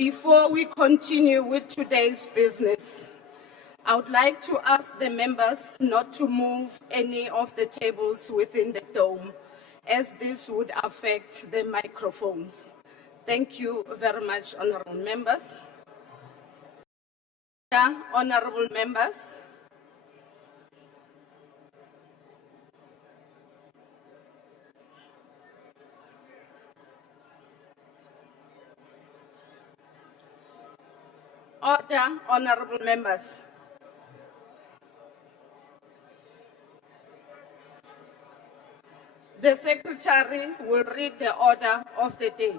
Before we continue with today's business, I would like to ask the members not to move any of the tables within the dome, as this would affect the microphones. Thank you very much, honorable members. Honorable members. Order, honorable members. The Secretary will read the order of the day.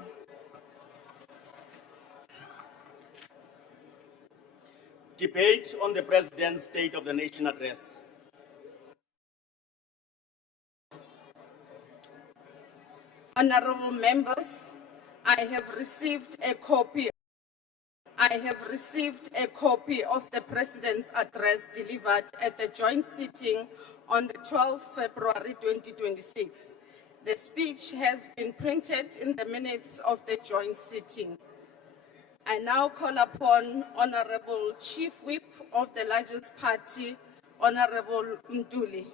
Debate on the President's State of the Nation address. Honorable members, I have received a copy of the President's address delivered at the joint sitting on the 12th February 2026. The speech has been printed in the minutes of the joint sitting. I now call upon Honorable Chief Whip of the largest party, Honorable Ntuli.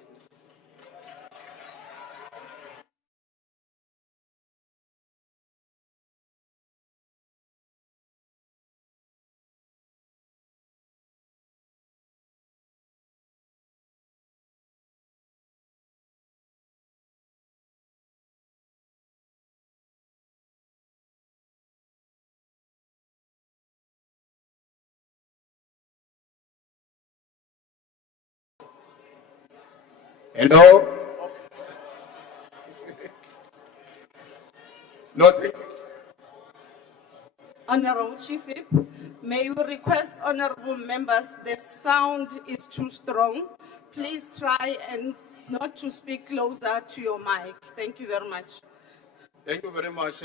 Hello? Not. Honorable Chief Whip, may you request honorable members, the sound is too strong. Please try and not to speak closer to your mic. Thank you very much. Thank you very much,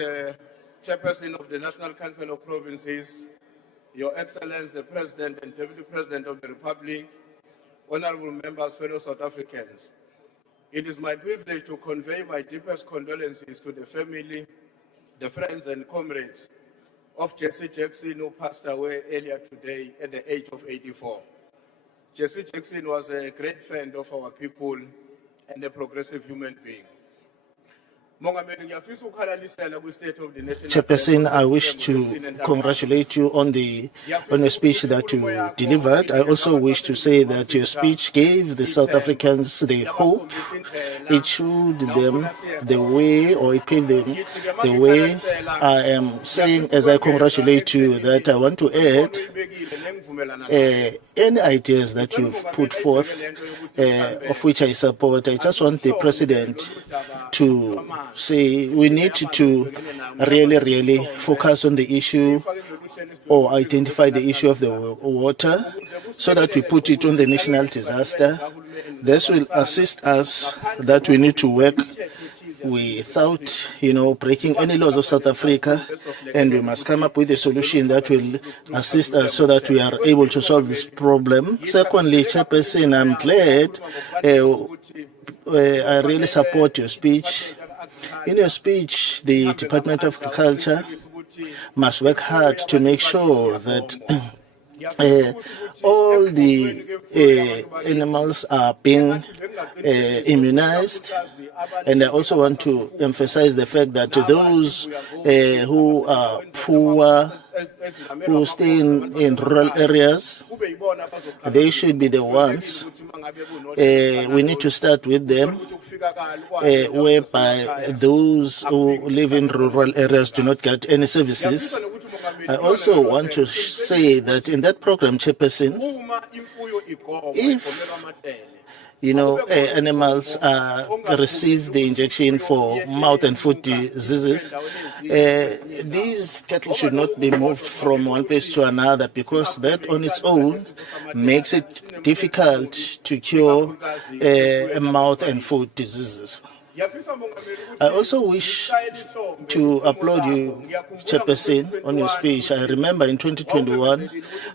Chairperson of the National Council of Provinces, Your Excellency, the President and Deputy President of the Republic, honorable members, fellow South Africans. It is my privilege to convey my deepest condolences to the family, the friends and comrades of Jesse Jackson, who passed away earlier today at the age of 84. Jesse Jackson was a great friend of our people and a progressive human being. Chairperson, I wish to congratulate you on the speech that you delivered. I also wish to say that your speech gave the South Africans the hope. It showed them the way, or it paved them the way. I am saying, as I congratulate you, that I want to add any ideas that you've put forth, of which I support. I just want the President to say we need to really focus on the issue, or identify the issue of the water, so that we put it on the national disaster. This will assist us that we need to work without, breaking any laws of South Africa, and we must come up with a solution that will assist us so that we are able to solve this problem. Secondly, Chairperson, I'm glad, I really support your speech. In your speech, the Department of Agriculture must work hard to make sure that all the animals are being immunized. And I also want to emphasize the fact that those who are poor, who stay in rural areas, they should be the ones. We need to start with them, whereby those who live in rural areas do not get any services. I also want to say that in that program, Chairperson, if animals receive the injection for mouth and foot diseases, these cattle should not be moved from one place to another, because that on its own makes it difficult to cure mouth and foot diseases. I also wish to applaud you, Chairperson, on your speech. I remember in 2021,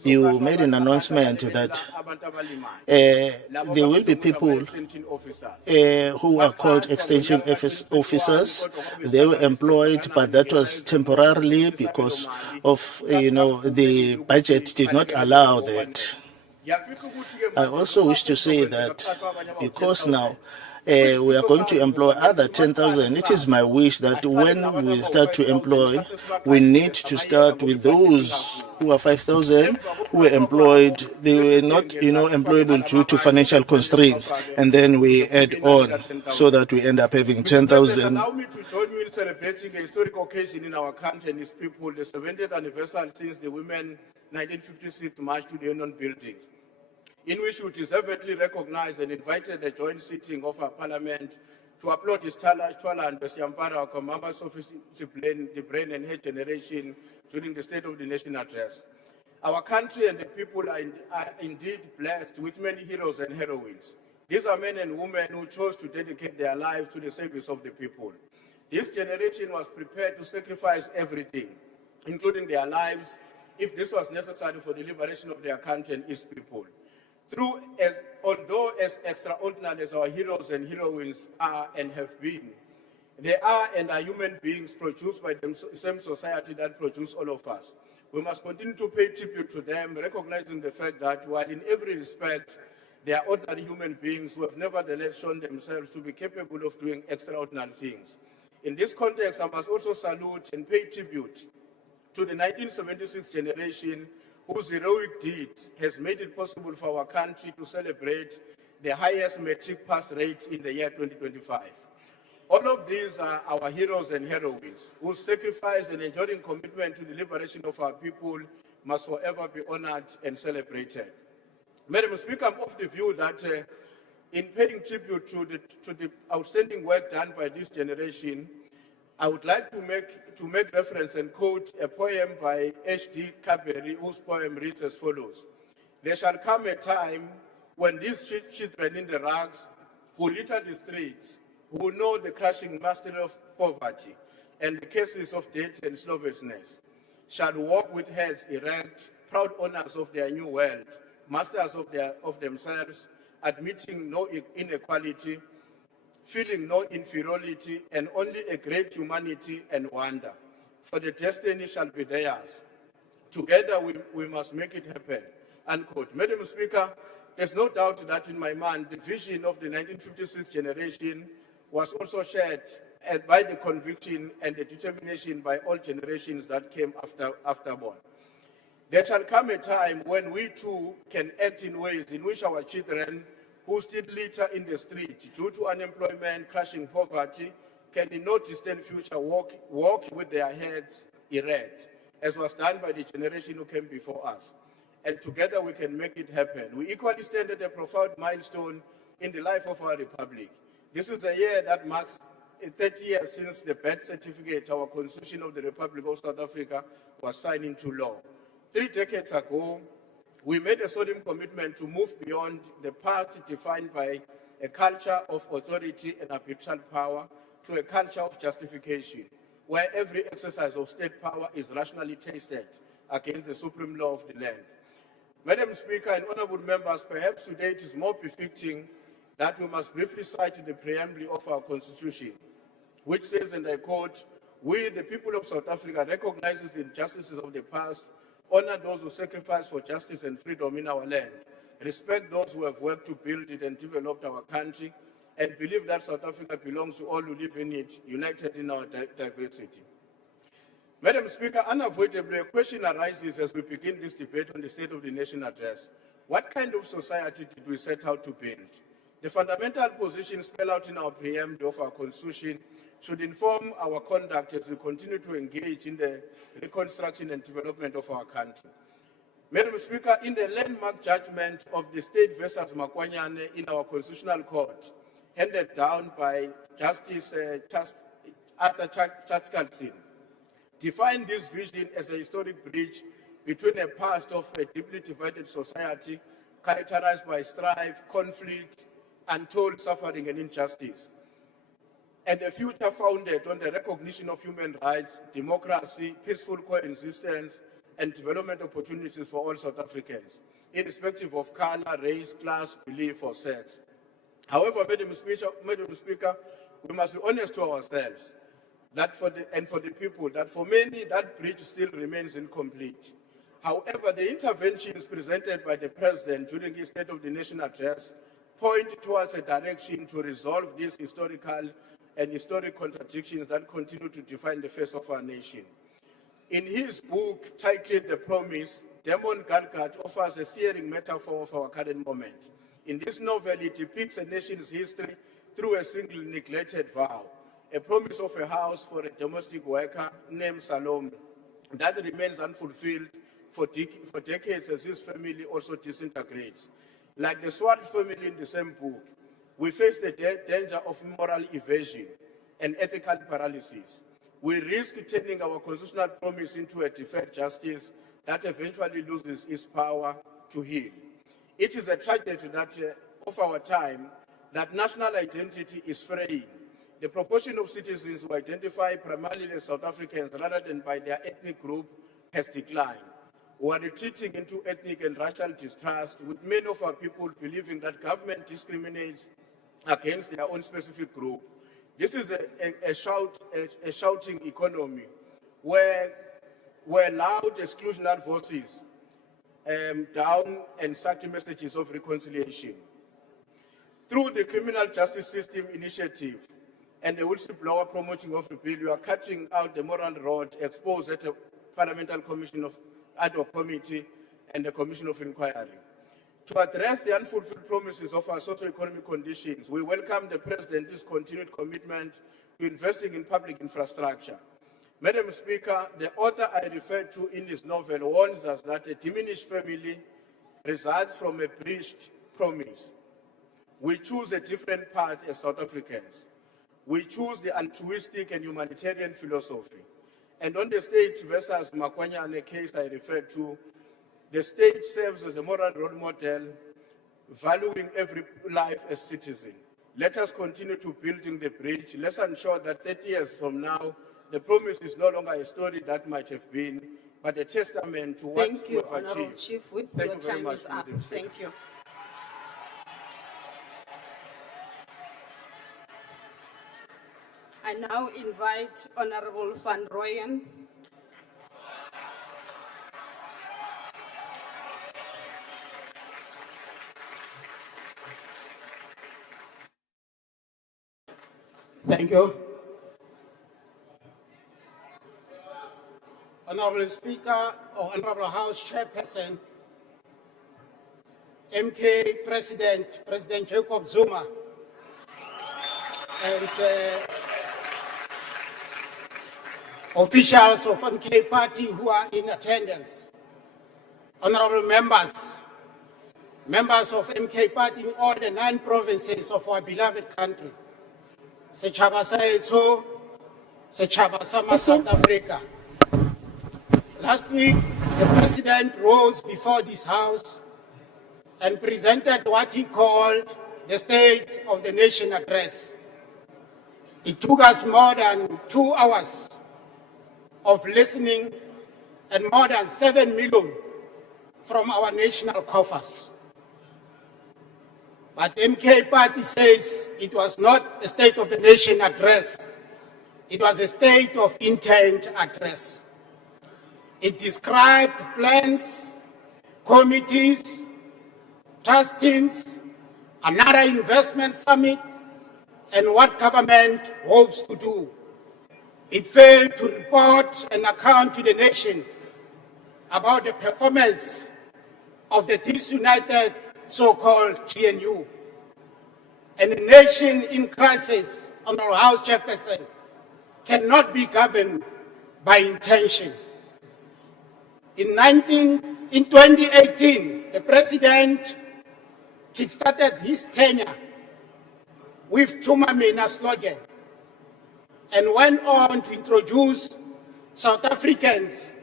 you made an announcement that there will be people who are called extension officers. They were employed, but that was temporarily because of, the budget did not allow that. I also wish to say that because now we are going to employ other 10,000, it is my wish that when we start to employ, we need to start with those who are 5,000 who were employed. They were not, employable due to financial constraints, and then we add on so that we end up having 10,000. Allow me to join you in celebrating a historic occasion in our country and its people, the 70th anniversary since the Women 1956 March to the Union Buildings, in which we deservedly recognized and invited the joint sitting of our parliament to applaud his Twala and Besiampara, our members of the brain and head generation during the State of the Nation address. Our country and the people are indeed blessed with many heroes and heroines. These are men and women who chose to dedicate their lives to the service of the people. This generation was prepared to sacrifice everything, including their lives, if this was necessary for the liberation of their country and its people. Although as extraordinary as our heroes and heroines are and have been, they are and are human beings produced by the same society that produced all of us. We must continue to pay tribute to them, recognizing the fact that while in every respect they are ordinary human beings who have nevertheless shown themselves to be capable of doing extraordinary things. In this context, I must also salute and pay tribute to the 1976 generation whose heroic deeds has made it possible for our country to celebrate the highest matric pass rate in the year 2025. All of these are our heroes and heroines whose sacrifice and enduring commitment to the liberation of our people must forever be honored and celebrated. Madam Speaker, I'm of the view that in paying tribute to the outstanding work done by this generation, I would like to make reference and quote a poem by H.D. Caberi, whose poem reads as follows. There shall come a time when these children in the rags who litter the streets, who know the crushing mastery of poverty and the cases of debt and slovenliness, shall walk with heads erect, proud owners of their new world, masters of themselves, admitting no inequality, feeling no inferiority, and only a great humanity and wonder. For the destiny shall be theirs. Together we must make it happen, unquote. Madam Speaker, there's no doubt that in my mind, the vision of the 1956 generation was also shared by the conviction and the determination by all generations that came afterborn. There shall come a time when we too can act in ways in which our children who still litter in the street due to unemployment, crushing poverty, can in no distant future walk with their heads erect, as was done by the generation who came before us. And together we can make it happen. We equally stand at a profound milestone in the life of our republic. This is the year that marks 30 years since the birth certificate, our Constitution of the Republic of South Africa, was signed into law. 3 decades ago, we made a solemn commitment to move beyond the past defined by a culture of authority and arbitral power to a culture of justification, where every exercise of state power is rationally tested against the supreme law of the land. Madam Speaker and honorable members, perhaps today it is more befitting that we must briefly cite the preamble of our Constitution, which says, and I quote, "We, the people of South Africa, recognize the injustices of the past, honor those who sacrifice for justice and freedom in our land, respect those who have worked to build it and develop our country, and believe that South Africa belongs to all who live in it, united in our diversity." Madam Speaker, unavoidably a question arises as we begin this debate on the State of the Nation address. What kind of society did we set out to build? The fundamental positions spelled out in our preamble of our Constitution should inform our conduct as we continue to engage in the reconstruction and development of our country. Madam Speaker, in the landmark judgment of the State versus Makwanyane in our Constitutional Court, handed down by Justice Arthur Chatskalsin, defined this vision as a historic bridge between a past of a deeply divided society characterized by strife, conflict, untold suffering and injustice, and a future founded on the recognition of human rights, democracy, peaceful coexistence, and development opportunities for all South Africans, irrespective of color, race, class, belief, or sex. However, Madam Speaker, we must be honest to ourselves that for the people, that for many, that bridge still remains incomplete. However, the interventions presented by the President during his State of the Nation address point towards a direction to resolve these historic contradictions that continue to define the face of our nation. In his book titled The Promise, Damon Galgut offers a searing metaphor of our current moment. In this novel, it depicts a nation's history through a single neglected vow, a promise of a house for a domestic worker named Salome that remains unfulfilled for decades as his family also disintegrates. Like the Swart family in the same book, we face the danger of moral evasion and ethical paralysis. We risk turning our constitutional promise into a deferred justice that eventually loses its power to heal. It is a tragedy of our time that national identity is fraying. The proportion of citizens who identify primarily as South Africans rather than by their ethnic group has declined. We are retreating into ethnic and racial distrust, with many of our people believing that government discriminates against their own specific group. This is a shouting economy where loud exclusionary voices down and such messages of reconciliation. Through the Criminal Justice System Initiative and the whistleblower promoting of the bill, you are cutting out the moral rod exposed at a Parliamentary Commission of Ad hoc Committee and the Commission of Inquiry. To address the unfulfilled promises of our socio-economic conditions, we welcome the President's continued commitment to investing in public infrastructure. Madam Speaker, the author I referred to in this novel warns us that a diminished family results from a breached promise. We choose a different path as South Africans. We choose the altruistic and humanitarian philosophy. And on the state versus Makwanyane case I referred to, the state serves as a moral role model, valuing every life as citizen. Let us continue to building the bridge. Let's ensure that 30 years from now, the promise is no longer a story that might have been, but a testament to what we have Honourable achieved. Chief Whip. Thank Your you very time much, is up. Madam Speaker. Thank you. I now invite Honourable Van Rooyen. Thank you. Honorable Speaker, or Honorable House Chairperson, MK President Jacob Zuma, and officials of MK Party who are in attendance, honorable members of MK Party in all the 9 provinces of our beloved country, Setjhaba sa heso, Setjhaba sa ma South Africa. Last week, the President rose before this House and presented what he called the State of the Nation address. It took us more than 2 hours of listening and more than 7 million from our national coffers. But MK Party says it was not a State of the Nation address. It was a State of Intent address. It described plans, committees, trust teams, another investment summit, and what government hopes to do. It failed to report and account to the nation about the performance of the disunited so-called GNU. And a nation in crisis, Honorable House Chairperson, cannot be governed by intention. In 2018, the President kickstarted his tenure with Tumamina slogan and went on to introduce South Africans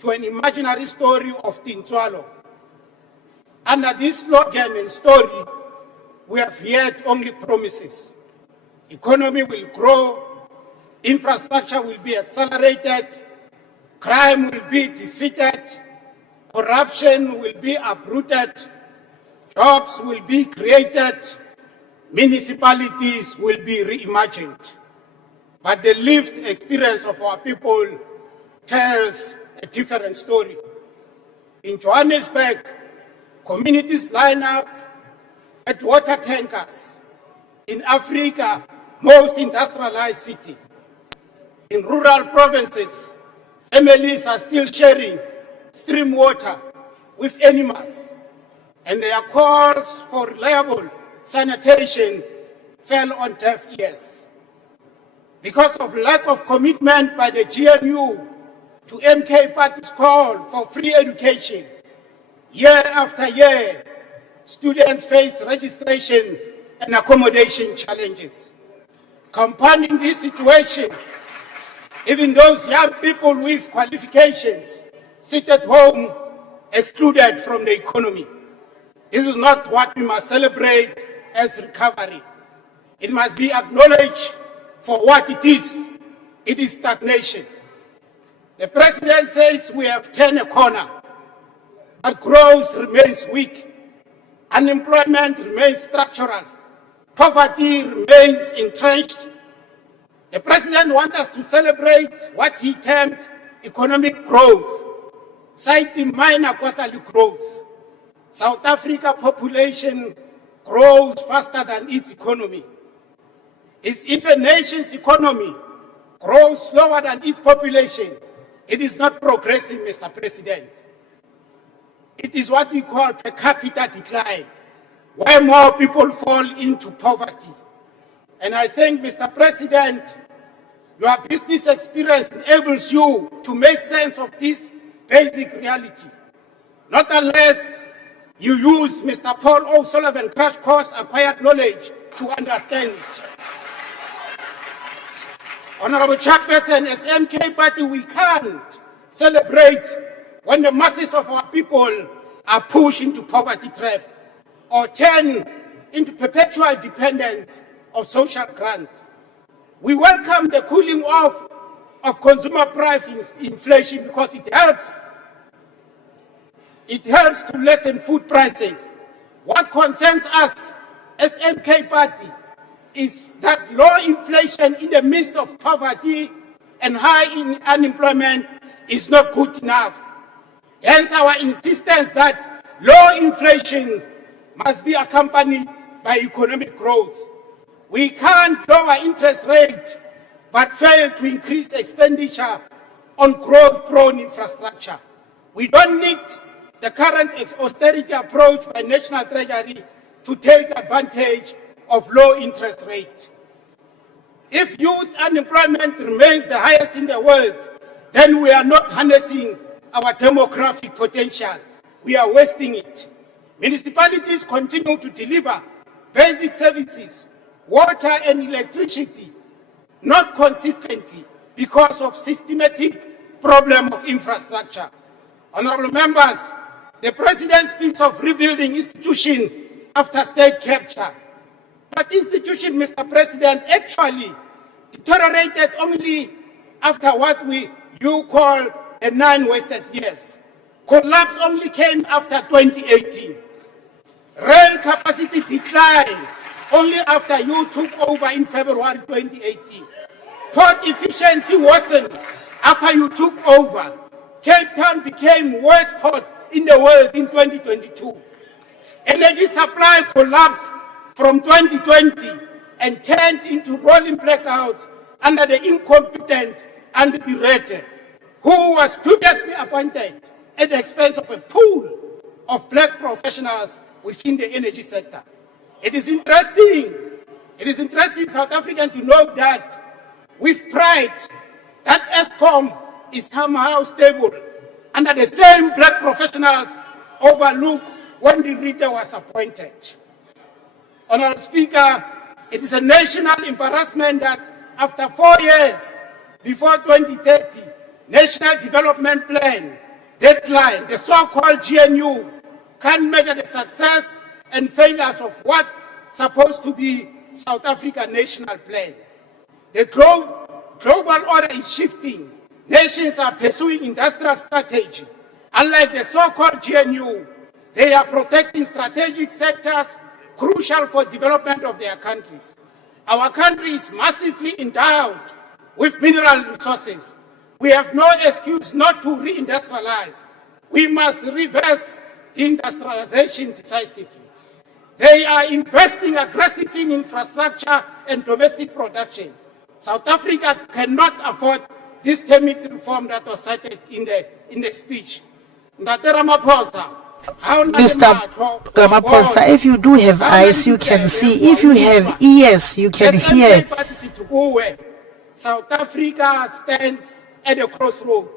to an imaginary story of Tintswalo. Under this slogan and story, we have heard only promises. economy will grow, infrastructure will be accelerated, crime will be defeated, corruption will be uprooted, jobs will be created, municipalities will be reimagined. But the lived experience of our people tells a different story. In Johannesburg, communities line up at water tankers. In Africa, most industrialized city. In rural provinces, families are still sharing stream water with animals, and their calls for reliable sanitation fell on deaf ears. Because of lack of commitment by the GNU to MK Party's call for free education, year after year, students face registration and accommodation challenges. Compounding this situation, even those young people with qualifications sit at home excluded from the economy. This is not what we must celebrate as recovery. It must be acknowledged for what it is. It is stagnation. The president says we have turned a corner, but growth remains weak. Unemployment remains structural. Poverty remains entrenched. The president wants us to celebrate what he termed economic growth, citing minor quarterly growth. South Africa population grows faster than its economy. If a nation's economy grows slower than its population, it is not progressing, Mr. President. It is what we call per capita decline, where more people fall into poverty. And I think, Mr. President, your business experience enables you to make sense of this basic reality, not unless you use Mr. Paul O'Sullivan crash course acquired knowledge to understand it. Honorable Chairperson, as MK Party, we can't celebrate when the masses of our people are pushed into poverty trap or turn into perpetual dependence of social grants. We welcome the cooling off of consumer price inflation because it helps. It helps to lessen food prices. What concerns us as MK Party is that low inflation in the midst of poverty and high unemployment is not good enough. Hence our insistence that low inflation must be accompanied by economic growth. We can't lower interest rates but fail to increase expenditure on growth-prone infrastructure. We don't need the current austerity approach by National Treasury to take advantage of low interest rate. If youth unemployment remains the highest in the world, then we are not harnessing our demographic potential. We are wasting it. Municipalities continue to deliver basic services, water and electricity, not consistently because of systematic problem of infrastructure. Honorable members, the president speaks of rebuilding institutions after state capture. But institution, Mr. President, actually deteriorated only after what you call the 9 wasted years. Collapse only came after 2018. Rail capacity declined only after you took over in February 2018. Port efficiency worsened after you took over. Cape Town became worst port in the world in 2022. Energy supply collapsed from 2020 and turned into rolling blackouts under the incompetent and the director, who was dubiously appointed at the expense of a pool of black professionals within the energy sector. It is interesting, South African, to note that with pride that ESCOM is somehow stable under the same black professionals overlooked when the leader was appointed. Honorable Speaker, it is a national embarrassment that after 4 years before 2030, National Development Plan deadline, the so-called GNU, can't measure the success and failures of what's supposed to be South Africa national plan. The global order is shifting. Nations are pursuing industrial strategy. Unlike the so-called GNU, they are protecting strategic sectors crucial for development of their countries. Our country is massively endowed with mineral resources. We have no excuse not to reindustrialize. We must reverse industrialization decisively. They are investing aggressively in infrastructure and domestic production. South Africa cannot afford this timid reform that was cited in the speech. Mr. Ramaphosa, if you do have eyes, you can see. If you have ears, you can hear. South Africa stands at a crossroad.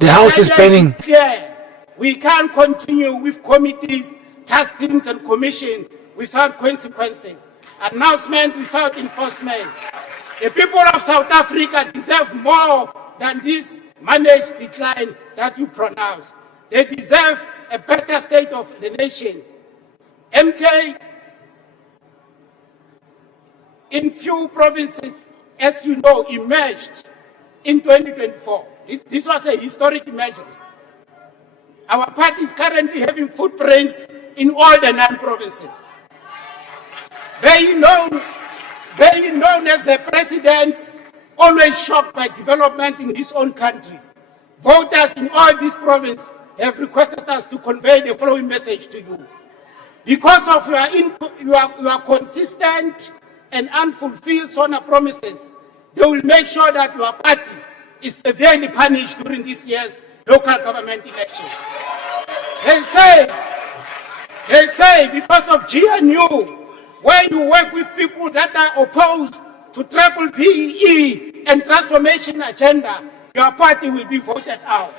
The house is burning. We can't continue with committees, task teams, and commissions without consequences. Announcement without enforcement. The people of South Africa deserve more than this managed decline that you pronounce. They deserve a better state of the nation. MK, in few provinces, as you know, emerged in 2024. This was a historic emergence. Our party is currently having footprints in all the 9 provinces. Very known as the president, always shocked by development in his own country. Voters in all these provinces have requested us to convey the following message to you. Because of your consistent and unfulfilled SONA promises, they will make sure that your party is severely punished during this year's local government elections. They say because of GNU, when you work with people that are opposed to triple PEE and transformation agenda, your party will be voted out.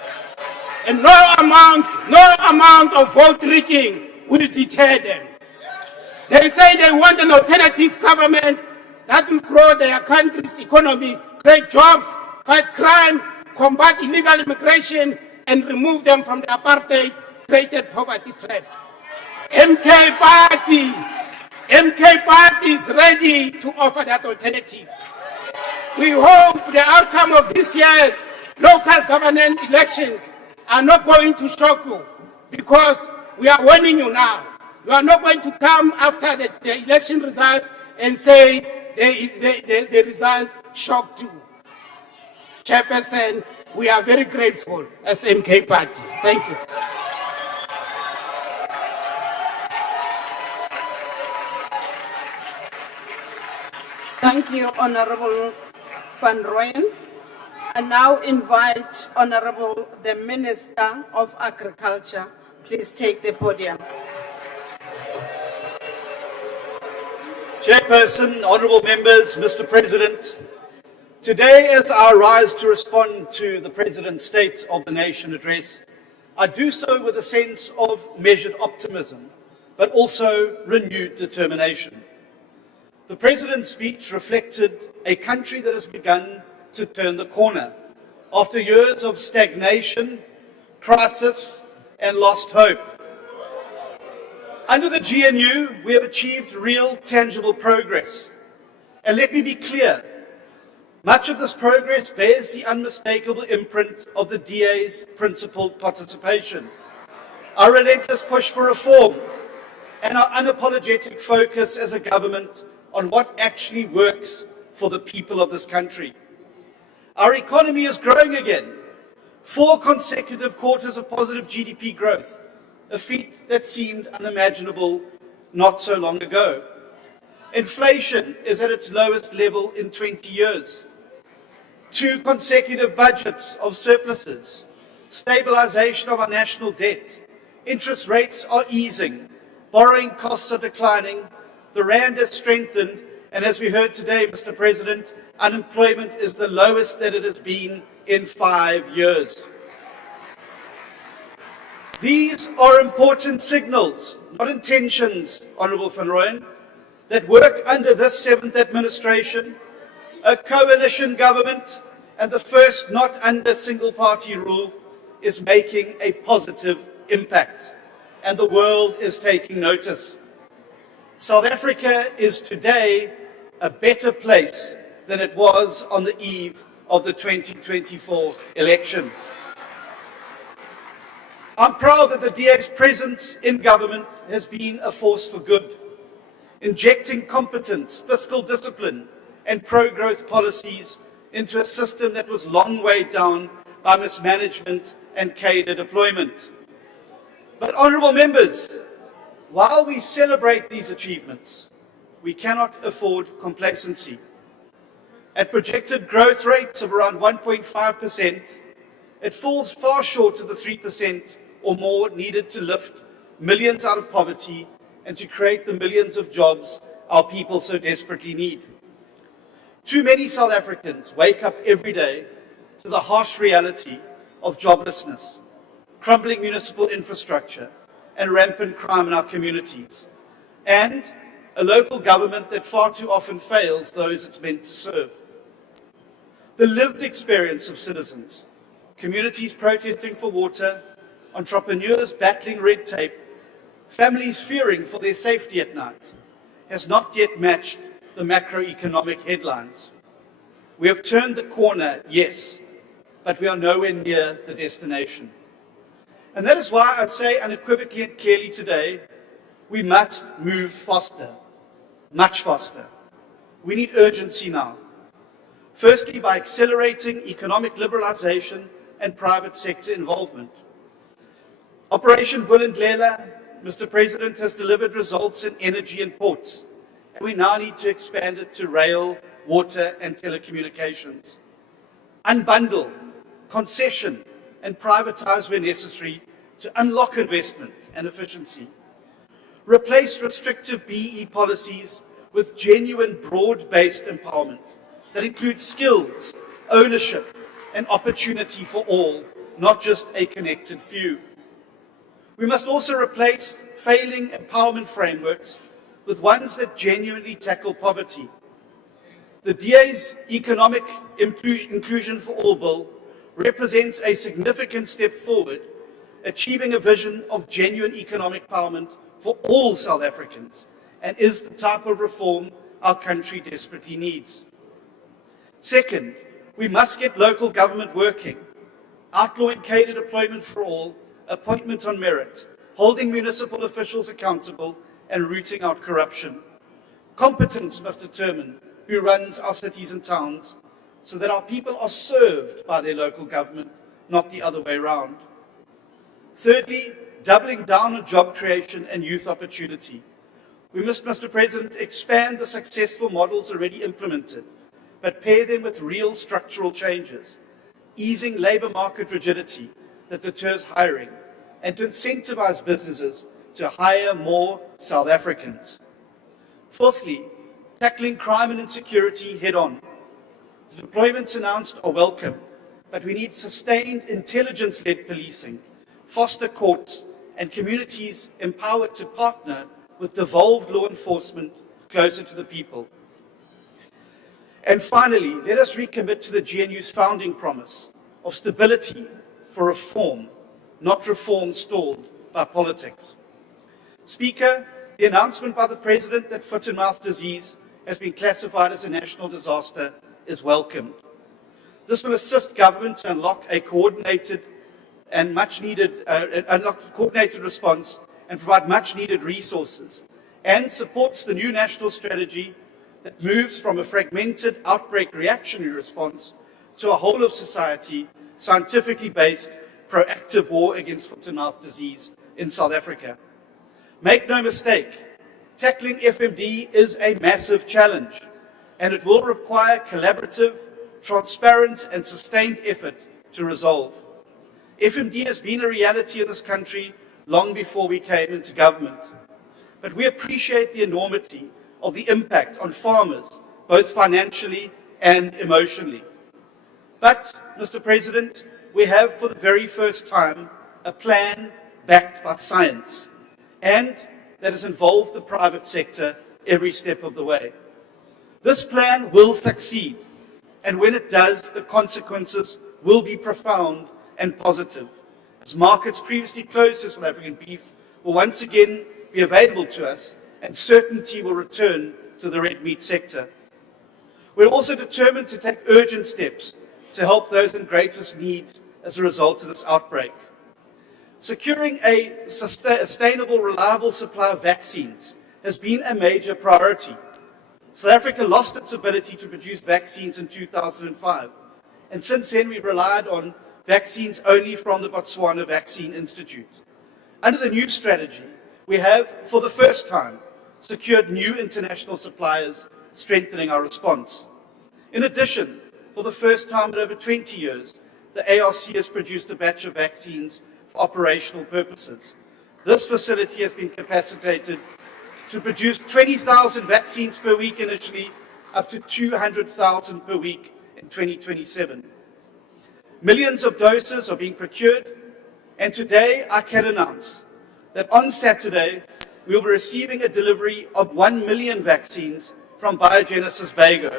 And no amount of vote rigging will deter them. They say they want an alternative government that will grow their country's economy, create jobs, fight crime, combat illegal immigration, and remove them from the apartheid-created poverty trap. MK Party is ready to offer that alternative. We hope the outcome of this year's local government elections are not going to shock you, because we are warning you now. You are not going to come after the election results and say the results shocked you. Chairperson, we are very grateful as MK Party. Thank you. Thank you, Honorable Van Rooyen. I now invite Honorable the Minister of Agriculture. Please take the podium. Chairperson, honourable members, Mr. President, today as I rise to respond to the President's State of the Nation address, I do so with a sense of measured optimism, but also renewed determination. The President's speech reflected a country that has begun to turn the corner after years of stagnation, crisis, and lost hope. Under the GNU, we have achieved real, tangible progress. And let me be clear, much of this progress bears the unmistakable imprint of the DA's principled participation, our relentless push for reform, and our unapologetic focus as a government on what actually works for the people of this country. Our economy is growing again. 4 consecutive quarters of positive GDP growth, a feat that seemed unimaginable not so long ago. Inflation is at its lowest level in 20 years. 2 consecutive budgets of surpluses, stabilization of our national debt, interest rates are easing, borrowing costs are declining, the rand has strengthened, and as we heard today, Mr. President, unemployment is the lowest that it has been in 5 years. These are important signals, not intentions, Honourable Van Rooyen, that work under this 7th administration, a coalition government, and the first not under single-party rule, is making a positive impact, and the world is taking notice. South Africa is today a better place than it was on the eve of the 2024 election. I'm proud that the DA's presence in government has been a force for good, injecting competence, fiscal discipline, and pro-growth policies into a system that was long weighed down by mismanagement and cadre deployment. But, honourable members, while we celebrate these achievements, we cannot afford complacency. At projected growth rates of around 1.5%, it falls far short of the 3% or more needed to lift millions out of poverty and to create the millions of jobs our people so desperately need. Too many South Africans wake up every day to the harsh reality of joblessness, crumbling municipal infrastructure, and rampant crime in our communities, and a local government that far too often fails those it's meant to serve. The lived experience of citizens, communities protesting for water, entrepreneurs battling red tape, families fearing for their safety at night, has not yet matched the macroeconomic headlines. We have turned the corner, yes, but we are nowhere near the destination. And that is why I say unequivocally and clearly today, we must move faster, much faster. We need urgency now. Firstly, by accelerating economic liberalization and private sector involvement. Operation Vulindlela, Mr. President, has delivered results in energy and ports, and we now need to expand it to rail, water, and telecommunications. Unbundle, concession, and privatize where necessary to unlock investment and efficiency. Replace restrictive BE policies with genuine broad-based empowerment that includes skills, ownership, and opportunity for all, not just a connected few. We must also replace failing empowerment frameworks with ones that genuinely tackle poverty. The DA's Economic Inclusion for All Bill represents a significant step forward, achieving a vision of genuine economic empowerment for all South Africans, and is the type of reform our country desperately needs. Second, we must get local government working, outlawing cadre deployment for all, appointment on merit, holding municipal officials accountable, and rooting out corruption. Competence must determine who runs our cities and towns, so that our people are served by their local government, not the other way around. Thirdly, doubling down on job creation and youth opportunity. We must, Mr. President, expand the successful models already implemented, but pair them with real structural changes, easing labour market rigidity that deters hiring, and to incentivize businesses to hire more South Africans. Fourthly, tackling crime and insecurity head-on. The deployments announced are welcome, but we need sustained intelligence-led policing, foster courts, and communities empowered to partner with devolved law enforcement closer to the people. And finally, let us recommit to the GNU's founding promise of stability for reform, not reform stalled by politics. Speaker, the announcement by the President that foot-and-mouth disease has been classified as a national disaster is welcomed. This will assist government to unlock a coordinated and much-needed response and provide much-needed resources, and supports the new national strategy that moves from a fragmented outbreak reactionary response to a whole-of-society, scientifically based, proactive war against foot-and-mouth disease in South Africa. Make no mistake, tackling FMD is a massive challenge, and it will require collaborative, transparent, and sustained effort to resolve. FMD has been a reality in this country long before we came into government, but we appreciate the enormity of the impact on farmers, both financially and emotionally. But, Mr. President, we have for the very first time a plan backed by science, and that has involved the private sector every step of the way. This plan will succeed, and when it does, the consequences will be profound and positive, as markets previously closed to South African beef will once again be available to us, and certainty will return to the red meat sector. We're also determined to take urgent steps to help those in greatest need as a result of this outbreak. Securing a sustainable, reliable supply of vaccines has been a major priority. South Africa lost its ability to produce vaccines in 2005, and since then we've relied on vaccines only from the Botswana Vaccine Institute. Under the new strategy, we have, for the first time, secured new international suppliers, strengthening our response. In addition, for the first time in over 20 years, the ARC has produced a batch of vaccines for operational purposes. This facility has been capacitated to produce 20,000 vaccines per week initially, up to 200,000 per week in 2027. Millions of doses are being procured, and today I can announce that on Saturday we will be receiving a delivery of 1 million vaccines from Biogenesis Bago.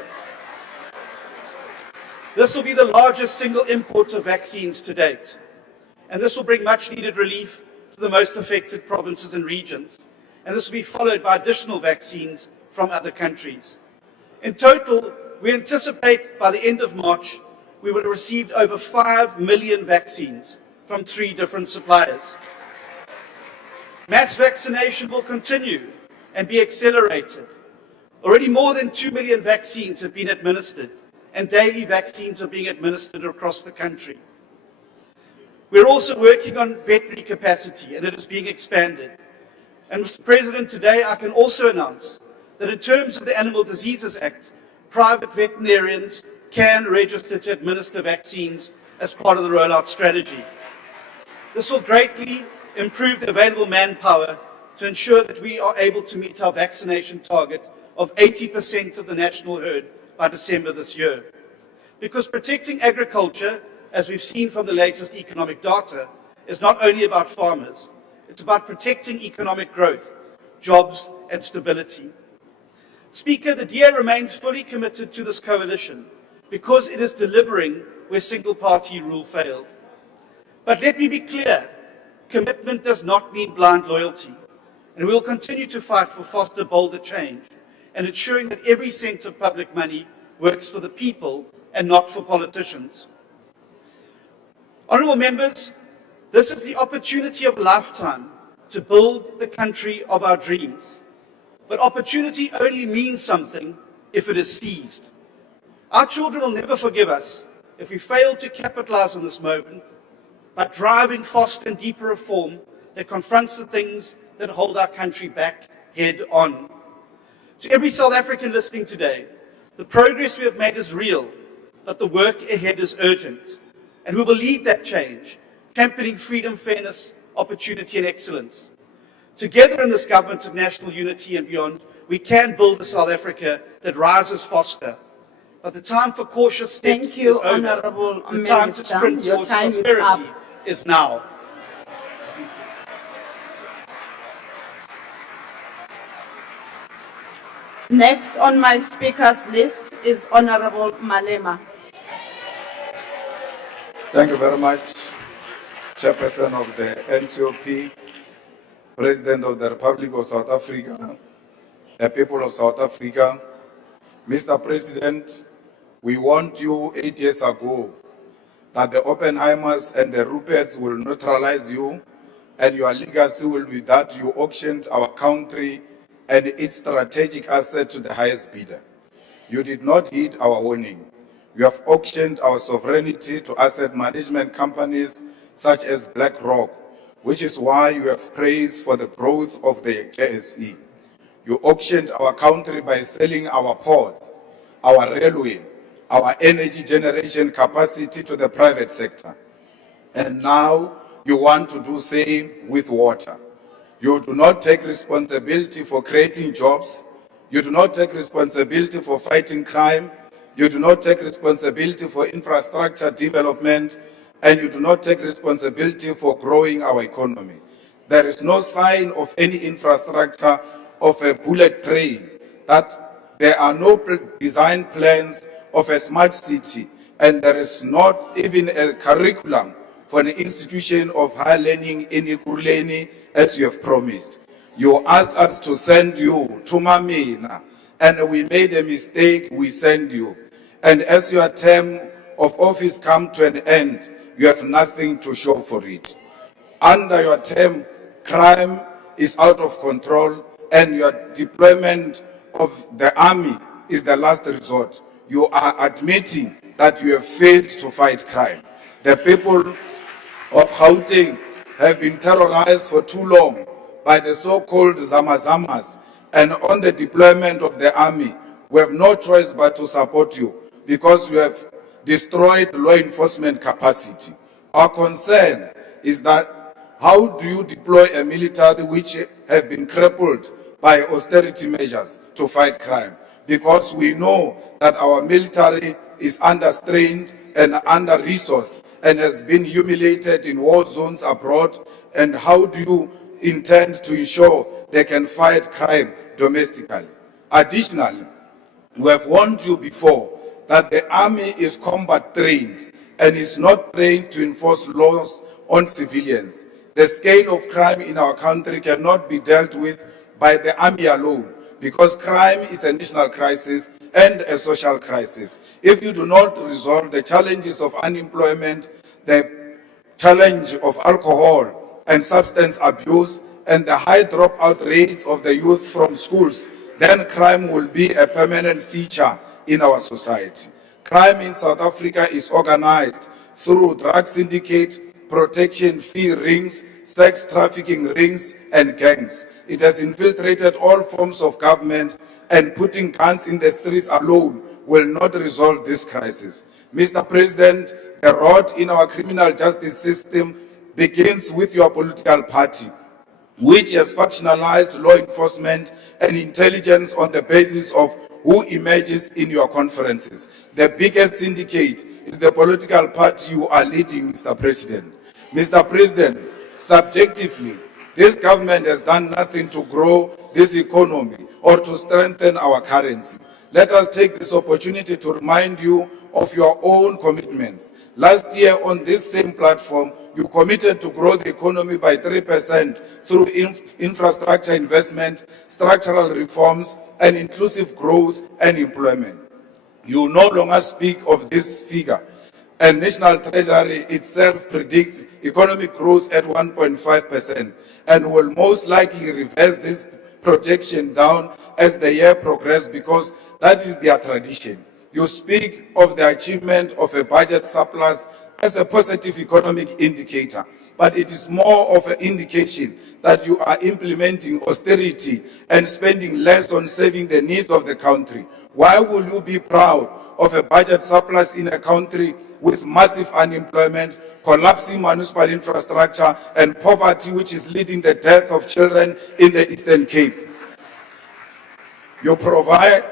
This will be the largest single import of vaccines to date, and this will bring much needed relief to the most affected provinces and regions, and this will be followed by additional vaccines from other countries. In total, we anticipate by the end of March we will have received over 5 million vaccines from 3 different suppliers. Mass vaccination will continue and be accelerated. Already more than 2 million vaccines have been administered, and daily vaccines are being administered across the country. We're also working on veterinary capacity, and it is being expanded. And Mr. President, today I can also announce that in terms of the Animal Diseases Act, private veterinarians can register to administer vaccines as part of the rollout strategy. This will greatly improve the available manpower to ensure that we are able to meet our vaccination target of 80% of the national herd by December this year. Because protecting agriculture, as we've seen from the latest economic data, is not only about farmers, it's about protecting economic growth, jobs and stability. Speaker, the DA remains fully committed to this coalition because it is delivering where single-party rule failed. But let me be clear, commitment does not mean blind loyalty, and we will continue to fight for foster bolder change and ensuring that every cent of public money works for the people and not for politicians. Honourable members, this is the opportunity of a lifetime to build the country of our dreams. But opportunity only means something if it is seized. Our children will never forgive us if we fail to capitalize on this moment by driving faster and deeper reform that confronts the things that hold our country back head on. To every South African listening today, the progress we have made is real, but the work ahead is urgent. And we will lead that change, championing freedom, fairness, opportunity and excellence. Together in this government of national unity and beyond, we can build a South Africa that rises faster. But the time for cautious steps is over. Honourable The time to Minister. sprint Your towards time is prosperity up. is now. Next on my speakers list is Honourable Malema. Thank you very much, Chairperson of the NCOP, President of the Republic of South Africa, the people of South Africa. Mr. President, we warned you 8 years ago that the Oppenheimers and the Ruperts will neutralize you, and your legacy will be that you auctioned our country and its strategic asset to the highest bidder. You did not heed our warning. You have auctioned our sovereignty to asset management companies such as BlackRock, which is why you have praised for the growth of the JSE. You auctioned our country by selling our ports, our railway, our energy generation capacity to the private sector. And now you want to do same with water. You do not take responsibility for creating jobs. You do not take responsibility for fighting crime. You do not take responsibility for infrastructure development, and you do not take responsibility for growing our economy. There is no sign of any infrastructure of a bullet train, that there are no design plans of a smart city, and there is not even a curriculum for an institution of higher learning in Ekurhuleni, as you have promised. You asked us to send you to Mamina, and we made a mistake, we send you. And as your term of office come to an end, you have nothing to show for it. Under your term, crime is out of control, and your deployment of the army is the last resort. You are admitting that you have failed to fight crime. The people of Gauteng have been terrorized for too long by the so-called Zamazamas, and on the deployment of the army, we have no choice but to support you because you have destroyed law enforcement capacity. Our concern is that how do you deploy a military which have been crippled by austerity measures to fight crime? Because we know that our military is understrained and under-resourced and has been humiliated in war zones abroad. And how do you intend to ensure they can fight crime domestically? Additionally, we have warned you before that the army is combat trained and is not trained to enforce laws on civilians. The scale of crime in our country cannot be dealt with by the army alone, because crime is a national crisis and a social crisis. If you do not resolve the challenges of unemployment, the challenge of alcohol and substance abuse, and the high dropout rates of the youth from schools, then crime will be a permanent feature in our society. Crime in South Africa is organized through drug syndicate, protection fee rings, sex trafficking rings, and gangs. It has infiltrated all forms of government, and putting guns in the streets alone will not resolve this crisis. Mr. President, the rot in our criminal justice system begins with your political party, which has factionalized law enforcement and intelligence on the basis of who emerges in your conferences. The biggest syndicate is the political party you are leading, Mr. President. Mr. President, subjectively, this government has done nothing to grow this economy or to strengthen our currency. Let us take this opportunity to remind you of your own commitments. Last year on this same platform, you committed to grow the economy by 3% through infrastructure investment, structural reforms, and inclusive growth and employment. You no longer speak of this figure, and National Treasury itself predicts economic growth at 1.5% and will most likely reverse this projection down as the year progresses, because that is their tradition. You speak of the achievement of a budget surplus as a positive economic indicator, but it is more of an indication that you are implementing austerity and spending less on saving the needs of the country. Why will you be proud of a budget surplus in a country with massive unemployment, collapsing municipal infrastructure, and poverty, which is leading the death of children in the Eastern Cape? You're proud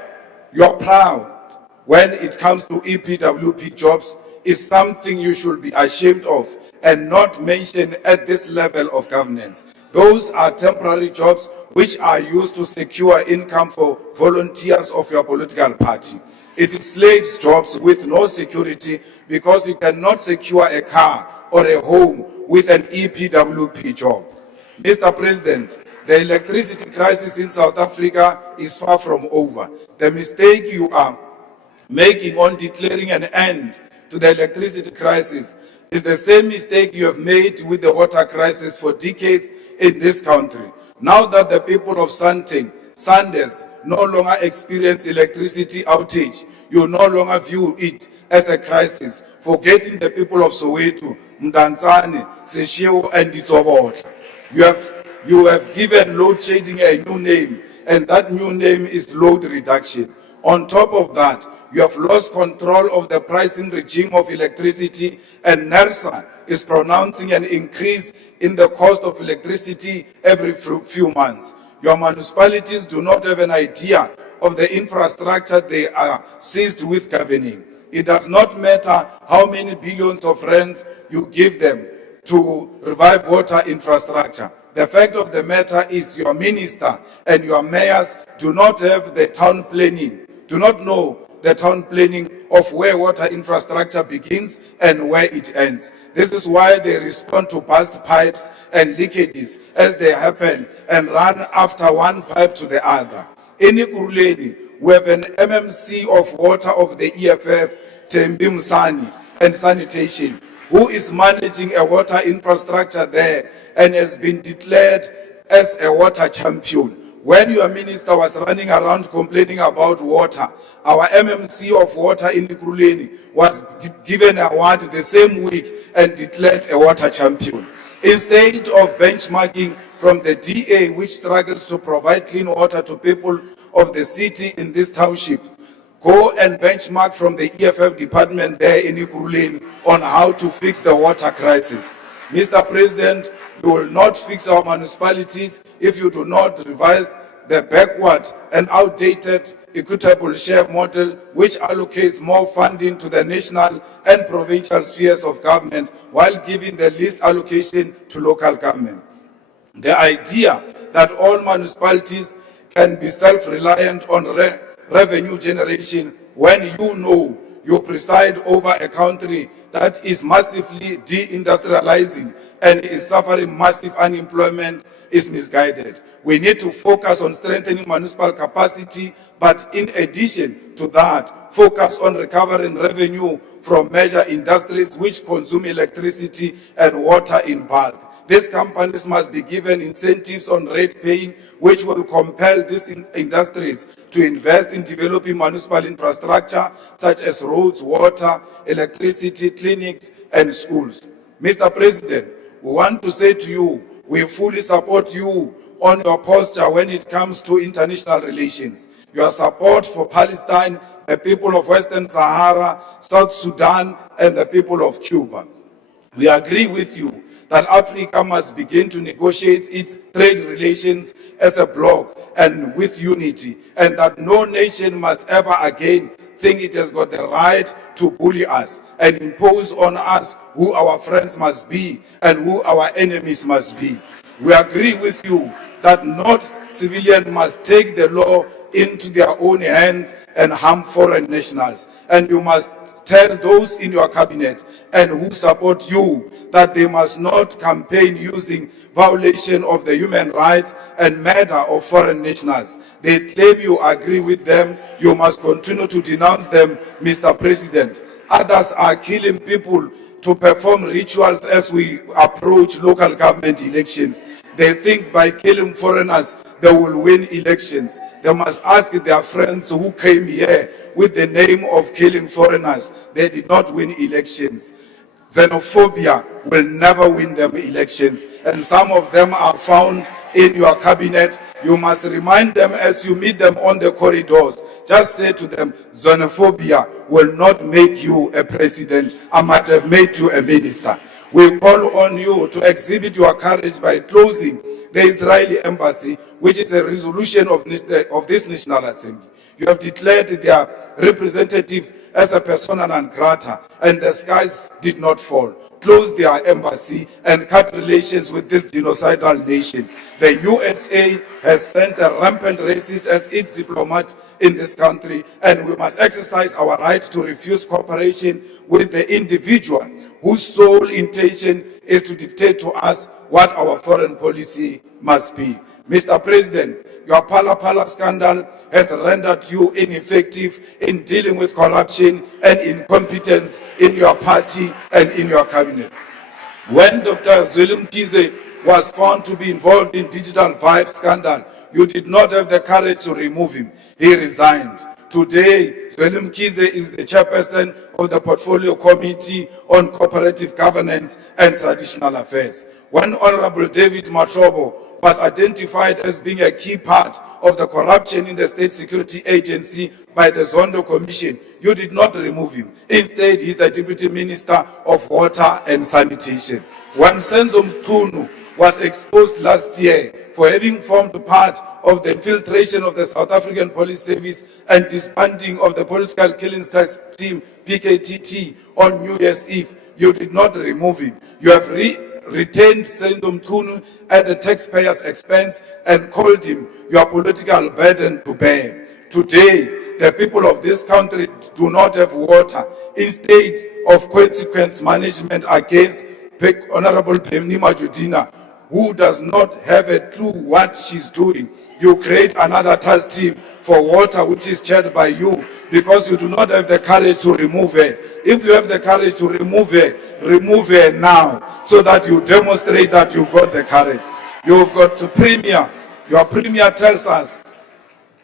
when it comes to EPWP jobs is something you should be ashamed of and not mention at this level of governance. Those are temporary jobs which are used to secure income for volunteers of your political party. It is slaves jobs with no security, because you cannot secure a car or a home with an EPWP job. Mr. President, the electricity crisis in South Africa is far from over. The mistake you are making on declaring an end to the electricity crisis is the same mistake you have made with the water crisis for decades in this country. Now that the people of Sandest no longer experience electricity outage, you no longer view it as a crisis, forgetting the people of Soweto, Mdantsane, Seshego, and Ditsobot. You have given load shedding a new name, and that new name is load reduction. On top of that, you have lost control of the pricing regime of electricity, and NERSA is pronouncing an increase in the cost of electricity every few months. Your municipalities do not have an idea of the infrastructure they are seized with governing. It does not matter how many billions of rands you give them to revive water infrastructure. The fact of the matter is your minister and your mayors do not have the town planning, do not know the town planning of where water infrastructure begins and where it ends. This is why they respond to burst pipes and leakages as they happen and run after one pipe to the other. In Ekurhuleni, we have an MMC of water of the EFF, Tembi Msani, and sanitation, who is managing a water infrastructure there and has been declared as a water champion. When your minister was running around complaining about water, our MMC of water in Ekurhuleni was given an award the same week and declared a water champion. Instead of benchmarking from the DA, which struggles to provide clean water to people of the city in this township, go and benchmark from the EFF department there in Ekurhuleni on how to fix the water crisis. Mr. President, you will not fix our municipalities if you do not revise the backward and outdated equitable share model, which allocates more funding to the national and provincial spheres of government while giving the least allocation to local government. The idea that all municipalities can be self-reliant on revenue generation when you know you preside over a country that is massively deindustrializing and is suffering massive unemployment is misguided. We need to focus on strengthening municipal capacity, but in addition to that, focus on recovering revenue from major industries which consume electricity and water in bulk. These companies must be given incentives on rate paying, which will compel these industries to invest in developing municipal infrastructure such as roads, water, electricity, clinics, and schools. Mr. President, we want to say to you, we fully support you on your posture when it comes to international relations. Your support for Palestine, the people of Western Sahara, South Sudan, and the people of Cuba. We agree with you that Africa must begin to negotiate its trade relations as a bloc and with unity, and that no nation must ever again think it has got the right to bully us and impose on us who our friends must be and who our enemies must be. We agree with you that not civilians must take the law into their own hands and harm foreign nationals. And you must tell those in your cabinet and who support you that they must not campaign using violation of the human rights and murder of foreign nationals. They claim you agree with them. You must continue to denounce them, Mr. President. Others are killing people to perform rituals as we approach local government elections. They think by killing foreigners, they will win elections. They must ask their friends who came here with the name of killing foreigners. They did not win elections. Xenophobia will never win them elections. And some of them are found in your cabinet. You must remind them as you meet them on the corridors. Just say to them, xenophobia will not make you a president. I might have made you a minister. We call on you to exhibit your courage by closing the Israeli embassy, which is a resolution of this National Assembly. You have declared their representative as a persona non grata, and the skies did not fall. Close their embassy and cut relations with this genocidal nation. The USA has sent a rampant racist as its diplomat in this country, and we must exercise our right to refuse cooperation with the individual whose sole intention is to dictate to us what our foreign policy must be. Mr. President, your Pala scandal has rendered you ineffective in dealing with corruption and incompetence in your party and in your cabinet. When Dr. Zweli Mkhize was found to be involved in digital vibe scandal, you did not have the courage to remove him. He resigned. Today, Zweli Mkhize is the chairperson of the Portfolio Committee on Cooperative Governance and Traditional Affairs. When Honorable David Matrobo was identified as being a key part of the corruption in the State Security Agency by the Zondo Commission, you did not remove him. Instead, he's the Deputy Minister of Water and Sanitation. When Senzo Mtunu was exposed last year for having formed part of the infiltration of the South African Police Service and disbanding of the political killing team, PKTT, on New Year's Eve, you did not remove him. You have retained Senzo Mtunu at the taxpayer's expense and called him your political burden to bear. Today, the people of this country do not have water, instead of consequence management against Honorable Pemni Majudina, who does not have a clue what she's doing, you create another task team for water, which is chaired by you, because you do not have the courage to remove her. If you have the courage to remove her now, so that you demonstrate that you've got the courage. You've got the premier. Your premier tells us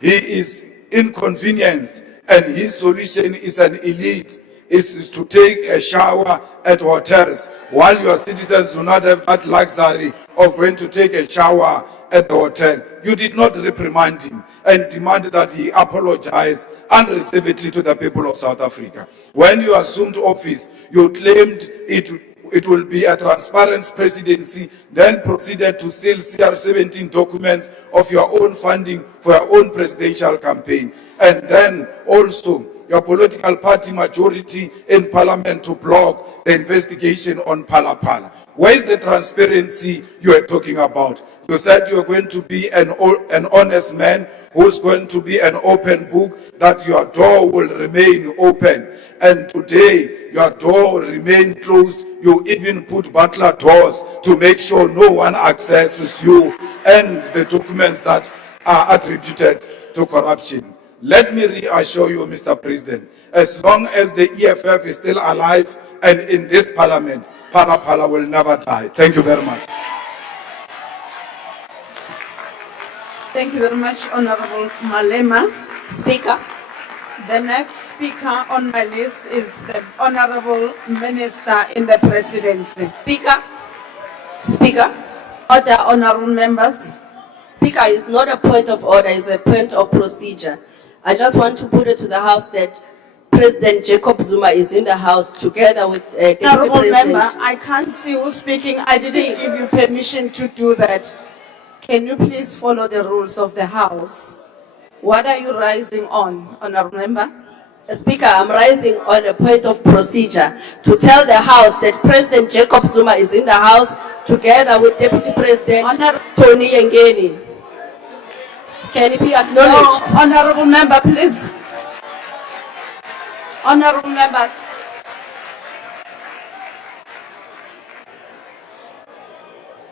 he is inconvenienced and his solution is an elite, is to take a shower at hotels, while your citizens do not have that luxury of going to take a shower at the hotel. You did not reprimand him and demanded that he apologize unreservedly to the people of South Africa. When you assumed office, you claimed it will be a transparent presidency, then proceeded to seal CR17 documents of your own funding for your own presidential campaign. And then also your political party majority in parliament to block the investigation on Phala Phala. Where is the transparency you are talking about? You said you are going to be an honest man who's going to be an open book, that your door will remain open. And today, your door remain closed. You even put butler doors to make sure no one accesses you and the documents that are attributed to corruption. Let me reassure you, Mr. President, as long as the EFF is still alive and in this parliament, Phala Phala will never die. Thank you very much. Thank you very much, Honorable Malema. Speaker. The next speaker on my list is the Honorable Minister in the Presidency. Speaker. Speaker. Order, honorable members. Speaker, is not a point of order, it's a point of procedure. I just want to put it to the House that President Jacob Zuma is in the House together with Deputy Honorable President. member, I can't see who's speaking. I didn't give you permission to do that. Can you please follow the rules of the House? What are you rising on, honorable member? Speaker, I'm rising on a point of procedure to tell the House that President Jacob Zuma is in the House together with Deputy President Tony Yengeni. Can it be acknowledged? No, honorable member, please. Honorable members.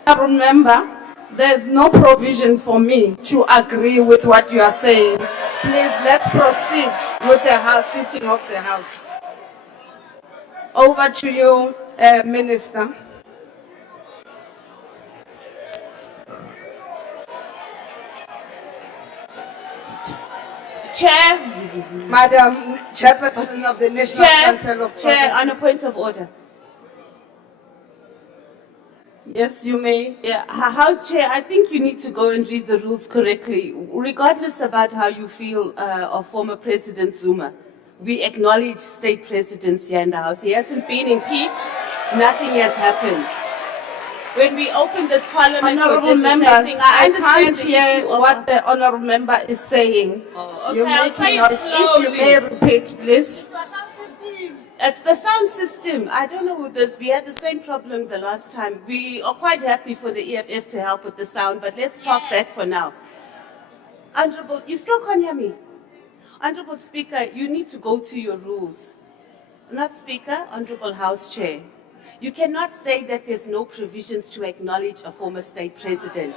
Honorable member, there's no provision for me to agree with what you are saying. Please, let's proceed with the House, sitting of the House. Over to you, Minister. Chair, Madam Chairperson of the National Council of Chair, on a Provinces. point of order. Yes, you may. Yeah, House Chair, I think you need to go and read the rules correctly. Regardless about how you feel of former President Zuma, we acknowledge state presidents here in the House. He hasn't been impeached. Nothing has happened. When we opened this parliament, Honorable members, I can't hear what the honorable member is saying. Oh, okay, You're I'll making say it noise. If you may slowly. repeat, please. It's the sound system. I don't know with this. We had the same problem the last time. We are quite happy for the EFF to help with the sound, but let's park that for now. Honorable, you still can't hear me. Honorable Speaker, you need to go to your rules. Not Speaker, Honorable House Chair. You cannot say that there's no provisions to acknowledge a former state president.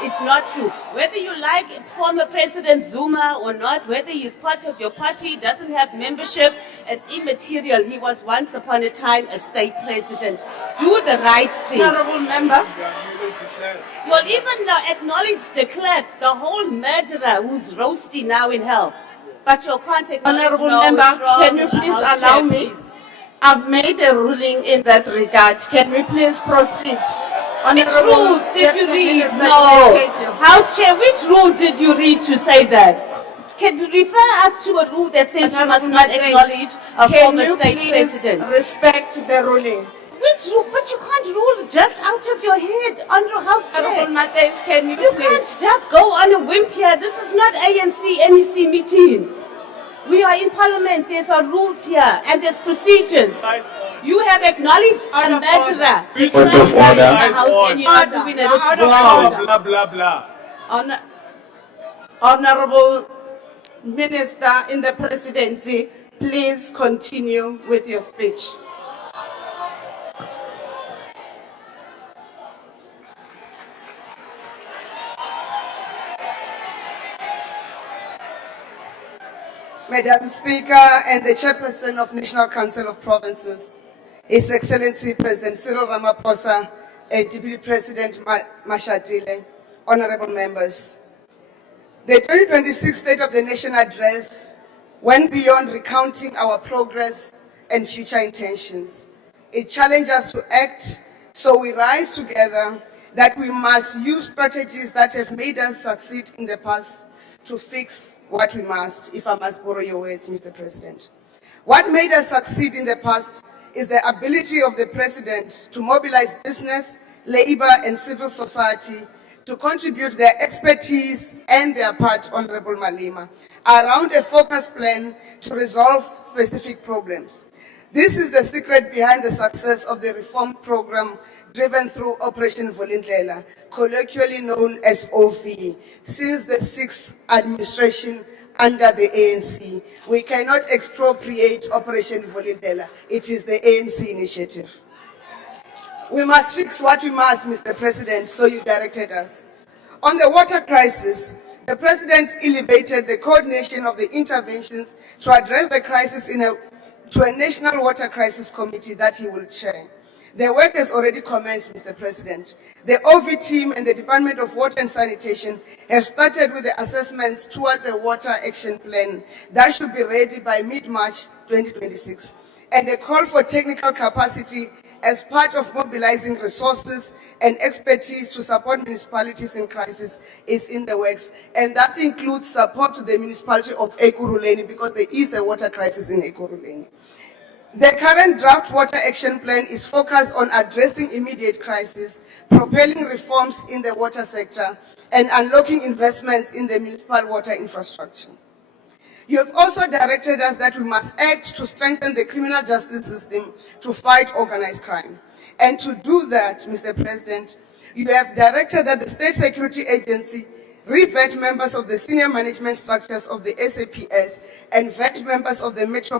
It's not true. Whether you like former President Zuma or not, whether he's part of your party, doesn't have membership, it's immaterial. He was once upon a time a state president. Do the right thing. Honorable member. You'll even now acknowledge de Klerk, the whole murderer who's roasting now in hell. But you can't acknowledge. Honorable no, member, it's wrong. can you please House allow Chair, me? please. I've made a ruling in that regard. Can we please proceed? Which Honorable rules did you Deputy read? Minister, No. thank you. House Chair, which rule did you read to say that? Can you refer us to a rule that says you must Honorable not members, acknowledge a can former you state please president? respect the ruling? Which rule? But you can't rule just out of your head under House Honorable Chair. Matthias, can you You please? can't just go on a whim here. This is not ANC NEC meeting. We are in Parliament. There's our rules here and there's procedures. You have acknowledged a murderer. Point of order. And you're not doing it. It's wrong. Blah, blah, blah. Honorable Minister in the presidency, please continue with your speech. Madam Speaker and the Chairperson of National Council of Provinces, His Excellency President Cyril Ramaphosa and Deputy President Mashatile, honorable members. The 2026 State of the Nation address went beyond recounting our progress and future intentions. It challenged us to act, so we rise together that we must use strategies that have made us succeed in the past to fix what we must, if I must borrow your words, Mr. President. What made us succeed in the past is the ability of the President to mobilize business, labor, and civil society to contribute their expertise and their part, Honorable Malema, around a focused plan to resolve specific problems. This is the secret behind the success of the reform program driven through Operation Vulindlela, colloquially known as OV, since the 6th administration under the ANC. We cannot expropriate Operation Vulindlela. It is the ANC initiative. We must fix what we must, Mr. President, so you directed us. On the water crisis, the President elevated the coordination of the interventions to address the crisis to a National Water Crisis Committee that he will chair. The work has already commenced, Mr. President. The OV team and the Department of Water and Sanitation have started with the assessments towards a water action plan that should be ready by mid-March 2026, and a call for technical capacity as part of mobilizing resources and expertise to support municipalities in crisis is in the works, and that includes support to the municipality of Ekurhuleni because there is a water crisis in Ekurhuleni. The current draft water action plan is focused on addressing immediate crises, propelling reforms in the water sector, and unlocking investments in the municipal water infrastructure. You have also directed us that we must act to strengthen the criminal justice system to fight organized crime. And to do that, Mr. President, you have directed that the State Security Agency re-vet members of the senior management structures of the SAPS and vet members of the Metro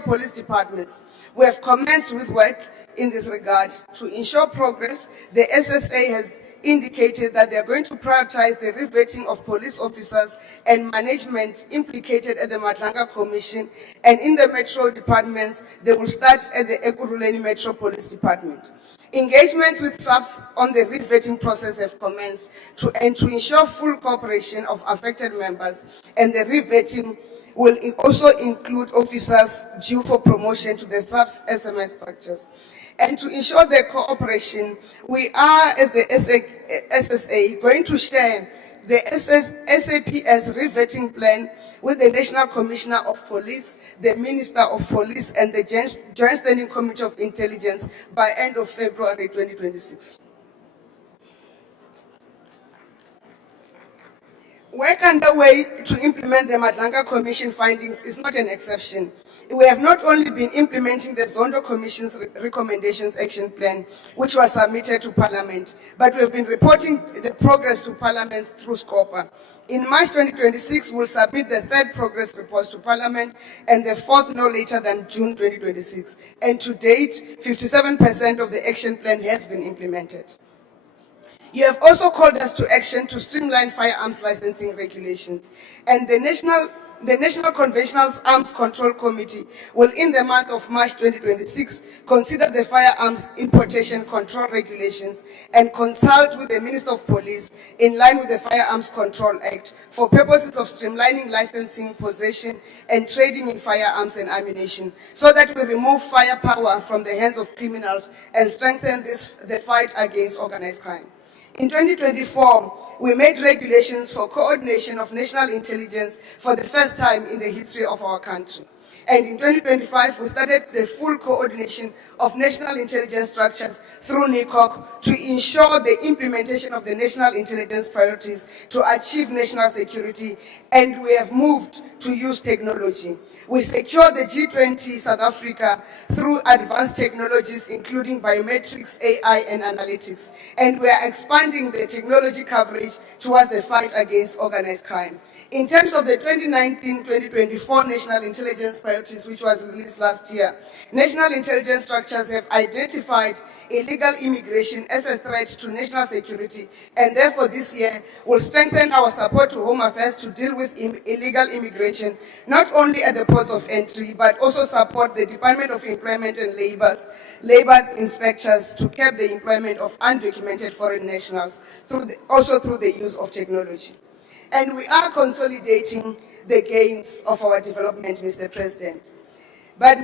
Police departments. We have commenced with work in this regard. To ensure progress, the SSA has indicated that they are going to prioritize the revetting of police officers and management implicated at the Madlanga Commission, and in the Metro departments, they will start at the Ekurhuleni Metro Police Department. Engagements with SAPS on the revetting process have commenced to ensure full cooperation of affected members, and the revetting will also include officers due for promotion to the SAPS SMS structures. And to ensure their cooperation, we are, as the SSA, going to share the SAPS revetting plan with the National Commissioner of Police, the Minister of Police, and the Joint Standing Committee of Intelligence by end of February 2026. Work underway to implement the Madlanga Commission findings is not an exception. We have not only been implementing the Zondo Commission's recommendations action plan, which was submitted to Parliament, but we have been reporting the progress to Parliament through SCOPA. In March 2026, we'll submit the third progress report to Parliament and the fourth no later than June 2026. And to date, 57% of the action plan has been implemented. You have also called us to action to streamline firearms licensing regulations, and the National Conventional Arms Control Committee will, in the month of March 2026, consider the firearms importation control regulations and consult with the Minister of Police in line with the Firearms Control Act for purposes of streamlining licensing, possession, and trading in firearms and ammunition, so that we remove firepower from the hands of criminals and strengthen the fight against organized crime. In 2024, we made regulations for coordination of national intelligence for the first time in the history of our country. And in 2025, we started the full coordination of national intelligence structures through NICOC to ensure the implementation of the national intelligence priorities to achieve national security, and we have moved to use technology. We secured the G20 South Africa through advanced technologies, including biometrics, AI, and analytics. And we are expanding the technology coverage towards the fight against organized crime. In terms of the 2019-2024 National Intelligence Priorities, which was released last year, national intelligence structures have identified illegal immigration as a threat to national security, and therefore this year will strengthen our support to Home Affairs to deal with illegal immigration, not only at the ports of entry, but also support the Department of Employment and Labor's inspectors to curb the employment of undocumented foreign nationals, also through the use of technology. And we are consolidating the gains of our development, Mr. President. But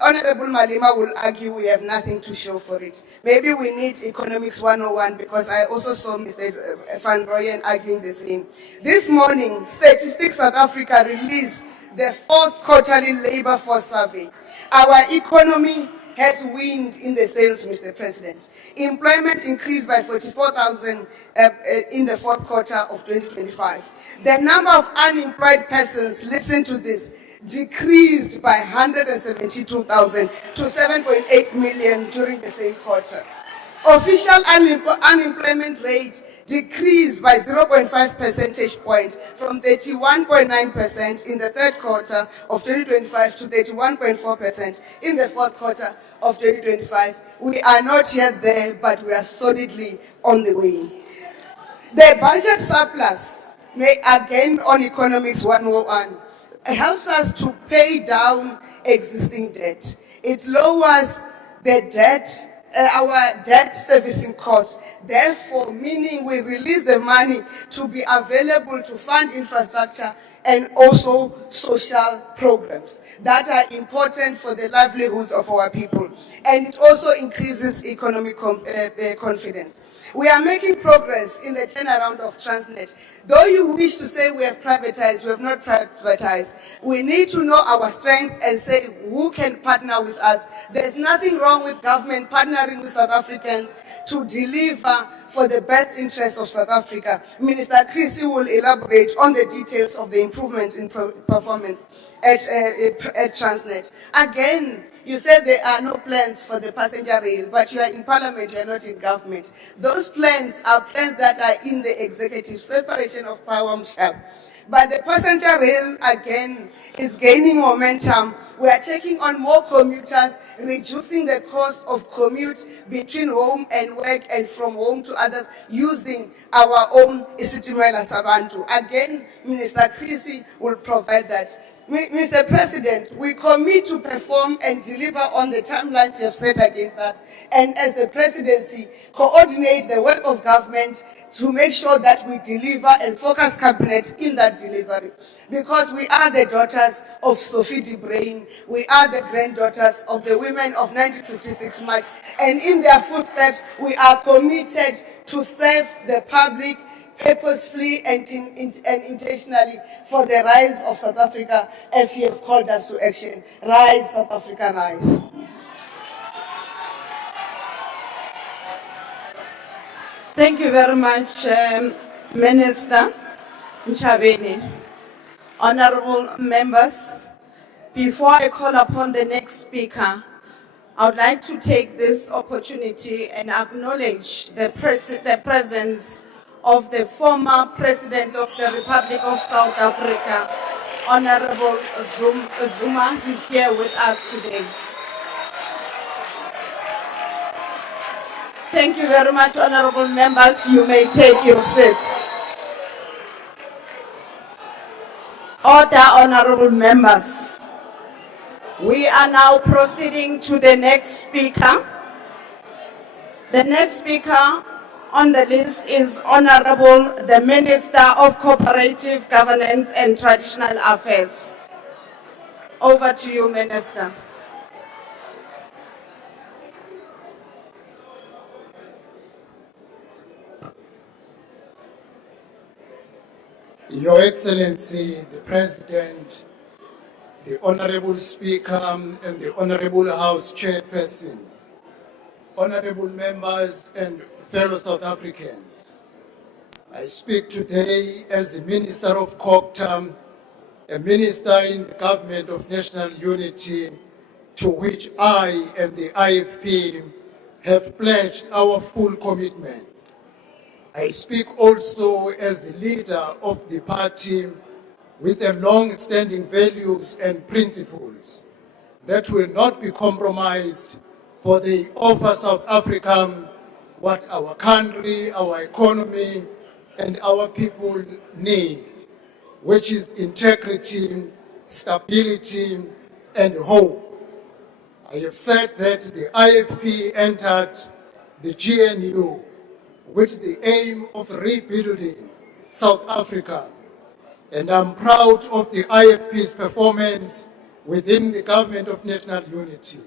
Honorable Malema will argue we have nothing to show for it. Maybe we need Economics 101, because I also saw Mr. Van Rooyen arguing the same. This morning, Statistics South Africa released the 4th quarterly labor force survey. Our economy has wind in the sails, Mr. President. Employment increased by 44,000 in the 4th quarter of 2025. The number of unemployed persons, listen to this, decreased by 172,000 to 7.8 million during the same quarter. Official unemployment rate decreased by 0.5 percentage point from 31.9% in the 3rd quarter of 2025 to 31.4% in the 4th quarter of 2025. We are not yet there, but we are solidly on the way. The budget surplus, again on Economics 101, helps us to pay down existing debt. It lowers the debt, our debt servicing costs. Therefore, meaning we release the money to be available to fund infrastructure and also social programs that are important for the livelihoods of our people. And it also increases economic confidence. We are making progress in the turnaround of Transnet. Though you wish to say we have privatized, we have not privatized. We need to know our strength and say who can partner with us. There's nothing wrong with government partnering with South Africans to deliver for the best interests of South Africa. Minister Crises will elaborate on the details of the improvements in performance at Transnet. Again, you said there are no plans for the passenger rail, but you are in parliament, you are not in government. Those plans are plans that are in the executive, separation of power. But the passenger rail, again, is gaining momentum. We are taking on more commuters, reducing the cost of commute between home and work and from home to others using our own Isitimela Sabantu. Again, Minister Crises will provide that. Mr. President, we commit to perform and deliver on the timelines you have set against us, and as the presidency, coordinate the work of government to make sure that we deliver and focus cabinet in that delivery. Because we are the daughters of Sophie de Bruyn, we are the granddaughters of the women of 1956 March, and in their footsteps, we are committed to serve the public purposefully and intentionally for the rise of South Africa, as you have called us to action. Rise, South Africa, rise. Thank you very much, Minister Nchabeni. Honorable members, before I call upon the next speaker, I would like to take this opportunity and acknowledge the presence of the former President of the Republic of South Africa, Honorable Zuma. He's here with us today. Thank you very much, honorable members. You may take your seats. Order, honorable members. We are now proceeding to the next speaker. The next speaker on the list is Honorable the Minister of Cooperative Governance and Traditional Affairs. Over to you, Minister. Your Excellency, the President, the Honorable Speaker, and the Honorable House Chairperson, honorable members and fellow South Africans, I speak today as the Minister of COGTA, a minister in the Government of National Unity, to which I and the IFP have pledged our full commitment. I speak also as the leader of the party with the long-standing values and principles that will not be compromised, for they offer South Africa what our country, our economy, and our people need, which is integrity, stability, and hope. I have said that the IFP entered the GNU with the aim of rebuilding South Africa, and I'm proud of the IFP's performance within the Government of National Unity.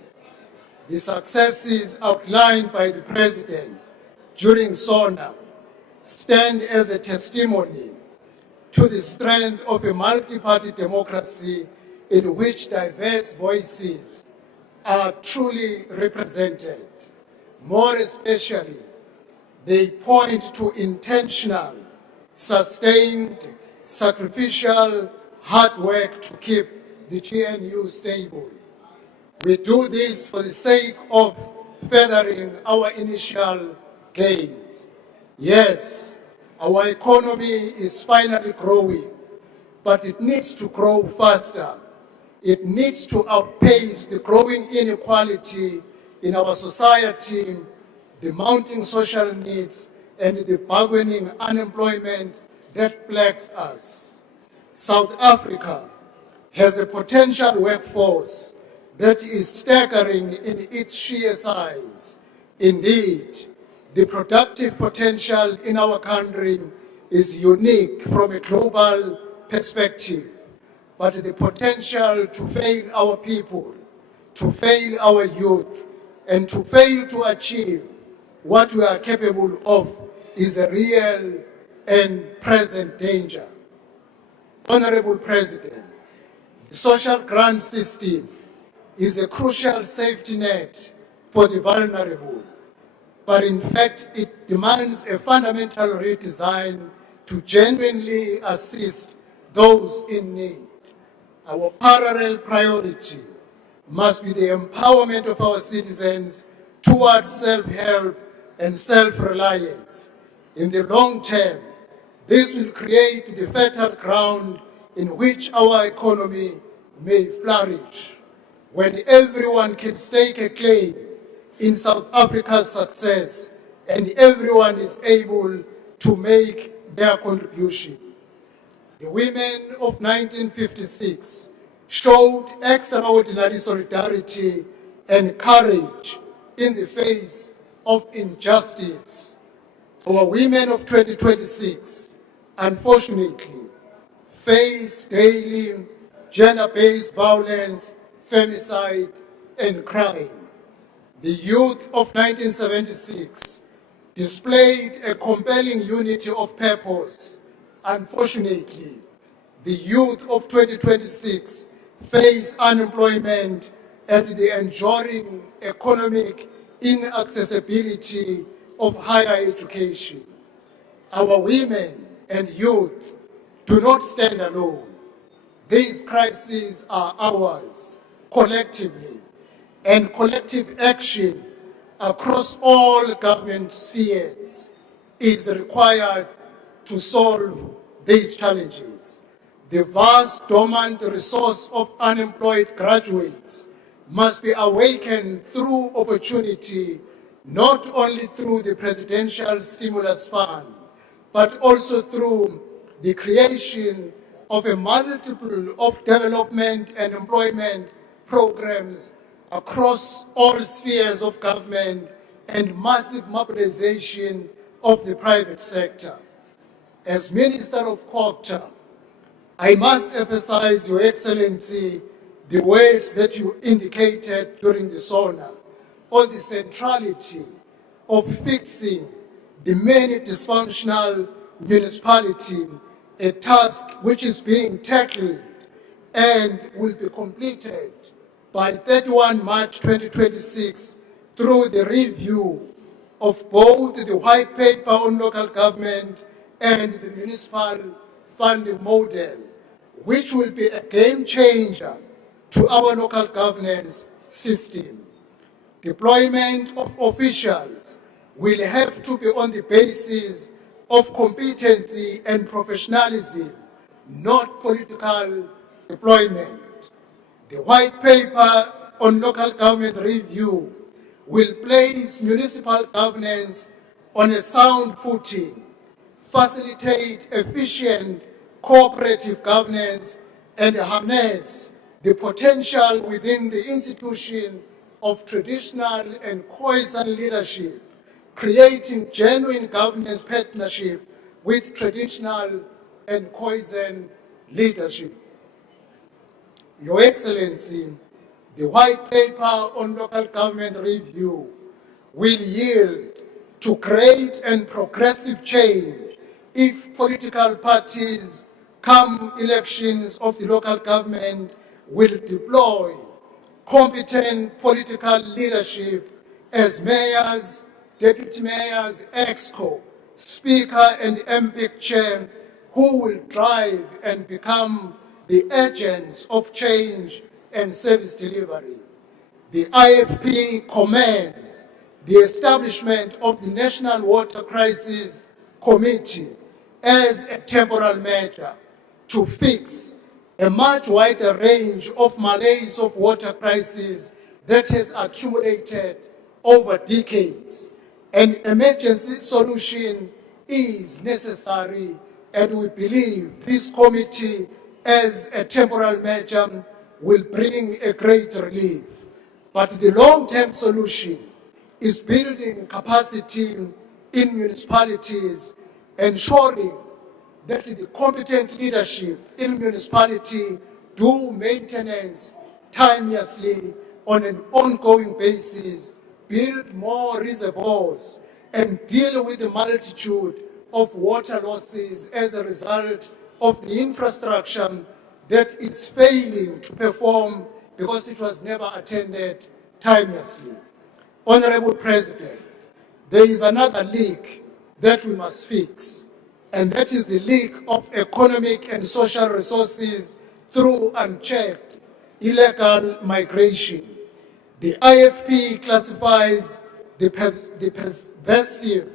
The successes outlined by the President during SONA stand as a testimony to the strength of a multi-party democracy in which diverse voices are truly represented. More especially, they point to intentional, sustained, sacrificial, hard work to keep the GNU stable. We do this for the sake of furthering our initial gains. Yes, our economy is finally growing, but it needs to grow faster. It needs to outpace the growing inequality in our society, the mounting social needs, and the bargaining unemployment that plagues us. South Africa has a potential workforce that is staggering in its sheer size. Indeed, the productive potential in our country is unique from a global perspective, but the potential to fail our people, to fail our youth, and to fail to achieve what we are capable of is a real and present danger. Honorable President, the social grant system is a crucial safety net for the vulnerable, but in fact it demands a fundamental redesign to genuinely assist those in need. Our parallel priority must be the empowerment of our citizens towards self-help and self-reliance. In the long term, this will create the fertile ground in which our economy may flourish. When everyone can stake a claim in South Africa's success and everyone is able to make their contribution. The women of 1956 showed extraordinary solidarity and courage in the face of injustice. Our women of 2026, unfortunately, face daily gender-based violence, femicide, and crime. The youth of 1976 displayed a compelling unity of purpose. Unfortunately, the youth of 2026 face unemployment and the enduring economic inaccessibility of higher education. Our women and youth do not stand alone. These crises are ours collectively, and collective action across all government spheres is required to solve these challenges. The vast dormant resource of unemployed graduates must be awakened through opportunity, not only through the Presidential Stimulus Fund, but also through the creation of a multiple of development and employment programs across all spheres of government and massive mobilization of the private sector. As Minister of Culture, I must emphasize, Your Excellency, the words that you indicated during the SONA on the centrality of fixing the many dysfunctional municipalities, a task which is being tackled and will be completed by 31 March 2026 through the review of both the white paper on local government and the municipal funding model, which will be a game changer to our local governance system. Deployment of officials will have to be on the basis of competency and professionalism, not political deployment. The white paper on local government review will place municipal governance on a sound footing, facilitate efficient cooperative governance, and harness the potential within the institution of traditional and cohesion leadership, creating genuine governance partnership with traditional and cohesion leadership. Your Excellency, the white paper on local government review will yield to great and progressive change if political parties come elections of the local government will deploy competent political leadership as mayors, deputy mayors, exco, speaker and MPIC chair who will drive and become the agents of change and service delivery. The IFP commends the establishment of the National Water Crisis Committee as a temporal measure to fix a much wider range of malaise of water crisis that has accumulated over decades. An emergency solution is necessary, and we believe this committee as a temporal measure will bring a great relief. But the long-term solution is building capacity in municipalities, ensuring that the competent leadership in municipality do maintenance timelessly on an ongoing basis, build more reservoirs, and deal with the multitude of water losses as a result of the infrastructure that is failing to perform because it was never attended timelessly. Honorable President, there is another leak that we must fix, and that is the leak of economic and social resources through unchecked illegal migration. The IFP classifies the pervasive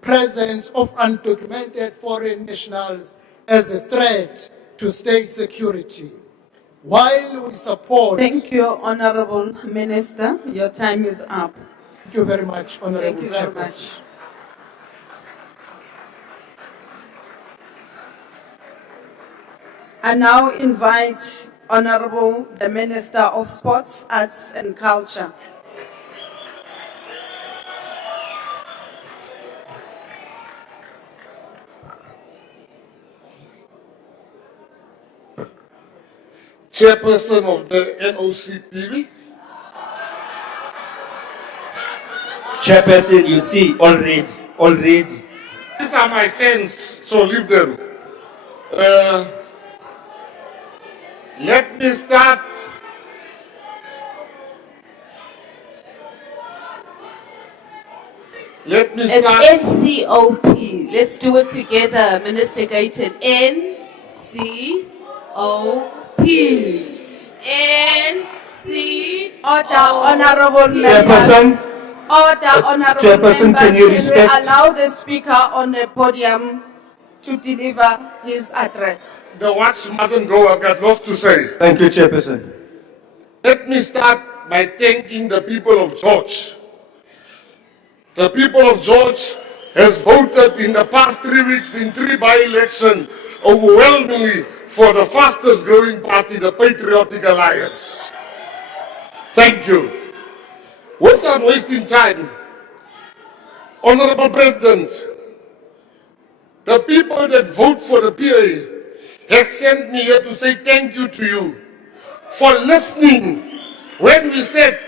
presence of undocumented foreign nationals as a threat to state security. While we support... Thank you, Honorable Minister. Your time is up. Thank you very much, Honorable Thank you very Chairperson. much. I now invite Honorable the Minister of Sports, Arts and Culture. Chairperson of the NOCPV. Chairperson, you see, already. These are my fans, so leave them. Let me start. It's NCOP. Let's do it together, Minister Gayton. NCOP. NCOP. Order, Honorable Chairperson. members. Order, Honorable Chairperson, members. can you we respect- allow the speaker on the podium to deliver his address? The watch mustn't go, I've got lots to say. Thank you, Chairperson. Let me start by thanking the people of George. The people of George has voted in the past 3 weeks in 3 by-elections overwhelmingly for the fastest growing party, the Patriotic Alliance. Thank you. Without wasting time, Honorable President, the people that vote for the PA has sent me here to say thank you to you for listening when we said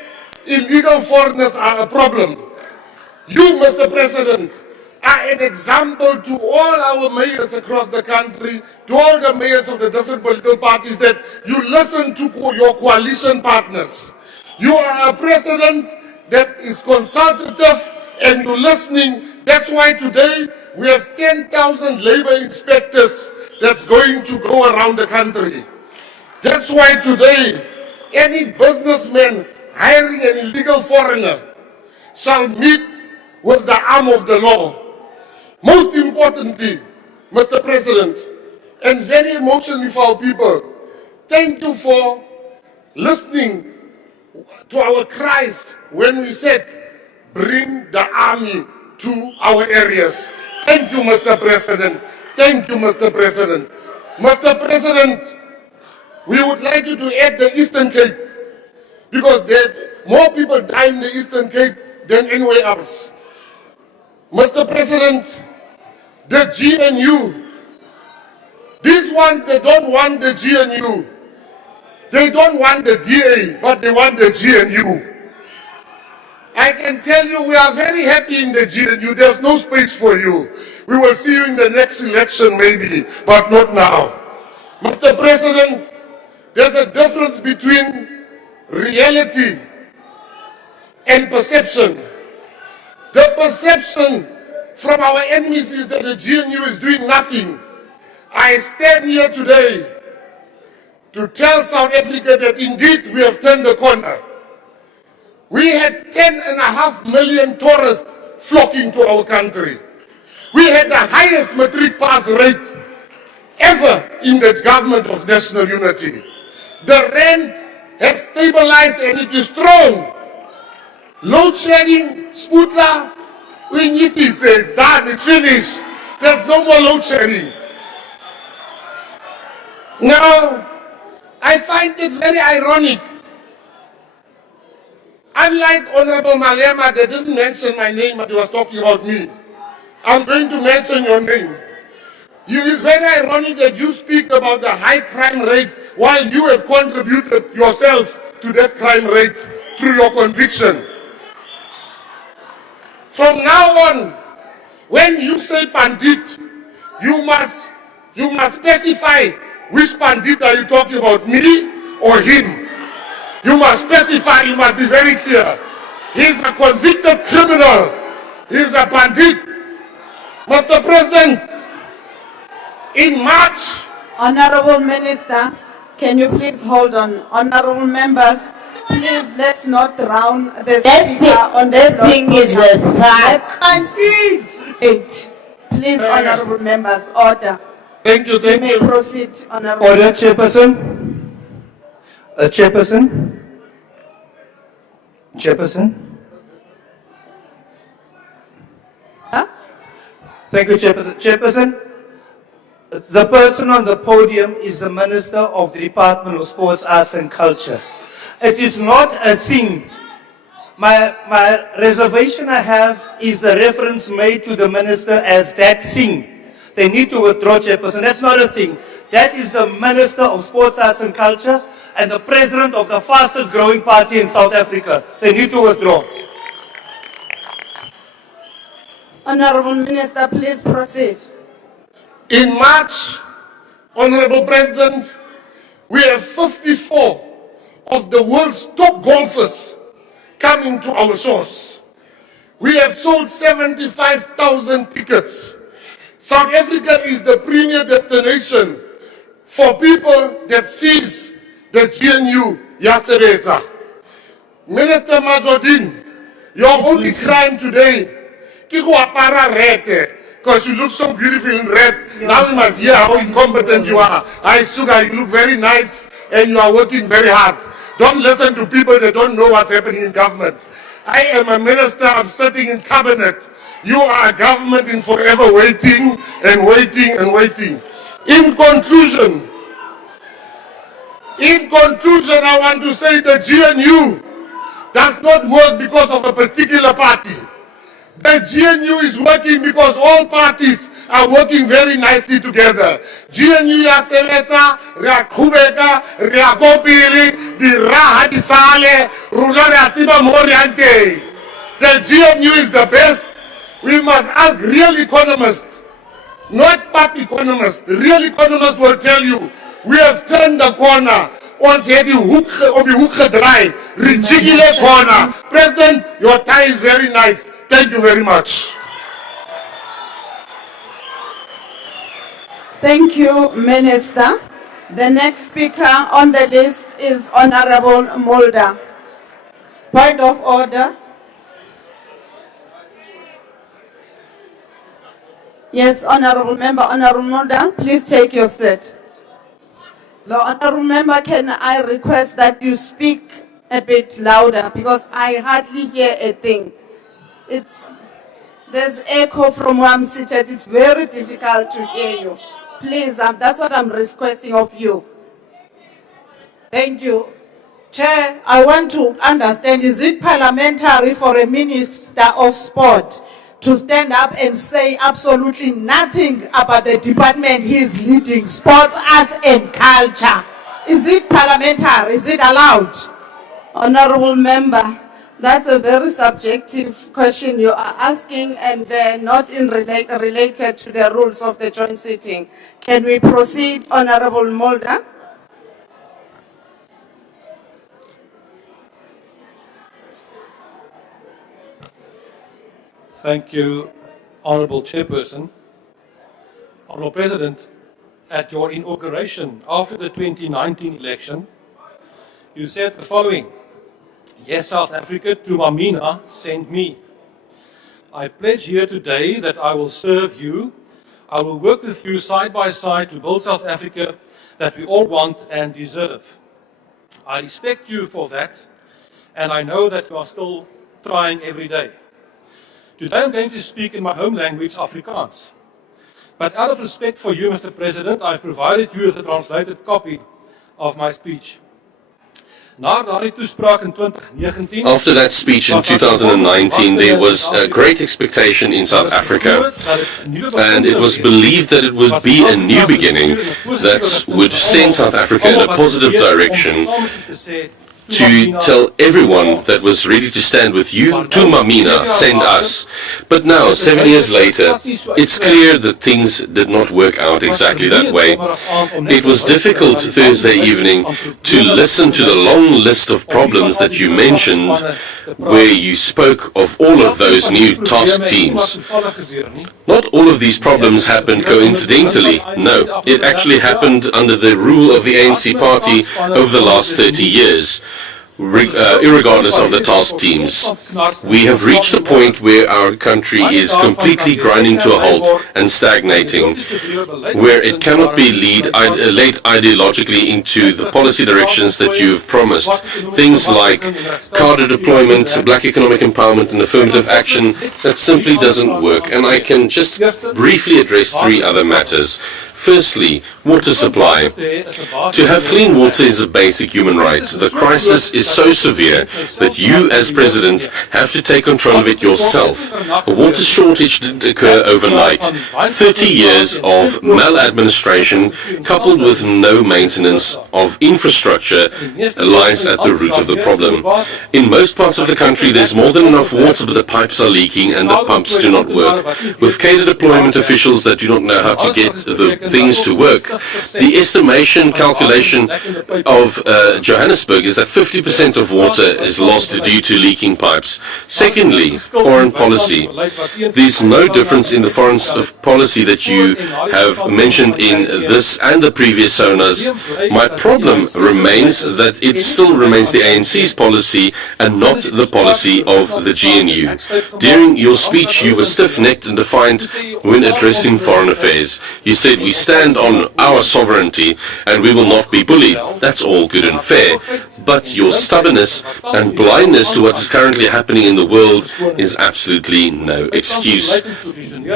illegal foreigners are a problem. You, Mr. President, are an example to all our mayors across the country, to all the mayors of the different political parties, that you listen to your coalition partners. You are a president that is consultative and you're listening. That's why today we have 10,000 labor inspectors that's going to go around the country. That's why today any businessman hiring an illegal foreigner shall meet with the arm of the law. Most importantly, Mr. President, and very emotionally for our people, thank you for listening to our cries when we said, bring the army to our areas. Thank you, Mr. President. Thank you, Mr. President. Mr. President, we would like you to add the Eastern Cape, because there more people die in the Eastern Cape than anywhere else. Mr. President, the GNU, these ones, they don't want the GNU. They don't want the DA, but they want the GNU. I can tell you we are very happy in the GNU. There's no space for you. We will see you in the next election maybe, but not now. Mr. President, there's a difference between reality and perception. The perception from our enemies is that the GNU is doing nothing. I stand here today to tell South Africa that indeed we have turned the corner. We had 10.5 million tourists flocking to our country. We had the highest matric pass rate ever in the government of national unity. The rand has stabilized and it is strong. Load shedding, Sputla, it's done, it's finished. There's no more load shedding. Now, I find it very ironic. Unlike Honorable Malema, they didn't mention my name, but he was talking about me. I'm going to mention your name. It is very ironic that you speak about the high crime rate while you have contributed yourselves to that crime rate through your conviction. From now on, when you say bandit, you must specify which bandit are you talking about, me or him. You must specify, you must be very clear. He's a convicted criminal. He's a bandit. Mr. President, in March... Honorable Minister, can you please hold on? Honorable members, please let's not drown the speaker on the That thing is a fact. Eight. Please, honorable members, order. Thank you, thank You you. may proceed, honorable. Order, Chairperson. Chairperson. Chairperson. Huh? Thank you, Chairperson. Chairperson, the person on the podium is the Minister of the Department of Sports, Arts and Culture. It is not a thing. My reservation I have is the reference made to the Minister as that thing. They need to withdraw, Chairperson. That's not a thing. That is the Minister of Sports, Arts and Culture and the President of the fastest growing party in South Africa. They need to withdraw. Honorable Minister, please proceed. In March, Honorable President, we have 54 of the world's top golfers coming to our shores. We have sold 75,000 tickets. South Africa is the premier destination for people that sees the GNU Yasebeta. Minister Mazodin, your only crime today, because you look so beautiful in red. Now we must hear how incompetent you are. Sugar, you look very nice and you are working very hard. Don't listen to people that don't know what's happening in government. I am a minister, I'm sitting in cabinet. You are a government in forever waiting and waiting and waiting. In conclusion, I want to say the GNU does not work because of a particular party. The GNU is working because all parties are working very nicely together. GNU ya sebetsa, rea khubeka, rea kopile, di raha di sale, runa rea tiba mo reang teng. The GNU is the best. We must ask real economists, not pop economists. Real economists will tell you, we have turned the corner. Ons het die hoek op die hoek gedraai. Ridiculous corner. President, your tie is very nice. Thank you very much. Thank you, Minister. The next speaker on the list is Honorable Mulder. Point of order. Yes, Honorable Member, Honorable Monda, please take your seat. The Honorable Member, can I request that you speak a bit louder because I hardly hear a thing. There's echo from where I'm seated. It's very difficult to hear you. Please, that's what I'm requesting of you. Thank you. Chair, I want to understand, is it parliamentary for a Minister of Sport to stand up and say absolutely nothing about the department he's leading, sports, arts and culture? Is it parliamentary? Is it allowed? Honorable Member, that's a very subjective question you are asking and not related to the rules of the joint sitting. Can we proceed, Honorable Mulder? Thank you, Honourable Chairperson. Honourable President, at your inauguration after the 2019 election, you said the following: "Yes, South Africa, to Mamina, send me. I pledge here today that I will serve you. I will work with you side by side to build South Africa that we all want and deserve." I respect you for that, and I know that you are still trying every day. Today I'm going to speak in my home language, Afrikaans. But out of respect for you, Mr. President, I've provided you with a translated copy of my speech. After that speech in 2019, there was a great expectation in South Africa, and it was believed that it would be a new beginning that would send South Africa in a positive direction, to tell everyone that was ready to stand with you, to Mamina, send us. But now, 7 years later, it's clear that things did not work out exactly that way. It was difficult Thursday evening to listen to the long list of problems that you mentioned, where you spoke of all of those new task teams. Not all of these problems happened coincidentally. No, it actually happened under the rule of the ANC party over the last 30 years. Irregardless of the task teams, we have reached a point where our country is completely grinding to a halt and stagnating, where it cannot be led ideologically into the policy directions that you've promised. Things like cadre deployment, black economic empowerment and affirmative action, that simply doesn't work. And I can just briefly address three other matters. Firstly, water supply. To have clean water is a basic human right. The crisis is so severe that you, as President, have to take control of it yourself. A water shortage didn't occur overnight. 30 years of maladministration, coupled with no maintenance of infrastructure, lies at the root of the problem. In most parts of the country, there's more than enough water, but the pipes are leaking and the pumps do not work. With cadre deployment officials that do not know how to get the things to work, the estimation calculation of Johannesburg is that 50% of water is lost due to leaking pipes. Secondly, foreign policy. There's no difference in the foreign policy that you have mentioned in this and the previous sonas. My problem remains that it still remains the ANC's policy and not the policy of the GNU. During your speech, you were stiff-necked and defiant when addressing foreign affairs. You said, "We stand on our sovereignty and we will not be bullied." That's all good and fair. But your stubbornness and blindness to what is currently happening in the world is absolutely no excuse.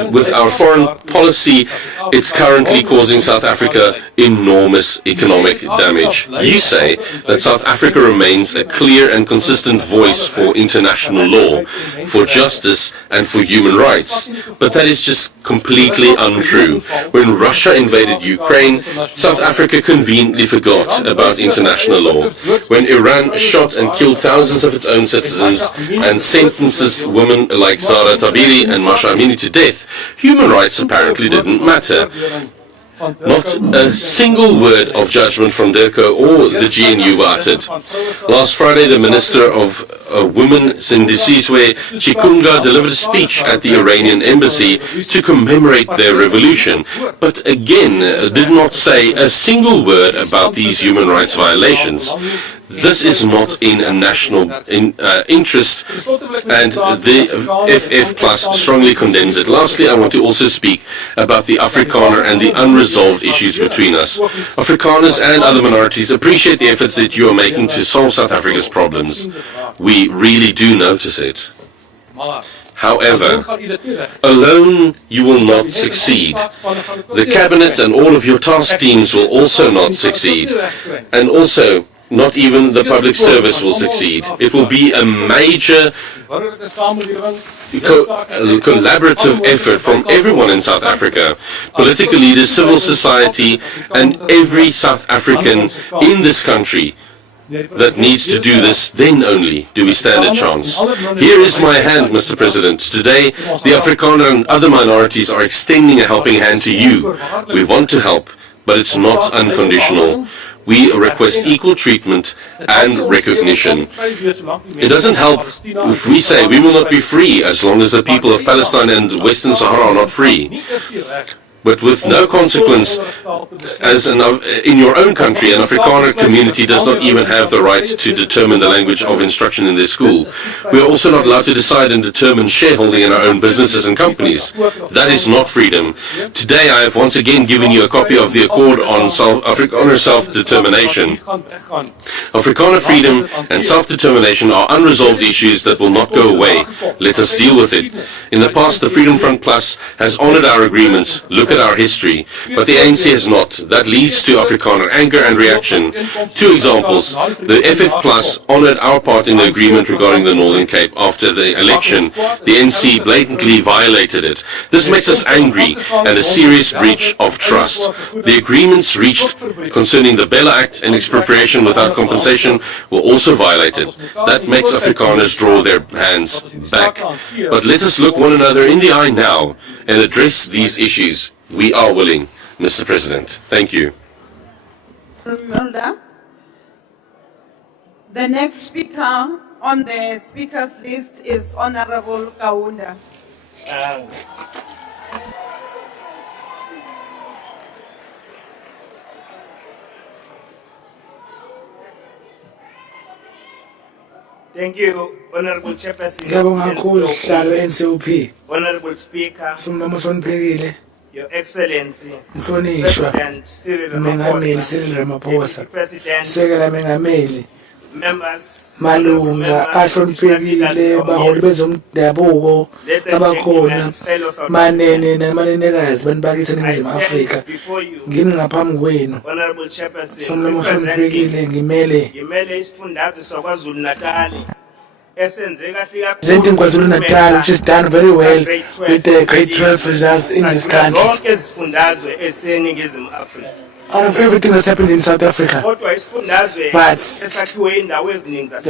With our foreign policy, it's currently causing South Africa enormous economic damage. You say that South Africa remains a clear and consistent voice for international law, for justice and for human rights. But that is just completely untrue. When Russia invaded Ukraine, South Africa conveniently forgot about international law. When Iran shot and killed thousands of its own citizens and sentences women like Zara Tabiri and Masha Amini to death, human rights apparently didn't matter. Not a single word of judgment from DERCO or the GNU uttered. Last Friday, the Minister of Women, Sindisizwe Chikunga, delivered a speech at the Iranian embassy to commemorate their revolution, but again did not say a single word about these human rights violations. This is not in a national interest, and the FF Plus strongly condemns it. Lastly, I want to also speak about the Afrikaner and the unresolved issues between us. Afrikaners and other minorities appreciate the efforts that you are making to solve South Africa's problems. We really do notice it. However, alone you will not succeed. The cabinet and all of your task teams will also not succeed. And also, not even the public service will succeed. It will be a major collaborative effort from everyone in South Africa, political leaders, civil society, and every South African in this country that needs to do this. Then only do we stand a chance. Here is my hand, Mr. President. Today, the Afrikaner and other minorities are extending a helping hand to you. We want to help, but it's not unconditional. We request equal treatment and recognition. It doesn't help if we say we will not be free as long as the people of Palestine and Western Sahara are not free. But with no consequence, as in your own country, an Afrikaner community does not even have the right to determine the language of instruction in their school. We are also not allowed to decide and determine shareholding in our own businesses and companies. That is not freedom. Today I have once again given you a copy of the Accord on Afrikaner Self-Determination. Afrikaner freedom and self-determination are unresolved issues that will not go away. Let us deal with it. In the past, the Freedom Front Plus has honored our agreements. Look at our history, but the ANC has not. That leads to Afrikaner anger and reaction. Two examples. The FF Plus honored our part in the agreement regarding the Northern Cape. After the election, the ANC blatantly violated it. This makes us angry and a serious breach of trust. The agreements reached concerning the Bella Act and expropriation without compensation were also violated. That makes Afrikaners draw their hands back. But let us look one another in the eye now and address these issues. We are willing, Mr. President. Thank you. The next speaker on the speakers list is Honorable Kaunda. Thank you, Honorable Chairperson. Honorable Speaker, Your Excellency, President Cyril Ramaphosa, President, members, malunga ahloniphekile baholi bezomdabuko abakhona manene namanenekazi bantu bakithi eNingizimu Afrika ngimi ngaphambi kwenu somlomo ohloniphekile ngimele isifundazwe saKwaZulu Natal esenzeka fika Presenting KwaZulu Natal, which has done very well with the grade 12 results in this country. zonke izifundazwe eseNingizimu Afrika. Out of everything that's happened in South Africa, but the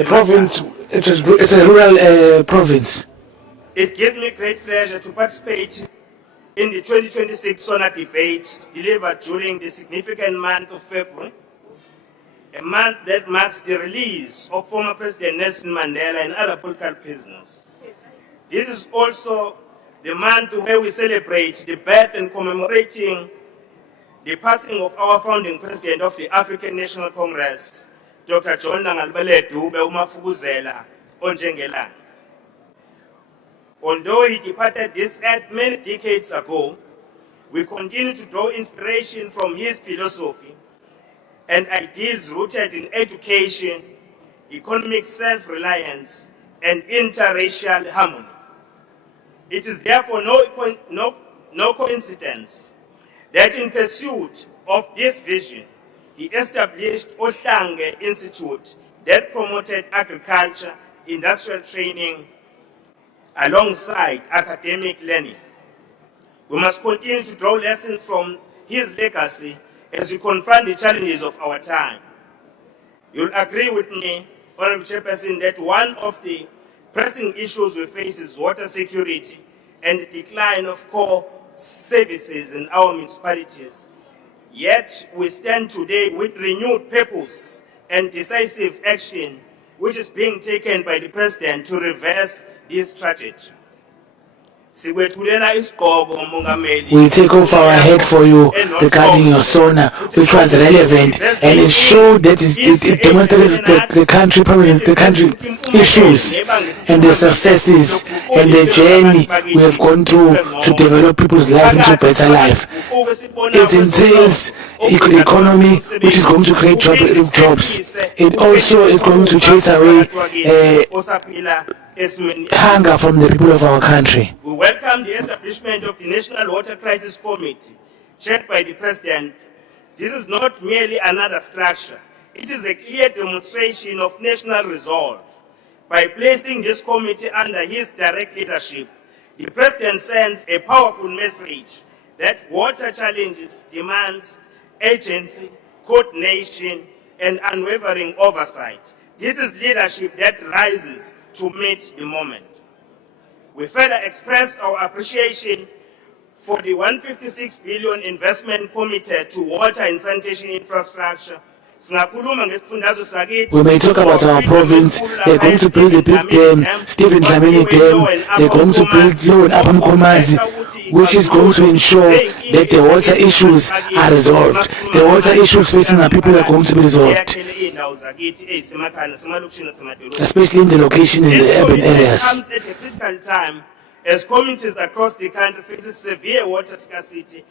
province, it's a rural province. It gives me great pleasure to participate in the 2026 SONA debate delivered during the significant month of February, a month that marks the release of former President Nelson Mandela and other political prisoners. This is also the month where we celebrate the birth and commemorating the passing of our founding president of the African National Congress, Dr. John Nangalibele Dube Umafukuzela Onjengelanga. Although he departed this earth many decades ago, we continue to draw inspiration from his philosophy and ideals rooted in education, economic self-reliance, and interracial harmony. It is therefore no coincidence that in pursuit of this vision, he established Ohlange Institute that promoted agriculture, industrial training, alongside academic learning. We must continue to draw lessons from his legacy as we confront the challenges of our time. You'll agree with me, Honorable Chairperson, that one of the pressing issues we face is water security and the decline of core services in our municipalities. Yet we stand today with renewed purpose and decisive action, which is being taken by the President to reverse this tragedy. Sikwethulela isigqoko Mongameli. We take off our head for you regarding your SONA, which was relevant, and it showed that it demonstrated the country problems, the country issues, and the successes, and the journey we have gone through to develop people's life into a better life. It entails the economy, which is going to create jobs. It also is going to chase away hunger from the people of our country. We welcome the establishment of the National Water Crisis Committee, chaired by the President. This is not merely another structure. It is a clear demonstration of national resolve. By placing this committee under his direct leadership, the President sends a powerful message that water challenges demands agency, coordination, and unwavering oversight. This is leadership that rises to meet the moment. We further express our appreciation for the 156 billion investment committed to water and sanitation infrastructure. We may talk about our province. They're going to build a big dam, Stephen Dlamini Dam. They're going to build low in Upper Mkomazi, which is going to ensure that the water issues are resolved. The water issues facing our people are going to be resolved, especially in the location in the urban areas. Comes at a critical time as communities across the country face severe water scarcity,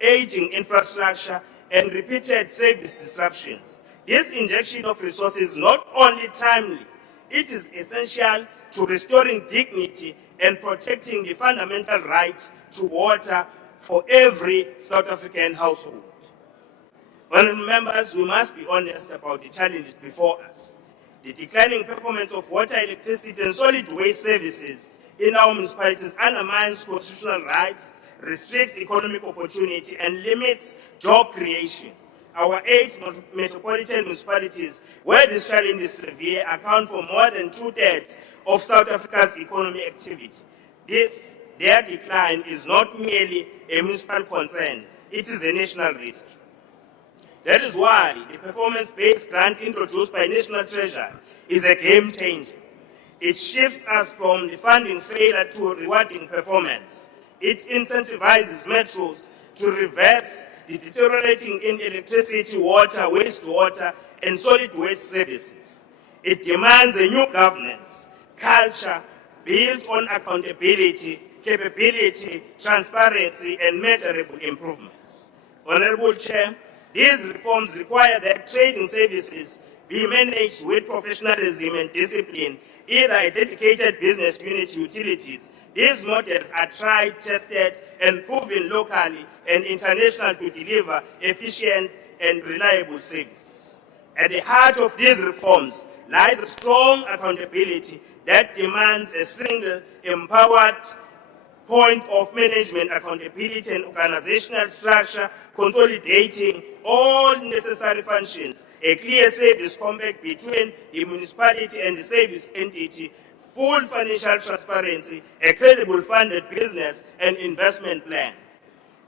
aging infrastructure, and repeated service disruptions. This injection of resources is not only timely, it is essential to restoring dignity and protecting the fundamental right to water for every South African household. Honourable members, we must be honest about the challenges before us. The declining performance of water, electricity, and solid waste services in our municipalities undermines constitutional rights, restricts economic opportunity, and limits job creation. Our 8 metropolitan municipalities, where this challenge is severe, account for more than 2/3 of South Africa's economic activity. Their decline is not merely a municipal concern, it is a national risk. That is why the performance-based grant introduced by National Treasury is a game changer. It shifts us from the funding failure to rewarding performance. It incentivizes metros to reverse the deteriorating in electricity, water, wastewater, and solid waste services. It demands a new governance, culture built on accountability, capability, transparency, and measurable improvements. Honourable Chair, these reforms require that trading services be managed with professionalism and discipline, either a dedicated business unit utilities. These models are tried, tested, and proven locally and internationally to deliver efficient and reliable services. At the heart of these reforms lies a strong accountability that demands a single, empowered point of management accountability and organizational structure, consolidating all necessary functions, a clear service compact between the municipality and the service entity, full financial transparency, a credible funded business and investment plan.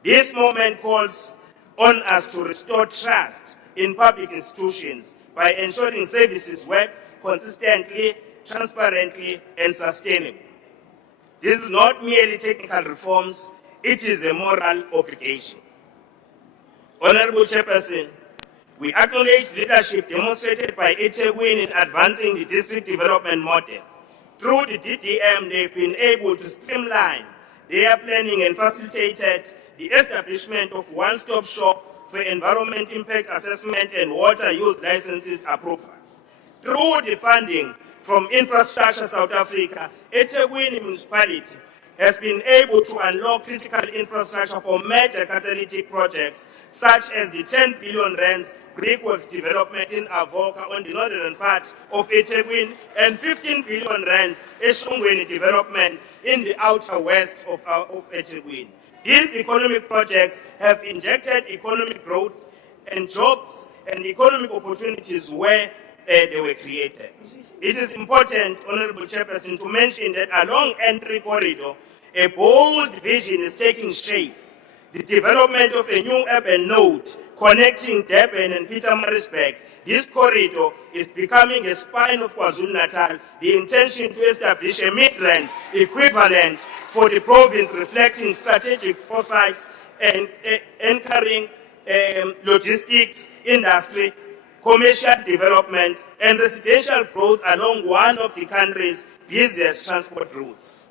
This moment calls on us to restore trust in public institutions by ensuring services work consistently, transparently, and sustainably. This is not merely technical reforms, it is a moral obligation. Honourable Chairperson, we acknowledge leadership demonstrated by eThekwini in advancing the district development model. Through the DDM, they've been able to streamline their planning and facilitated the establishment of one-stop shop for environment impact assessment and water use licenses approvals. Through the funding from Infrastructure South Africa, eThekwini municipality has been able to unlock critical infrastructure for major catalytic projects, such as the 10 billion rands brickworks development in Avoca on the northern part of eThekwini and 15 billion rands eShongweni development in the outer west of eThekwini. These economic projects have injected economic growth and jobs and economic opportunities where they were created. It is important, Honourable Chairperson, to mention that along Entry Corridor, a bold vision is taking shape. The development of a new urban node connecting Durban and Pietermaritzburg this corridor is becoming a spine of KwaZulu-Natal. The intention to establish a Midrand equivalent for the province, reflecting strategic foresights and anchoring logistics, industry, commercial development, and residential growth along one of the country's busiest transport routes.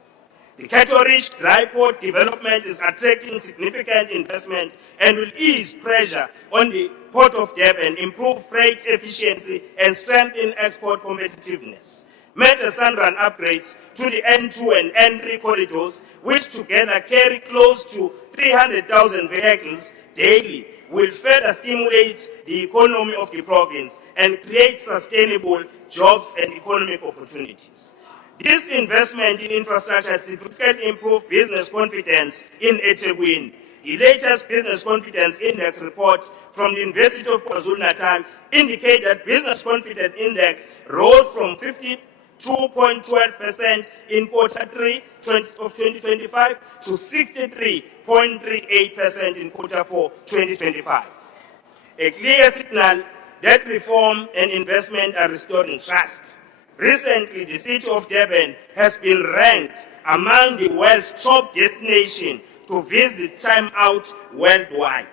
The Cattle-rich dry port development is attracting significant investment and will ease pressure on the Port of Durban, improve freight efficiency, and strengthen export competitiveness. Major Sunrun upgrades to the N2 and N3 corridors, which together carry close to 300,000 vehicles daily, will further stimulate the economy of the province and create sustainable jobs and economic opportunities. This investment in infrastructure significantly improves business confidence in eThekwini. The latest Business Confidence Index report from the University of KwaZulu-Natal indicates that Business Confidence Index rose from 52.12% in Q3 of 2025 to 63.38% in Q4 2025. A clear signal that reform and investment are restoring trust. Recently, the city of Durban has been ranked among the world's top destinations to visit time out worldwide.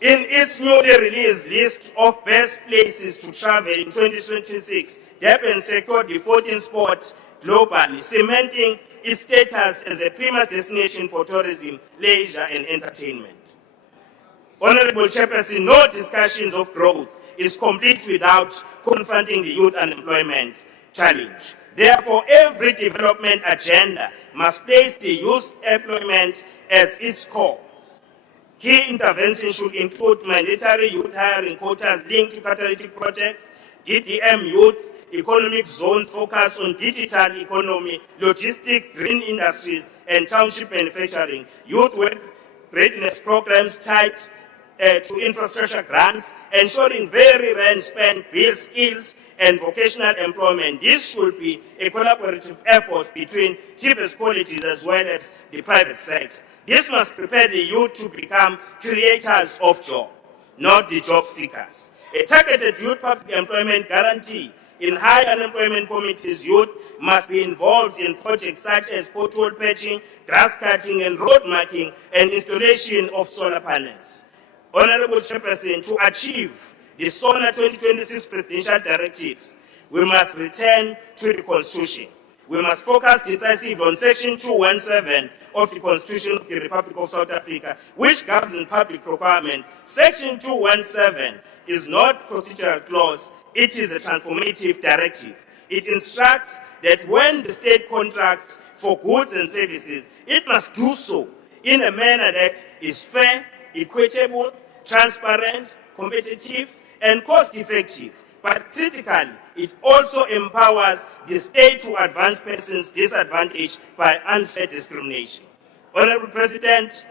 In its newly released list of best places to travel in 2026, Durban secured the 14th spot globally, cementing its status as a premier destination for tourism, leisure, and entertainment. Honorable Chairperson, no discussions of growth is complete without confronting the youth unemployment challenge. Therefore, every development agenda must place the youth employment as its core. Key interventions should include mandatory youth hiring quotas linked to catalytic projects, DDM youth economic zone focus on digital economy, logistics, green industries, and township manufacturing, youth work readiness programs tied to infrastructure grants, ensuring very rent spend build skills and vocational employment. This should be a collaborative effort between TVET colleges as well as the private sector. This must prepare the youth to become creators of jobs, not the job seekers. A targeted youth public employment guarantee in high unemployment communities, youth must be involved in projects such as pothole patching, grass cutting, and road marking, and installation of solar panels. Honorable Chairperson, to achieve the SONA 2026 presidential directives, we must return to the Constitution. We must focus decisively on Section 217 of the Constitution of the Republic of South Africa, which governs public procurement. Section 217 is not a procedural clause, it is a transformative directive. It instructs that when the state contracts for goods and services, it must do so in a manner that is fair, equitable, transparent, competitive, and cost-effective. But critically, it also empowers the state to advance persons disadvantaged by unfair discrimination. Honorable President,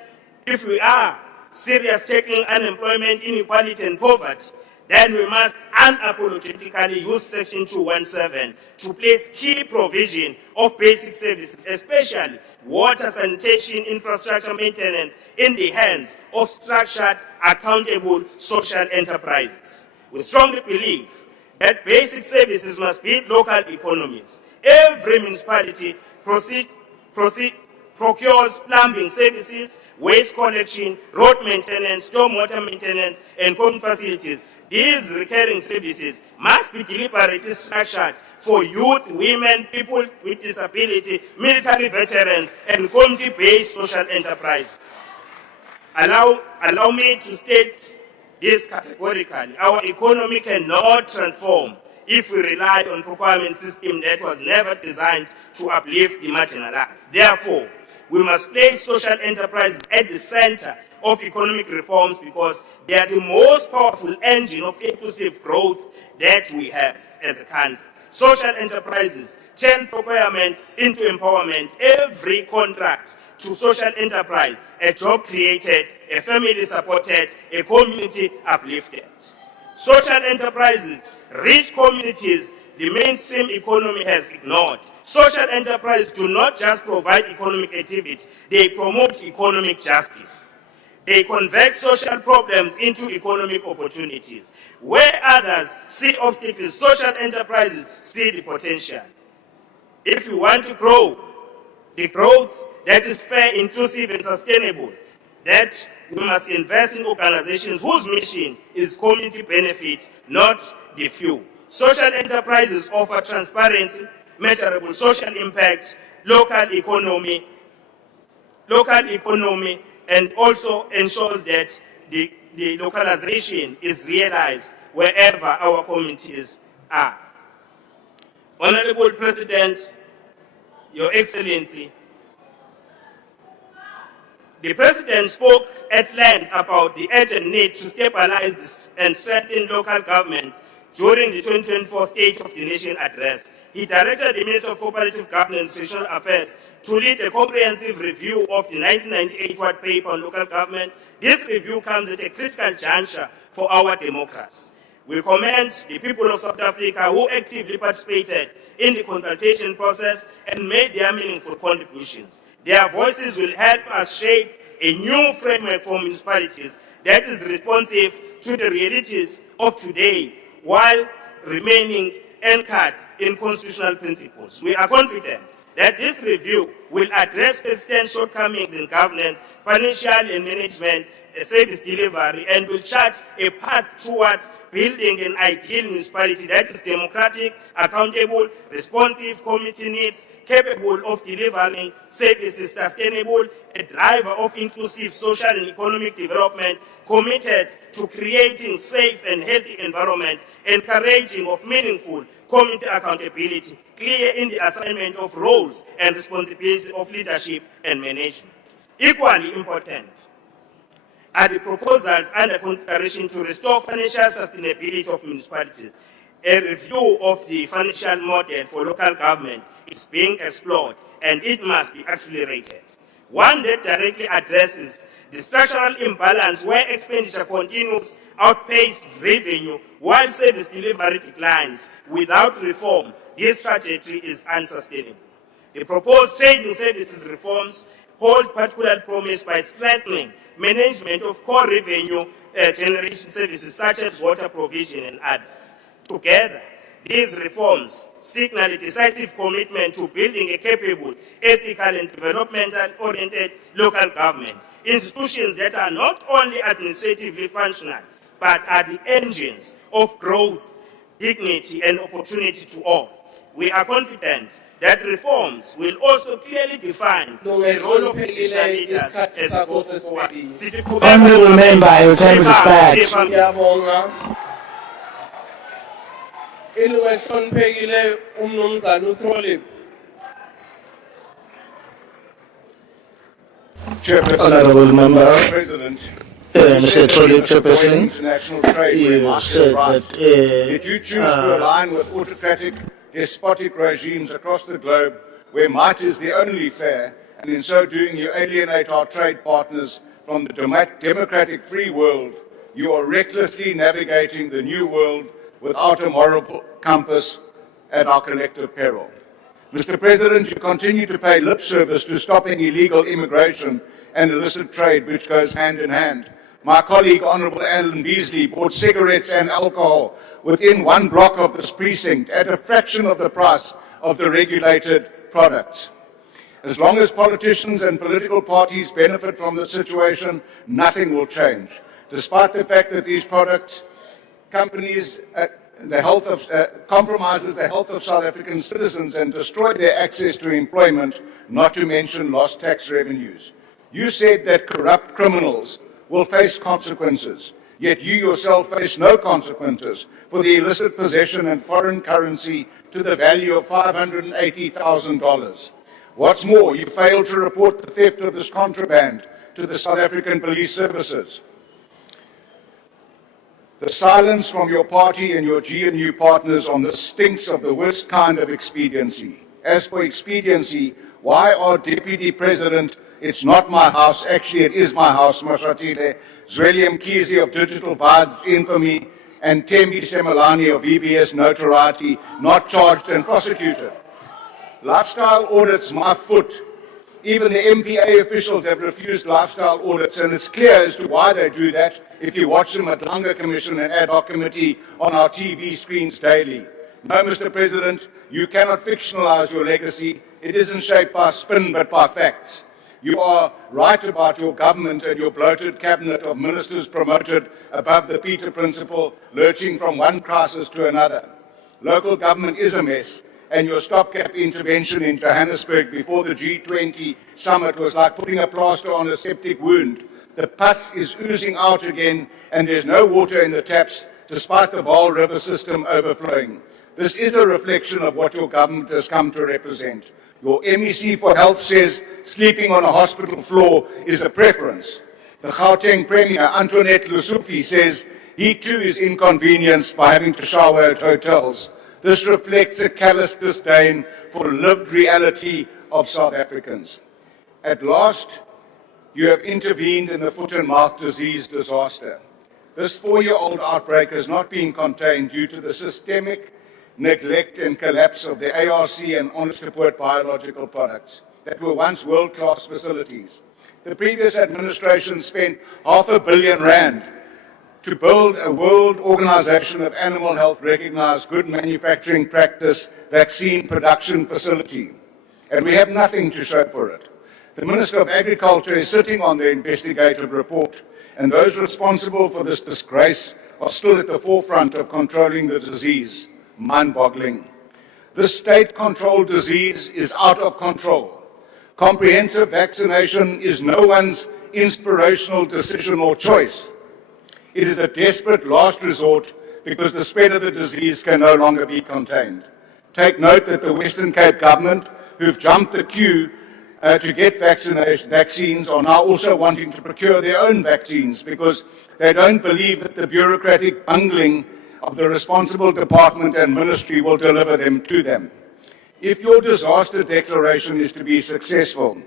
if we are serious tackling unemployment, inequality, and poverty, then we must unapologetically use Section 217 to place key provision of basic services, especially water, sanitation, infrastructure maintenance, in the hands of structured, accountable social enterprises. We strongly believe that basic services must be local economies. Every municipality procures plumbing services, waste collection, road maintenance, stormwater maintenance, and common facilities. These recurring services must be deliberately structured for youth, women, people with disability, military veterans, and community-based social enterprises. Allow me to state this categorically. Our economy cannot transform if we rely on a procurement system that was never designed to uplift the marginalized. Therefore, we must place social enterprises at the center of economic reforms because they are the most powerful engine of inclusive growth that we have as a country. Social enterprises turn procurement into empowerment. Every contract to social enterprise, a job created, a family supported, a community uplifted. Social enterprises reach communities the mainstream economy has ignored. Social enterprises do not just provide economic activity, they promote economic justice. They convert social problems into economic opportunities. Where others see obstacles, social enterprises see the potential. If we want to grow, the growth that is fair, inclusive, and sustainable, that we must invest in organizations whose mission is community benefit, not the few. Social enterprises offer transparency, measurable social impact, local economy, and also ensures that the localization is realized wherever our communities are. Honorable President, Your Excellency, the President spoke at length about the urgent need to stabilize and strengthen local government during the 2024 State of the Nation address. He directed the Minister of Cooperative Governance and Social Affairs to lead a comprehensive review of the 1998 White Paper on local government. This review comes at a critical juncture for our democracy. We commend the people of South Africa who actively participated in the consultation process and made their meaningful contributions. Their voices will help us shape a new framework for municipalities that is responsive to the realities of today while remaining anchored in constitutional principles. We are confident that this review will address persistent shortcomings in governance, financial and management, service delivery, and will chart a path towards building an ideal municipality that is democratic, accountable, responsive, community needs, capable of delivering services, sustainable, a driver of inclusive social and economic development, committed to creating safe and healthy environment, encouraging of meaningful community accountability, clear in the assignment of roles and responsibilities of leadership and management. Equally important are the proposals under consideration to restore financial sustainability of municipalities. A review of the financial model for local government is being explored and it must be accelerated. One that directly addresses the structural imbalance where expenditure continues outpaced revenue while service delivery declines. Without reform, this trajectory is unsustainable. The proposed trading services reforms hold particular promise by strengthening management of core revenue generation services such as water provision and others. Together, these reforms signal a decisive commitment to building a capable, ethical and developmental-oriented local government, institutions that are not only administratively functional, but are the engines of growth, dignity and opportunity to all. We are confident that reforms will also clearly define the role of traditional leaders as we go forward. Honorable member, your time is expired. Honorable member, President, Mr. Trolley, Chairperson, international trade you where said right. that Yet you choose to align with autocratic, despotic regimes across the globe where might is the only fair, and in so doing you alienate our trade partners from the democratic free world. You are recklessly navigating the new world without a moral compass at our collective peril. Mr. President, you continue to pay lip service to stopping illegal immigration and illicit trade, which goes hand in hand. My colleague, Honorable Alan Beasley, bought cigarettes and alcohol within one block of this precinct at a fraction of the price of the regulated products. As long as politicians and political parties benefit from the situation, nothing will change. Despite the fact that these products, companies, compromises the health of South African citizens and destroy their access to employment, not to mention lost tax revenues. You said that corrupt criminals will face consequences, yet you yourself face no consequences for the illicit possession and foreign currency to the value of $580,000. What's more, you failed to report the theft of this contraband to the South African Police Services. The silence from your party and your GNU partners on this stinks of the worst kind of expediency. As for expediency, why are Deputy President, it's not my house, actually it is my house, Mashatile, Zweli Mkhize of Digital Vibes Infamy, and Tembi Semelani of VBS Notoriety not charged and prosecuted? Lifestyle audits my foot Even the MPA officials have refused lifestyle audits, and it's clear as to why they do that if you watch them at Langer Commission and Ad Hoc Committee on our TV screens daily. No, Mr. President, you cannot fictionalize your legacy. It isn't shaped by spin but by facts. You are right about your government and your bloated cabinet of ministers promoted above the Peter principle, lurching from one crisis to another. Local government is a mess, and your stopgap intervention in Johannesburg before the G20 summit was like putting a plaster on a septic wound. The pus is oozing out again, and there's no water in the taps, despite the Vaal River system overflowing. This is a reflection of what your government has come to represent. Your MEC for Health says sleeping on a hospital floor is a preference. The Gauteng Premier, Antoinette Lesufi, says he too is inconvenienced by having to shower at hotels. This reflects a callous disdain for lived reality of South Africans. At last, you have intervened in the foot and mouth disease disaster. This 4-year-old outbreak has not been contained due to the systemic neglect and collapse of the ARC and Honest-to-Port biological products that were once world-class facilities. The previous administration spent R500 million to build a World Organization of Animal Health recognized good manufacturing practice vaccine production facility, and we have nothing to show for it. The Minister of Agriculture is sitting on the investigative report, and those responsible for this disgrace are still at the forefront of controlling the disease. Mind-boggling. This state-controlled disease is out of control. Comprehensive vaccination is no one's inspirational decision or choice. It is a desperate last resort because the spread of the disease can no longer be contained. Take note that the Western Cape government, who've jumped the queue to get vaccines, are now also wanting to procure their own vaccines because they don't believe that the bureaucratic bungling of the responsible department and ministry will deliver them to them. If your disaster declaration is to be successful,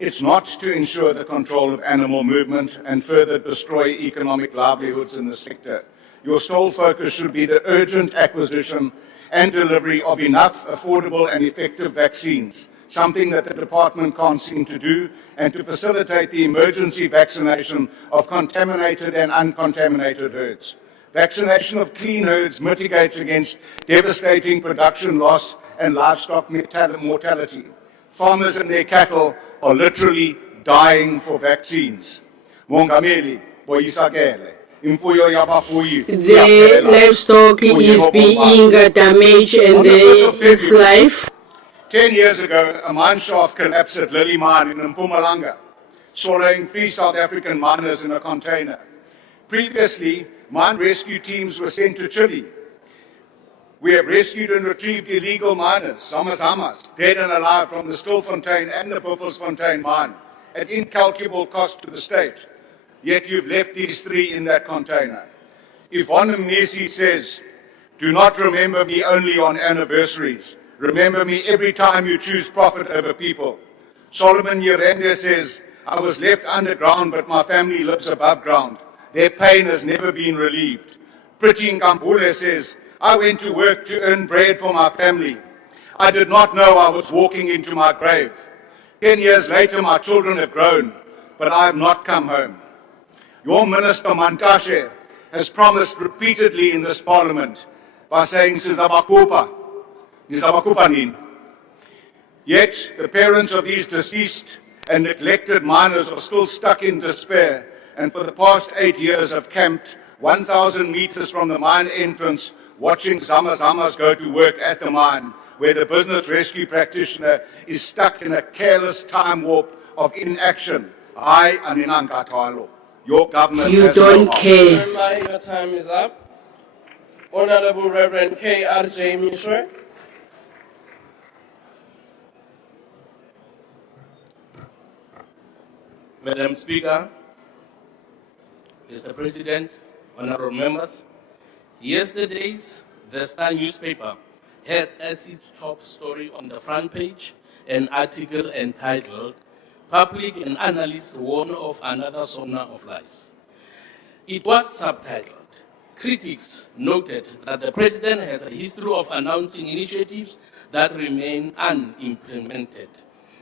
it's not to ensure the control of animal movement and further destroy economic livelihoods in the sector. Your sole focus should be the urgent acquisition and delivery of enough affordable and effective vaccines, something that the department can't seem to do, and to facilitate the emergency vaccination of contaminated and uncontaminated herds. Vaccination of clean herds mitigates against devastating production loss and livestock mortality. Farmers and their cattle are literally dying for vaccines. Mongameli, Boisagele, the livestock is being damaged and its life. 10 years ago, a mine shaft collapsed at Lily Mine in Mpumalanga, swallowing 3 South African miners in a container. Previously, mine rescue teams were sent to Chile. We have rescued and retrieved illegal miners, Zamazamas, dead and alive from the Stilfontein and the Buffelsfontein mine, at incalculable cost to the state. Yet you've left these 3 in that container. Yvonne Mnisi says, do not remember me only on anniversaries. Remember me every time you choose profit over people. Solomon Yerende says, I was left underground, but my family lives above ground. Their pain has never been relieved. Priti Nkambule says, I went to work to earn bread for my family. I did not know I was walking into my grave. 10 years later, my children have grown, but I have not come home. Your Minister Mantashe has promised repeatedly in this parliament by saying, Sizabakupa, Nizabakupanin. Yet, the parents of these deceased and neglected miners are still stuck in despair, and for the past 8 years have camped 1,000 meters from the mine entrance, watching Zamazamas go to work at the mine, where the business rescue practitioner is stuck in a careless time warp of inaction. I, Aninanga Talo, your government You has don't no care. Your time is up. Honorable Reverend K.R.J. Mishwe. Madam Speaker, Mr. President, honorable members, yesterday's The Star newspaper had as its top story on the front page an article entitled, Public and Analysts Warn of Another Sauna of Lies. It was subtitled, Critics noted that the President has a history of announcing initiatives that remain unimplemented.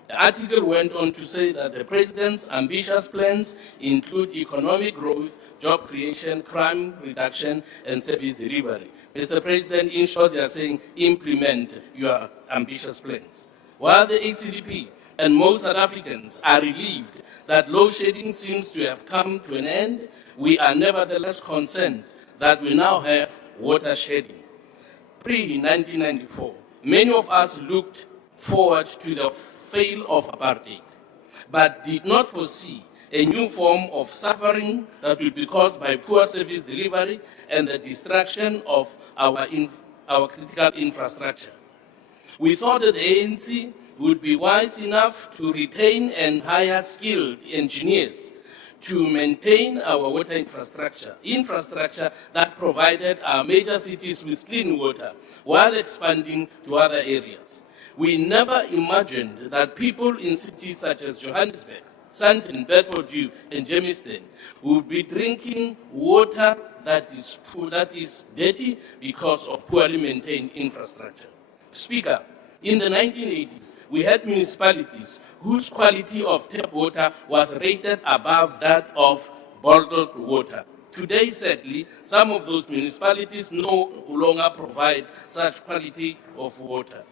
The article went on to say that the president's ambitious plans include economic growth, job creation, crime reduction, and service delivery. Mr. President, in short, they are saying implement your ambitious plans. While the ACDP and most South Africans are relieved that load shedding seems to have come to an end, we are nevertheless concerned that we now have water shedding. Pre-1994, many of us looked forward to the fall of apartheid, but did not foresee a new form of suffering that will be caused by poor service delivery and the destruction of our critical infrastructure. We thought that the ANC would be wise enough to retain and hire skilled engineers to maintain our water infrastructure that provided our major cities with clean water while expanding to other areas. We never imagined that people in cities such as Johannesburg, Sandton, Bedfordview, and Germiston would be drinking water that is dirty because of poorly maintained infrastructure. Speaker, in the 1980s, we had municipalities whose quality of tap water was rated above that of bottled water. Today, sadly, some of those municipalities no longer provide such quality of water.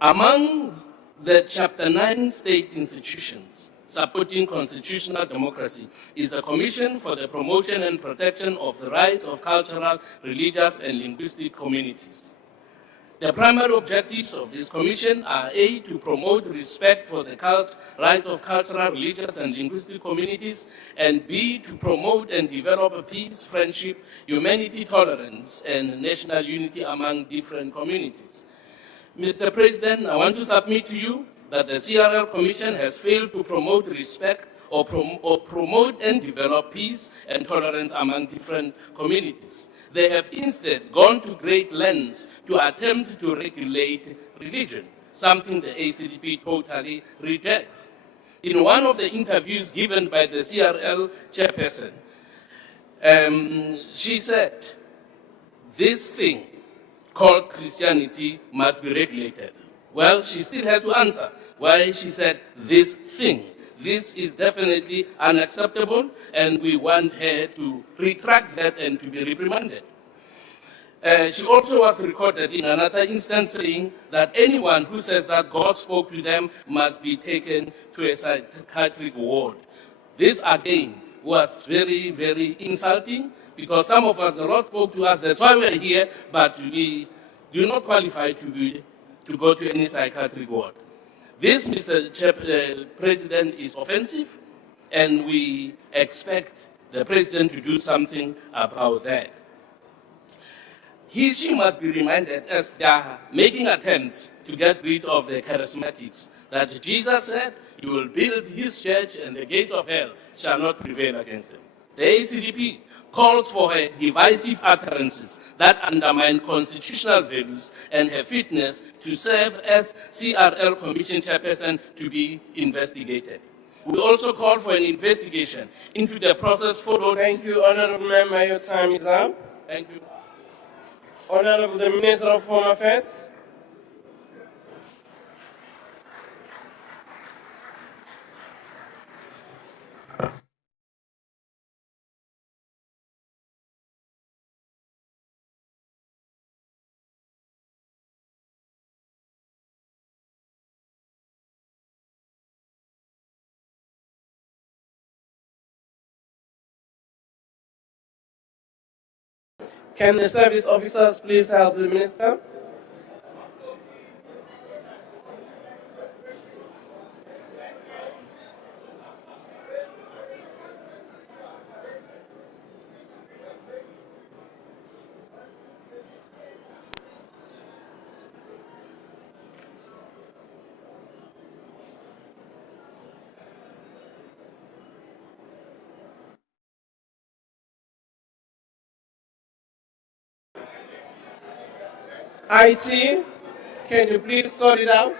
Among the Chapter 9 state institutions supporting constitutional democracy is a Commission for the Promotion and Protection of the Rights of Cultural, Religious, and Linguistic Communities. The primary objectives of this commission are A, to promote respect for the rights of cultural, religious, and linguistic communities, and B, to promote and develop peace, friendship, humanity, tolerance, and national unity among different communities. Mr. President, I want to submit to you that the CRL Commission has failed to promote respect or promote and develop peace and tolerance among different communities. They have instead gone to great lengths to attempt to regulate religion, something the ACDP totally rejects. In one of the interviews given by the CRL chairperson, she said, this thing called Christianity must be regulated. Well, she still has to answer why she said this thing. This is definitely unacceptable, and we want her to retract that and to be reprimanded. She also was recorded in another instance saying that anyone who says that God spoke to them must be taken to a psychiatric ward. This, again, was very, very insulting, because some of us, the Lord spoke to us, that's why we're here, but we do not qualify to go to any psychiatric ward. This, Mr. President, is offensive, and we expect the President to do something about that. She must be reminded, as they are making attempts to get rid of the charismatics, that Jesus said he will build his church and the gate of hell shall not prevail against them. The ACDP calls for her divisive utterances that undermine constitutional values and her fitness to serve as CRL Commission chairperson to be investigated. We also call for an investigation into the process followed. Thank you, Honorable Member. Your time is up. Thank you. Honorable the Minister of Home Affairs. Can the service officers please help the Minister? IT, can you please sort it out?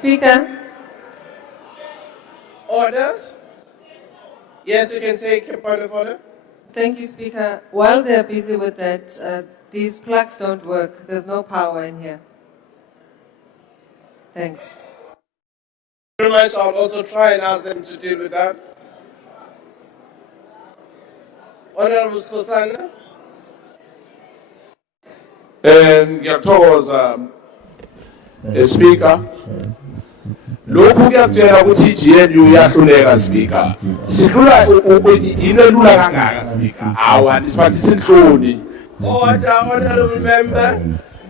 Speaker. Order. Yes, you can take a point of order. Thank you, Speaker. While they're busy with that, these plugs don't work. There's no power in here. Thanks. Very much. I'll also try and ask them to deal with that. Honorable Skosana. Ngiyathokoza Speaker. Lokhu kuyakutshela ukuthi iGNU iyahluleka Speaker. Sihlula into elula kangaka Speaker. Awa nisiphathise inhloni. Order, honorable member.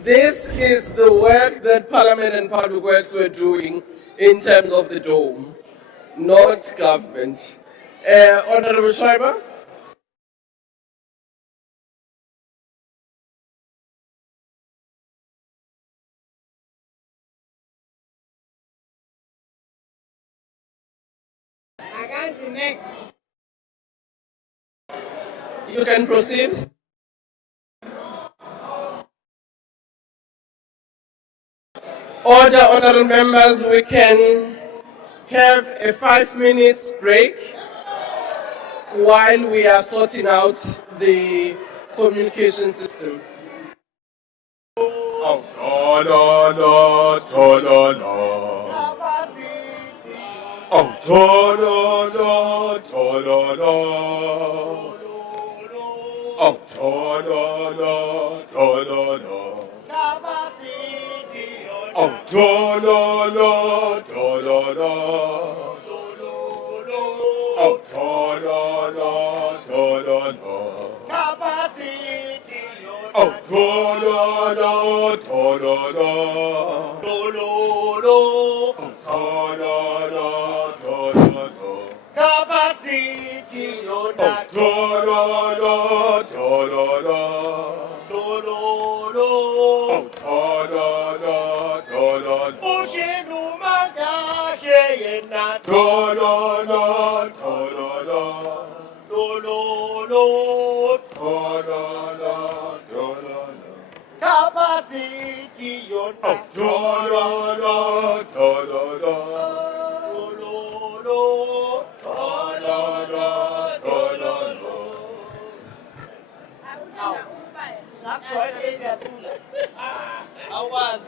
This is the work that Parliament and Public Works were doing in terms of the dome, not government. Honorable Schreiber. Next. You can proceed. Order, honorable members, we can have a 5-minute break while we are sorting out the communication system. Oh, to-lo-lo, to-lo-lo. Oh, to-lo-lo, to-lo-lo. Oh, to-lo-lo, to-lo-lo. Oh, to-lo-lo, to-lo-lo. Oh, to-lo-lo, to-lo-lo. Oh, to-lo-lo, to-lo-lo. To-lo-lo. To-lo-lo, to-lo-lo. Capacity, oh, to-lo-lo, to-lo-lo. To-lo-lo. Oh, to-lo-lo, to-lo-lo. To-lo-lo, to-lo-lo. To-lo-lo, to-lo-lo, to-lo-lo. Capacity, oh, to-lo-lo, to-lo-lo. To-lo-lo, to-lo-lo, to-lo-lo. I was.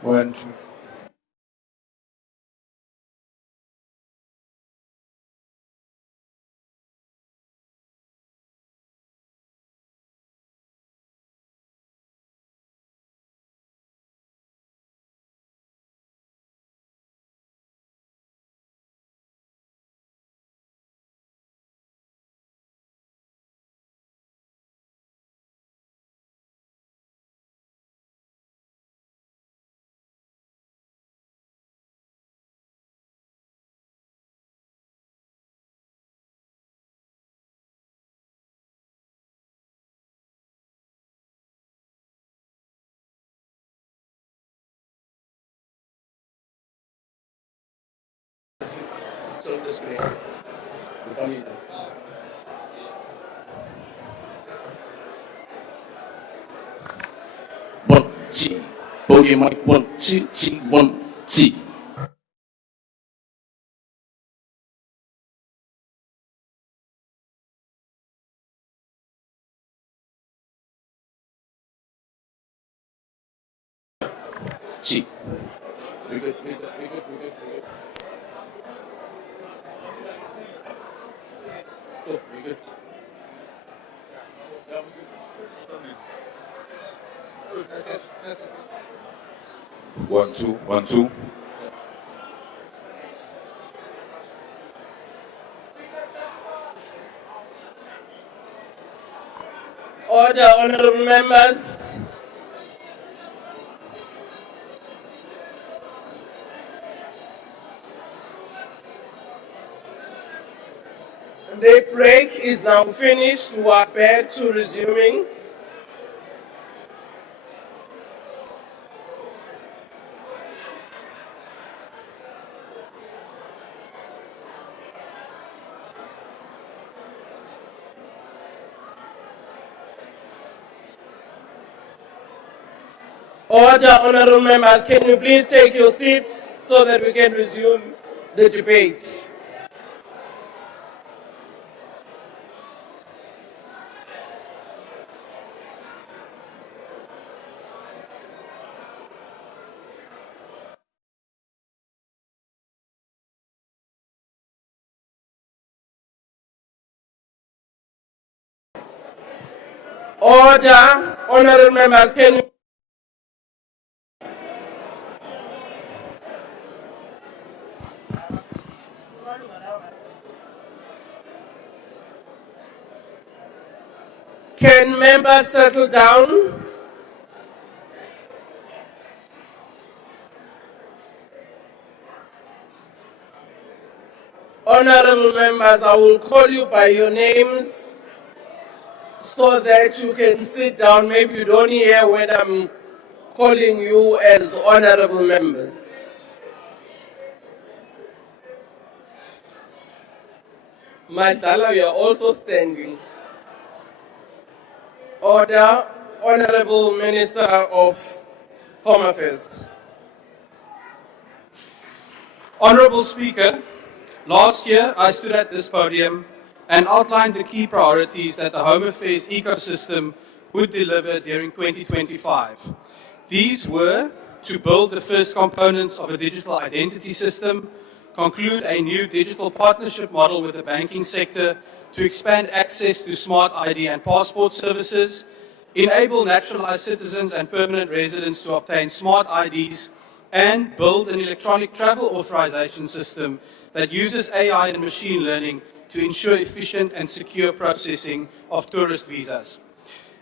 One, two. So disconnected. We don't need that. One, two. Bogey mic, 1, 2, 1, 2. Two. We good, we good, we good, we good, we good. Good, we good. 1, 2, 1, 2. Order, honorable members. The break is now finished. We are back to resuming. Order, honorable members, can you please take your seats so that we can resume the debate? Order, honorable members, can you Can members settle down? Honorable members, I will call you by your names so that you can sit down. Maybe you don't hear when I'm calling you as honorable members. Madala, you are also standing. Order, Honorable Minister of Home Affairs. Honourable Speaker, last year I stood at this podium and outlined the key priorities that the Home Affairs ecosystem would deliver during 2025. These were to build the first components of a digital identity system, conclude a new digital partnership model with the banking sector to expand access to smart ID and passport services, enable naturalized citizens and permanent residents to obtain smart IDs, and build an electronic travel authorization system that uses AI and machine learning to ensure efficient and secure processing of tourist visas.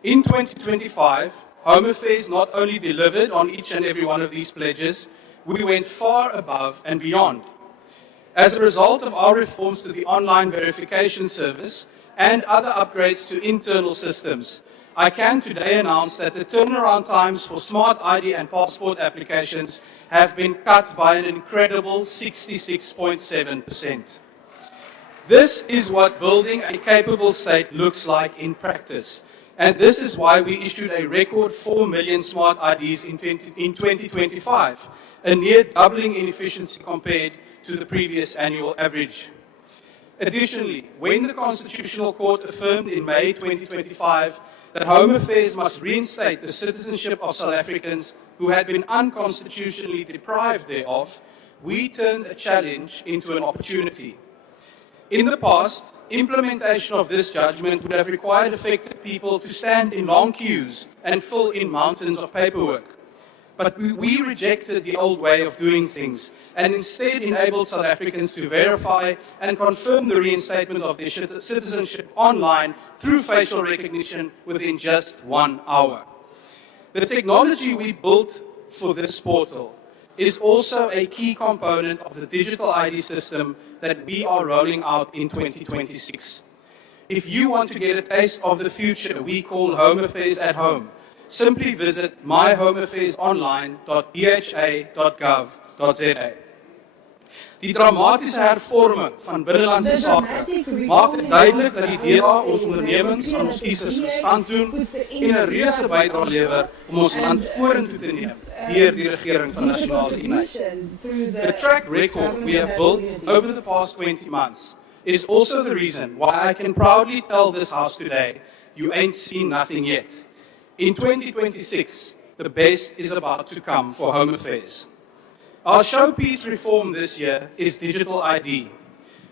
In 2025, Home Affairs not only delivered on each and every one of these pledges, we went far above and beyond. As a result of our reforms to the online verification service and other upgrades to internal systems, I can today announce that the turnaround times for smart ID and passport applications have been cut by an incredible 66.7%. This is what building a capable state looks like in practice. And this is why we issued a record 4 million smart IDs in 2025, a near doubling in efficiency compared to the previous annual average. Additionally, when the Constitutional Court affirmed in May 2025 that Home Affairs must reinstate the citizenship of South Africans who had been unconstitutionally deprived thereof, we turned a challenge into an opportunity. In the past, implementation of this judgment would have required affected people to stand in long queues and fill in mountains of paperwork. But we rejected the old way of doing things and instead enabled South Africans to verify and confirm the reinstatement of their citizenship online through facial recognition within just 1 hour. The technology we built for this portal is also a key component of the digital ID system that we are rolling out in 2026. If you want to get a taste of the future we call Home Affairs at Home, simply visit myhomeaffairsonline.dha.gov.za. Die dramatiese hervorming van binnelandse sake maak dit duidelik dat die DA ons ondernemings aan ons kiesers gestand doen en 'n reuse bydrae lewer om ons land vorentoe te neem deur die regering van nasionale eenheid. The track record we have built over the past 20 months is also the reason why I can proudly tell this House today, you ain't seen nothing yet. In 2026, the best is about to come for Home Affairs. Our showpiece reform this year is digital ID.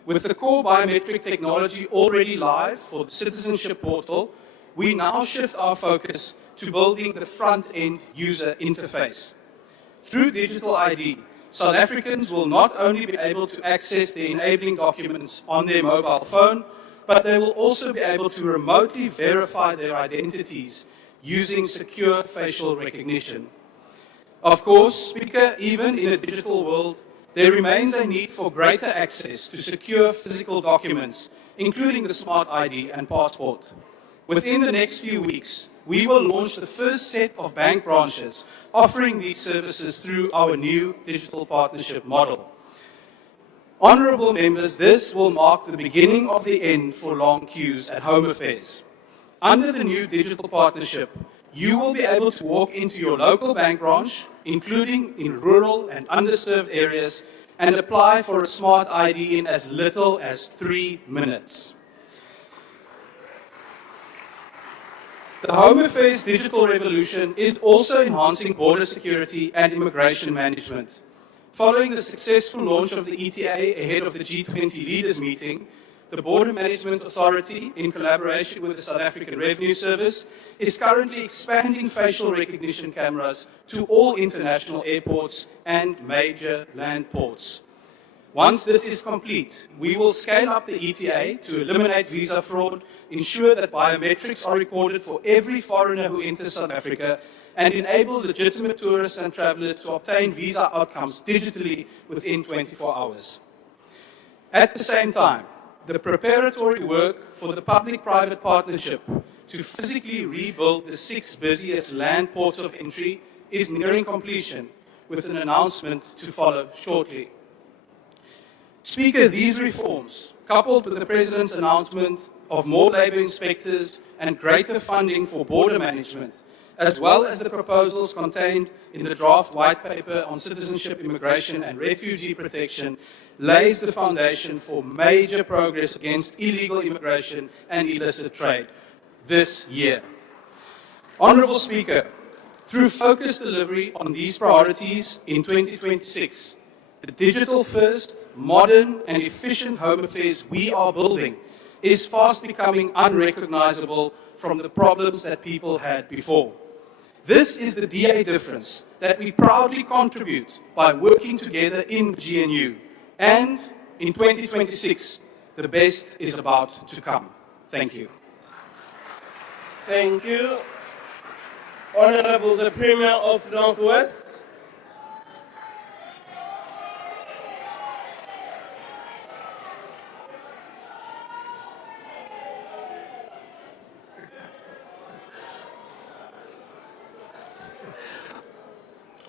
With the core biometric technology already live for the citizenship portal, we now shift our focus to building the front-end user interface. Through digital ID, South Africans will not only be able to access the enabling documents on their mobile phone, but they will also be able to remotely verify their identities using secure facial recognition. Of course, Speaker, even in a digital world, there remains a need for greater access to secure physical documents, including the smart ID and passport. Within the next few weeks, we will launch the first set of bank branches offering these services through our new digital partnership model. Honourable members, this will mark the beginning of the end for long queues at Home Affairs. Under the new digital partnership, you will be able to walk into your local bank branch, including in rural and underserved areas, and apply for a smart ID in as little as 3 minutes. The Home Affairs digital revolution is also enhancing border security and immigration management. Following the successful launch of the ETA ahead of the G20 leaders meeting, the Border Management Authority, in collaboration with the South African Revenue Service, is currently expanding facial recognition cameras to all international airports and major land ports. Once this is complete, we will scale up the ETA to eliminate visa fraud, ensure that biometrics are recorded for every foreigner who enters South Africa, and enable legitimate tourists and travelers to obtain visa outcomes digitally within 24 hours. At the same time, the preparatory work for the public-private partnership to physically rebuild the 6 busiest land ports of entry is nearing completion, with an announcement to follow shortly. Speaker, these reforms, coupled with the President's announcement of more labour inspectors and greater funding for border management, as well as the proposals contained in the draft white paper on citizenship, immigration and refugee protection, lays the foundation for major progress against illegal immigration and illicit trade this year. Honourable Speaker, through focused delivery on these priorities in 2026, the digital-first, modern and efficient Home Affairs we are building is fast becoming unrecognizable from the problems that people had before. This is the DA difference that we proudly contribute by working together in the GNU. And in 2026, the best is about to come. Thank you. Thank you. Honorable the Premier of Northwest.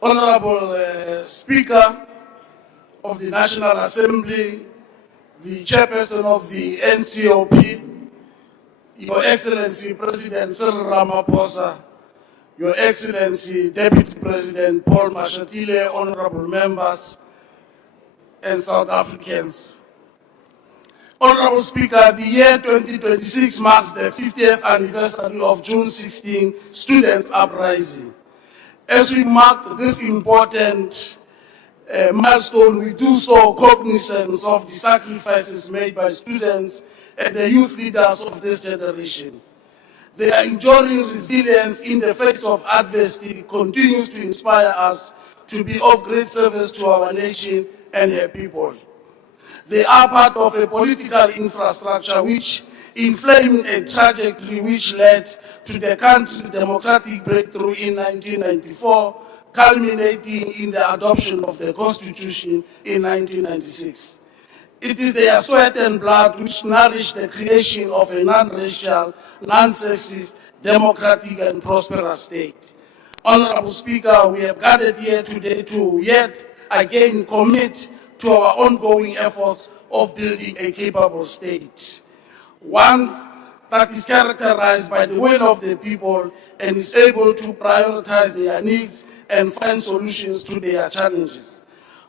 Honorable Speaker of the National Assembly, the Chairperson of the NCOP, Your Excellency President Cyril Ramaphosa, Your Excellency Deputy President Paul Mashatile, honorable members, and South Africans. Honorable Speaker, the year 2026 marks the 50th anniversary of June 16 Students' Uprising. As we mark this important milestone, we do so cognizant of the sacrifices made by students and the youth leaders of this generation. Their enduring resilience in the face of adversity continues to inspire us to be of great service to our nation and her people. They are part of a political infrastructure which inflamed a trajectory which led to the country's democratic breakthrough in 1994, culminating in the adoption of the Constitution in 1996. It is their sweat and blood which nourished the creation of a non-racial, non-sexist, democratic and prosperous state. Honorable Speaker, we have gathered here today to yet again commit to our ongoing efforts of building a capable state. One that is characterized by the will of the people and is able to prioritize their needs and find solutions to their challenges.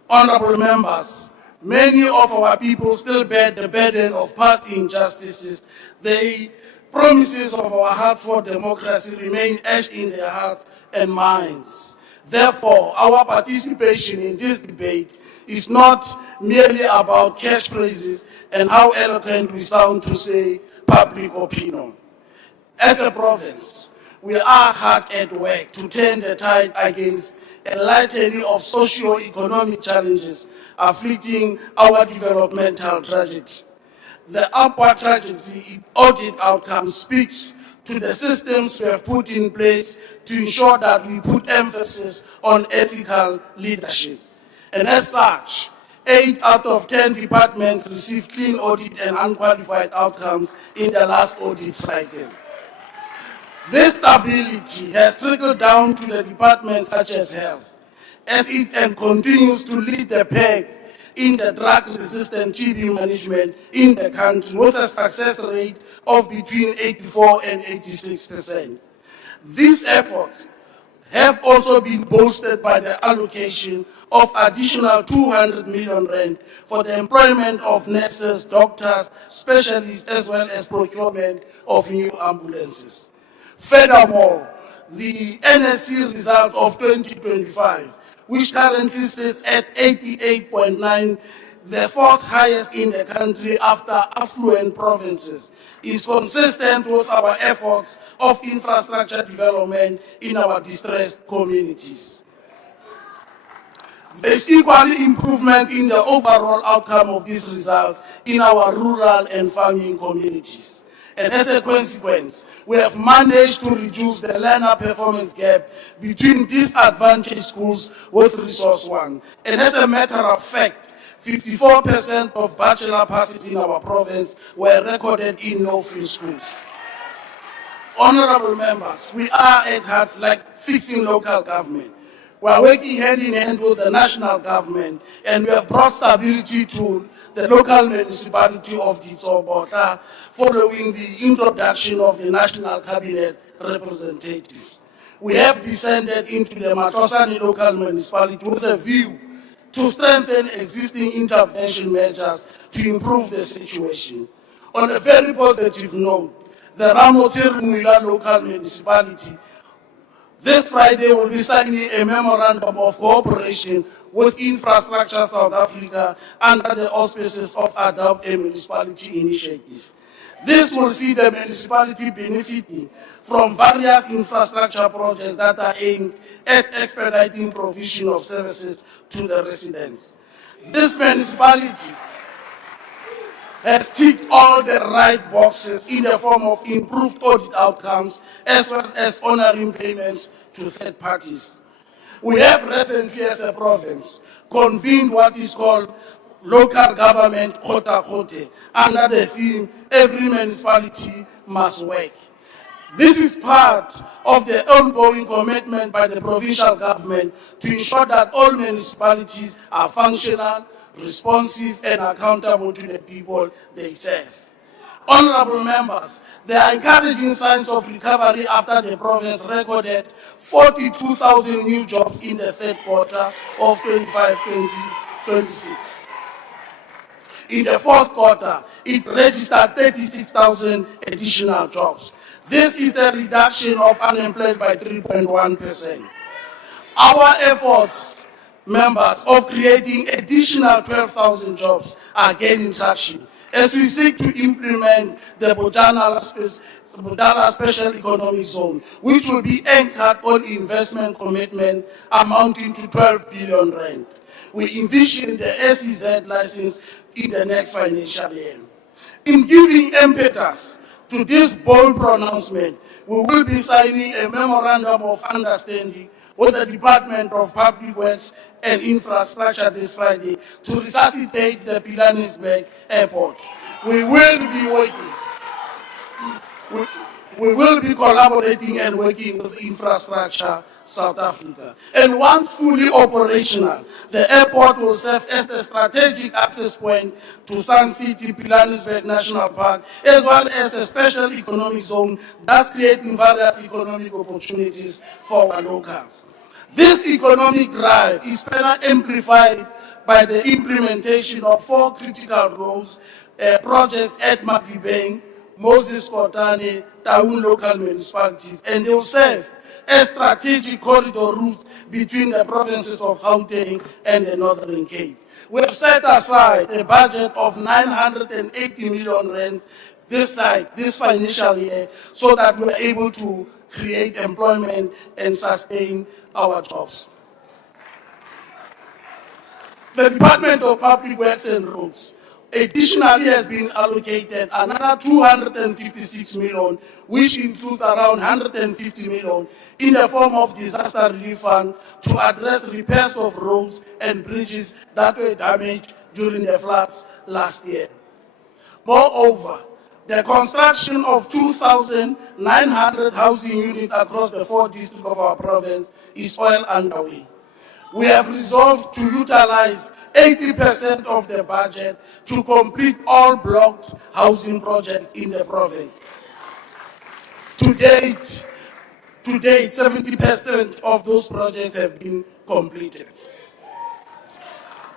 Honorable members, many of our people still bear the burden of past injustices. The promises of our hard-fought democracy remain etched in their hearts and minds. Therefore, our participation in this debate is not merely about catchphrases and how eloquent we sound to say public opinion. As a province, we are hard at work to turn the tide against a litany of socio-economic challenges afflicting our developmental trajectory. The upward trajectory in audit outcome speaks to the systems we have put in place to ensure that we put emphasis on ethical leadership. And as such, 8 out of 10 departments received clean audit and unqualified outcomes in the last audit cycle. This stability has trickled down to the departments such as health, as it continues to lead the pack in the drug-resistant TB management in the country with a success rate of between 84 and 86%. These efforts have also been bolstered by the allocation of additional 200 million rand for the employment of nurses, doctors, specialists, as well as procurement of new ambulances. Furthermore, the NSC result of 2025, which currently sits at 88.9, the fourth highest in the country after affluent provinces, is consistent with our efforts of infrastructure development in our distressed communities. There is equally improvement in the overall outcome of these results in our rural and farming communities. And as a consequence, we have managed to reduce the learner performance gap between disadvantaged schools with Resource 1. And as a matter of fact, 54% of bachelor passes in our province were recorded in no-fee schools. Honorable members, we are at heart like fixing local government. We are working hand in hand with the national government, and we have brought stability to the local municipality of Ditsobota following the introduction of the National Cabinet representatives. We have descended into the Matosani local municipality with a view to strengthen existing intervention measures to improve the situation. On a very positive note, the Ramotsirumila local municipality this Friday will be signing a memorandum of cooperation with Infrastructure South Africa under the auspices of Adopt a Municipality initiative. This will see the municipality benefiting from various infrastructure projects that are aimed at expediting provision of services to the residents. This municipality has ticked all the right boxes in the form of improved audit outcomes as well as honoring payments to third parties. We have recently, as a province, convened what is called local government Kota Kote under the theme, every municipality must work. This is part of the ongoing commitment by the provincial government to ensure that all municipalities are functional, responsive, and accountable to the people they serve. Honorable members, there are encouraging signs of recovery after the province recorded 42,000 new jobs in the third quarter of 25-26. In the fourth quarter, it registered 36,000 additional jobs. This is a reduction of unemployment by 3.1%. Our efforts, members, of creating additional 12,000 jobs are gaining traction as we seek to implement the Budala Special Economic Zone, which will be anchored on investment commitment amounting to 12 billion rand. We envision the SEZ license in the next financial year. In giving impetus to this bold pronouncement, we will be signing a memorandum of understanding with the Department of Public Works and Infrastructure this Friday to resuscitate the Pilanesberg Airport. We will be collaborating and working with Infrastructure South Africa. And once fully operational, the airport will serve as a strategic access point to Sun City, Pilanesberg National Park, as well as a special economic zone, thus creating various economic opportunities for our locals. This economic drive is further amplified by the implementation of 4 critical roads projects at Matibeng, Moses Kotane, Taung local municipalities, and they will serve as strategic corridor routes between the provinces of Gauteng and the Northern Cape. We have set aside a budget of 980 million rands this financial year so that we are able to create employment and sustain our jobs. The Department of Public Works and Roads additionally has been allocated another 256 million, which includes around 150 million in the form of disaster relief fund to address repairs of roads and bridges that were damaged during the floods last year. Moreover, the construction of 2,900 housing units across the 4 districts of our province is well underway. We have resolved to utilize 80% of the budget to complete all blocked housing projects in the province. To date, 70% of those projects have been completed.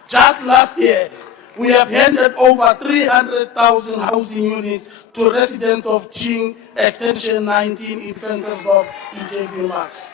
Just last year, we have handed over 300,000 housing units to residents of Ching Extension 19 in Ventersdorp, EJB Max.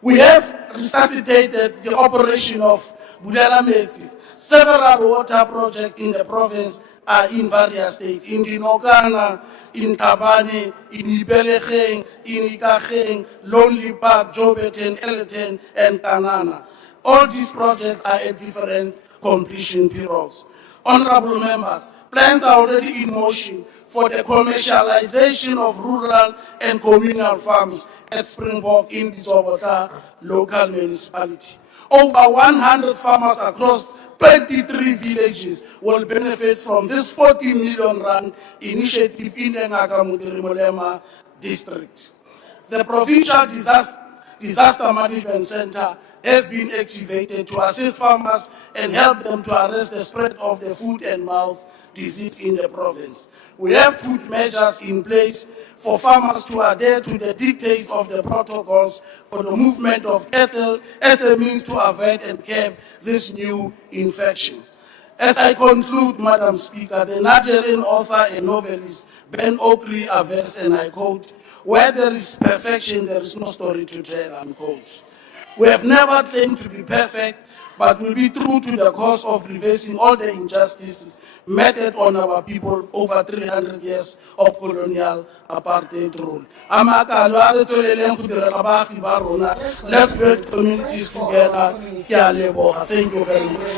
We have resuscitated the operation of Bulela Metsi. Several water projects in the province are in various states, in Dinokana, in Tabane, in Ibelecheng, in Ikacheng, Lonely Park, Joburg, Elton, and Kanana. All these projects are at different completion periods. Honorable members, plans are already in motion for the commercialization of rural and communal farms at Springbok in the Zobota local municipality. Over 100 farmers across 23 villages will benefit from this 40 million rand initiative in the Ngaka district. The Provincial Disaster Management Center has been activated to assist farmers and help them to arrest the spread of the foot and mouth disease in the province. We have put measures in place for farmers to adhere to the dictates of the protocols for the movement of cattle as a means to avoid and curb this new infection. As I conclude, Madam Speaker, the Nigerian author and novelist Ben Okri averts, and I quote, "Where there is perfection, there is no story to tell," unquote. We have never claimed to be perfect, but will be true to the cause of reversing all the injustices meted on our people over 300 years of colonial apartheid rule. Let's build communities together. Thank you very much.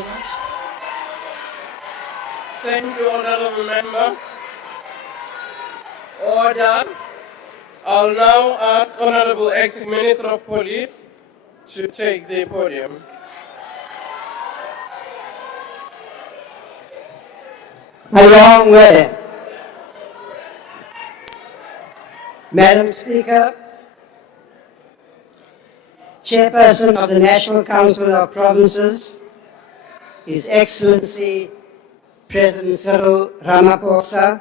Thank you, Honorable Member. Order. I'll now ask Honorable Acting Minister of Police to take the podium. A long way. Madam Speaker, Chairperson of the National Council of Provinces, His Excellency President Cyril Ramaphosa,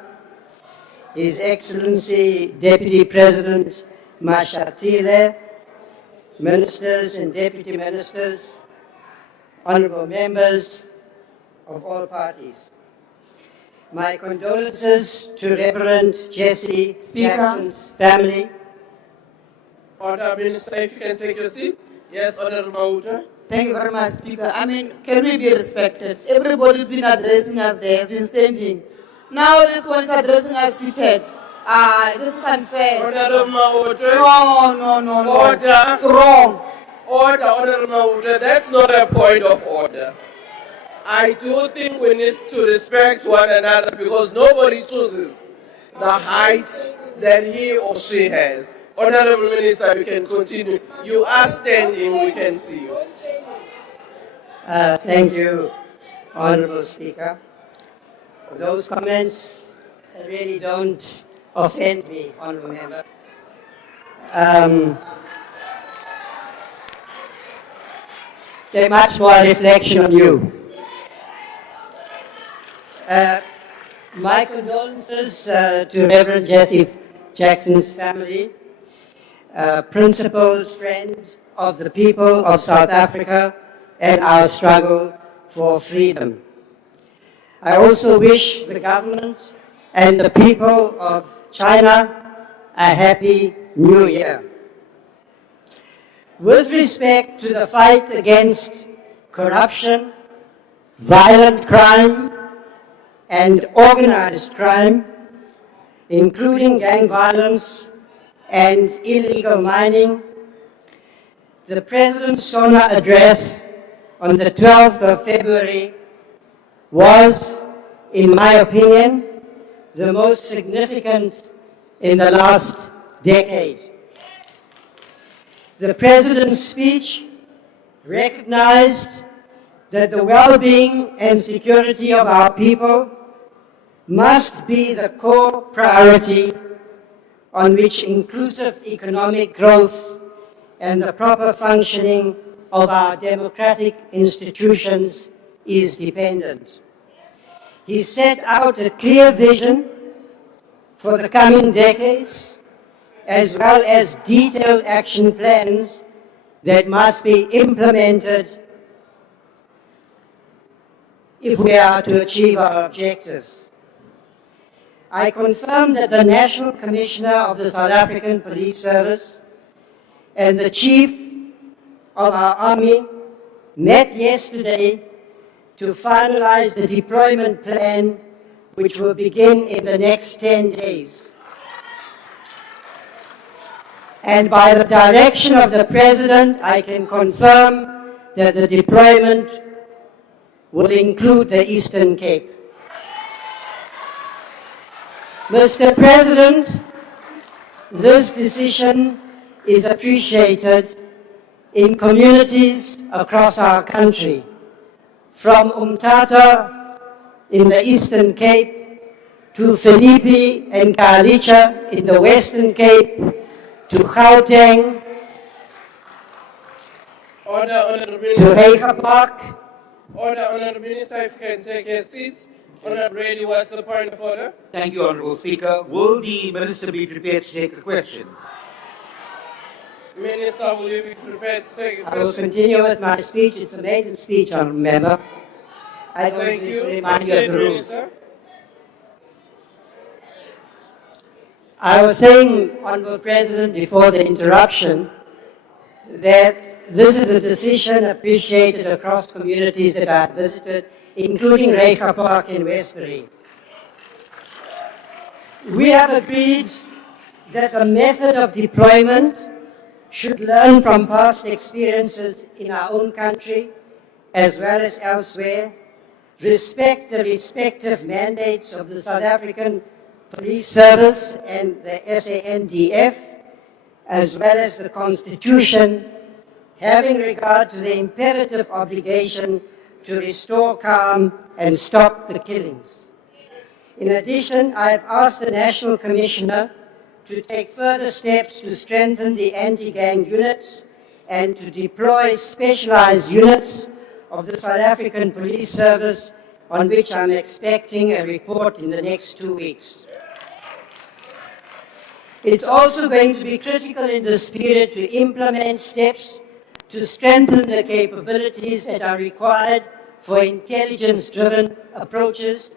His Excellency Deputy President Mashatile, Ministers and Deputy Ministers, Honorable Members of all parties. My condolences to Reverend Jesse Jackson's family. Order, Minister, if you can take your seat. Yes, Honorable Mauta. Thank you very much, Speaker. Can we be respected? Everybody's been addressing us there, has been standing. Now this one is addressing us seated. This is unfair. Honorable Mauta. No. Order. It's wrong. Order, Honorable Mauta. That's not a point of order. I do think we need to respect one another because nobody chooses the height that he or she has. Honorable Minister, you can continue. You are standing, we can see you. Thank you, Honorable Speaker. Those comments really don't offend me, Honorable Member. They're much more a reflection on you. My condolences to Reverend Jesse Jackson's family, principled friend of the people of South Africa and our struggle for freedom. I also wish the government and the people of China a happy New Year. With respect to the fight against corruption, violent crime, and organized crime, including gang violence and illegal mining, the President's SONA address on the 12th of February was, in my opinion, the most significant in the last decade. The President's speech recognized that the well-being and security of our people must be the core priority on which inclusive economic growth and the proper functioning of our democratic institutions is dependent. He set out a clear vision for the coming decades, as well as detailed action plans that must be implemented if we are to achieve our objectives. I confirm that the National Commissioner of the South African Police Service and the Chief of our Army met yesterday to finalize the deployment plan, which will begin in the next 10 days. And by the direction of the President, I can confirm that the deployment will include the Eastern Cape. Mr. President, this decision is appreciated in communities across our country, from Umtata in the Eastern Cape to Philippi and Kaalicha in the Western Cape to Gauteng Order, Honourable to Minister. Reiger Park. Order, Honourable Minister, if you can take your seats. Honourable Brady, what's the point of order? Thank you, Honourable Speaker. Will the Minister be prepared to take the question? Minister, will you be prepared to take a I will question? continue with my speech. It's a maiden speech, Honourable Member. I don't Thank need you. to remind you of Proceed, the rules. Minister. I was saying, Honourable President, before the interruption, that this is a decision appreciated across communities that I have visited, including Reiger Park in Westbury. We have agreed that the method of deployment should learn from past experiences in our own country as well as elsewhere, respect the respective mandates of the South African Police Service and the SANDF, as well as the Constitution, having regard to the imperative obligation to restore calm and stop the killings. In addition, I have asked the National Commissioner to take further steps to strengthen the anti-gang units and to deploy specialized units of the South African Police Service, on which I'm expecting a report in the next 2 weeks. It's also going to be critical in this period to implement steps to strengthen the capabilities that are required for intelligence-driven approaches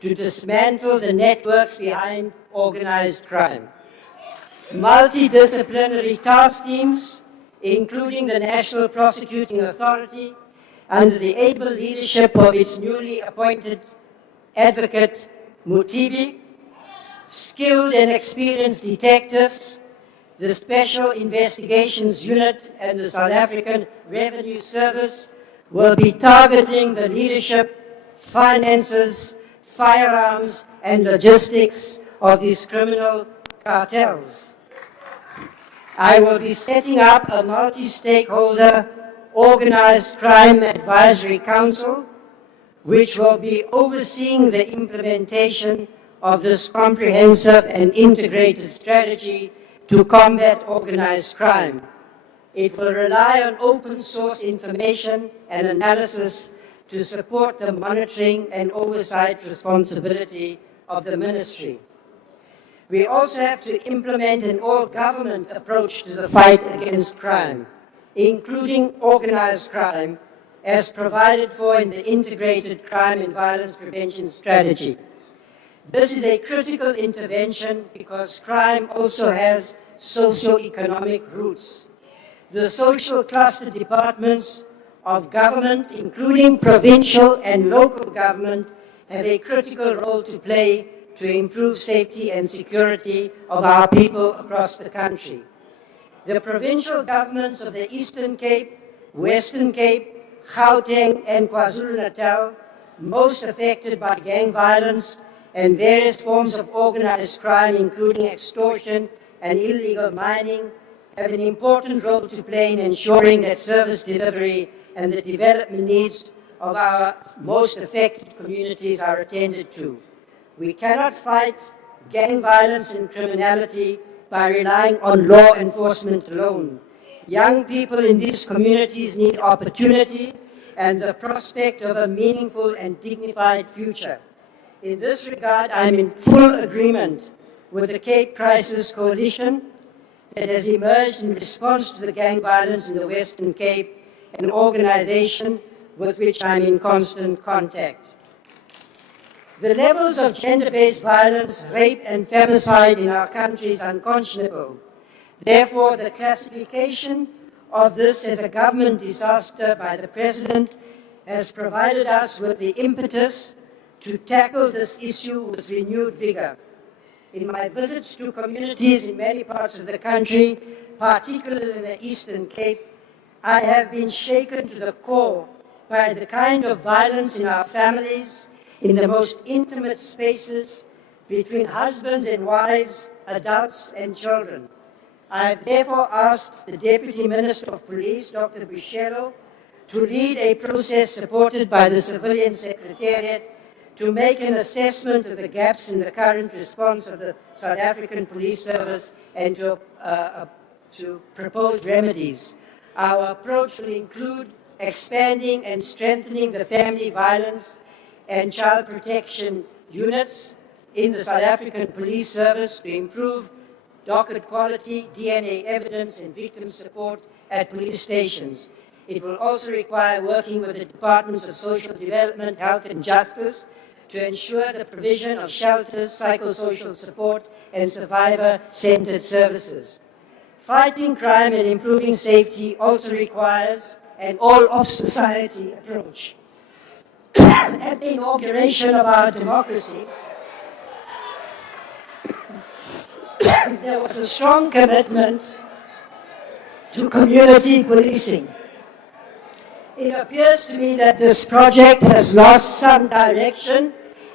to dismantle the networks behind organized crime. Multidisciplinary task teams, including the National Prosecuting Authority, under the able leadership of its newly appointed advocate, Mutibi, skilled and experienced detectives, the Special Investigations Unit and the South African Revenue Service will be targeting the leadership, finances, firearms, and logistics of these criminal cartels. I will be setting up a multi-stakeholder Organized Crime Advisory Council, which will be overseeing the implementation of this comprehensive and integrated strategy to combat organized crime. It will rely on open source information and analysis to support the monitoring and oversight responsibility of the ministry. We also have to implement an all-government approach to the fight against crime, including organized crime, as provided for in the Integrated Crime and Violence Prevention Strategy. This is a critical intervention because crime also has socio-economic roots. The social cluster departments of government, including provincial and local government, have a critical role to play to improve safety and security of our people across the country. The provincial governments of the Eastern Cape, Western Cape, Gauteng and KwaZulu-Natal, most affected by gang violence and various forms of organized crime, including extortion and illegal mining, have an important role to play in ensuring that service delivery and the development needs of our most affected communities are attended to. We cannot fight gang violence and criminality by relying on law enforcement alone. Young people in these communities need opportunity and the prospect of a meaningful and dignified future. In this regard, I am in full agreement with the Cape Crisis Coalition that has emerged in response to the gang violence in the Western Cape, an organization with which I am in constant contact. The levels of gender-based violence, rape and femicide in our country is unconscionable. Therefore, the classification of this as a government disaster by the President has provided us with the impetus to tackle this issue with renewed vigor. In my visits to communities in many parts of the country, particularly in the Eastern Cape, I have been shaken to the core by the kind of violence in our families, in the most intimate spaces between husbands and wives, adults and children. I have therefore asked the Deputy Minister of Police, Dr. Bushello, to lead a process supported by the Civilian Secretariat to make an assessment of the gaps in the current response of the South African Police Service and to propose remedies. Our approach will include expanding and strengthening the family violence and child protection units in the South African Police Service to improve docket quality, DNA evidence, and victim support at police stations. It will also require working with the Departments of Social Development, Health and Justice to ensure the provision of shelters, psychosocial support, and survivor-centered services. Fighting crime and improving safety also requires an all-of-society approach. At the inauguration of our democracy, there was a strong commitment to community policing. It appears to me that this project has lost some direction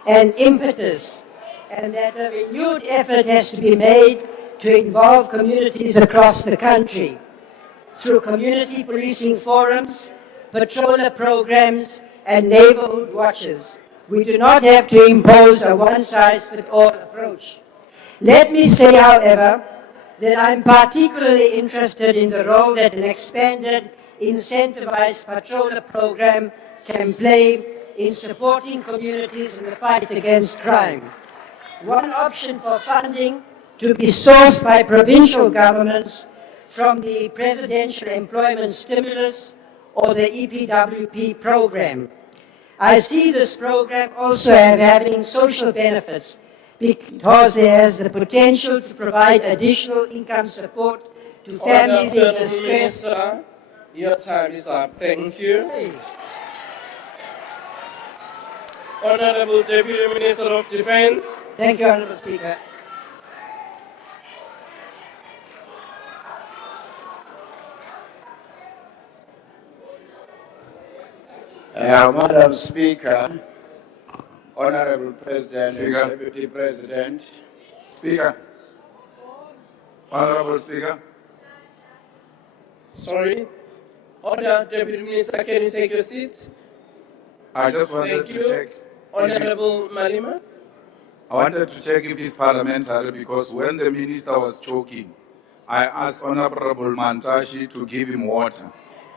and impetus, and that a renewed effort has to be made to involve communities across the country through community policing forums, patroller programs, and neighborhood watches. We do not have to impose a one-size-fits-all approach. Let me say, however, that I'm particularly interested in the role that an expanded incentivized patroller program can play in supporting communities in the fight against crime. One option for funding to be sourced by provincial governments from the Presidential Employment Stimulus or the EPWP program. I see this program also as having social benefits because it has the potential to provide additional income support to families in distress. Minister, your time is up. Thank you. Honorable Deputy Minister of Defense. Thank you, Honorable Speaker. Madam Speaker, Honorable President, Speaker. and Deputy President. Speaker. Honorable Speaker. Sorry. Order, Deputy Minister, can you take your seat? I just wanted Thank to you. check. Honorable Malima. I wanted to check if it's parliamentary because when the minister was choking, I asked Honorable Mantashi to give him water.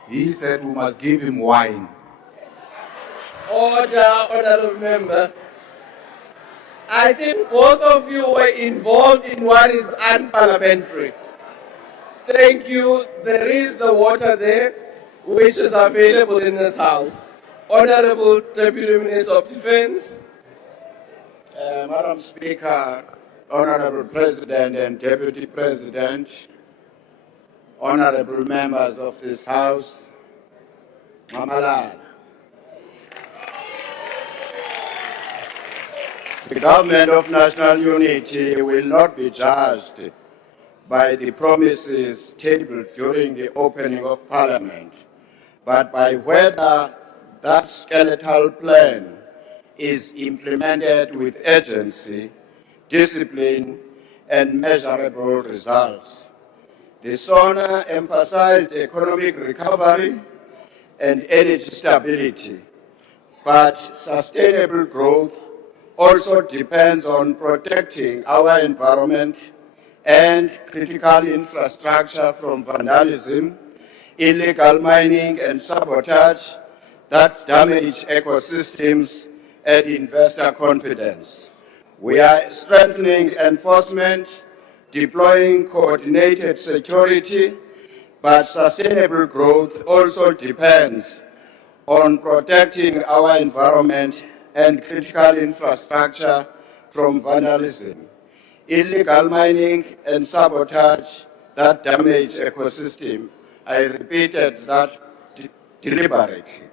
He said we must give him wine. Order, honorable member. I think both of you were involved in what is unparliamentary. Thank you. There is the water there, which is available in this house. Honorable Deputy Minister of Defense. Madam Speaker, Honorable President and Deputy President, honorable members of this House, Mamalala. The government of national unity will not be judged by the promises tabled during the opening of Parliament, but by whether that skeletal plan is implemented with urgency, discipline, and measurable results. The SONA emphasized economic recovery and energy stability, but sustainable growth also depends on protecting our environment and critical infrastructure from vandalism, illegal mining, and sabotage that damage ecosystems and investor confidence. We are strengthening enforcement, deploying coordinated security, but sustainable growth also depends on protecting our environment and critical infrastructure from vandalism, illegal mining, and sabotage that damage ecosystem. I repeated that deliberately.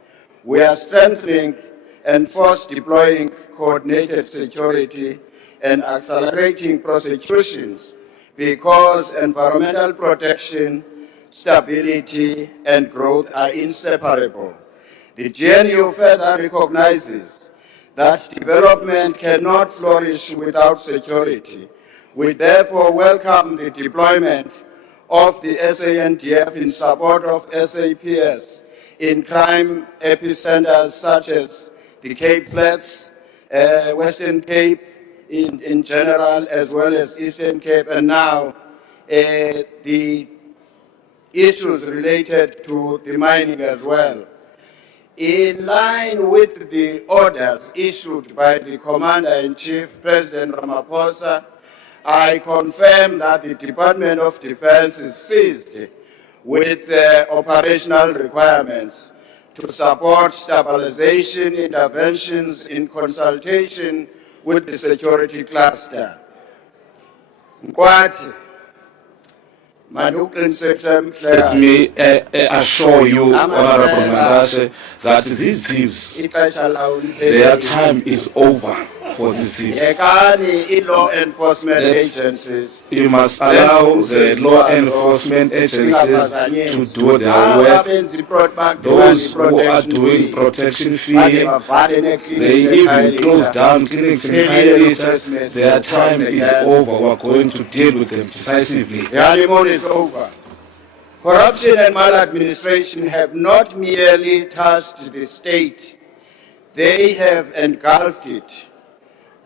We are strengthening and force deploying coordinated security and accelerating prosecutions because environmental protection, stability, and growth are inseparable. The GNU further recognizes that development cannot flourish without security. We therefore welcome the deployment of the SANDF in support of SAPS in crime epicenters such as the Cape Flats, Western Cape in general, as well as Eastern Cape, and now the issues related to the mining as well. In line with the orders issued by the Commander-in-Chief, President Ramaphosa, I confirm that the Department of Defense is seized with operational requirements to support stabilization interventions in consultation with the security cluster. Let me assure you, Honorable Mandase, that these thieves, their time is over for these thieves. Law enforcement agencies. You must allow the law enforcement agencies to do their work. Those who are doing protection fee, they even close down clinics in Khayelitsha. Their time is over. We're going to deal with them decisively. The honeymoon is over. Corruption and maladministration have not merely touched the state, they have engulfed it,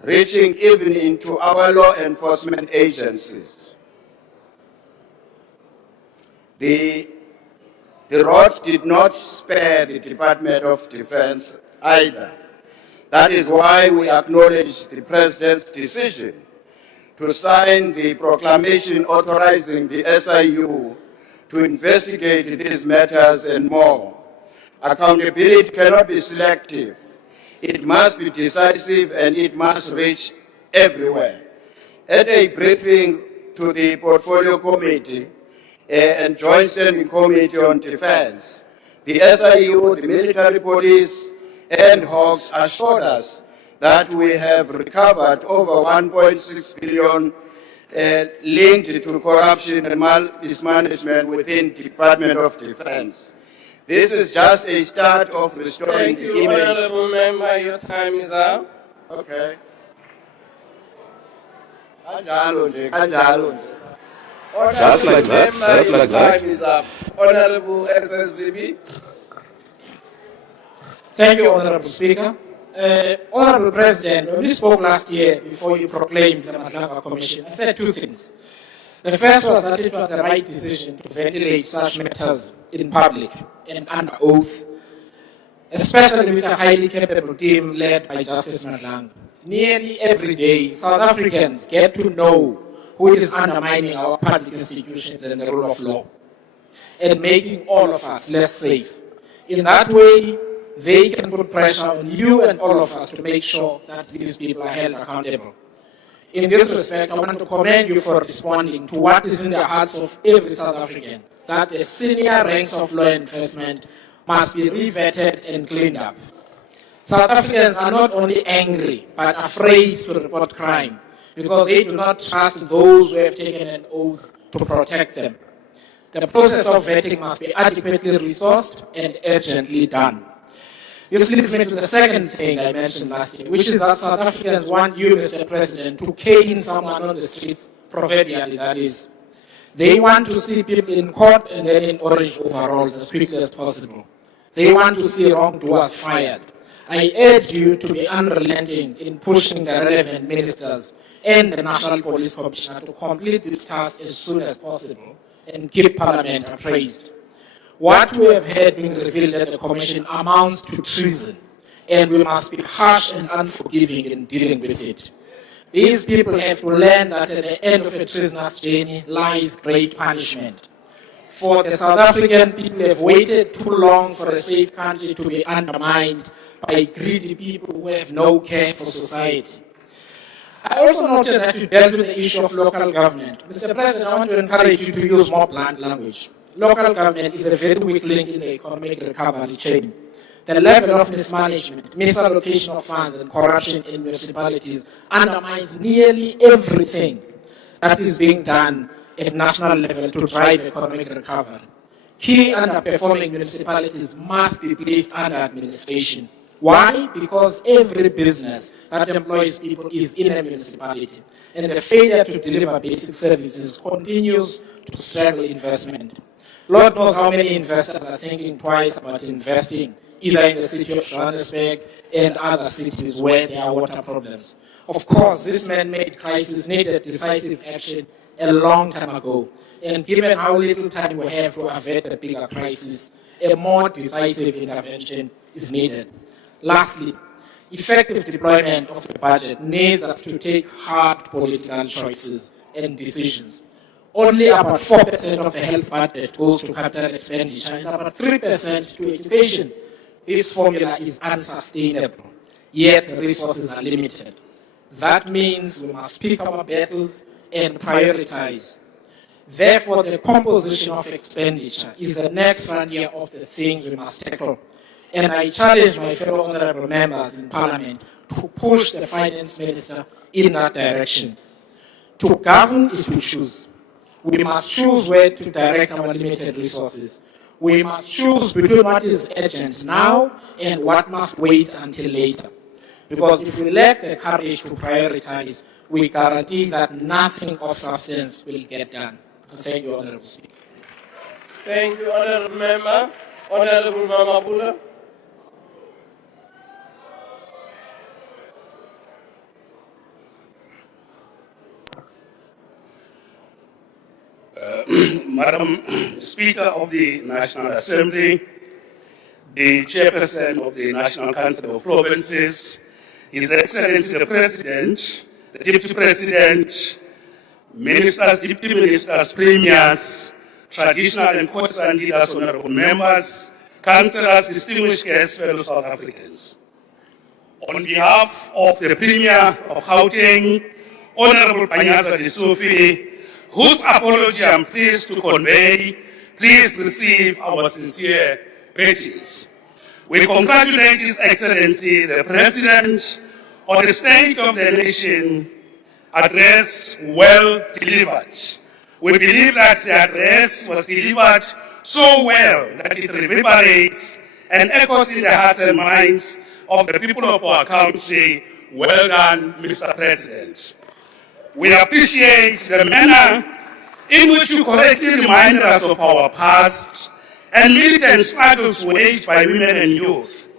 reaching even into our law enforcement agencies. The rod did not spare the Department of Defense either. That is why we acknowledge the President's decision to sign the proclamation authorizing the SIU to investigate these matters and more. Accountability cannot be selective. It must be decisive and it must reach everywhere. At a briefing to the Portfolio Committee and Joint Standing Committee on Defense, the SIU, the military police, and Hawks assured us that we have recovered over 1.6 billion linked to corruption and mismanagement within the Department of Defense. This is just a start of restoring the image. Thank you, Honorable Member. Your time is up. Okay. Just like that, just like that. Time is up. Honorable SSDB. Thank you, Honorable Speaker. Honorable President, when we spoke last year before you proclaimed the Madlanga Commission, I said two things. The first was that it was the right decision to ventilate such matters in public and under oath, especially with a highly capable team led by Justice Madlanga. Nearly every day, South Africans get to know who is undermining our public institutions and the rule of law and making all of us less safe. In that way, they can put pressure on you and all of us to make sure that these people are held accountable. In this respect, I want to commend you for responding to what is in the hearts of every South African, that the senior ranks of law enforcement must be revetted and cleaned up. South Africans are not only angry, but afraid to report crime because they do not trust those who have taken an oath to protect them. The process of vetting must be adequately resourced and urgently done. This leads me to the second thing I mentioned last year, which is that South Africans want you, Mr. President, to cane someone on the streets, proverbially that is. They want to see people in court and then in orange overalls as quickly as possible. They want to see wrongdoers fired. I urge you to be unrelenting in pushing the relevant ministers and the National Police Commissioner to complete this task as soon as possible and keep Parliament appraised. What we have heard being revealed at the Commission amounts to treason, and we must be harsh and unforgiving in dealing with it. These people have to learn that at the end of a treasonous journey lies great punishment. For the South African people have waited too long for a safe country to be undermined by greedy people who have no care for society. I also noted that you dealt with the issue of local government. Mr. President, I want to encourage you to use more blunt language. Local government is a very weak link in the economic recovery chain. The level of mismanagement, misallocation of funds, and corruption in municipalities undermines nearly everything that is being done at national level to drive economic recovery. Key underperforming municipalities must be placed under administration. Why? Because every business that employs people is in a municipality, and the failure to deliver basic services continues to strangle investment. Lord knows how many investors are thinking twice about investing either in the city of Johannesburg and other cities where there are water problems. Of course, this man-made crisis needed decisive action a long time ago, and given how little time we have to avert the bigger crisis, a more decisive intervention is needed. Lastly, effective deployment of the budget needs us to take hard political choices and decisions. Only about 4% of the health budget goes to capital expenditure and about 3% to education. This formula is unsustainable, yet resources are limited. That means we must pick our battles and prioritize. Therefore, the composition of expenditure is the next frontier of the things we must tackle. And I challenge my fellow honorable members in Parliament to push the finance minister in that direction. To govern is to choose. We must choose where to direct our limited resources. We must choose between what is urgent now and what must wait until later. Because if we lack the courage to prioritize, we guarantee that nothing of substance will get done. And thank you, Honorable Speaker. Thank you, Honorable Member. Honorable Mamabula. Madam Speaker of the National Assembly, the Chairperson of the National Council of Provinces, His Excellency the President, the Deputy President, Ministers, Deputy Ministers, Premiers, traditional and courtesan leaders, honorable members, councillors, distinguished guests, fellow South Africans. On behalf of the Premier of Gauteng, Honorable Panyaza Lesufi, whose apology I'm pleased to convey, please receive our sincere greetings. We congratulate His Excellency the President on the State of the Nation address well delivered. We believe that the address was delivered so well that it reverberates and echoes in the hearts and minds of the people of our country. Well done, Mr. President. We appreciate the manner in which you correctly remind us of our past and militant struggles waged by women and youth.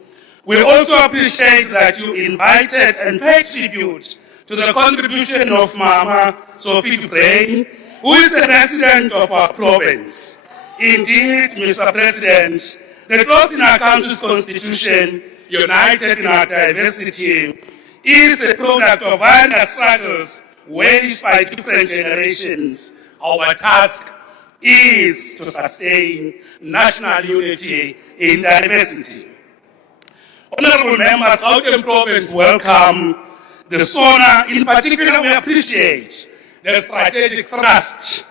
We also appreciate that you invited and paid tribute to the contribution of Mama Sophie Dubrain, who is a resident of our province. Indeed, Mr. President, the clause in our country's constitution, united in our diversity, is a product of various struggles waged by different generations. Our task is to sustain national unity in diversity. Honorable members, Gauteng Province welcome the SONA. In particular, we appreciate the strategic thrust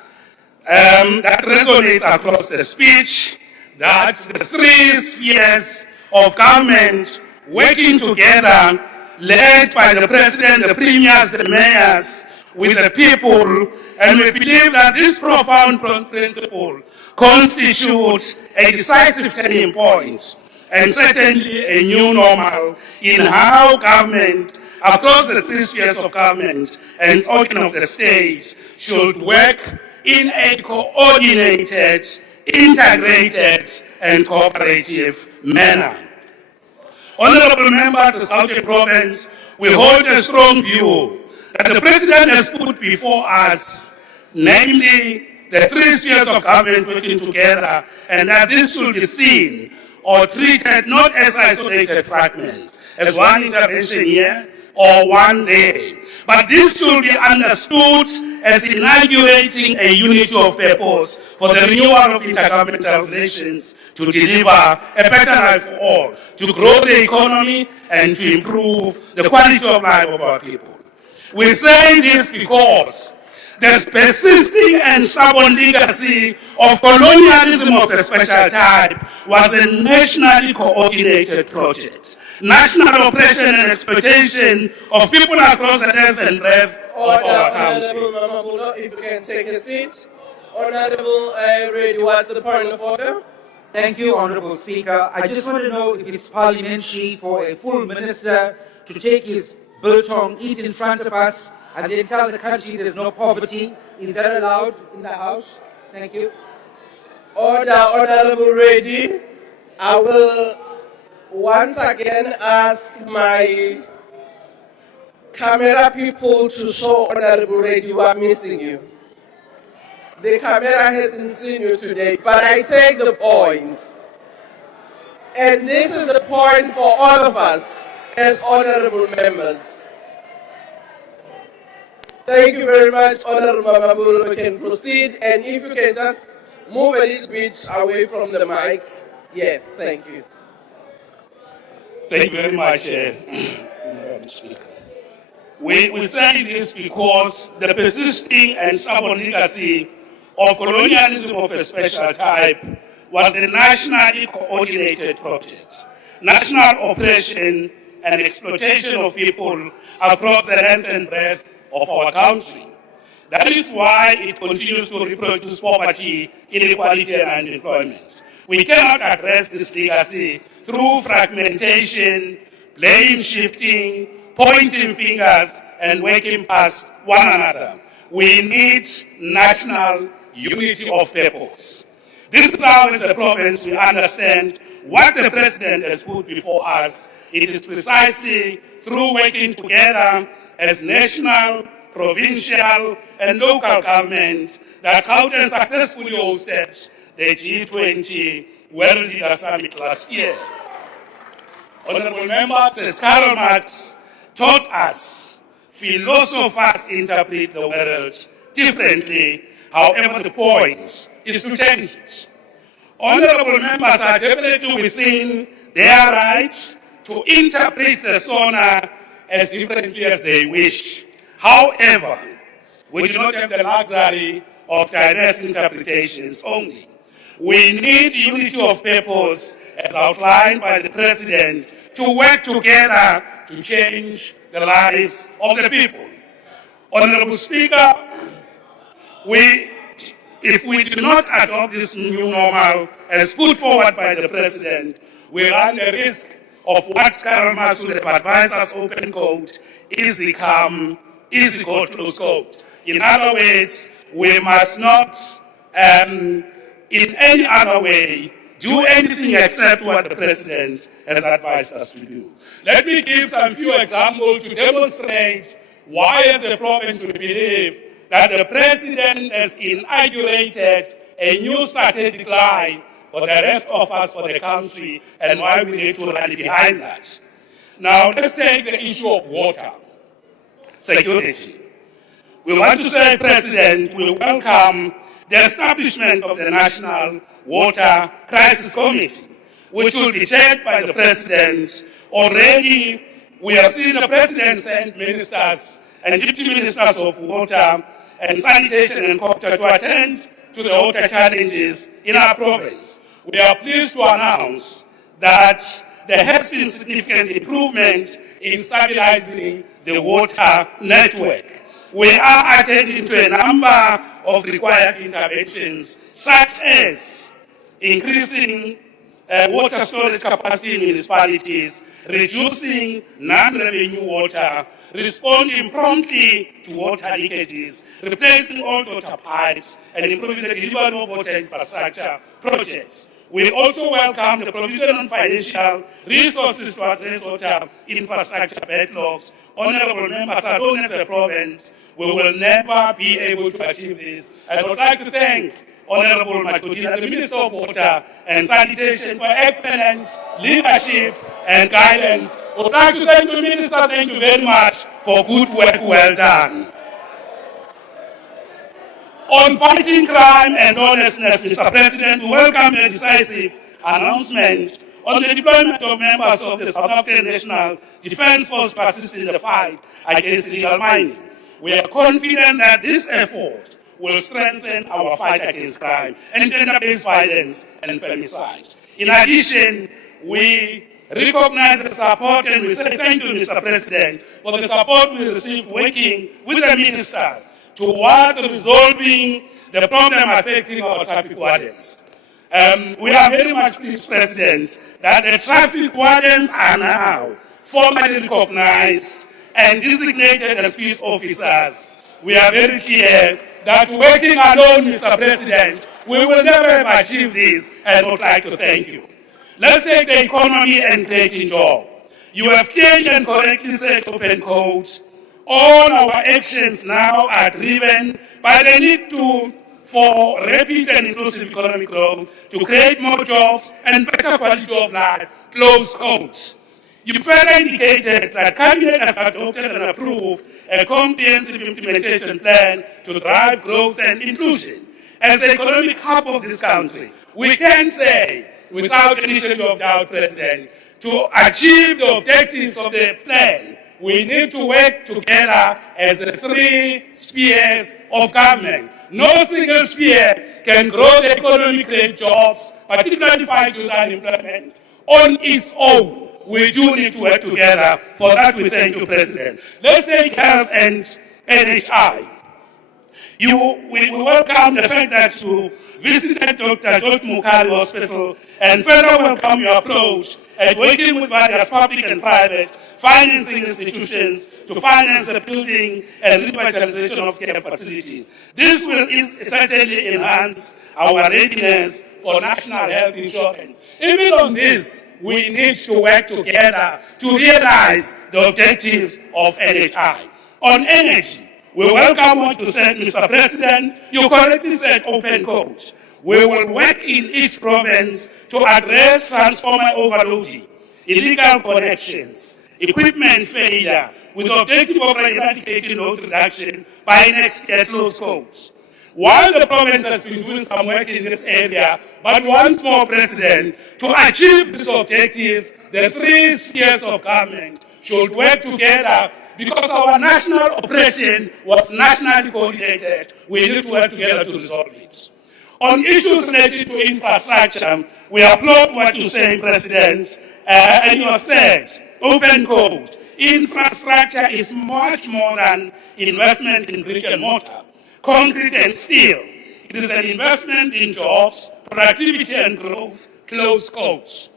that resonates across the speech, that the three spheres of government working together, led by the President, the Premiers, the Mayors, with the people, and we believe that this profound principle constitutes a decisive turning point and certainly a new normal in how government, across the three spheres of government and organ of the state, should work in a coordinated, integrated, and cooperative manner. Honorable members of the Gauteng Province, we hold a strong view that the President has put before us, namely the three spheres of government working together, and that this should be seen or treated not as isolated fragments, as one intervention here or one there, but this should be understood as inaugurating a unity of purpose for the renewal of intergovernmental relations to deliver a better life for all, to grow the economy and to improve the quality of life of our people. We say this because the persisting and stubborn legacy of colonialism of a special type was a nationally coordinated project. National oppression and exploitation of people across the length and breadth of our country. Honorable Mamabulo, if you can take a seat. Honorable Reddy, what's the point of order? Thank you, Honorable Speaker. I just want to know if it's parliamentary for a full minister to take his biltong, eat in front of us, and then tell the country there's no poverty. Is that allowed in the House? Thank you. Order, Honorable Reddy. I will once again ask my camera people to show Honorable Reddy who are missing you. The camera hasn't seen you today, but I take the point. And this is the point for all of us as honorable members. Thank you very much, Honorable Mamabulo. We can proceed, and if you can just move a little bit away from the mic. Yes, thank you. Thank you very much, Madam Speaker. We say this because the persisting and stubborn legacy of colonialism of a special type was a nationally coordinated project. National oppression and exploitation of people across the length and breadth of our country. That is why it continues to reproduce poverty, inequality, and unemployment. We cannot address this legacy through fragmentation, blame shifting, pointing fingers, and working past one another. We need national unity of purpose. This is how, as a province, we understand what the President has put before us. It is precisely through working together as national, provincial, and local government that Gauteng successfully hosted the G20 World Leader Summit last year. Honorable members, as Karl Marx taught us, philosophers interpret the world differently. However, the point is to change it. Honorable members are definitely within their rights to interpret the SONA as differently as they wish. However, we do not have the luxury of diverse interpretations only. We need unity of purpose, as outlined by the President, to work together to change the lives of the people. Honorable Speaker, if we do not adopt this new normal as put forward by the President, we run the risk of what Karl Marx would have advised us, open quote, easy come, easy go, close quote. In other words, we must not, in any other way, do anything except what the President has advised us to do. Let me give some few examples to demonstrate why, as a province, we believe that the President has inaugurated a new strategic line for the rest of us, for the country, and why we need to rally behind that. Now, let's take the issue of water security. We want to say, President, we welcome the establishment of the National Water Crisis Committee, which will be chaired by the President. Already, we have seen the President send ministers and deputy ministers of water and sanitation and culture to attend to the water challenges in our province. We are pleased to announce that there has been significant improvement in stabilizing the water network. We are attending to a number of required interventions, such as increasing water storage capacity in municipalities, reducing non-revenue water, responding promptly to water leakages, replacing old water pipes, and improving the delivery of water infrastructure projects. We also welcome the provision of financial resources to address water infrastructure backlogs. Honourable members, alone as a province, we will never be able to achieve this. I would like to thank Honourable Matodina, the Minister of Water and Sanitation, for excellent leadership and guidance. I would like to thank the Minister, thank you very much for good work well done. On fighting crime and lawlessness, Mr. President, we welcome the decisive announcement on the deployment of members of the South African National Defence Force to assist in the fight against illegal mining. We are confident that this effort will strengthen our fight against crime and gender-based violence and femicide. In addition, we recognize the support and we say thank you, Mr. President, for the support we received working with the ministers towards resolving the problem affecting our traffic wardens. We are very much pleased, President, that the traffic wardens are now formally recognized and designated as peace officers. We are very clear that working alone, Mr. President, we will never have achieved this, and would like to thank you. Let's take the economy and creating jobs. You have clearly and correctly said, open quote, all our actions now are driven by the need for rapid and inclusive economic growth to create more jobs and better quality of life, close quote. You further indicated that Cabinet has adopted and approved a comprehensive implementation plan to drive growth and inclusion. As the economic hub of this country, we can say, without any shadow of doubt, President, to achieve the objectives of the plan, we need to work together as the three spheres of government. No single sphere can grow the economy, create jobs, particularly fight youth unemployment, on its own. We do need to work together. For that, we thank you, President. Let's take health and NHI. We welcome the fact that you visited Dr. George Mukari Hospital and further welcome your approach at working with various public and private financing institutions to finance the building and revitalization of care facilities. This will certainly enhance our readiness for national health insurance. Even on this, we need to work together to realize the objectives of NHI. On energy, we welcome what you said, Mr. President. You correctly said open quote. We will work in each province to address transformer overloading, illegal connections, equipment failure, with the objective of eradicating load reduction by next year, close quote. While the province has been doing some work in this area, but once more, President, to achieve these objectives, the three spheres of government should work together because our national operation was nationally coordinated. We need to work together to resolve it. On issues related to infrastructure, we applaud what you're saying, President, and you have said, open quote, infrastructure is much more than investment in brick and mortar, concrete and steel. It is an investment in jobs, productivity and growth, close quotes.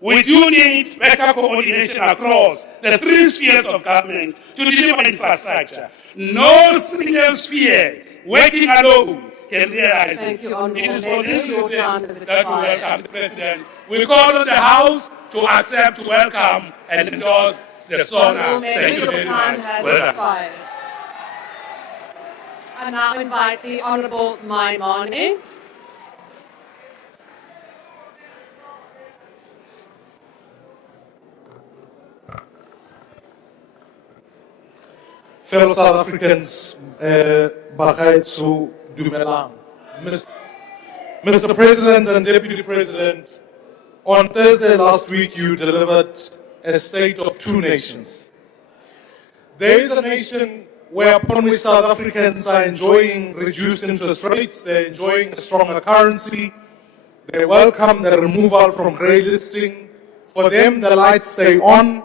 We do need better coordination across the three spheres of government to deliver infrastructure. No single sphere working alone can realize Thank it. you, Honourable. It is for this Your time reason has that we expired. welcome the President. We call on the House to accept, welcome, and endorse the SONA. Honourable Thank Member, you your very time much. has Well done. expired. I now invite the Honourable Maimane. Fellow South Africans, Bagaitsu Dumelang. Mr. President and Deputy President, on Thursday last week you delivered a state of two nations. There is a nation whereupon which South Africans are enjoying reduced interest rates, they're enjoying a stronger currency, they welcome the removal from grey listing For them, the lights stay on,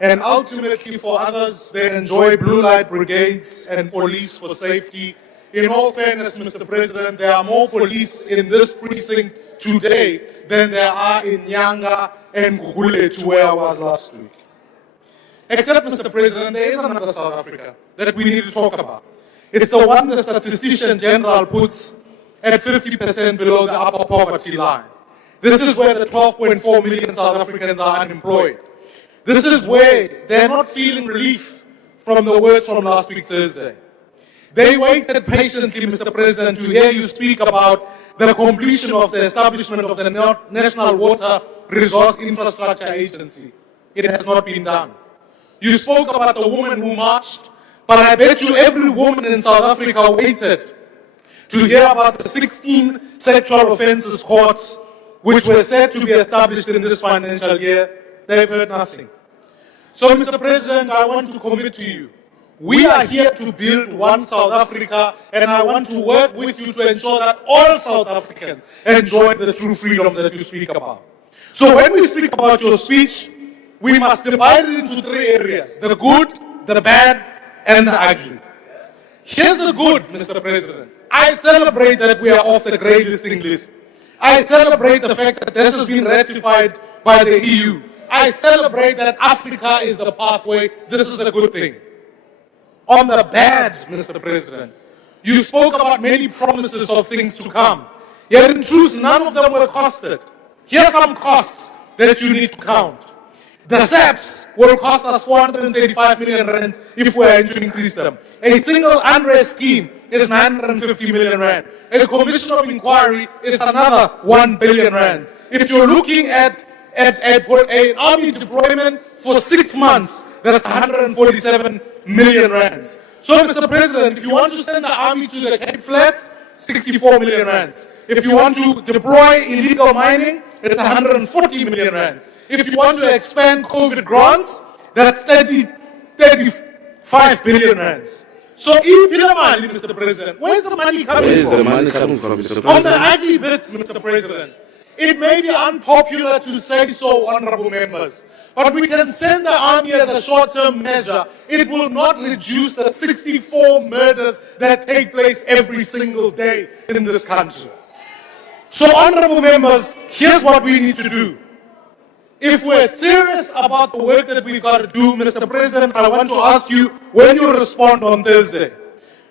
and ultimately for others, they enjoy blue light brigades and police for safety. In all fairness, Mr. President, there are more police in this precinct today than there are in Nyanga and Gugulethu, where I was last week. Except, Mr. President, there is another South Africa that we need to talk about. It's the one the statistician general puts at 50% below the upper poverty line. This is where the 12.4 million South Africans are unemployed. This is where they're not feeling relief from the words from last week Thursday. They waited patiently, Mr. President, to hear you speak about the completion of the establishment of the National Water Resource Infrastructure Agency. It has not been done. You spoke about the woman who marched, but I bet you every woman in South Africa waited to hear about the 16 sexual offences courts which were said to be established in this financial year. They've heard nothing. So, Mr. President, I want to commit to you. We are here to build one South Africa, and I want to work with you to ensure that all South Africans enjoy the true freedoms that you speak about. So when we speak about your speech, we must divide it into 3 areas: the good, the bad, and the ugly. Here's the good, Mr. President. I celebrate that we are off the grey listing list. I celebrate the fact that this has been ratified by the EU. I celebrate that Africa is the pathway. This is a good thing. On the bad, Mr. President, you spoke about many promises of things to come. Yet in truth, none of them were costed. Here are some costs that you need to count. The SAPs will cost us 435 million rand if we are to increase them. A single unrest scheme is 950 million rand. A commission of inquiry is another 1 billion rand. If you're looking at an army deployment for 6 months, that's 147 million rands. So, Mr. President, if you want to send the army to the Cape Flats, 64 million rands. If you want to deploy illegal mining, it's 140 million rands. If you want to expand COVID grants, that's 35 billion rands. So, Mr. President, where's the money coming from? Where is the money coming from, Mr. President? On the ugly bits, Mr. President, it may be unpopular to say so, honorable members, but we can send the army as a short-term measure. It will not reduce the 64 murders that take place every single day in this country. So, honorable members, here's what we need to do. If we're serious about the work that we've got to do, Mr. President, I want to ask you, when you respond on Thursday,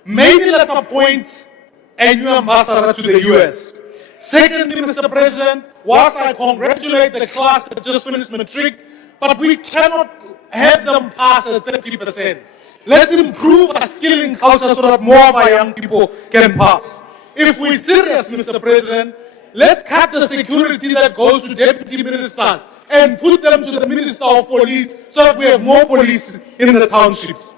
maybe let's appoint a new ambassador to the US. Secondly, Mr. President, whilst I congratulate the class that just finished matric, but we cannot have them pass at 30%. Let's improve our skilling culture so that more of our young people can pass. If we're serious, Mr. President, let's cut the security that goes to deputy ministers and put them to the Minister of Police so that we have more police in the townships.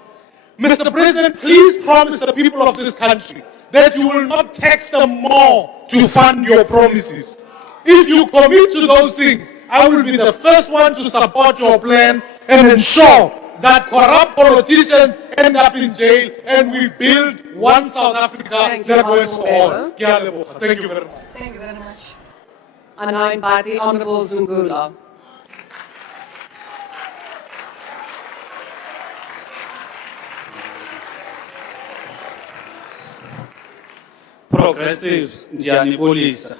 Mr. President, please promise the people of this country that you will not tax them more to fund your promises. If you commit to those things, I will be the first one to support your plan and ensure that corrupt politicians end up in jail and we build one South Africa that works for all. Thank you very much. Thank you very much. I now invite the Honourable Zungula. Progressives, Ndiyanibulisa.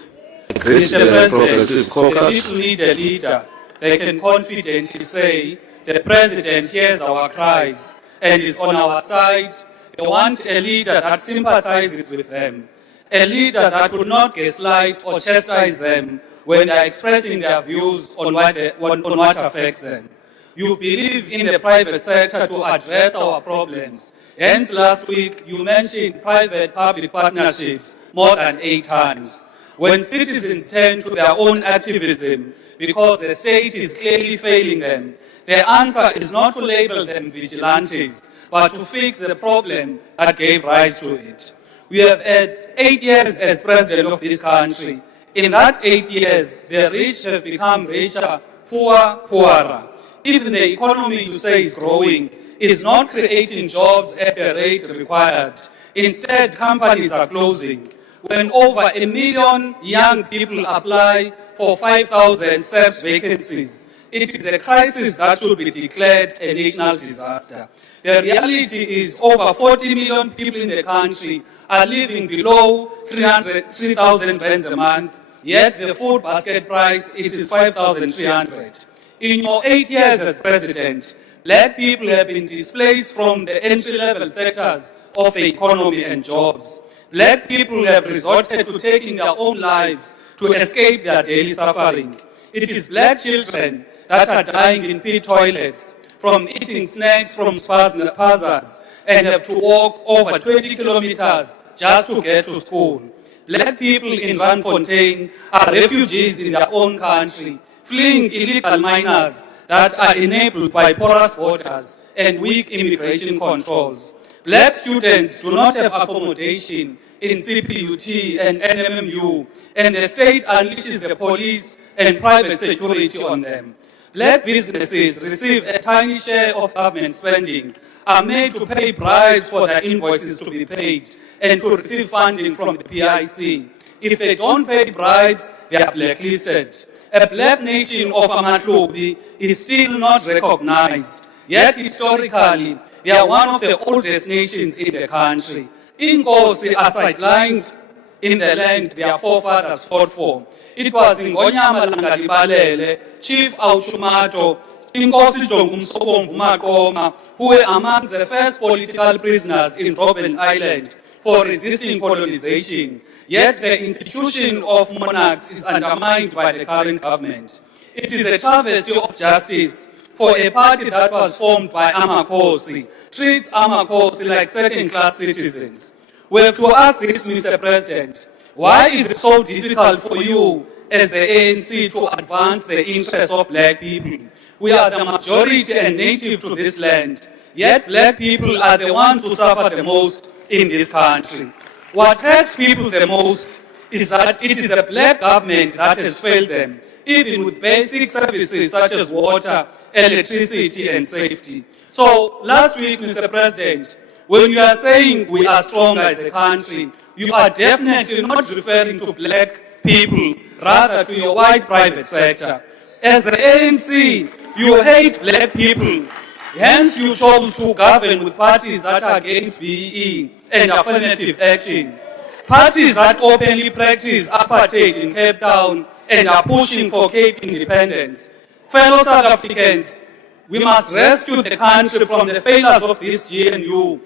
Christian and Progressive Caucus. People need a leader. They can confidently say, the President hears our cries and is on our side. They want a leader that sympathizes with them. A leader that will not gaslight or chastise them when they are expressing their views on what affects them. You believe in the private sector to address our problems. Hence, last week, you mentioned private-public partnerships more than 8 times. When citizens turn to their own activism because the state is clearly failing them, the answer is not to label them vigilantes, but to fix the problem that gave rise to it. We have had 8 years as president of this country. In that 8 years, the rich have become richer, poor, poorer. Even the economy you say is growing is not creating jobs at the rate required. Instead, companies are closing. When over 1 million young people apply for 5,000 SAPS vacancies, It is a crisis that should be declared a national disaster. The reality is over 40 million people in the country are living below 3,000 rands a month, yet the food basket price is 5,300. In your 8 years as president, black people have been displaced from the entry-level sectors of the economy and jobs. Black people have resorted to taking their own lives to escape their daily suffering. It is black children that are dying in pit toilets from eating snacks from spazas and have to walk over 20 kilometers just to get to school. Black people in Randfontein are refugees in their own country, fleeing illegal miners that are enabled by porous borders and weak immigration controls. Black students do not have accommodation in CPUT and NMMU, and the state unleashes the police and private security on them. Black businesses receive a tiny share of government spending, are made to pay bribes for their invoices to be paid, and to receive funding from the PIC. If they don't pay bribes, they are blacklisted. A black nation of Amatlubi is still not recognized, yet historically, they are one of the oldest nations in the country. Inkosi are sidelined in the land their forefathers fought for. It was in Ngonyama Langalibalele, Chief Auchumato, Inkosi Jongumsobomvu Maqoma, who were among the first political prisoners in Robben Island for resisting colonization. Yet the institution of monarchs is undermined by the current government. It is a travesty of justice for a party that was formed by Amakosi, treats Amakosi like second-class citizens. We have to ask this, Mr. President, why is it so difficult for you as the ANC to advance the interests of black people? We are the majority and native to this land, yet black people are the ones who suffer the most in this country. What hurts people the most is that it is a black government that has failed them, even with basic services such as water, electricity, and safety. So last week, Mr. President, when you are saying we are strong as a country, you are definitely not referring to black people, rather to your white private sector. As the ANC, you hate black people. Hence, you chose to govern with parties that are against BEE and affirmative action. Parties that openly practice apartheid in Cape Town and are pushing for Cape independence. Fellow South Africans, we must rescue the country from the failures of this GNU.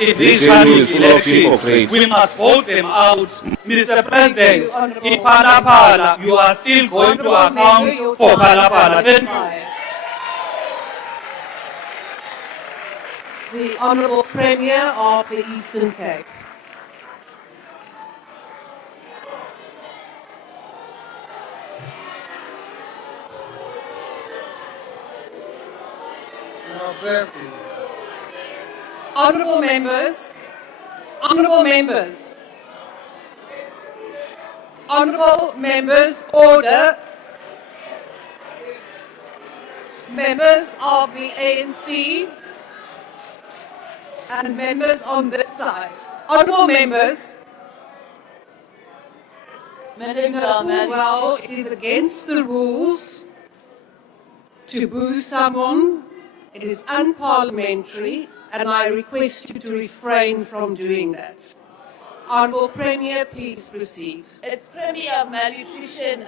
In these coming elections, we must vote them out. Mr. President, in Palapala, you are still going to account for Palapala. Thank you. The Honourable Premier of the Eastern Cape. Honourable members, honourable members, honourable members, order. Members of the ANC and members on this side. Honourable members, well, it is against the rules to boo someone. It is unparliamentary, and I request you to refrain from doing that. Honourable Premier, please proceed. It's Premier of Malnutrition,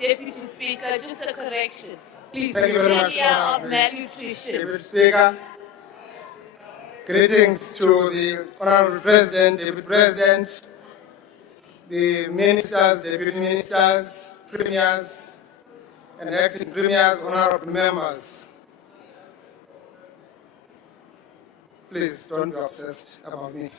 Deputy Speaker, just a correction. Please Thank you proceed. very much, Premier of Malnutrition. Deputy Speaker, greetings to the Honourable President, Deputy President, the Ministers, Deputy Ministers, Premiers, and Acting Premiers, Honourable Members. Please don't be obsessed about me.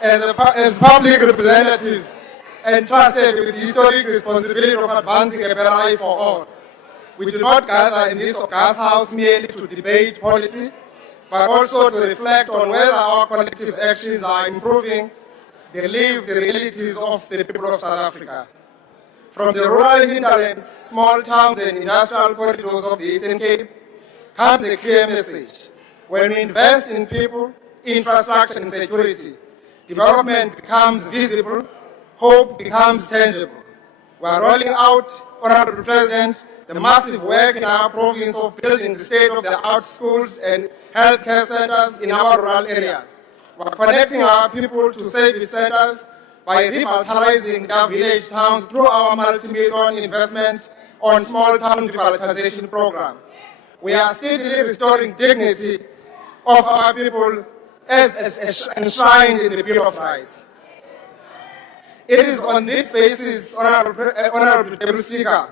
As public representatives entrusted with the historic responsibility of advancing a better life for all, we do not gather in this august house merely to debate policy, but also to reflect on whether our collective actions are improving the lived realities of the people of South Africa. From the rural hinterlands, small towns and industrial corridors of the Eastern Cape comes a clear message. When we invest in people, infrastructure and security, development becomes visible, hope becomes tangible. We are rolling out, Honorable President, the massive work in our province of building the state-of-the-art schools and healthcare centers in our rural areas. We are connecting our people to service centers by revitalizing their village towns through our multi-million investment on small town revitalization program. We are steadily restoring dignity of our people as enshrined in the Bill of Rights. It is on this basis, Honorable Deputy Speaker,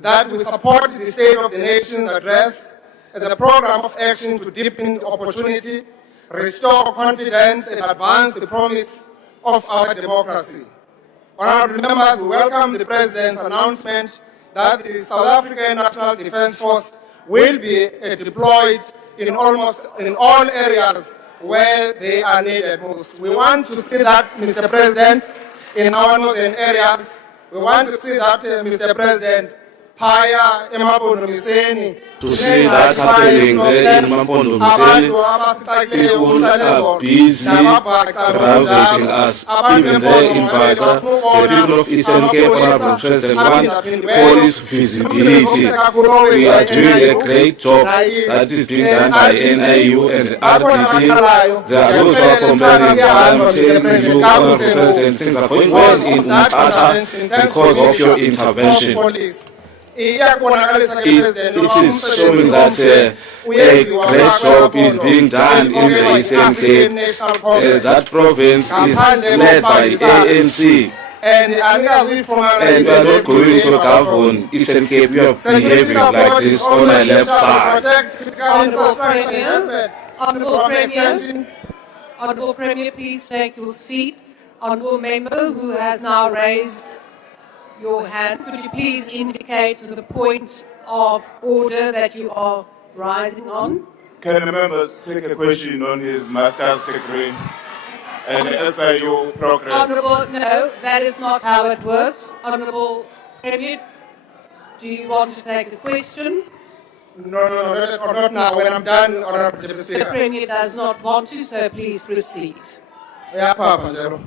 that we support the State of the Nation's address as a program of action to deepen opportunity, restore confidence, and advance the promise of our democracy. Honorable members, we welcome the President's announcement that the South African National Defence Force will be deployed in all areas where they are needed most. We want to see that, Mr. President, in our northern areas. We want to see that, Mr. President, Paya, Emaponomiseni. To see that happening there in Mampondomiseni, people are busy ravaging us. Even there in Bata, the people of Eastern Cape, Honorable President, want police visibility. We are doing a great job that is being done by NIU and RTT. There are those who are complaining, but I'm telling you, Honorable President, things are going well in Umtata because of your intervention. It is showing that a great job is being done in the Eastern Cape. That province is led by ANC. And we are not going to govern Eastern Cape. We are behaving like this on my left side. Honourable Premier, please take your seat. Honourable Member who has now raised your hand, could you please indicate the point of order that you are rising on? Can a member take a question on his master's degree and the SIU progress? Honourable, no, that is not how it works. Honourable Premier, do you want to take the question? No, not now. When I'm done, Honourable Deputy Speaker. The Premier does not want to, so please proceed. Yeah, Papa, Zero.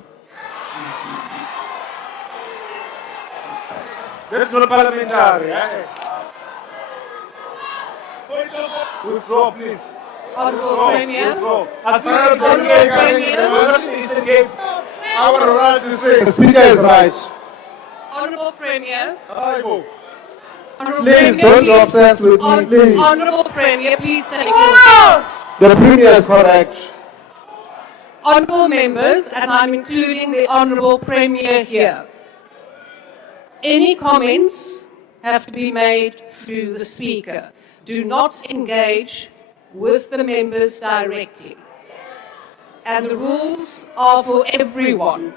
That's not parliamentary. Withdraw, please. Honourable Premier. Withdraw. Our right to say the Speaker is right. Honourable Premier. Please don't be obsessed with me, please. Honourable Premier, please take your seat. The Premier is correct. Honourable members, and I'm including the Honourable Premier here. Any comments have to be made through the Speaker. Do not engage with the members directly. And the rules are for everyone.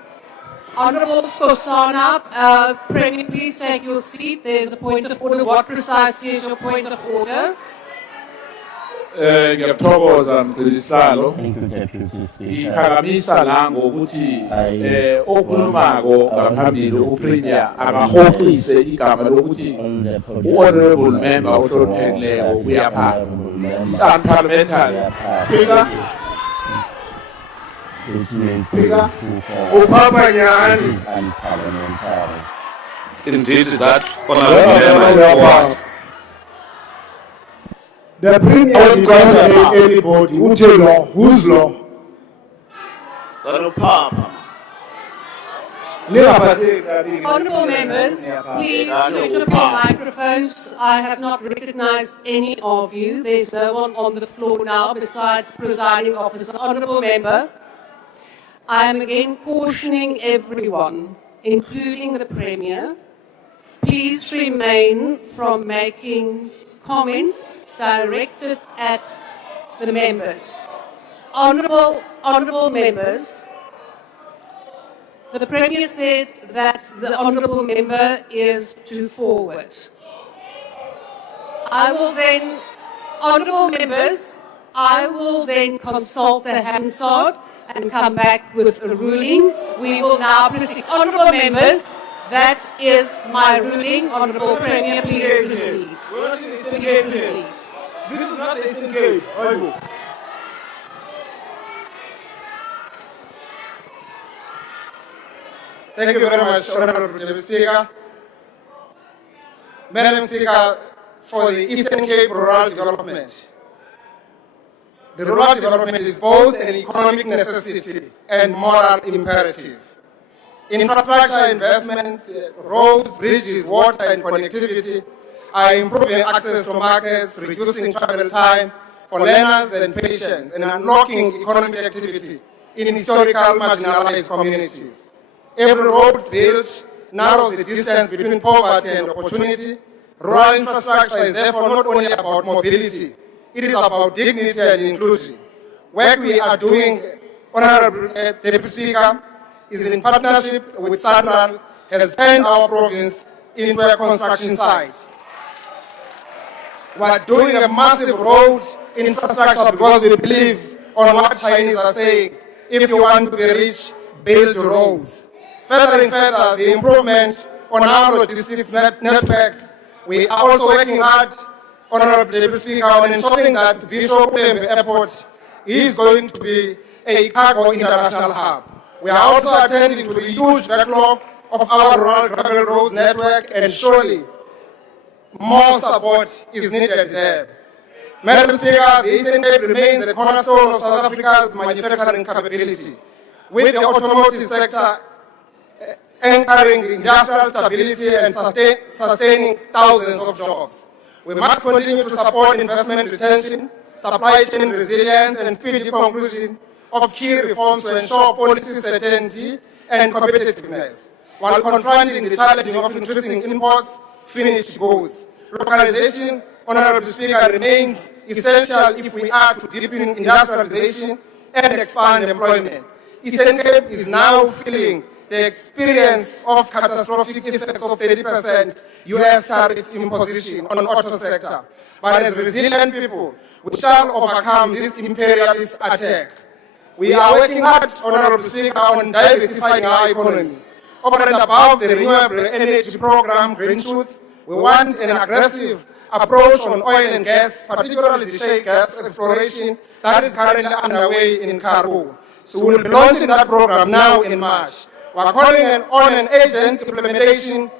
Honourable Skosana, Premier, please take your seat. There's a point of order. What precisely is your point of order? Ngiyathokoza mgcinihlalo iphakamisa la ngokuthi okhulumako ngaphambili uPremier akahoqise igama lokuthi honorable member ohloniphekileko uyaphala. It's unparliamentary. Speaker, upapa nyani. Indeed, that honorable member what? The Premier did not make anybody. Who tell law? Whose law? Honourable members, please switch off your microphones. I have not recognised any of you. There's no one on the floor now besides the presiding officer. Honourable member, I am again cautioning everyone, including the Premier, please refrain from making comments directed at the members. Honourable members, the Premier said that the Honourable member is to forward. Honourable members, I will then consult the Hansard and come back with a ruling. We will now proceed. Honourable members, that is my ruling. Honourable Premier, please proceed. Please proceed. This is not Eastern Cape. Thank you very much, Honorable Deputy Speaker. Madam Speaker, for the Eastern Cape Rural Development. The rural development is both an economic necessity and moral imperative. Infrastructure investments, roads, bridges, water, and connectivity are improving access to markets, reducing travel time for learners and patients, and unlocking economic activity in historical marginalized communities. Every road built narrows the distance between poverty and opportunity. Rural infrastructure is therefore not only about mobility, it is about dignity and inclusion. Work we are doing, Honorable Deputy Speaker, is in partnership with Central, has turned our province into a construction site. We are doing a massive road infrastructure because we believe on what Chinese are saying, if you want to be rich, build roads. Further, the improvement on our logistics network, we are also working hard, Honorable Deputy Speaker, on ensuring that Bishop Pembe Airport is going to be a cargo international hub. We are also attending to the huge backlog of our rural gravel roads network, and surely more support is needed there. Madam Speaker, the Eastern Cape remains the cornerstone of South Africa's manufacturing capability, with the automotive sector anchoring industrial stability and sustaining thousands of jobs. We must continue to support investment retention, supply chain resilience, and speedy conclusion of key reforms to ensure policy certainty and competitiveness, while confronting the challenge of increasing imports, finished goods. Localization, Honorable Speaker, remains essential if we are to deepen industrialization and expand employment. Eastern Cape is now feeling the experience of catastrophic effects of 30% US tariff imposition on the auto sector. But as resilient people, we shall overcome this imperialist attack. We are working hard, Honorable Speaker, on diversifying our economy. Over and above the renewable energy program, Green Shoots, we want an aggressive approach on oil and gas, particularly the shale gas exploration that is currently underway in Karoo. So we'll be launching that program now in March. We're calling on an urgent implementation,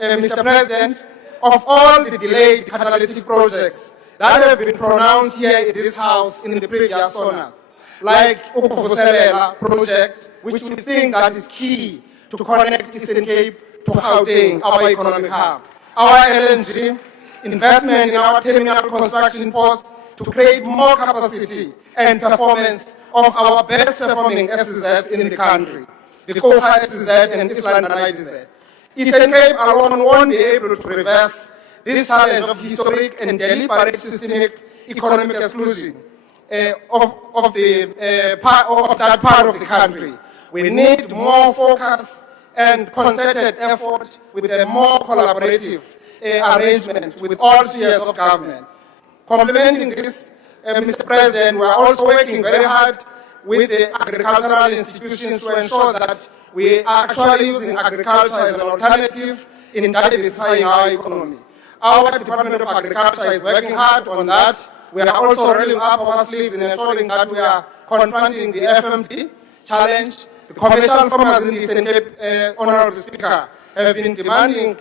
Mr. President, of all the delayed catalytic projects that have been pronounced here in this House in the previous zonas, like Ukuvuselela project, which we think that is key to connect Eastern Cape to Gauteng, our economic hub. Our LNG, investment in our terminal construction post to create more capacity and performance of our best performing SZs in the country, the Koha SZ and East London IDZ. Eastern Cape alone won't be able to reverse this challenge of historic and deliberate systemic economic exclusion of that part of the country. We need more focus and concerted effort with a more collaborative arrangement with all spheres of government. Complementing this, Mr. President, we are also working very hard with the agricultural institutions to ensure that we are actually using agriculture as an alternative in diversifying our economy. Our Department of Agriculture is working hard on that. We are also rolling up our sleeves in ensuring that we are confronting the FMD challenge. The commercial farmers in the Eastern Cape, Honorable Speaker, have been demanding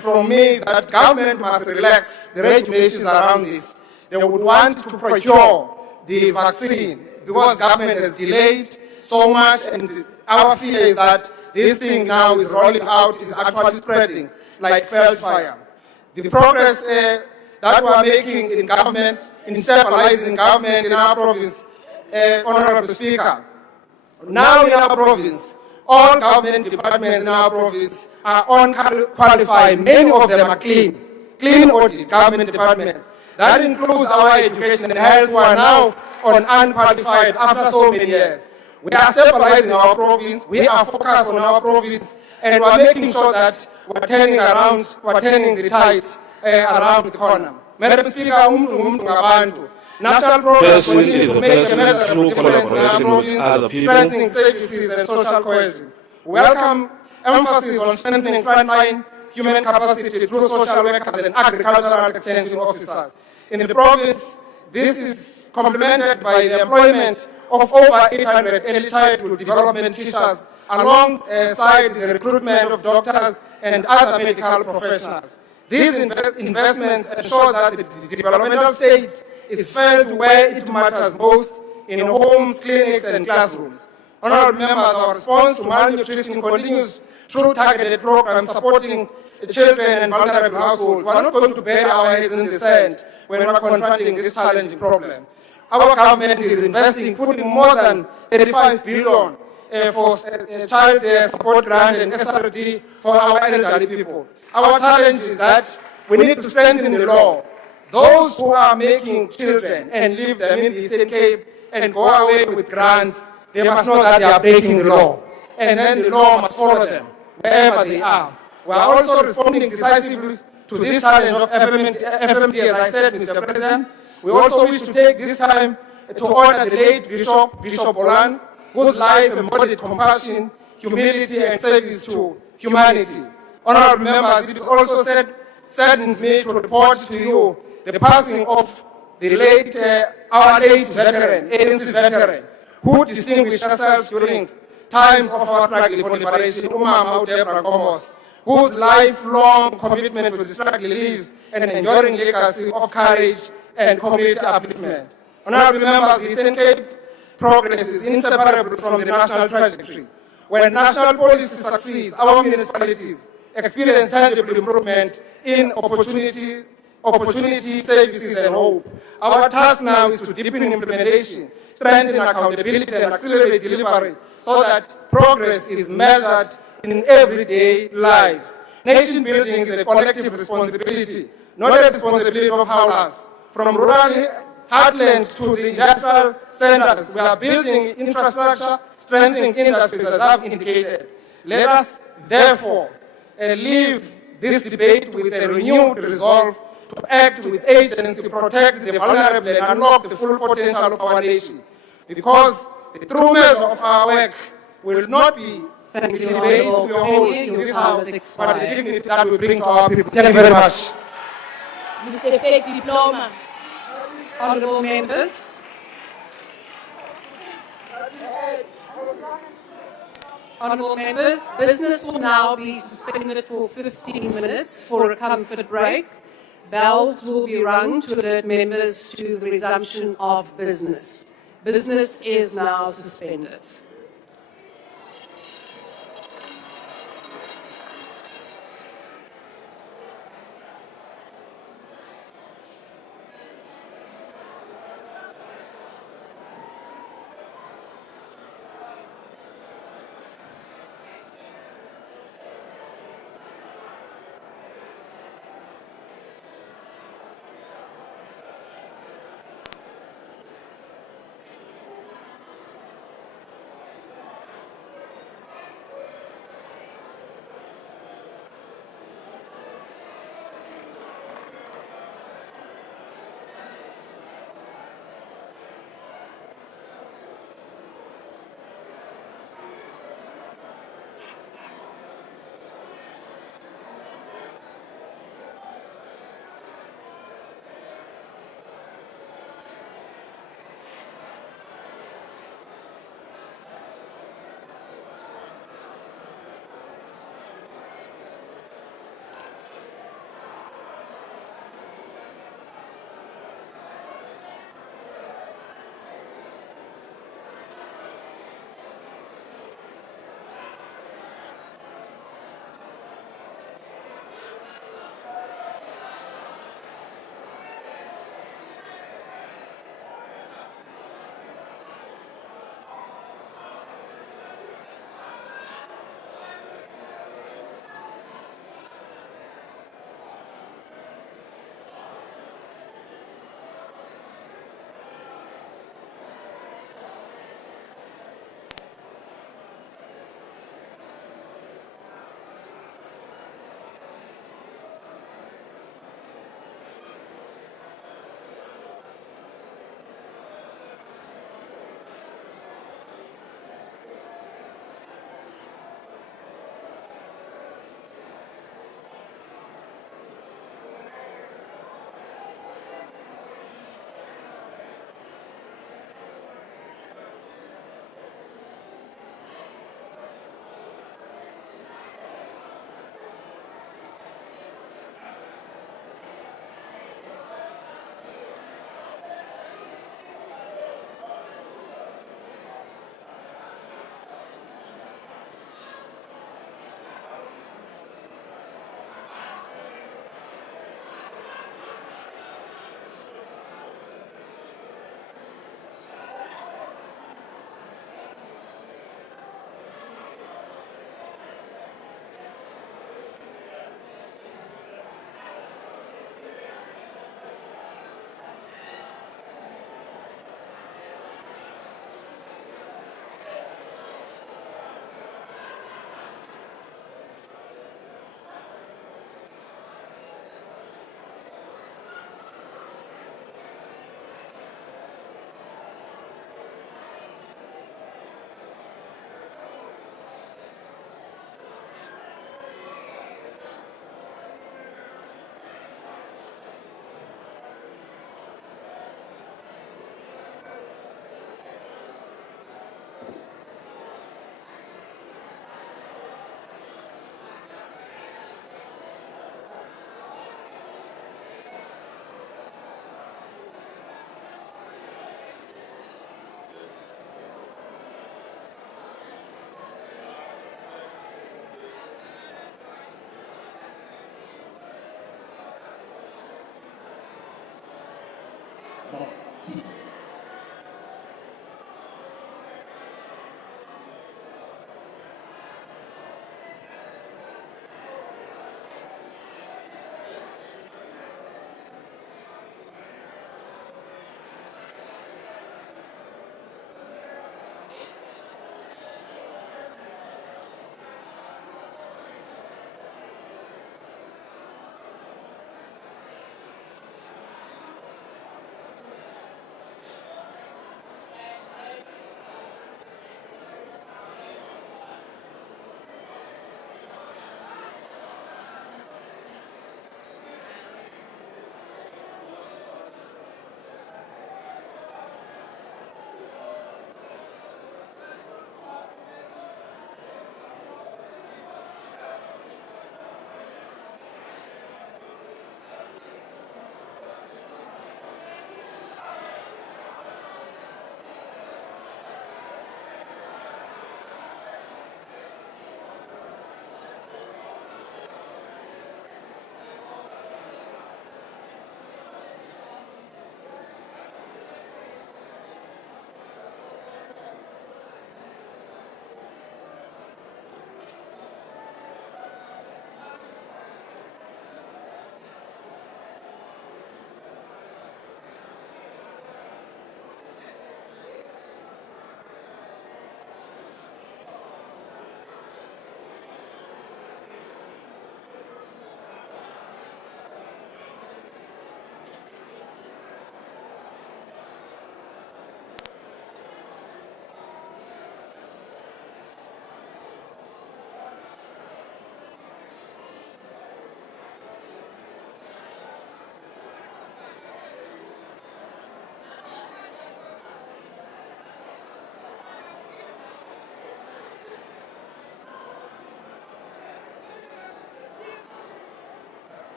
from me that government must relax the regulations around this. They would want to procure the vaccine because government has delayed so much, and our fear is that this thing now is rolling out, is actually spreading like wildfire. The progress that we are making in government, in stabilizing government in our province, Honorable Speaker, now in our province, all government departments in our province are unqualified. Many of them are clean audit government departments. That includes our education and health, who are now on unqualified after so many years. We are stabilizing our province, we are focused on our province, and we are making sure that we're turning the tide around the corner. Madam Speaker, national progress continues to make a measurable difference in our province, strengthening services and social cohesion. We welcome emphasis on strengthening frontline human capacity through social workers and agricultural extension officers. In the province, this is complemented by the employment of over 800 early childhood development teachers alongside the recruitment of doctors and other medical professionals. These investments ensure that the developmental stage is felt where it matters most, in homes, clinics, and classrooms. Honorable members, our response to malnutrition continues through targeted programs supporting children and vulnerable households. We are not going to bury our heads in the sand when we are confronting this challenging problem. Our government is investing, putting more than 35 billion for child support grant and SRD for our elderly people. Our challenge is that we need to strengthen the law. Those who are making children and leave them in the Eastern Cape and go away with grants, they must know that they are breaking the law. And then the law must follow them wherever they are. We are also responding decisively to this challenge of FMD, as I said, Mr. President. We also wish to take this time to honor the late Bishop Bolan, whose life embodied compassion, humility, and service to humanity. Honorable members, it also saddens me to report to you the passing of the late, our late veteran, ANC veteran, who distinguished herself during times of our struggle for liberation, Umama Deborah Gomos, whose lifelong commitment to the struggle leaves an enduring legacy of courage and community upliftment. Honorable members, the Eastern Cape progress is inseparable from the national trajectory. When national policy succeeds, our municipalities experience tangible improvement in opportunity, services, and hope. Our task now is to deepen implementation, strengthen accountability, and accelerate delivery so that progress is measured in everyday lives. Nation building is a collective responsibility, not a responsibility of howlers. From rural heartland to the industrial centers, we are building infrastructure, strengthening industries, as I've indicated. Let us, therefore, leave this debate with a renewed resolve to act with agency, protect the vulnerable, and unlock the full potential of our nation. Because the true measure of our work will not be the debates we hold in this house, but the dignity that we bring to our people. Thank you very much. Mr. Fake Diploma. Honourable members. Honourable members, business will now be suspended for 15 minutes for a comfort break. Bells will be rung to alert members to the resumption of business. Business is now suspended.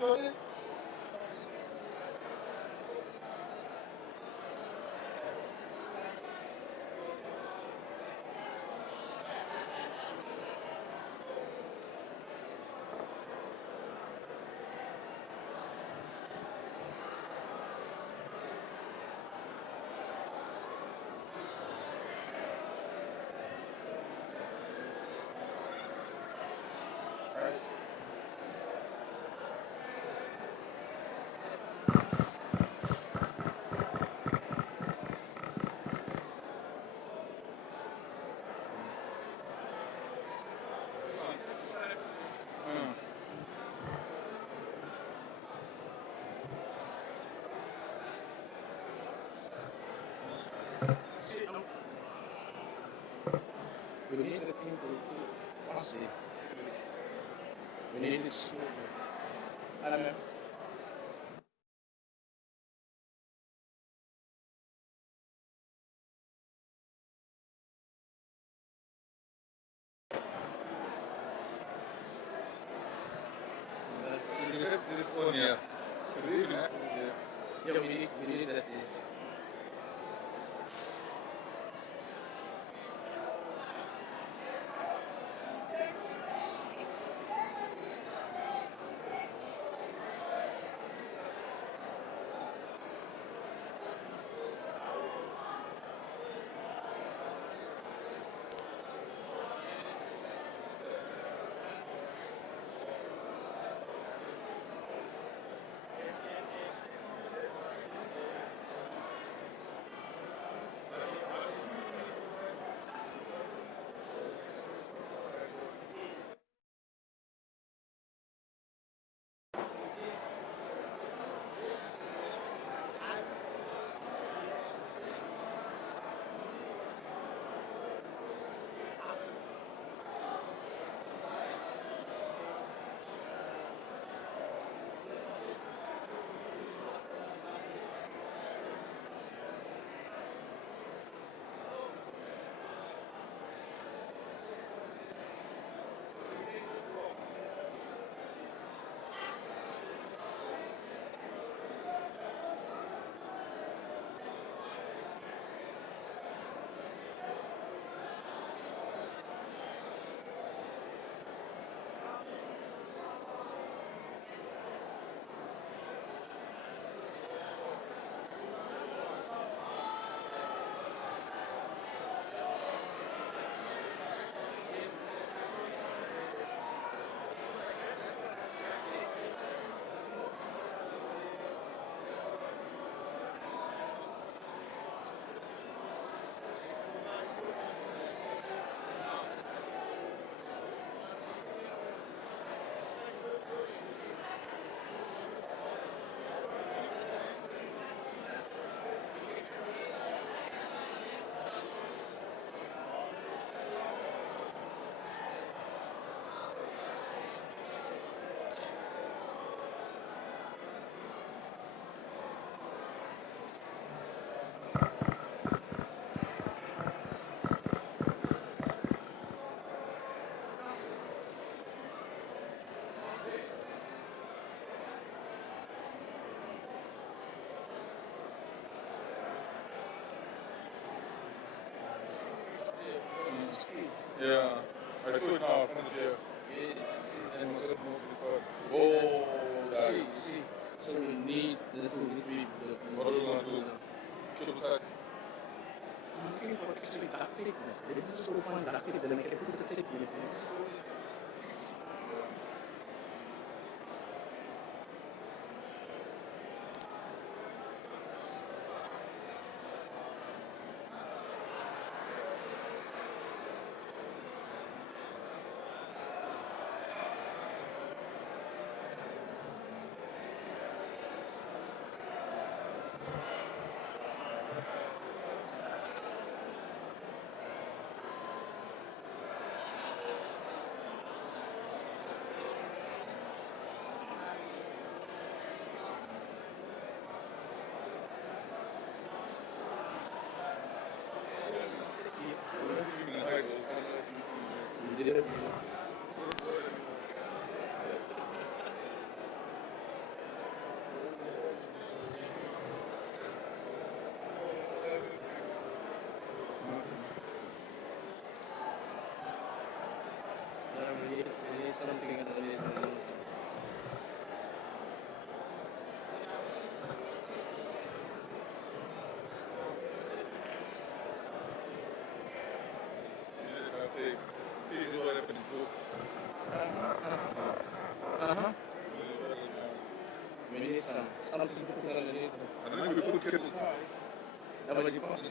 We need the thing to fast it. We need it smooth. Amen. This one here. Should we even have this here? Yeah, we need that is. Yeah, I saw it now, from here. Yes, And that's so move this part. Oh, see. So we need this will be the. What do we want to do? Keep it tight. I'm looking for actually duct tape. Let's just go find duct tape. Then I can put the tape in it. something in the middle. Uh-huh. We need something to put underneath. And then we put cable ties. That was your point.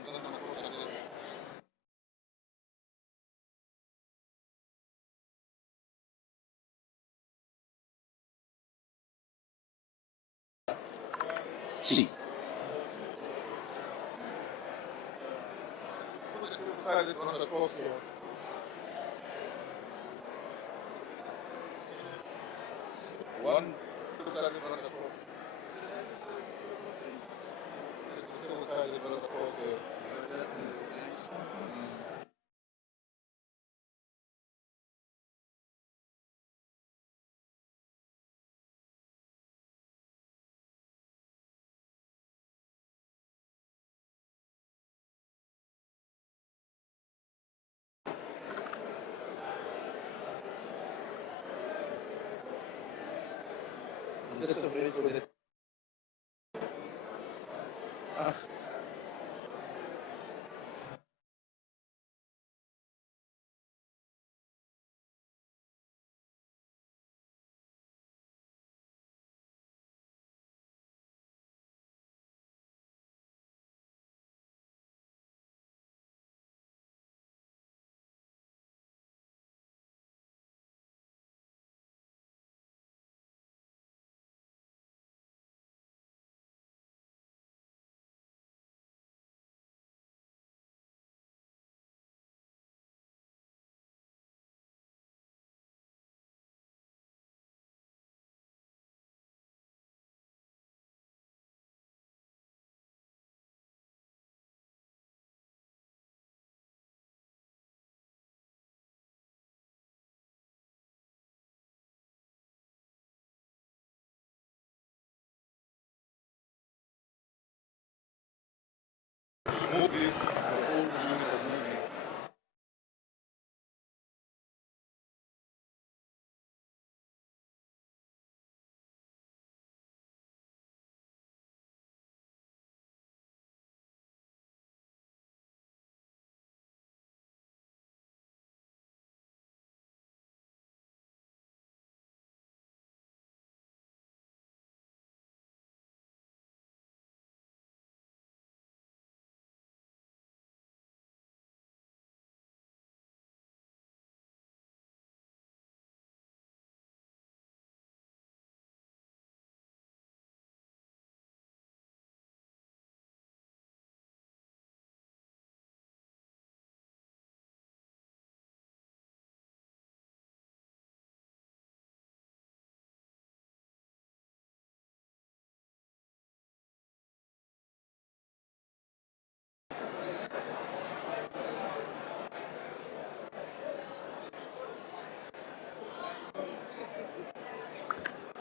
Sì. One. This is a very good. Move this, the whole unit is moving.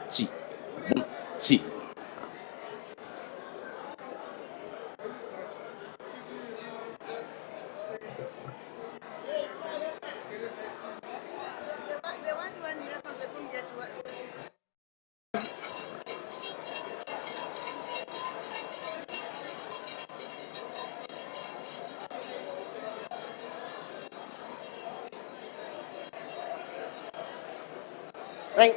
Sì. Sì. Thank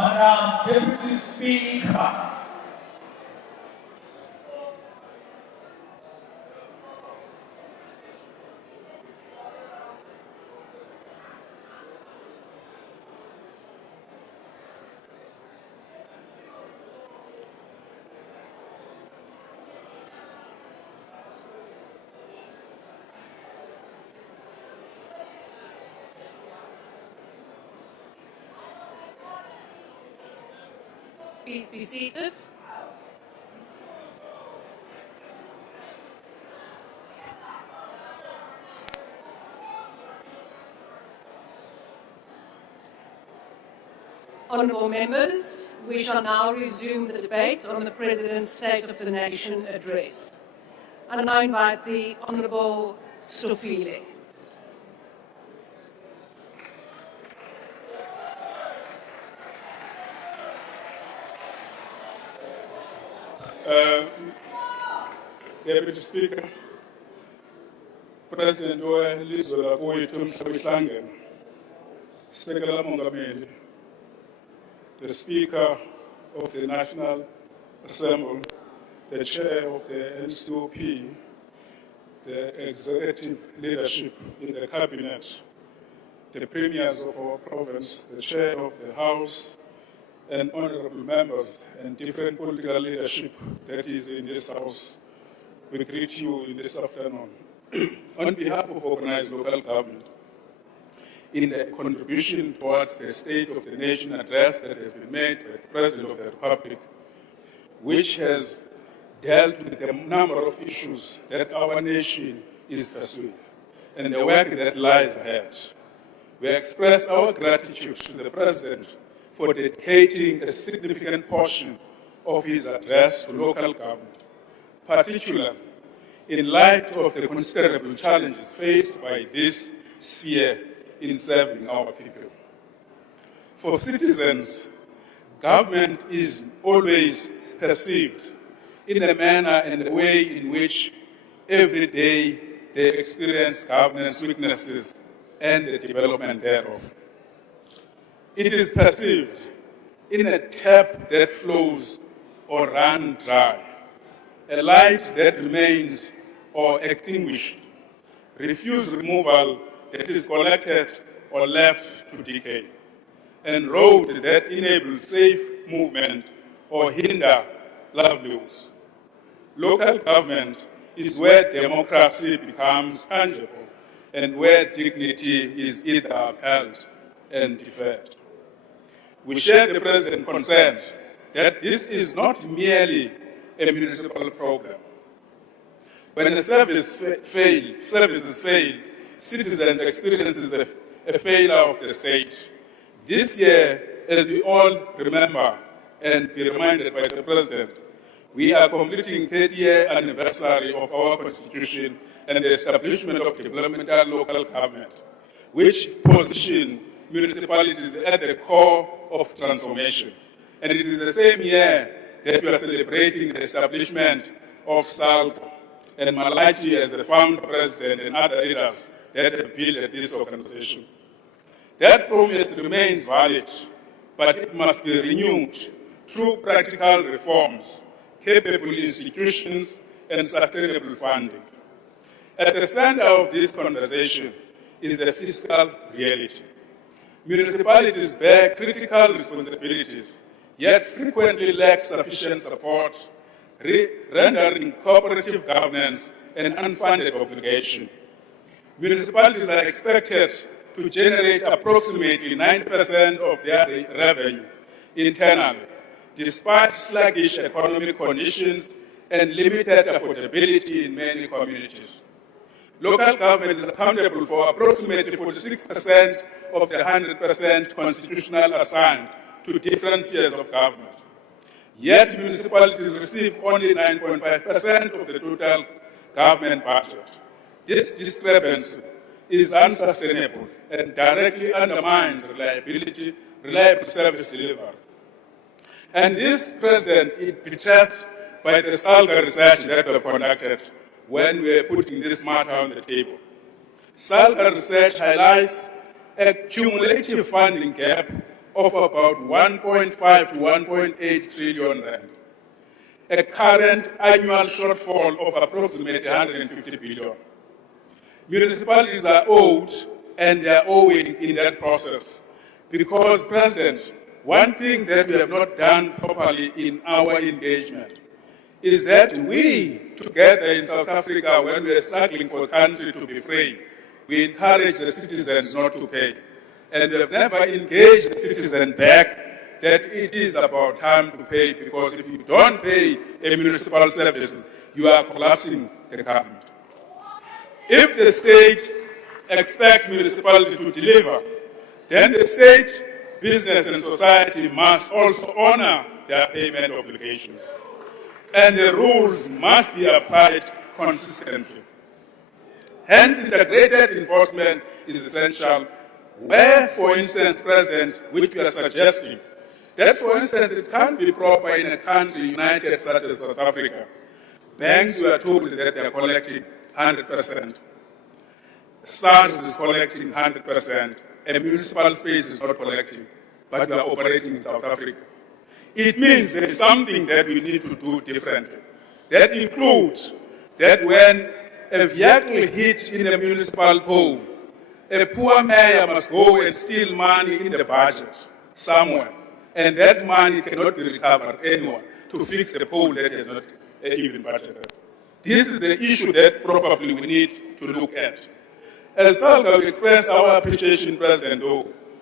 Madam Deputy Speaker. Please be seated. Honourable members, we shall now resume the debate on the President's State of the Nation address. I now invite the Honourable Stofile. Deputy Speaker, President welizwe lakwethu umhlaba ihlangene, Sekela Mongameli, the Speaker of the National Assembly, the Chair of the NCOP, the Executive Leadership in the Cabinet, the Premiers of our province, the Chair of the House, and honorable members and different political leadership that is in this House. We greet you in this afternoon. On behalf of organized local government, in the contribution towards the State of the Nation address that has been made by the President of the Republic, which has dealt with the number of issues that our nation is pursuing and the work that lies ahead, we express our gratitude to the President for dedicating a significant portion of his address to local government, particularly in light of the considerable challenges faced by this sphere in serving our people. For citizens, government is always perceived in a manner and a way in which every day they experience governance weaknesses and the development thereof. It is perceived in a tap that flows or runs dry, a light that remains or extinguished, refuse removal that is collected or left to decay, and road that enables safe movement or hinder livelihoods. Local government is where democracy becomes tangible and where dignity is either upheld and deferred. We share the President's concern that this is not merely a municipal program. When the services fail, citizens experience a failure of the state. This year, as we all remember and be reminded by the President, we are completing 30th anniversary of our Constitution and the establishment of developmental local government, which position municipalities at the core of transformation. And it is the same year that we are celebrating the establishment of SALCO, and Malachi as the founder president and other leaders that have built this organization. That promise remains valid, but it must be renewed through practical reforms, capable institutions, and sustainable funding. At the center of this conversation is the fiscal reality. Municipalities bear critical responsibilities, yet frequently lack sufficient support, rendering cooperative governance an unfunded obligation. Municipalities are expected to generate approximately 9% of their revenue internally, despite sluggish economic conditions and limited affordability in many communities. Local government is accountable for approximately 46% of the 100% constitutional assigned to different spheres of government. Yet municipalities receive only 9.5% of the total government budget. This discrepancy is unsustainable and directly undermines reliable service delivery. And this, President, is betrayed by the SALGA research that we have conducted when we are putting this matter on the table. SALGA research highlights a cumulative funding gap of about 1.5 to 1.8 trillion rand, a current annual shortfall of approximately 150 billion. Municipalities are owed, and they are owing in that process. Because, President, one thing that we have not done properly in our engagement is that we, together in South Africa, when we are struggling for the country to be free, we encourage the citizens not to pay. And we have never engaged the citizen back that it is about time to pay, because if you don't pay a municipal service, you are collapsing the government. If the state expects municipality to deliver, then the state, business and society must also honor their payment obligations. And the rules must be applied consistently. Hence, integrated enforcement is essential, where, for instance, President, which we are suggesting, that, for instance, it can't be proper in a country united such as South Africa. Banks were told that they are collecting 100%. SARS is collecting 100%, and municipal space is not collecting, but we are operating in South Africa. It means there is something that we need to do differently. That includes that when a vehicle hits in a municipal pole, a poor mayor must go and steal money in the budget somewhere, and that money cannot be recovered anywhere to fix the pole that is not even budgeted. This is the issue that probably we need to look at. As SALGA, we express our appreciation, President,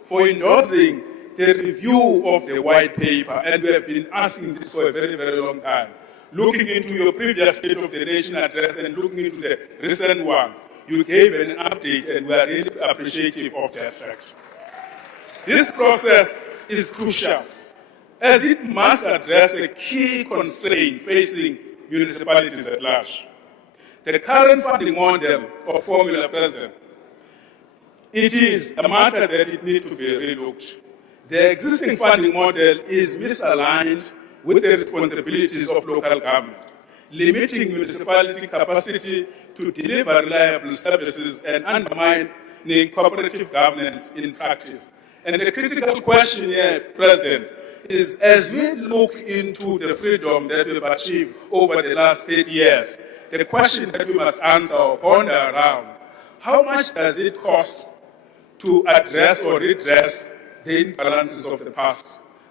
for endorsing the review of the white paper, and we have been asking this for a very, very long time. Looking into your previous State of the Nation address and looking into the recent one, you gave an update, and we are really appreciative of that fact. This process is crucial, as it must address a key constraint facing municipalities at large. The current funding model of Formula, President, it is a matter that it needs to be relooked. The existing funding model is misaligned with the responsibilities of local government, limiting municipality capacity to deliver reliable services and undermining cooperative governance in practice. And the critical question here, President, is as we look into the freedom that we've achieved over the last 30 years, the question that we must answer or ponder around, how much does it cost to address or redress the imbalances of the past,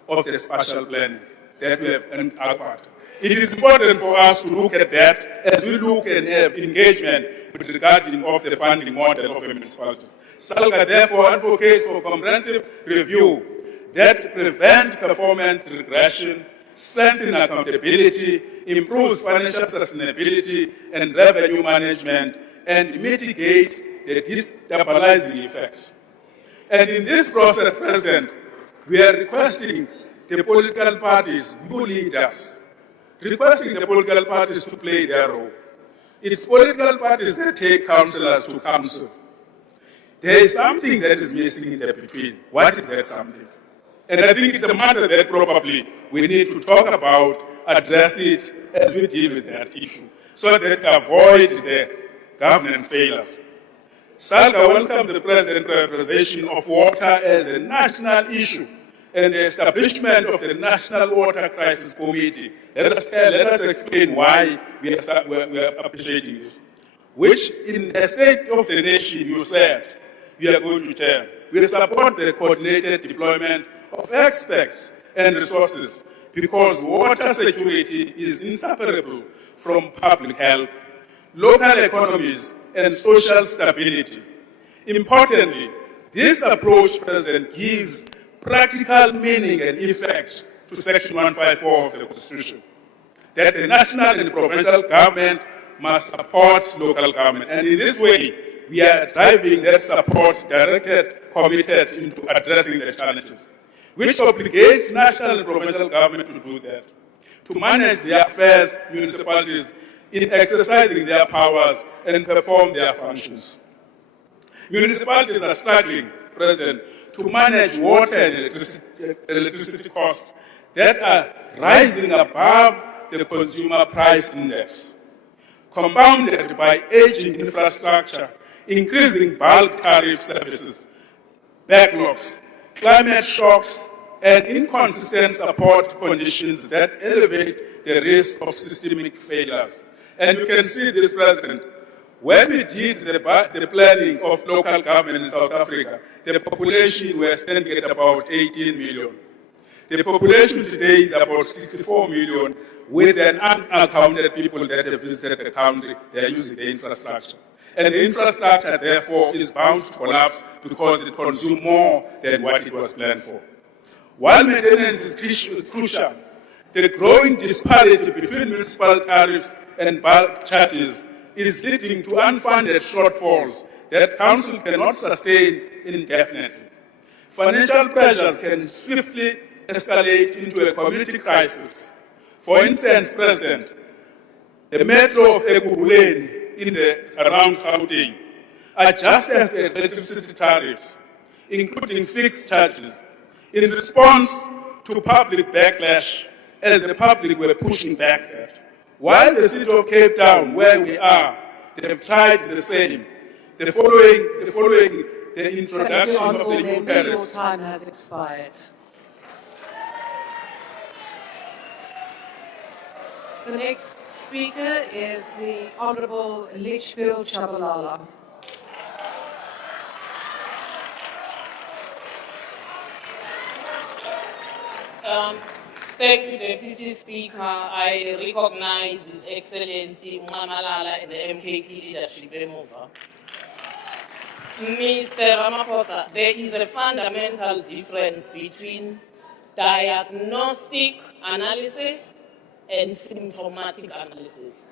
of the spatial planning that we have acquired? It is important for us to look at that as we look and have engagement with regarding of the funding model of the municipalities. SALGA therefore advocates for comprehensive review that prevents performance regression, strengthens accountability, improves financial sustainability and revenue management, and mitigates the destabilizing effects. And in this process, President, we are requesting the political parties, you leaders, requesting the political parties to play their role. It's political parties that take councillors to council. There is something that is missing in the between. What is that something? And I think it's a matter that probably we need to talk about, address it as we deal with that issue, so that we avoid the governance failures. SALGA welcomes the President's prioritization of water as a national issue and the establishment of the National Water Crisis Committee. Let us explain why we are appreciating this. Which, in the state of the nation, you said, we are going to tell. We support the coordinated deployment of experts and resources because water security is inseparable from public health, local economies, and social stability. Importantly, this approach, President, gives practical meaning and effect to Section 154 of the Constitution, that the national and provincial government must support local government. And in this way, we are driving that support committed into addressing the challenges, which obligates national and provincial government to do that, to manage their affairs, municipalities, in exercising their powers and perform their functions. Municipalities are struggling, President, to manage water and electricity costs that are rising above the consumer price index, compounded by aging infrastructure, increasing bulk tariff services, backlogs, climate shocks, and inconsistent support conditions that elevate the risk of systemic failures. And you can see this, President. When we did the planning of local government in South Africa, the population was standing at about 18 million. The population today is about 64 million, with an unaccounted people that have visited the country. They are using the infrastructure. And the infrastructure, therefore, is bound to collapse because it consumes more than what it was planned for. While maintenance is crucial, the growing disparity between municipal tariffs and bulk charges is leading to unfunded shortfalls that council cannot sustain indefinitely. Financial pressures can swiftly escalate into a community crisis. For instance, President, the metro of Ekurhuleni in around Gauteng adjusted the electricity tariffs, including fixed charges, in response to public backlash as the public were pushing back that. While the city of Cape Town, where we are, they have tried the same. The following the introduction of the new tariffs. Your time has expired. The next speaker is the Honourable Litchfield Shabalala. Thank you, Deputy Speaker. I recognize His Excellency Malala and the MKP leadership remover. Mr. Ramaphosa, there is a fundamental difference between diagnostic analysis and symptomatic analysis.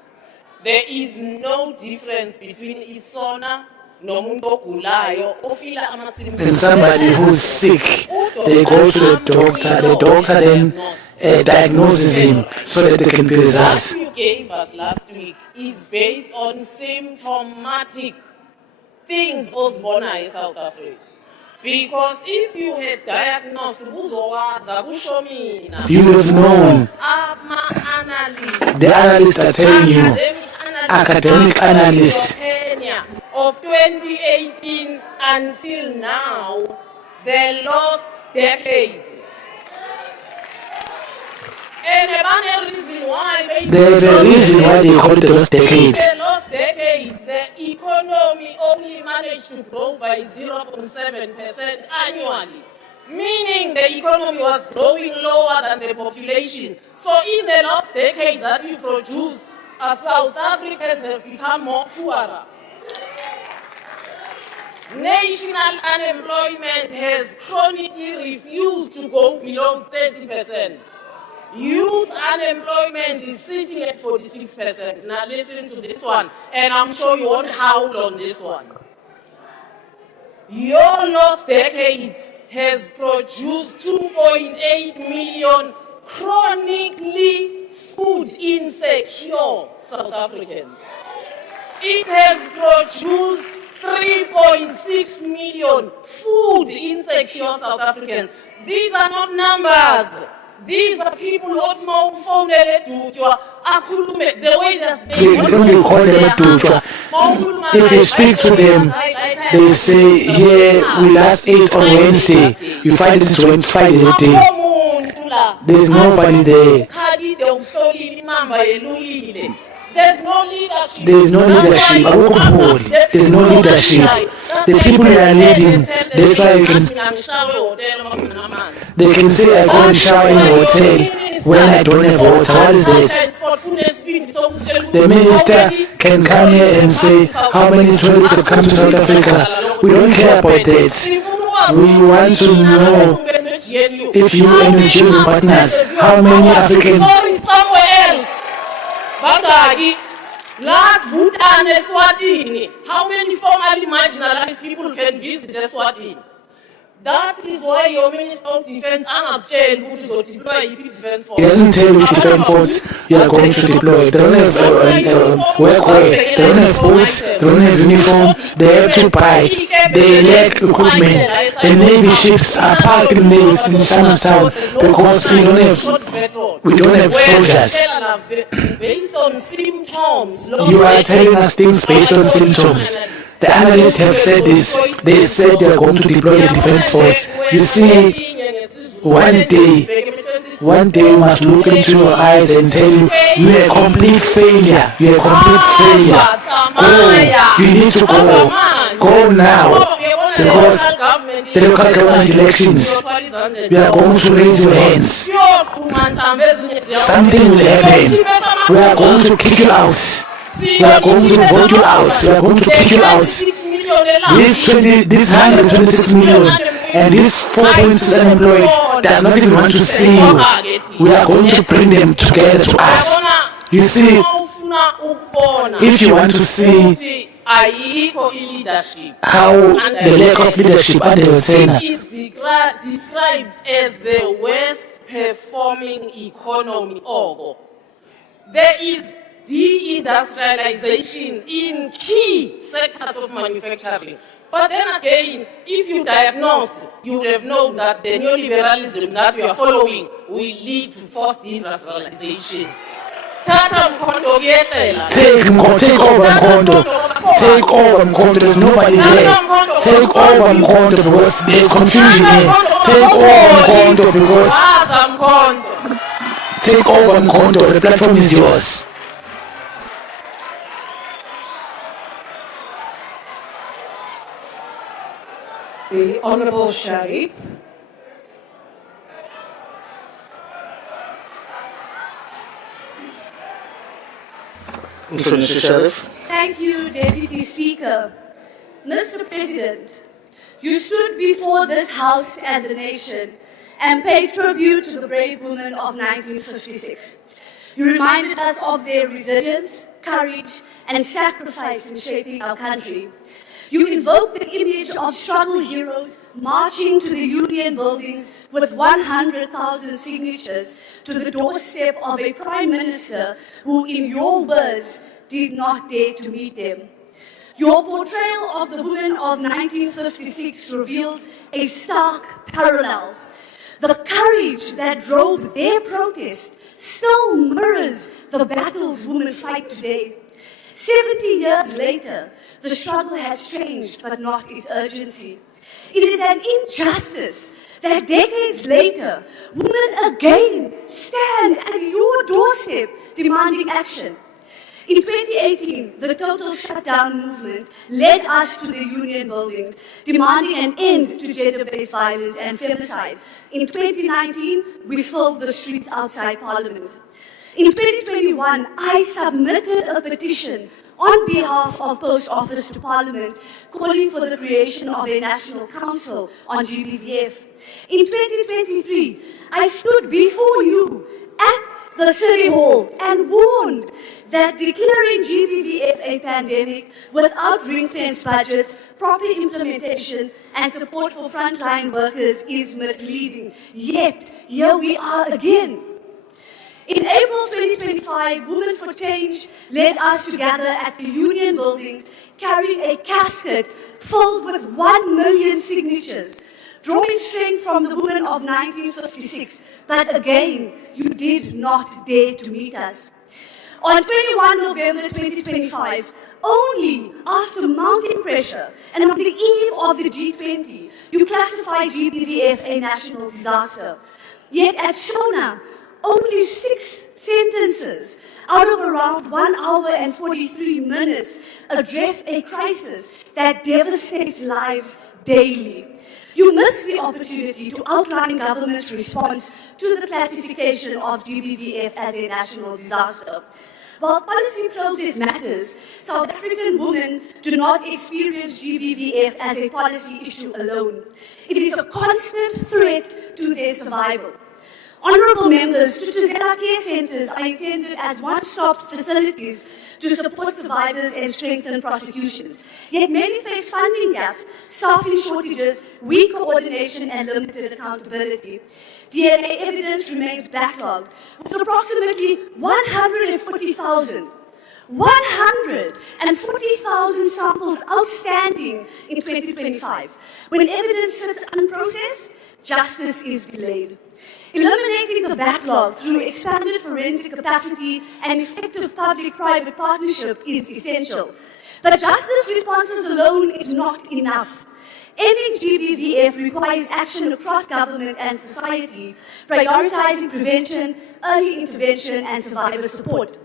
There is no difference between Isona And somebody who's sick, they go to the doctor then diagnoses him so that they can be results. What you gave us last week is based on symptomatic things Osbona in South Africa. Because if you had diagnosed, you would have known. The analysts are telling you, academic analysts. Of 2018 until now, the lost decade. And another reason why the reason why they call it the lost decade. The lost decade, the economy only managed to grow by 0.7% annually, meaning the economy was growing lower than the population. So in the last decade that you produced, South Africans have become more poorer. National unemployment has chronically refused to go below 30%. Youth unemployment is sitting at 46%. Now listen to this one, and I'm sure you won't howl on this one. Your last decade has produced 2.8 million chronically food insecure South Africans. It has produced 3.6 million food insecure South Africans. These are not numbers. these are people not more phone the way they're They don't call them a Dutwa. If you speak to them, they say, here we last ate on Wednesday. You find it is Friday the day. There's nobody there. There's no leadership. There's no leadership. There's no leadership. The people they are leading, they can say I go and shower in a hotel when I don't have water. What is this? The minister can come here and say how many tourists have come to South Africa. We don't care about that. We want to know if you and your children partners, how many Africans. Somewhere else. How many formally marginalized people can visit Eswatini? That is why your Minister of Defense will deploy defense force. He doesn't tell which defense force you are going to deploy. They don't have workwear, they don't have boots, they don't have uniform, they have to buy, they lack equipment. The Navy ships are parked in Chinatown because we don't have soldiers. Based on symptoms. You are telling us things based on symptoms. The analysts have said this. They said they are going to deploy the defense force. You see, one day you must look into your eyes and tell you, you are a complete failure. You are a complete failure. Go. You need to go. Go now. Because the local government elections, you are going to raise your hands. Something will happen. We are going to kick you out. We are going to vote you out. We are going to kick you out. This 126 million and this 4.6 unemployed does not even want to see you. We are going to bring them together to us. You see, if you want to see how the lack of leadership under your tenure is described as the worst performing economy. There is deindustrialization in key sectors of manufacturing. But then again, if you diagnosed, you would have known that the neoliberalism that we are following will lead to forced deindustrialization. Take over Mkondo. Take over Mkondo. There's nobody there. Take over Mkondo because there's confusion here. Take over Mkondo because. Take over Mkondo. The platform is yours. The Honourable Sharif. Thank you, Deputy Speaker. Mr. President, you stood before this House and the nation and paid tribute to the brave women of 1956. You reminded us of their resilience, courage, and sacrifice in shaping our country. You invoked the image of struggle heroes marching to the Union buildings with 100,000 signatures to the doorstep of a Prime Minister who, in your words, did not dare to meet them. Your portrayal of the women of 1956 reveals a stark parallel. The courage that drove their protest still mirrors the battles women fight today. 70 years later, the struggle has changed, but not its urgency. It is an injustice that decades later, women again stand at your doorstep demanding action. In 2018, the total shutdown movement led us to the Union buildings, demanding an end to gender-based violence and femicide. In 2019, we filled the streets outside Parliament. In 2021, I submitted a petition on behalf of Post Office to Parliament, calling for the creation of a National Council on GBVF. In 2023, I stood before you at the City Hall and warned that declaring GBVF a pandemic without ring-fenced budgets, proper implementation, and support for frontline workers is misleading. Yet, here we are again. In April 2025, Women for Change led us to gather at the Union buildings carrying a casket filled with 1 million signatures drawing strength from the women of 1956, but again, you did not dare to meet us. On 21 November 2025, only after mounting pressure and on the eve of the G20, you classified GBVF a national disaster. Yet at SONA, only 6 sentences out of around 1 hour and 43 minutes address a crisis that devastates lives daily. You missed the opportunity to outline government's response to the classification of GBVF as a national disaster. While policy progress matters, South African women do not experience GBVF as a policy issue alone. It is a constant threat to their survival. Honourable members, Tutuzela care centres are intended as one-stop facilities to support survivors and strengthen prosecutions. Yet many face funding gaps, staffing shortages, weak coordination and limited accountability. DNA evidence remains backlogged, with approximately 140,000 samples outstanding in 2025. When evidence sits unprocessed, justice is delayed. Eliminating the backlog through expanded forensic capacity and effective public-private partnership is essential. But justice responses alone is not enough. Ending GBVF requires action across government and society, prioritizing prevention, early intervention, and survivor support.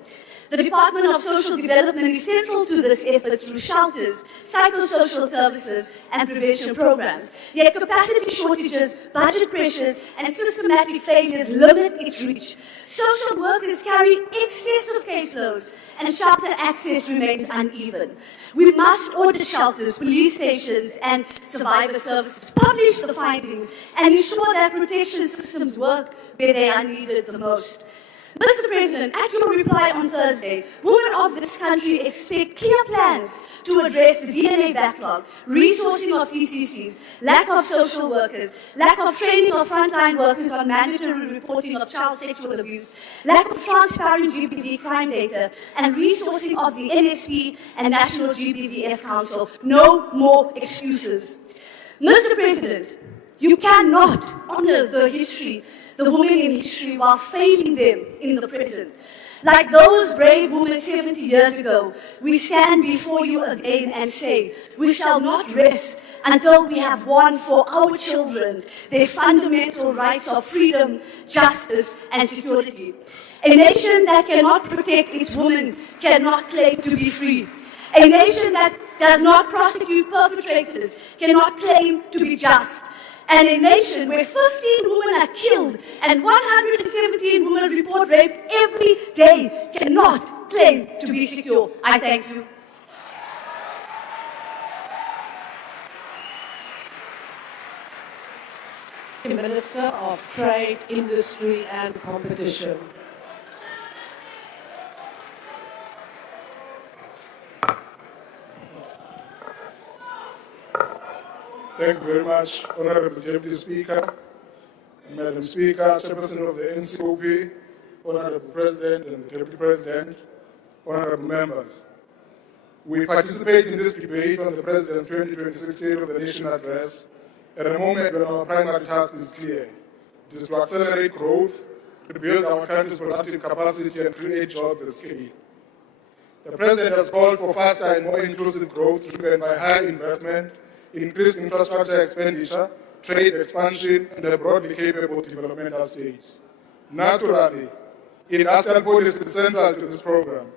The Department of Social Development is central to this effort through shelters, psychosocial services, and prevention programs. Yet capacity shortages, budget pressures, and systematic failures limit its reach. Social workers carry excessive caseloads, and shelter access remains uneven. We must audit shelters, police stations, and survivor services, publish the findings, and ensure that protection systems work where they are needed the most. Mr. President, at your reply on Thursday, women of this country expect clear plans to address the DNA backlog, resourcing of TCCs, lack of social workers, lack of training of frontline workers on mandatory reporting of child sexual abuse, lack of transparent GBV crime data, and resourcing of the NSP and National GBVF Council. No more excuses. Mr. President, you cannot honor the women in history while failing them in the present. Like those brave women 70 years ago, we stand before you again and say, we shall not rest until we have won for our children their fundamental rights of freedom, justice, and security. A nation that cannot protect its women cannot claim to be free. A nation that does not prosecute perpetrators cannot claim to be just. And a nation where 15 women are killed and 117 women report rape every day cannot claim to be secure. I thank you. Minister of Trade, Industry and Competition. Thank you very much, Honorable Deputy Speaker, Madam Speaker, Chairperson of the NCOP, Honorable President and the Deputy President, Honorable Members. We participate in this debate on the President's 2026 State of the Nation address at a moment when our primary task is clear. It is to accelerate growth, to build our country's productive capacity and create jobs at scale. The President has called for faster and more inclusive growth driven by higher investment, increased infrastructure expenditure, trade expansion, and a broadly capable developmental state. Naturally, industrial policy is central to this program.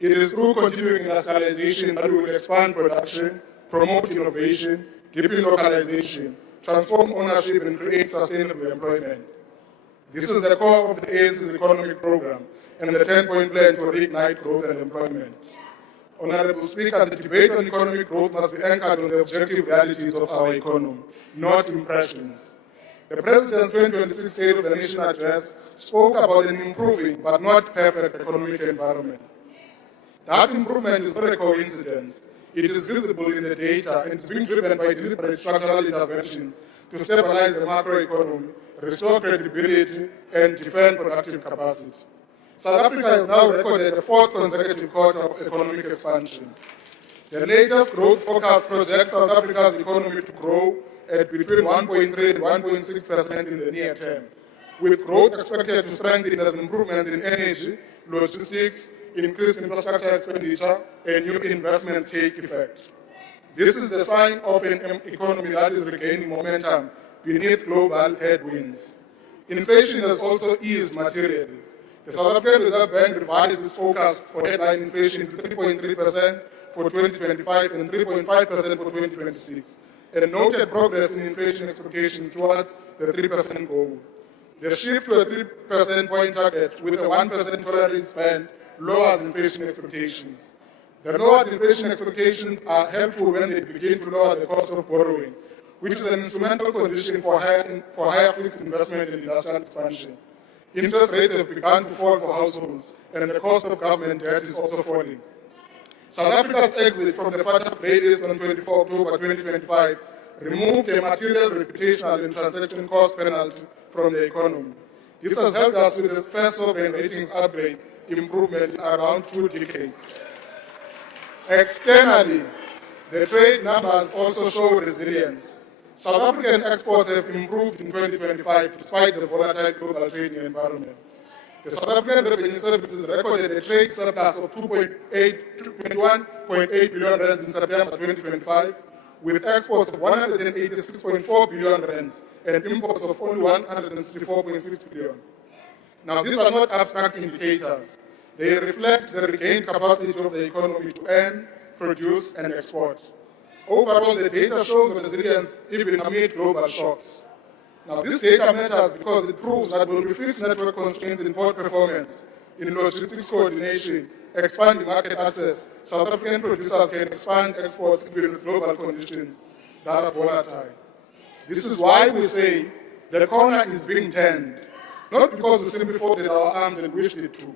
It is through continuing industrialization that we will expand production, promote innovation, deepen localization, transform ownership, and create sustainable employment. This is the core of the ANC's economic program and the 10-point plan to reignite growth and employment. Honorable Speaker, the debate on economic growth must be anchored on the objective realities of our economy, not impressions. The President's 2026 State of the Nation address spoke about an improving but not perfect economic environment. That improvement is not a coincidence. It is visible in the data and is being driven by deliberate structural interventions to stabilize the macroeconomy, restore credibility, and defend productive capacity. South Africa has now recorded the 4th consecutive quarter of economic expansion. The latest growth forecast projects South Africa's economy to grow at between 1.3 and 1.6% in the near term, with growth expected to strengthen as improvements in energy, logistics, increased infrastructure expenditure, and new investments take effect. This is the sign of an economy that is regaining momentum beneath global headwinds. Inflation has also eased materially. The South African Reserve Bank revised its forecast for headline inflation to 3.3% for 2025 and 3.5% for 2026, and noted progress in inflation expectations towards the 3% goal. The shift to a 3% point target with a 1% tolerance band lowers inflation expectations. The lowered inflation expectations are helpful when they begin to lower the cost of borrowing, which is an instrumental condition for higher fixed investment and industrial expansion. Interest rates have begun to fall for households, and the cost of government debt is also falling. South Africa's exit from the FATF raid list on 24 October 2025 removed a material reputational and transaction cost penalty from the economy. This has helped us with the first sovereign ratings upgrade improvement in around 2 decades. Externally, the trade numbers also show resilience. South African exports have improved in 2025 despite the volatile global trading environment. The South African Revenue Services recorded a trade surplus of 21.8 billion rands in September 2025, with exports of 186.4 billion rands and imports of only 164.6 billion. Now, these are not abstract indicators. They reflect the regained capacity of the economy to earn, produce, and export. Overall, the data shows resilience even amid global shocks. Now, this data matters because it proves that when we fix network constraints in port performance, in logistics coordination, expanding market access, South African producers can expand exports even with global conditions that are volatile. This is why we say the corner is being turned, not because we simply folded our arms and wished it to,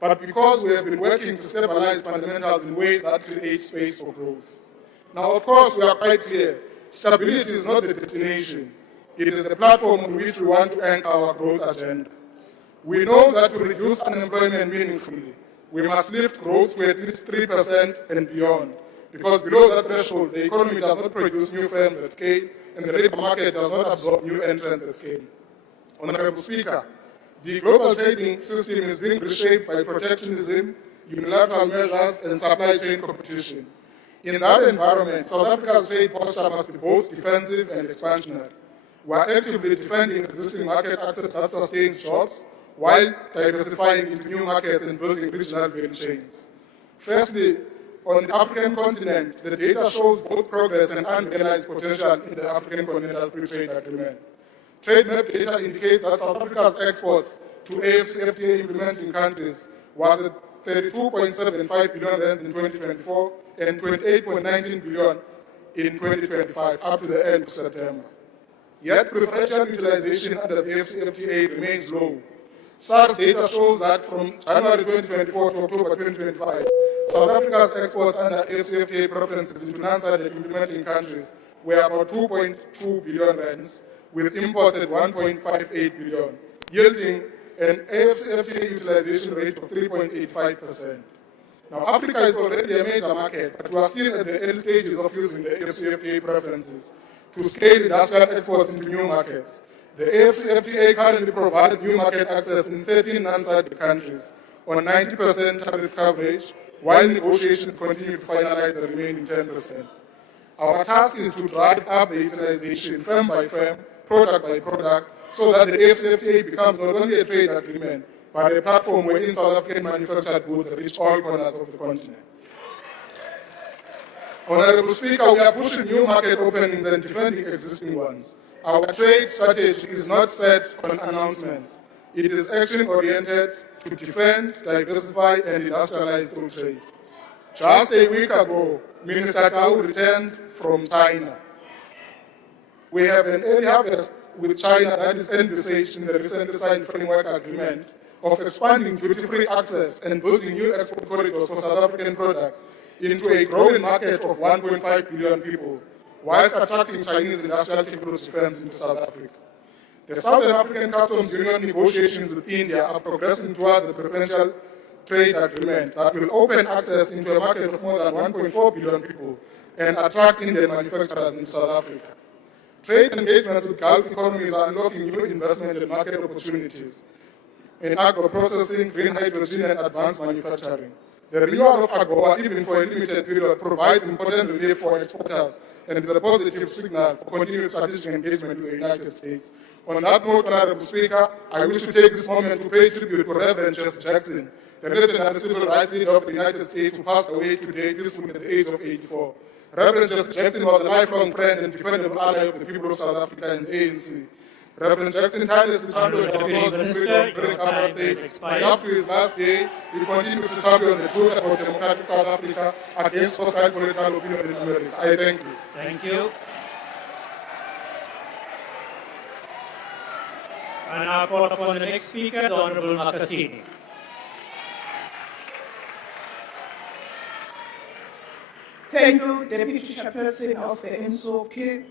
but because we have been working to stabilize fundamentals in ways that create space for growth. Now, of course, we are quite clear. Stability is not the destination. It is the platform on which we want to anchor our growth agenda. We know that to reduce unemployment meaningfully, we must lift growth to at least 3% and beyond, because below that threshold, the economy does not produce new firms at scale, and the labor market does not absorb new entrants at scale. Honorable Speaker, the global trading system is being reshaped by protectionism, unilateral measures, and supply chain competition. In that environment, South Africa's trade posture must be both defensive and expansionary. We are actively defending existing market access that sustains jobs, while diversifying into new markets and building regional value chains. Firstly, on the African continent, the data shows both progress and unrealized potential in the African Continental Free Trade Agreement. Trade map data indicates that South Africa's exports to AfCFTA implementing countries was at 32.75 billion rand in 2024 and 28.19 billion in 2025 up to the end of September. Yet preferential utilization under the AfCFTA remains low. SARS data shows that from January 2024 to October 2025, South Africa's exports under AfCFTA preferences into non-SADC implementing countries were about 2.2 billion rands, with imports at 1.58 billion, yielding an AfCFTA utilization rate of 3.85%. Now, Africa is already a major market, but we are still at the early stages of using the AfCFTA preferences to scale industrial exports into new markets. The AfCFTA currently provides new market access in 13 non-SADC countries on 90% tariff coverage, while negotiations continue to finalize the remaining 10%. Our task is to drive up the utilization firm by firm, product by product, so that the AfCFTA becomes not only a trade agreement, but a platform wherein South African manufactured goods reach all corners of the continent. Honorable Speaker, we are pushing new market openings and defending existing ones. Our trade strategy is not set on announcements. It is action-oriented to defend, diversify, and industrialize through trade. Just a week ago, Minister Tau returned from China. We have an early harvest with China that is envisaged in the recently signed framework agreement of expanding duty-free access and building new export corridors for South African products into a growing market of 1.5 billion people, whilst attracting Chinese industrial technology firms into South Africa. The Southern African Customs Union negotiations with India are progressing towards the preferential trade agreement that will open access into a market of more than 1.4 billion people and attract Indian manufacturers into South Africa. Trade engagements with Gulf economies are unlocking new investment and market opportunities in agro-processing, green hydrogen, and advanced manufacturing. The renewal of AGOA, even for a limited period, provides important relief for exporters and is a positive signal for continued strategic engagement with the United States. On that note, Honorable Speaker, I wish to take this moment to pay tribute to Reverend Jesse Jackson, the legendary civil rights leader of the United States who passed away today peacefully at the age of 84. Reverend Jesse Jackson was a lifelong friend and dependable ally of the people of South Africa and ANC. Reverend Jackson tirelessly championed our cause of freedom during apartheid, and up to his last day, he continued to champion the truth about democratic South Africa against hostile political opinion in America. I thank you. Thank you. I now call upon the next speaker, the Honorable Makasini. Thank you, Deputy Chairperson of the NSOP.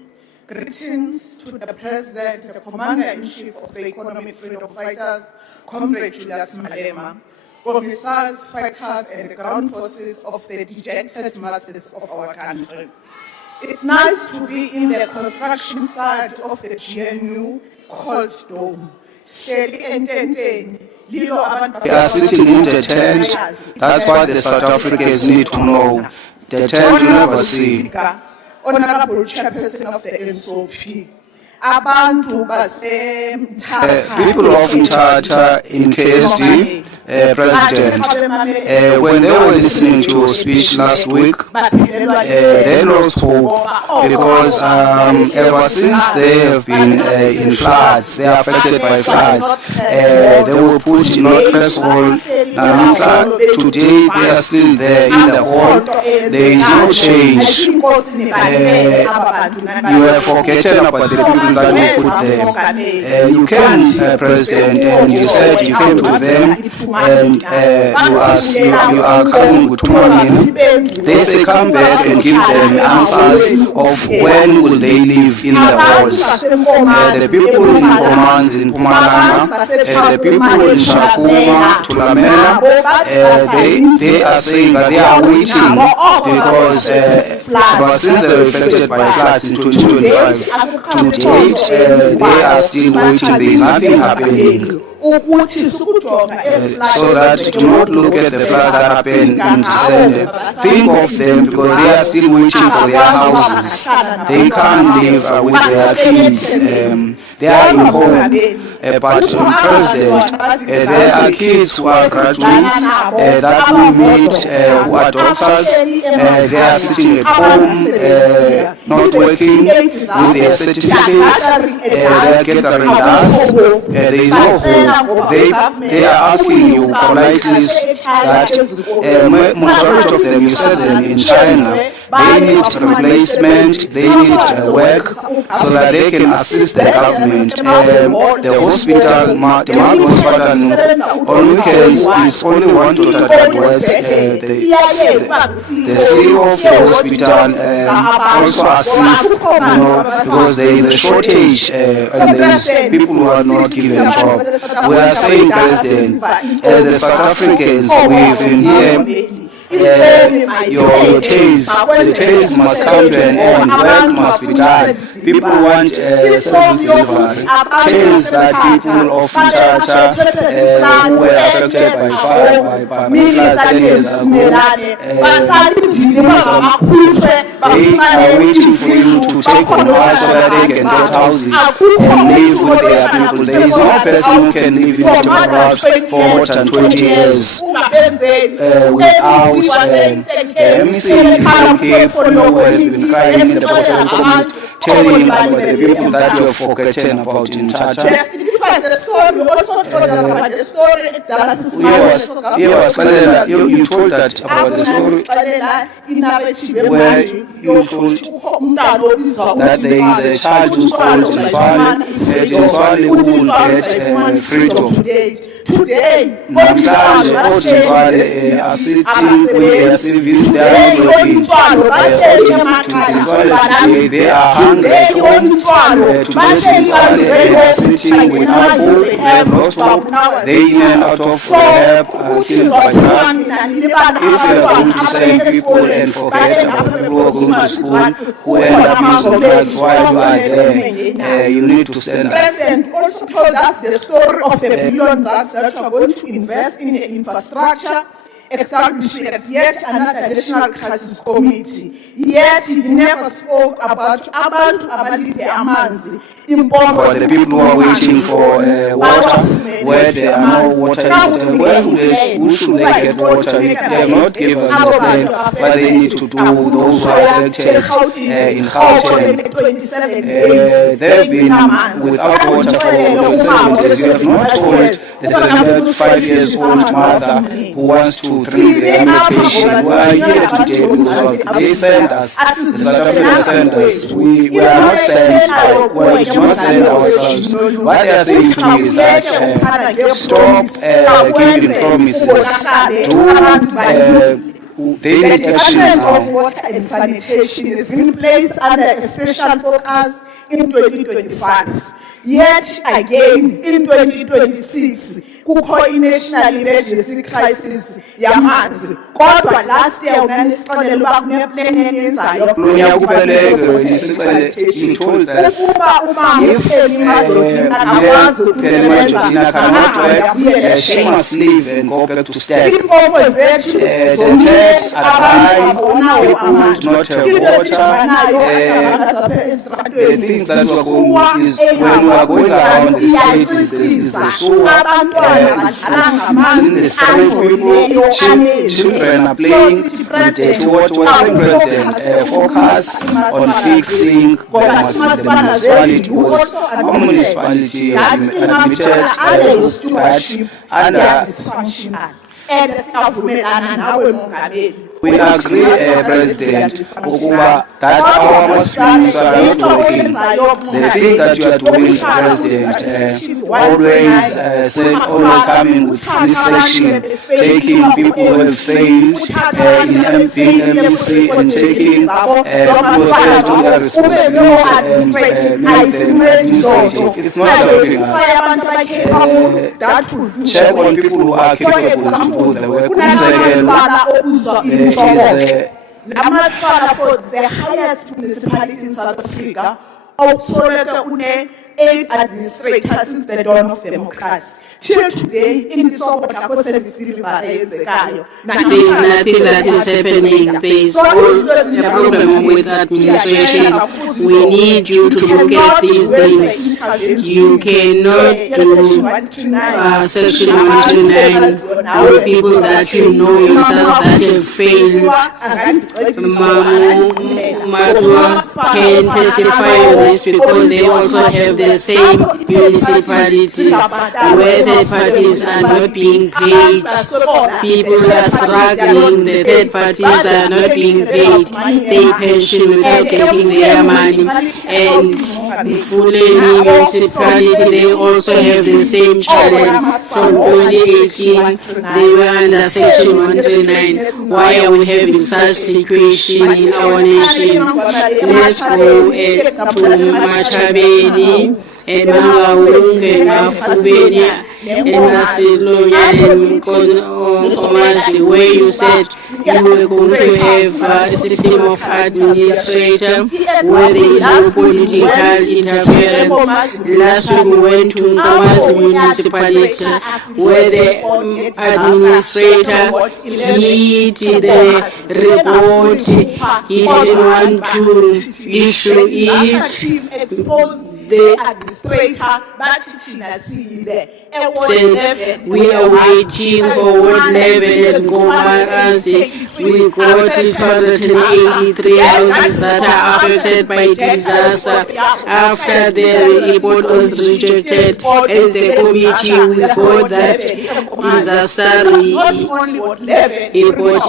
Greetings to the President, the Commander-in-Chief of the Economic Freedom Fighters, Comrade Julius Malema, officers, fighters, and the ground forces of the dejected masses of our country. It's nice to be in the construction site of the GNU called Dome. We are sitting in the tent. That's what the South Africans need to know. The tent you never see. Honorable Chairperson of the NSOP, people of Mthatha in KSD, President, when they were listening to your speech last week, they lost hope because ever since they have been in floods, they are affected by floods. They were put in no-press hall. Today they are still there in the hall. There is no change. You have forgotten about the people that you put them. You came, President, and you said you came to them, and you are coming with money. They say come back and give them answers of when will they live in the halls. The people in Commands in Mpumalanga, the people in Shakuma, Tulamela, they are saying that they are waiting because ever since they were affected by floods in 2025, to date, they are still waiting. There is nothing happening. So that do not look at the floods that happen in December. Think of them because they are still waiting for their houses. They can't live with their kids. They are in home. But President, there are kids who are graduates that we meet who are doctors. They are sitting at home, not working with their certificates. They are gathering dust. There is no hope. They are asking you politely that majority of them, you said them in China, they need replacement, they need work so that they can assist the government. The hospital, the Mark Hospital on weekends is only one daughter that works. The CEO of the hospital also assists, because there is a shortage and there is people who are not given jobs. We are saying, President, as the South Africans, we've been here. Your the tails must come to an end, work must be done. People want service delivery. Tails that people of Mthatha who were affected by floods 10 years ago, they are waiting for you to take them out so that they can get houses and live with their people. There is no person who can live in Mthatha for more than 20 years without the MC in Eastern Cape who has been crying in the bottom comment, telling about the people that you have forgotten about in Mthatha. You told that about the story where you told that there is a child who's called Tinswale who will get freedom. today namhlanje ootitswale asivisite amadolobheni today they are hungry today they are sitting without hope, they have lost hope, they in and out of rehab, killed by drugs. If you are going to send people and forget about people who are going to school who end up using drugs while you are there, you need to stand up. The President also told us the story of the $1 billion that we are going to invest in the infrastructure, establishing yet another national crisis committee. Yet he never spoke about abantu abalinde amanzi. For the people who are waiting for water, where there are no water, who should they get water? They have not given us the plan, but they need to do those who are affected in Gauteng. They've been without water for 7 days. You have not told the 75-year-old mother who wants to drink the medication. We are here today because they sent us, the South Africa sent us. We are not sent, we did not send ourselves. What they are saying to me is that stop giving promises. They need actions now. Of water and sanitation is being placed under a special focus in 2025. Yet again, in 2026, kukho i-national emergency crisis yamanzi. Kodwa last year unanisixelele uba kuneplan eniyenzayo. You told us ukuba umama uhleli emadodini akakwazi ukusebenza, she must leave and go back to step. iimpompo zethu The taps are high, people do not have water. The things that we are going is when we are going around the street is the sewer, it's in the street, children are playing with dirty water. President focus on fixing the municipalities. Our municipality admitted that under we agree, President, that our mosquitoes are not working. The thing that you are doing, President, always coming with this section, taking people who have failed in being MC and taking people who have failed to their responsibility and make them administrative. It's not helping us. Check on people who are capable to do the work. Namasipala for the highest municipality in South Africa, okusoleka une 8 administrators since the dawn of democracy. Till today, in the service delivery ezekayo. There is nothing that is happening. There is all a problem with administration. We need you to look at these things. You cannot do Section 139 with people that you know yourself that have failed. Madua can testify on this because they also have the same municipalities where third parties are not being paid. People are struggling, the third parties are not being paid. They pension without getting their money. And Fulani municipality, they also have the same challenge. From 2018, they were under Section 139. Why are we having such situation in our nation? Let's go to Machabeni and Mawulunge, Mafubenia, and Masilonia, and Komasi, where you said you were going to have a system of administrator where there is no political interference. Last week we went to Komasi municipality where the administrator, he did the report, he didn't want to issue it. The administrator, said we are waiting for what level at Gomaransi. We got 283 houses that are affected by disaster. After the report was rejected as the committee, we got that disaster report.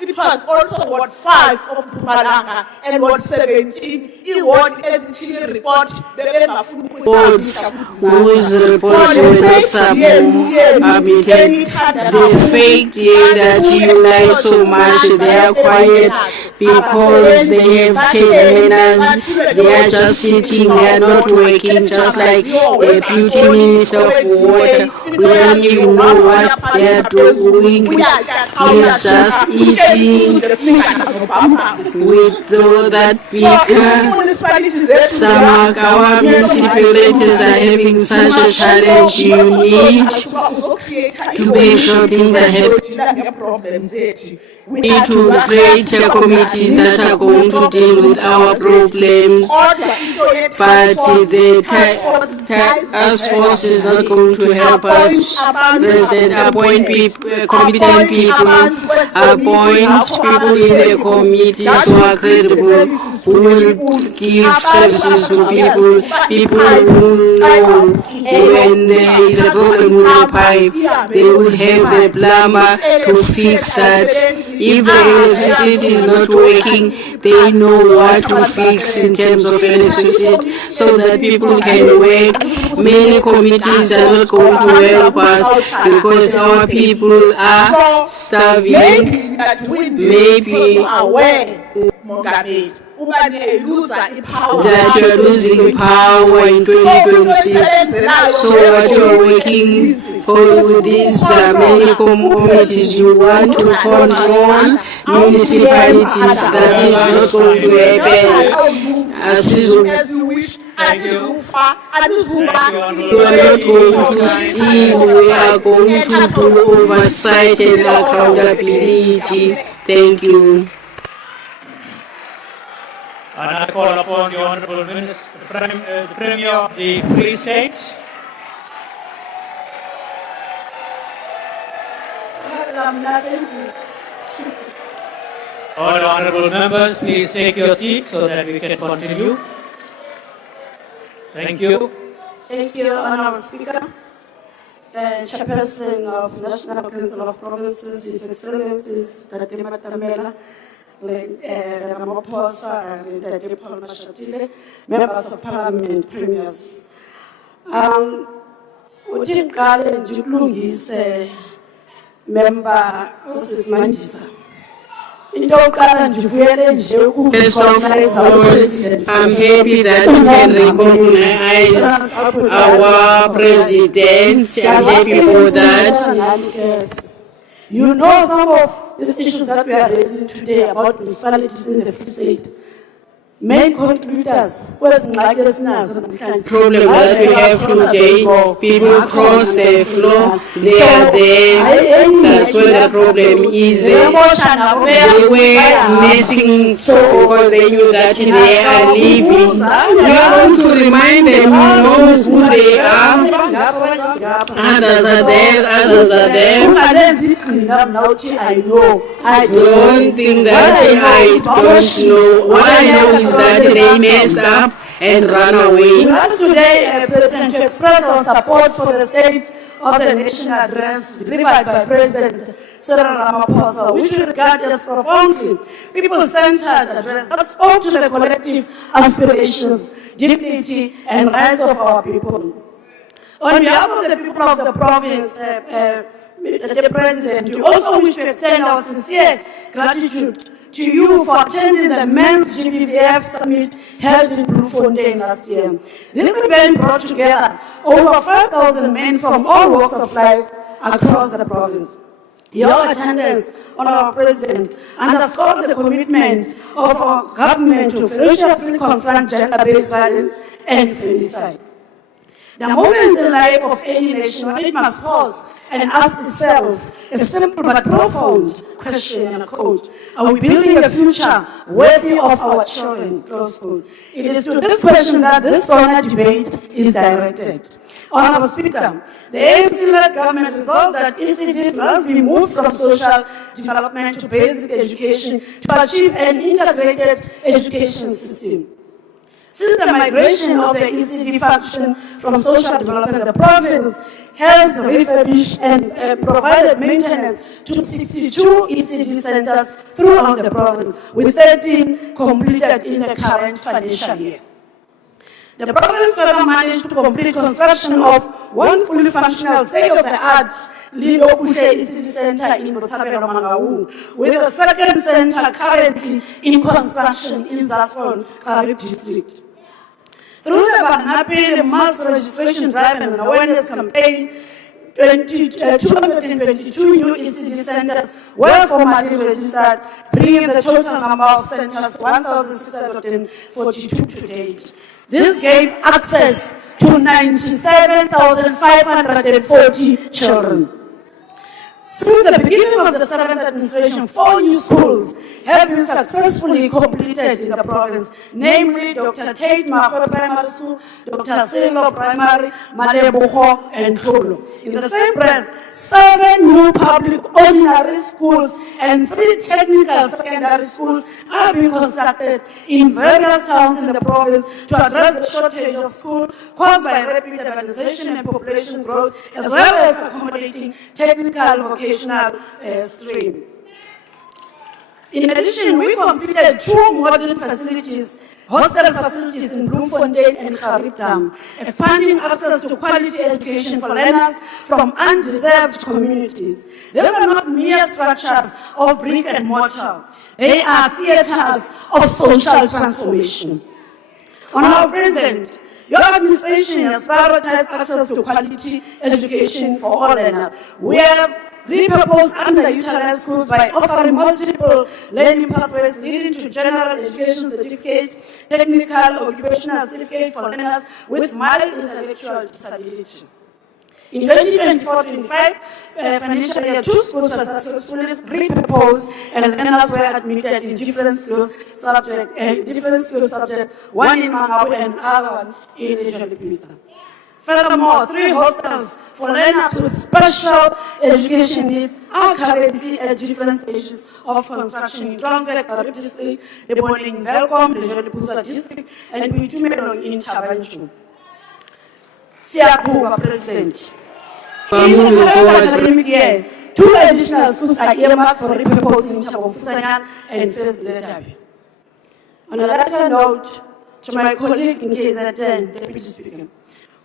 It It was also Ward 5 of Mpumalanga and Ward 17. Ward ST report whose reports were not submitted. The fact that you lie so much, they are quiet because they have taken manners. They are just sitting, they are not working, just like the Deputy Minister of Water. We don't even know what they are doing. He's just eating with all that bigger stomach. Our municipalities are having such a challenge. You need to make sure things are happening. We need to create committees that are going to deal with our problems, but the task force is not going to help us. President, appoint competent people, appoint people in the committees who are credible, who will give services to people who know when there is a problem with the pipe, they will have the plumber to fix that. If the electricity is not working, they know what to fix in terms of electricity so that people can work. Many committees are not going to help us because our people are starving. Maybe that you are losing power in 2026. So what you are working for with these many communities, you want to control municipalities. That is not going to happen. As you wish. You are not going to steal. We are going to do oversight and accountability. Thank you. And I call upon the Honourable Minister, the Premier of the Free State. All honourable members, please take your seats so that we can continue. Thank you. Thank you, Honourable Speaker. Chairperson of National Council of Provinces, His Excellencies, Dr. Matamela, Ramaphosa, and Dr. Paul Mashatile, members of Parliament, premiers. Uthi ngiqale nje ukulungise member uSizimandisa. First of all, I'm happy that you can recognize our president. I'm happy for that. You know some of these issues that we are raising today about municipalities in the Free State. Main contributors, problem that we have today, people cross the floor, they are there, that's where the problem is. They were messing because they knew that they are leaving. We are going to remind them, you know who they are. Others are there, others are there. I don't think that I don't know. What I know is that they messed up and ran away. We asked today, President, to express our support for the State of the Nation address delivered by President Cyril Ramaphosa, which we regard as profoundly people-centered address that spoke to the collective aspirations, dignity, and rights of our people. On behalf of the people of the province, the President, we also wish to extend our sincere gratitude to you for attending the Men's GBVF Summit held in Bloemfontein last year. This event brought together over 5,000 men from all walks of life across the province. Your attendance, Honourable President, underscored the commitment of our government to ferociously confront gender-based violence and femicide. The moments in the life of any nation when it must pause and ask itself a simple but profound question, and I quote, are we building a future worthy of our children, close quote. It is to this question that this solemn debate is directed. Honourable Speaker, the ANC-led government resolved that ECD must be moved from social development to basic education to achieve an integrated education system. Since the migration of the ECD function from social development, the province has refurbished and provided maintenance to 62 ECD centers throughout the province, with 13 completed in the current financial year. The province further managed to complete construction of one fully functional state-of-the-art Lilo Kushe ECD Center in Botshabelo Mangaung, with a second center currently in construction in Zason, Karib district. Through the Barnaby mass registration drive and awareness campaign, 222 new ECD centers were formally registered, bringing the total number of centers to 1,642 to date. This gave access to 97,540 children. Since the beginning of the 7th administration, 4 new schools have been successfully completed in the province, namely Dr. Tate Mahwe Primary School, Dr. Silo Primary, Maleboho, and Tolo. In the same breath, 7 new public ordinary schools and 3 technical secondary schools are being constructed in various towns in the province to address the shortage of schools caused by rapid urbanization and population growth, as well as accommodating technical vocational stream. In addition, we completed 2 modern facilities, hostel facilities in Bloemfontein and Karibdam, expanding access to quality education for learners from undeserved communities. These are not mere structures of brick and mortar. They are theaters of social transformation. Honorable President, your administration has prioritized access to quality education for all learners. We have repurposed underutilized schools by offering multiple learning pathways leading to general education certificate, technical occupational certificate for learners with mild intellectual disability. In 2024-25 financial year, 2 schools were successfully repurposed and learners were admitted in different skills subjects, one in Mangaung and other one in Ejolipisa. Furthermore, 3 hostels for learners with special education needs are currently at different stages of construction in Transvaal, Karib district, the Boning in Velkom, the Jolipusa district, and Buitumelo in Tabanchu. Siyakuba, President. In the first academic year, 2 additional schools are earmarked for repurposing in Tabofusanya and First Ledabi. On a later note, to my colleague in KZN, Deputy Speaker,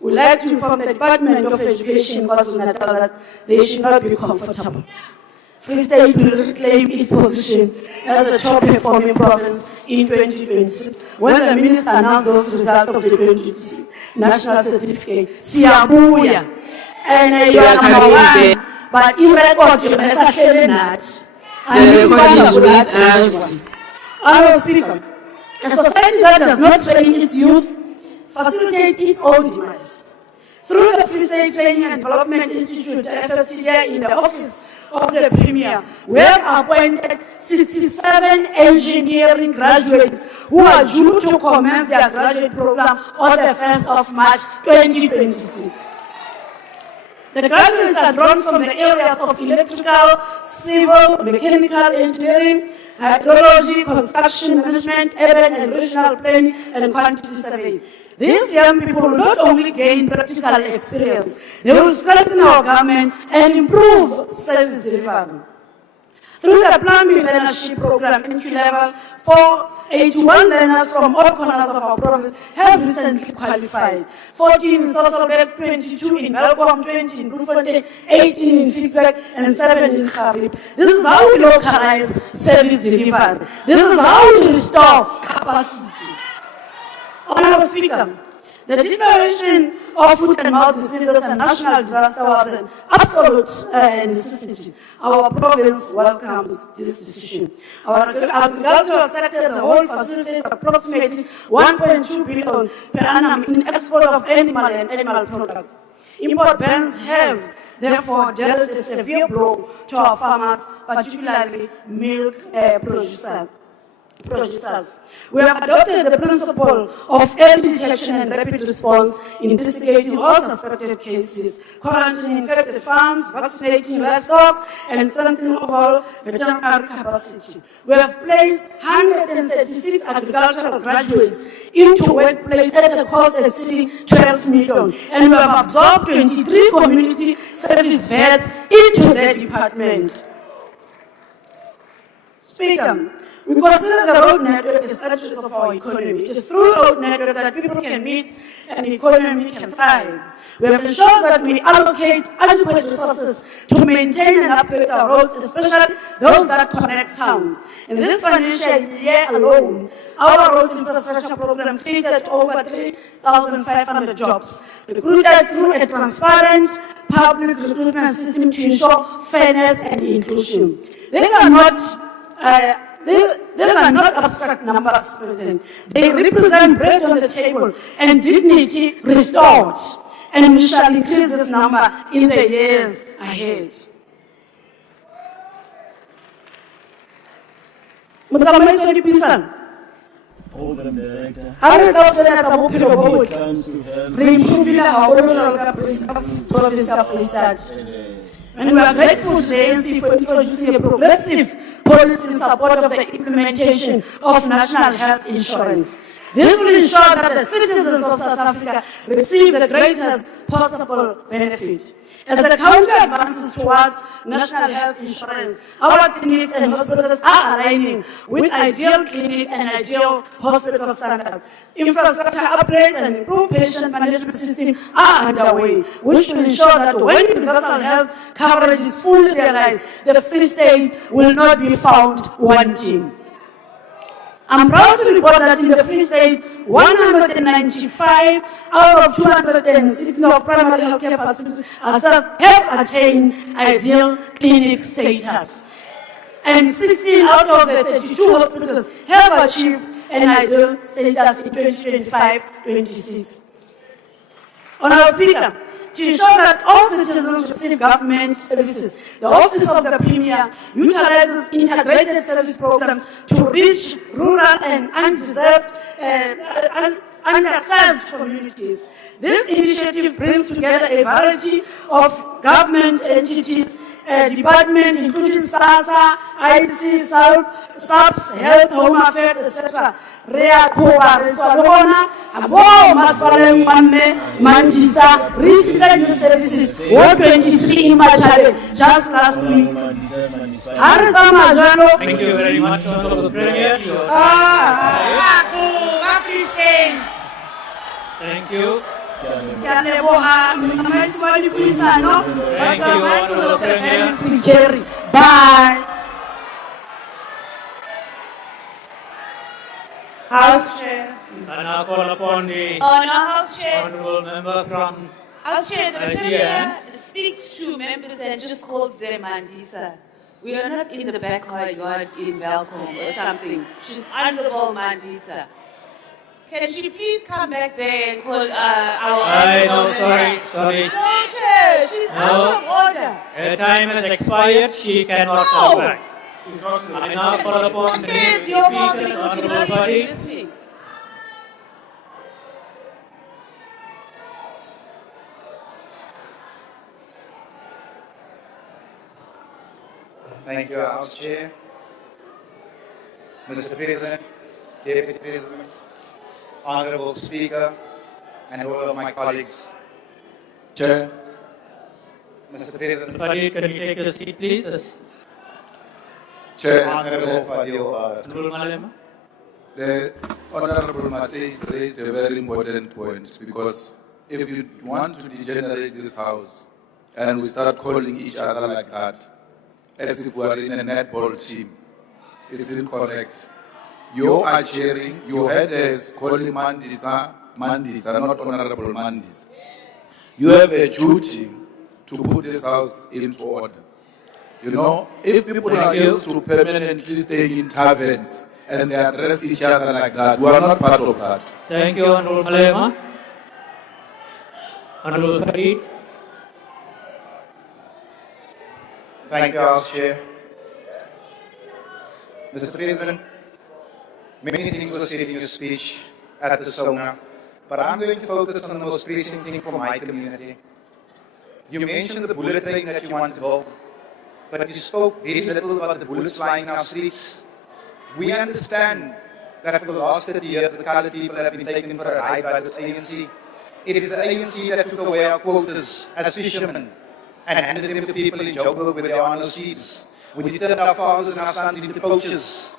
we'd like to inform the Department of Education in KwaZulu-Natal that they should not be comfortable. Free State will reclaim its position as a top-performing province in 2026 when the Minister announced those results of the 2026 National Certificate. Siyabuya. And you are number 1, but in record, you are actually not. The record is with us. Honorable Speaker, a society that does not train its youth facilitate its own demise. Through the Free State Training and Development Institute, the FSTDI, in the office of the Premier, we have appointed 67 engineering graduates who are due to commence their graduate program on the 1st of March 2026. The graduates are drawn from the areas of electrical, civil, mechanical engineering, hydrology, construction management, urban and regional planning, and quantity surveying. These young people will not only gain practical experience, they will strengthen our government and improve service delivery. Through the Plumbing Learnership Program in Q-Level, 81 learners from all corners of our province have recently qualified. 14 in Sasolburg, 22 in Velkom, 20 in Bloemfontein, 18 in Fitzburg, and 7 in Karib. This is how we localize service delivery. This is how we restore capacity. Honorable Speaker, the declaration of foot and mouth diseases as a national disaster was an absolute necessity. Our province welcomes this decision. Our agricultural sector as a whole facilitates approximately 1.2 billion per annum in export of animal and animal products. Import bans have therefore dealt a severe blow to our farmers, particularly milk producers. producers. We have adopted the principle of early detection and rapid response in investigating all suspected cases, quarantining infected farms, vaccinating livestock, and strengthening overall veterinary capacity. We have placed 136 agricultural graduates into workplace at a cost exceeding 12 million, and we have absorbed 23 community service vets into their department. Speaker, we consider the road network as arteries of our economy. It is through road network that people can meet and the economy can thrive. We have ensured that we allocate adequate resources to maintain and upgrade our roads, especially those that connect towns. In this financial year alone, our roads infrastructure program created over 3,500 jobs, recruited through a transparent public recruitment system to ensure fairness and inclusion. These are not abstract numbers, President. They represent bread on the table and dignity restored. And we shall increase this number in the years ahead. Motsamaiso wa dipuisano. Program Director. Ha re tla tsena tsa bophelo bo botle. Comes to help. Re improve haholo ka province of Free State. And we are grateful to the ANC for introducing a progressive policy in support of the implementation of national health insurance. This will ensure that the citizens of South Africa receive the greatest possible benefit. As the country advances towards national health insurance, our clinics and hospitals are aligning with ideal clinic and ideal hospital standards. Infrastructure upgrades and improved patient management systems are underway, which will ensure that when universal health coverage is fully realized, the Free State will not be found wanting. I'm proud to report that in the Free State, 195 out of 216 of primary healthcare facilities have attained ideal clinic status. And 16 out of the 32 hospitals have achieved an ideal status in 2025-26. Honourable Speaker, to ensure that all citizens receive government services, the Office of the Premier utilizes integrated service programs to reach rural and underserved communities. This initiative brings together a variety of government entities, departments including SASSA, IC, SAPS, Health, Home Affairs, etc. Rea Koba, Rezwalona, Abo, Maswale, Mame, Mandisa, received new services, 123 in Machare, just last week. Thank you very much, Honorable Premier. Thank you. Thank you, Honorable Premier. Bye. House Chair. And I call upon the House Chair. Honorable Member from House Chair, the ICN. Premier speaks to members and just calls them Mandisa. We are not in the backyard in Welcome or something. She's Honorable Mandisa. Can she please come back there and call our... No, sorry. No, Chair, she's out of order. Her time has expired, she cannot come back. I now call upon the Please, Speaker, your mom, because she Honorable might be Body. listening. Thank you, House Chair. Mr. President, Deputy President, Honorable Speaker, and all of my colleagues. Chair. Mr. President. Body, can you take a seat, please? Chair. Honorable Fadil. Honorable Malema. The Honorable Mateus raised a very important point, because if you want to degenerate this house and we start calling each other like that, as if we are in a netball team, it's incorrect. You are chairing, your head is calling Mandisa, not Honorable Mandis. You have a duty to put this house into order. You know, if people are used to permanently staying in taverns and they address each other like that, we are not part of that. Thank you, Honorable Malema. Honorable Farid. Thank you, House Chair. Mr. President, Many things were said in your speech at the SONA, but I'm going to focus on the most pressing thing for my community. You mentioned the bullet train that you want to build, but you spoke very little about the bullets flying in our streets. We understand that for the last 30 years, the colored people have been taken for a ride by this ANC. It is the ANC that took away our quotas as fishermen and handed them to people in Joburg where there are no seas. When you turned our fathers and our sons into poachers.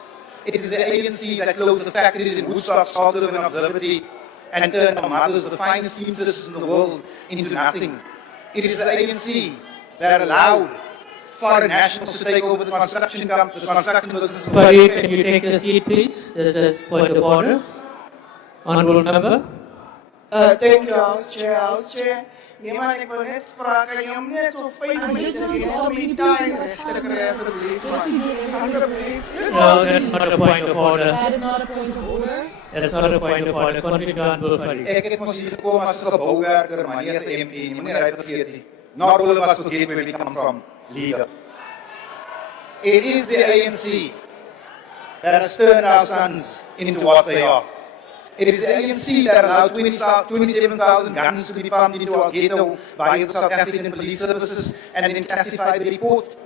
It is the ANC that closed the factories in Woodstock, Saltwood and Observatory and turned our mothers, the finest seamstresses in the world, into nothing. It is the ANC that allowed foreign nationals to take over the construction business. Farid, can you take a seat, please? There's a point of order. Honourable member. Thank you, House Chair. House Chair, niemand, ik wil net vragen, je hebt net zo 5 minuten gegeven om die time te krijgen, alsjeblieft. Alsjeblieft. No, that's not a point of order. That is not a point of order. That is not a point of order. Continue, Honourable Farid. Ik heb ons hier gekomen als gebouwwerker, maar niet als MP. Je moet niet vergeten. Not all of us forget where we come from. Leader. It is the ANC that has turned our sons into what they are. It is the ANC that allowed 27,000 guns to be pumped into our ghetto by the South African police services and then classified the report.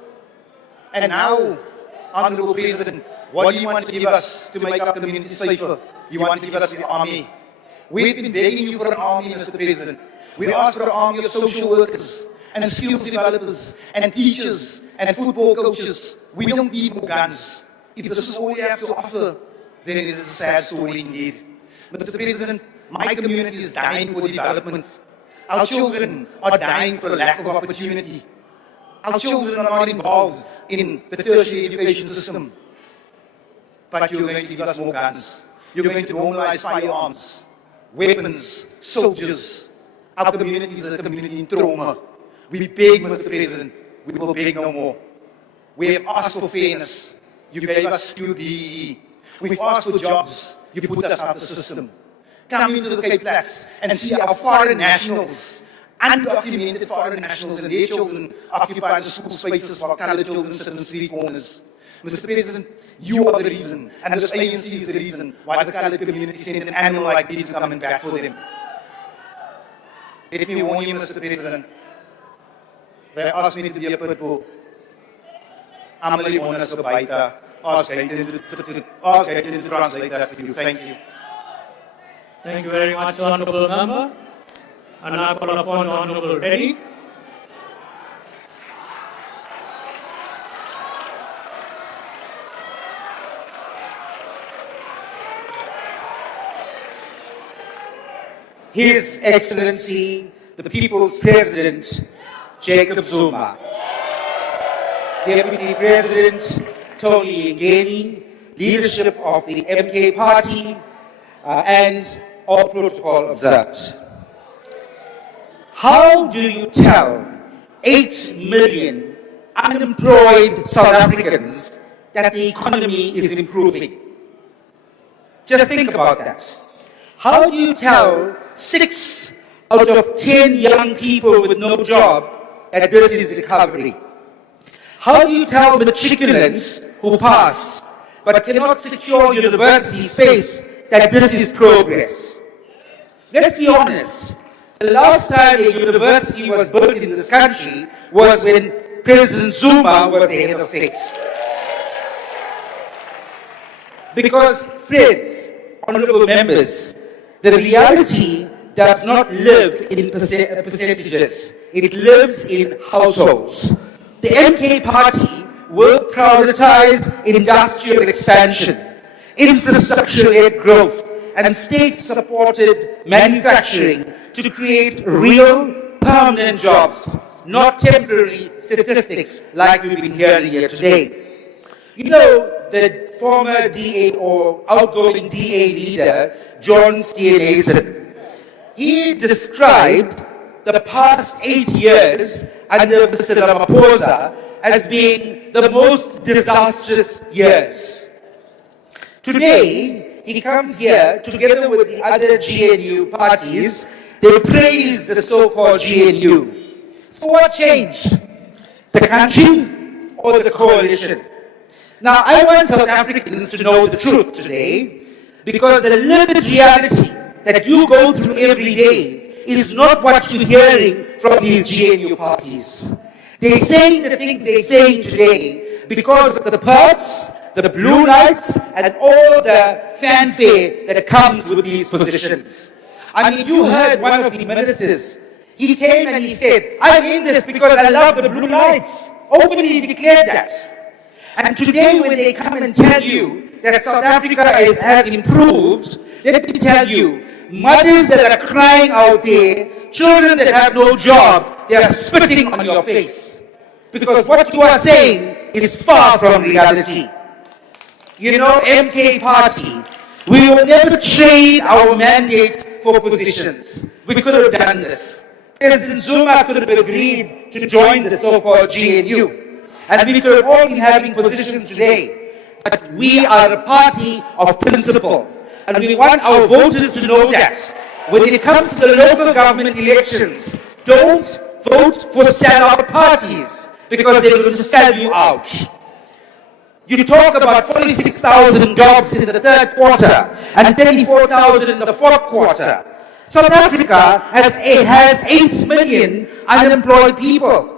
And now, Honourable President, what do you want to give us to make our community safer? You want to give us the army. We've been begging you for an army, Mr. President. We asked for an army of social workers and skills developers and teachers and football coaches. We don't need more guns. If this is all you have to offer, then it is a sad story indeed. Mr. President, my community is dying for development. Our children are dying for a lack of opportunity. Our children are not involved in the tertiary education system. But you're going to give us more guns. You're going to normalize firearms, weapons, soldiers. Our community is a community in trauma. We beg, Mr. President, we will beg no more. We have asked for fairness. You gave us QBE. We've asked for jobs. You put us out of the system. Come into the Cape Flats and see our foreign nationals, undocumented foreign nationals and their children occupy the school spaces while colored children sit in street corners. Mr. President, you are the reason, and this ANC is the reason why the colored community sent an animal like me to come and back for them. Let me warn you, Mr. President, they asked me to be a pit bull. I'm only one as a biter. Ask Hayden to translate that for you. Thank you. Thank you very much, Honourable Member. And now call upon Honourable Reddy. His Excellency, the People's President, Jacob Zuma. Deputy President Tony Ngeni, leadership of the MK Party, and all protocol observed. How do you tell 8 million unemployed South Africans that the economy is improving? Just think about that. How do you tell 6 out of 10 young people with no job that this is recovery? How do you tell matriculants who passed but cannot secure university space that this is progress? Let's be honest. The last time a university was built in this country was when President Zuma was the head of state. Because, friends, honorable members, the reality does not live in percentages. It lives in households. The MK Party will prioritize industrial expansion, infrastructure-led growth, and state-supported manufacturing to create real, permanent jobs, not temporary statistics like we've been hearing here today. You know, the former DA or outgoing DA leader, John Steenhuisen, he described the past 8 years under Mr. Ramaphosa as being the most disastrous years. Today, he comes here together with the other GNU parties. They praise the so-called GNU. So what changed? The country or the coalition? Now, I want South Africans to know the truth today. Because the lived reality that you go through every day is not what you're hearing from these GNU parties. They're saying the things they're saying today because of the perks, the blue lights, and all the fanfare that comes with these positions. I mean, you heard one of the ministers. He came and he said, I'm in this because I love the blue lights. Openly declared that. And today when they come and tell you that South Africa has improved, let me tell you, mothers that are crying out there, children that have no job, they are spitting on your face. Because what you are saying is far from reality. You know, MK Party, we will never trade our mandate for positions. We could have done this. President Zuma could have agreed to join the so-called GNU. And we could have all been having positions today. But we are a party of principles. And we want our voters to know that. When it comes to the local government elections, don't vote for sellout parties because they're going to sell you out. You talk about 46,000 jobs in the third quarter and 34,000 in the fourth quarter. South Africa has 8 million unemployed people.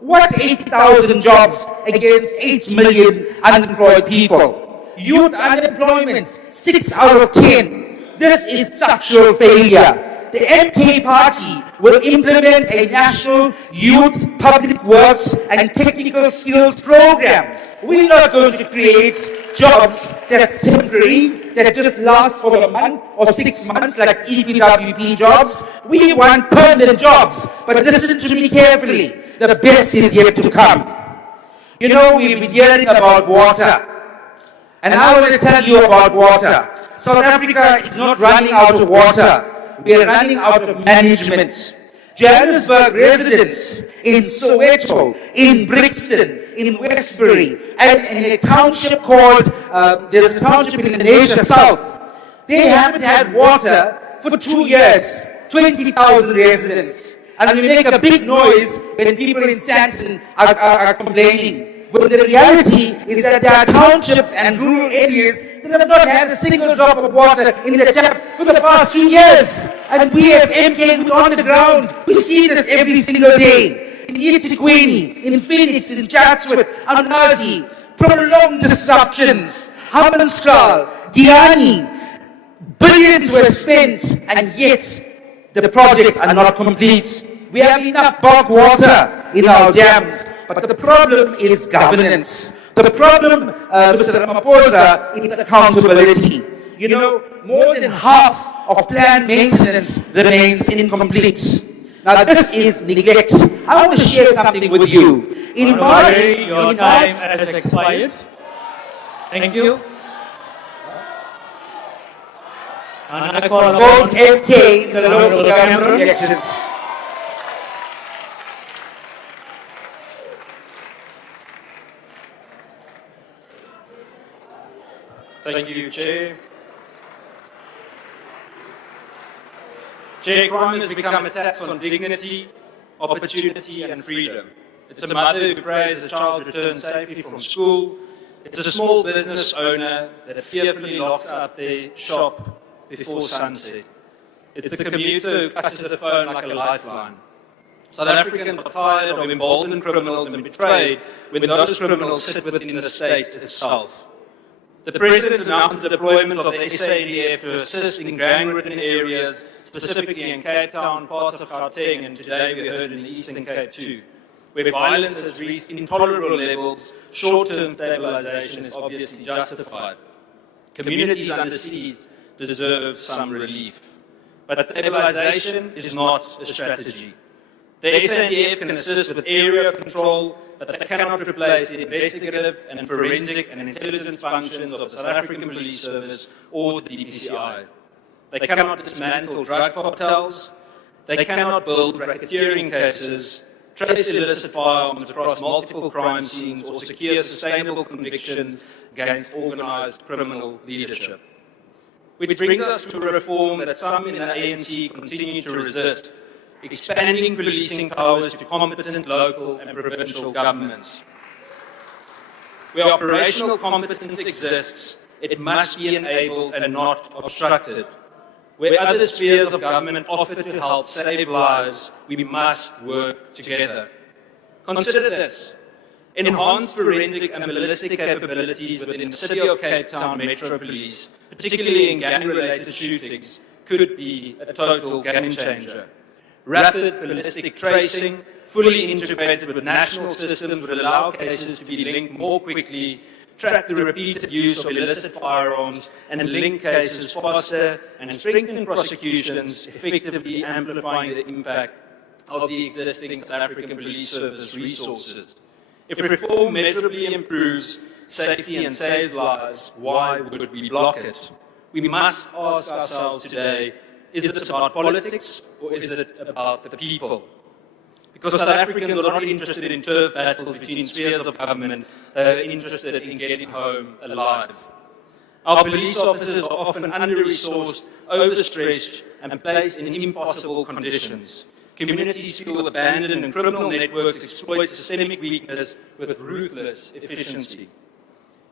What's 80,000 jobs against 8 million unemployed people? Youth unemployment, 6 out of 10. This is structural failure. The MK Party will implement a national youth public works and technical skills program. We're not going to create jobs that's temporary, that just last for a month or 6 months like EPWP jobs. We want permanent jobs. But listen to me carefully. The best is yet to come. You know, we've been hearing about water. And I want to tell you about water. South Africa is not running out of water. We are running out of management. Johannesburg residents in Soweto, in Brixton, in Westbury, and in a township called, there's a township in Asia South. They haven't had water for 2 years, 20,000 residents. And we make a big noise when people in Sandton are complaining. But the reality is that there are townships and rural areas that have not had a single drop of water in their taps for the past 2 years. And we as MK, we're on the ground. We see this every single day. In eThekwini, in Phoenix, in Chatsworth, Anazi, prolonged disruptions. Hammanskraal, Giyani, billions were spent, and yet the projects are not complete. We have enough bog water in our dams, but the problem is governance. The problem, Mr. Ramaphosa, is accountability. You know, more than half of planned maintenance remains incomplete. Now this is neglect. I want to share something with you. In March, your time has expired. Thank you. And I call vote MK in the local government elections. Thank you, Chair. Chair, crime has become a tax on dignity, opportunity and freedom. It's a mother who prays a child returns safely from school. It's a small business owner that fearfully locks up their shop before sunset. It's the commuter who catches the phone like a lifeline. South Africans are tired of emboldened criminals and betrayed when those criminals sit within the state itself. The President announced the deployment of the SADF to assist in gang-ridden areas, specifically in Cape Town, parts of Gauteng, and today we heard in the Eastern Cape too. Where violence has reached intolerable levels, short-term stabilization is obviously justified. Communities under siege deserve some relief. But stabilization is not a strategy. The SADF can assist with area control, but they cannot replace the investigative and forensic and intelligence functions of the South African Police Service or the DPCI. They cannot dismantle drug cartels. They cannot build racketeering cases, trace illicit firearms across multiple crime scenes, or secure sustainable convictions against organized criminal leadership. Which brings us to a reform that some in the ANC continue to resist, expanding policing powers to competent local and provincial governments. Where operational competence exists, it must be enabled and not obstructed. Where other spheres of government offer to help save lives, we must work together. Consider this. Enhanced forensic and ballistic capabilities within the City of Cape Town Metro Police, particularly in gang-related shootings, could be a total game changer. Rapid ballistic tracing, fully integrated with national systems, would allow cases to be linked more quickly, track the repeated use of illicit firearms, and link cases faster and strengthen prosecutions, effectively amplifying the impact of the existing South African Police Service resources. If reform measurably improves safety and saves lives, why would we block it? We must ask ourselves today, is this about politics or is it about the people? Because South Africans are not interested in turf battles between spheres of government, they are interested in getting home alive. Our police officers are often under-resourced, overstretched, and placed in impossible conditions. Communities feel abandoned and criminal networks exploit systemic weakness with ruthless efficiency.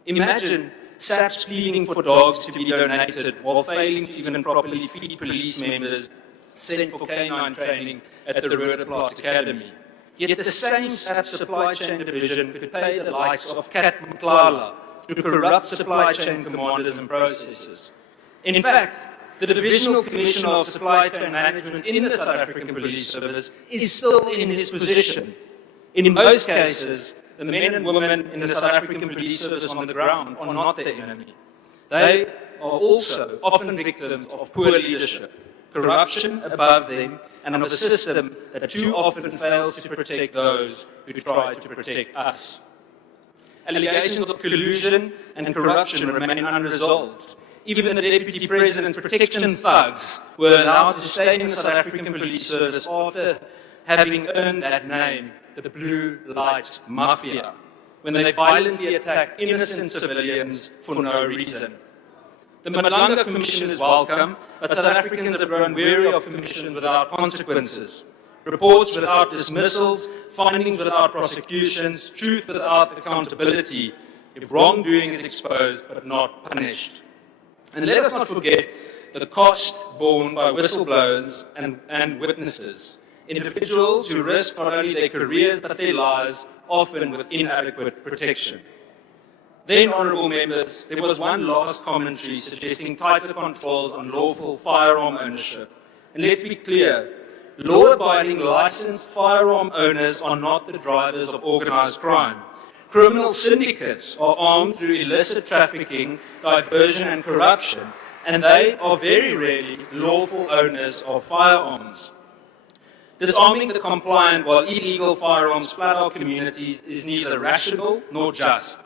Imagine SAPS pleading for dogs to be donated while failing to even properly feed police members sent for canine training at the Roodeplaat Academy. Yet the same SAPS supply chain division could pay the likes of Kat Mklala to corrupt supply chain commanders and processors. In fact, the Divisional Commissioner of Supply Chain Management in the South African Police Service is still in his position. In most cases, the men and women in the South African Police Service on the ground are not the enemy. They are also often victims of poor leadership, corruption above them, and of a system that too often fails to protect those who try to protect us. Allegations of collusion and corruption remain unresolved. Even the Deputy President's protection thugs were allowed to stay in the South African Police Service after having earned that name, the Blue Light Mafia, when they violently attacked innocent civilians for no reason. The Malanga Commission is welcome, but South Africans have grown weary of commissions without consequences, reports without dismissals, findings without prosecutions, truth without accountability, if wrongdoing is exposed but not punished. And let us not forget the cost borne by whistleblowers and witnesses, individuals who risk not only their careers but their lives, often with inadequate protection. Then, honourable members, there was one last commentary suggesting tighter controls on lawful firearm ownership. And let's be clear, law-abiding licensed firearm owners are not the drivers of organised crime. Criminal syndicates are armed through illicit trafficking, diversion and corruption, and they are very rarely lawful owners of firearms. Disarming the compliant while illegal firearms flood our communities is neither rational nor just,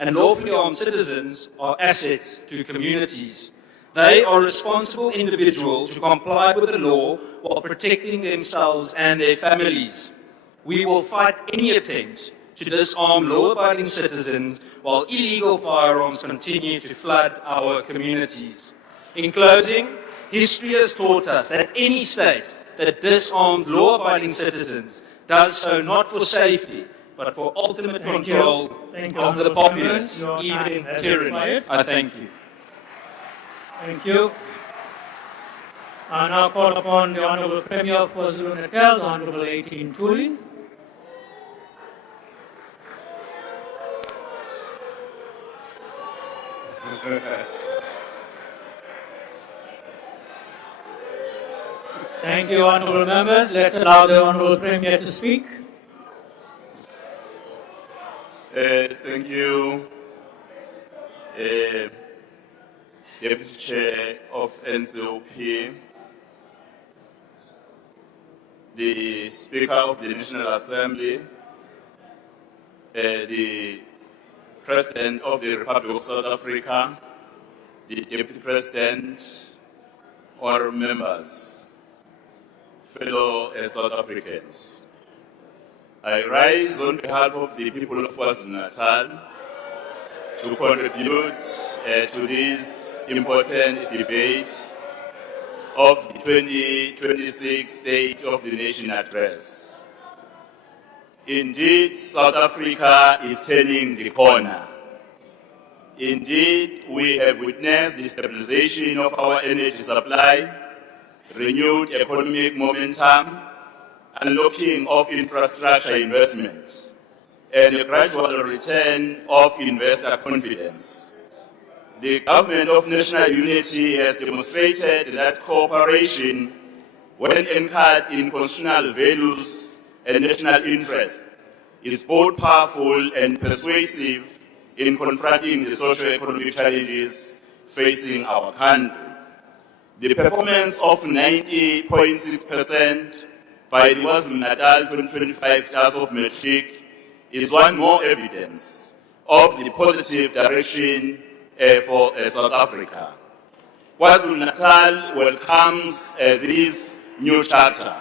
and lawfully armed citizens are assets to communities. They are responsible individuals who comply with the law while protecting themselves and their families. We will fight any attempt to disarm law-abiding citizens while illegal firearms continue to flood our communities. In closing, history has taught us that any state that disarmed law-abiding citizens does so not for safety, but for ultimate control of the populace, even tyranny. I thank you. Thank you. I now call upon the Honourable Premier of KwaZulu-Natal, the Honourable 18 Tuli. Thank you, honourable members. Let's allow the Honourable Premier to speak. Thank you, Deputy Chair of NCOP, the Speaker of the National Assembly, the President of the Republic of South Africa, the Deputy President, honourable members, fellow South Africans. I rise on behalf of the people of KwaZulu-Natal to contribute to this important debate of the 2026 State of the Nation Address. Indeed, South Africa is turning the corner. Indeed, we have witnessed the stabilization of our energy supply, renewed economic momentum, unlocking of infrastructure investment, and a gradual return of investor confidence. The Government of National Unity has demonstrated that cooperation, when anchored in constitutional values and national interest, is both powerful and persuasive in confronting the socio-economic challenges facing our country. The performance of 90.6% by the KwaZulu-Natal 2025 class of matric is one more evidence of the positive direction for South Africa. KwaZulu-Natal welcomes this new charter.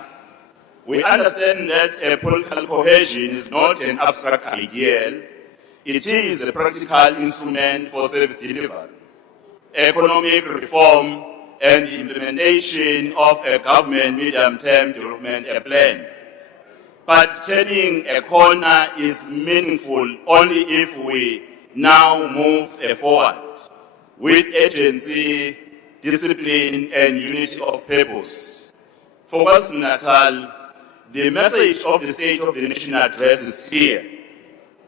We understand that political cohesion is not an abstract ideal. It is a practical instrument for service delivery, economic reform, and the implementation of a government medium-term development plan. But turning a corner is meaningful only if we now move forward with agency, discipline, and unity of purpose. For KwaZulu-Natal, the message of the State of the Nation address is clear.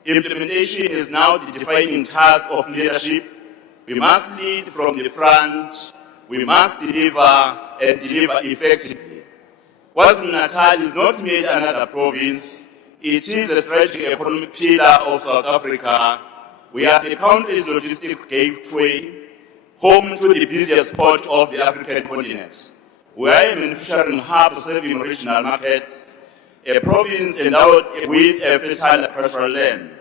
Implementation is now the defining task of leadership. We must lead from the front. We must deliver and deliver effectively. KwaZulu-Natal is not merely another province. It is a strategic economic pillar of South Africa. We are the country's logistic gateway, home to the busiest port of the African continent. We are a manufacturing hub serving regional markets, a province endowed with a fertile agricultural land,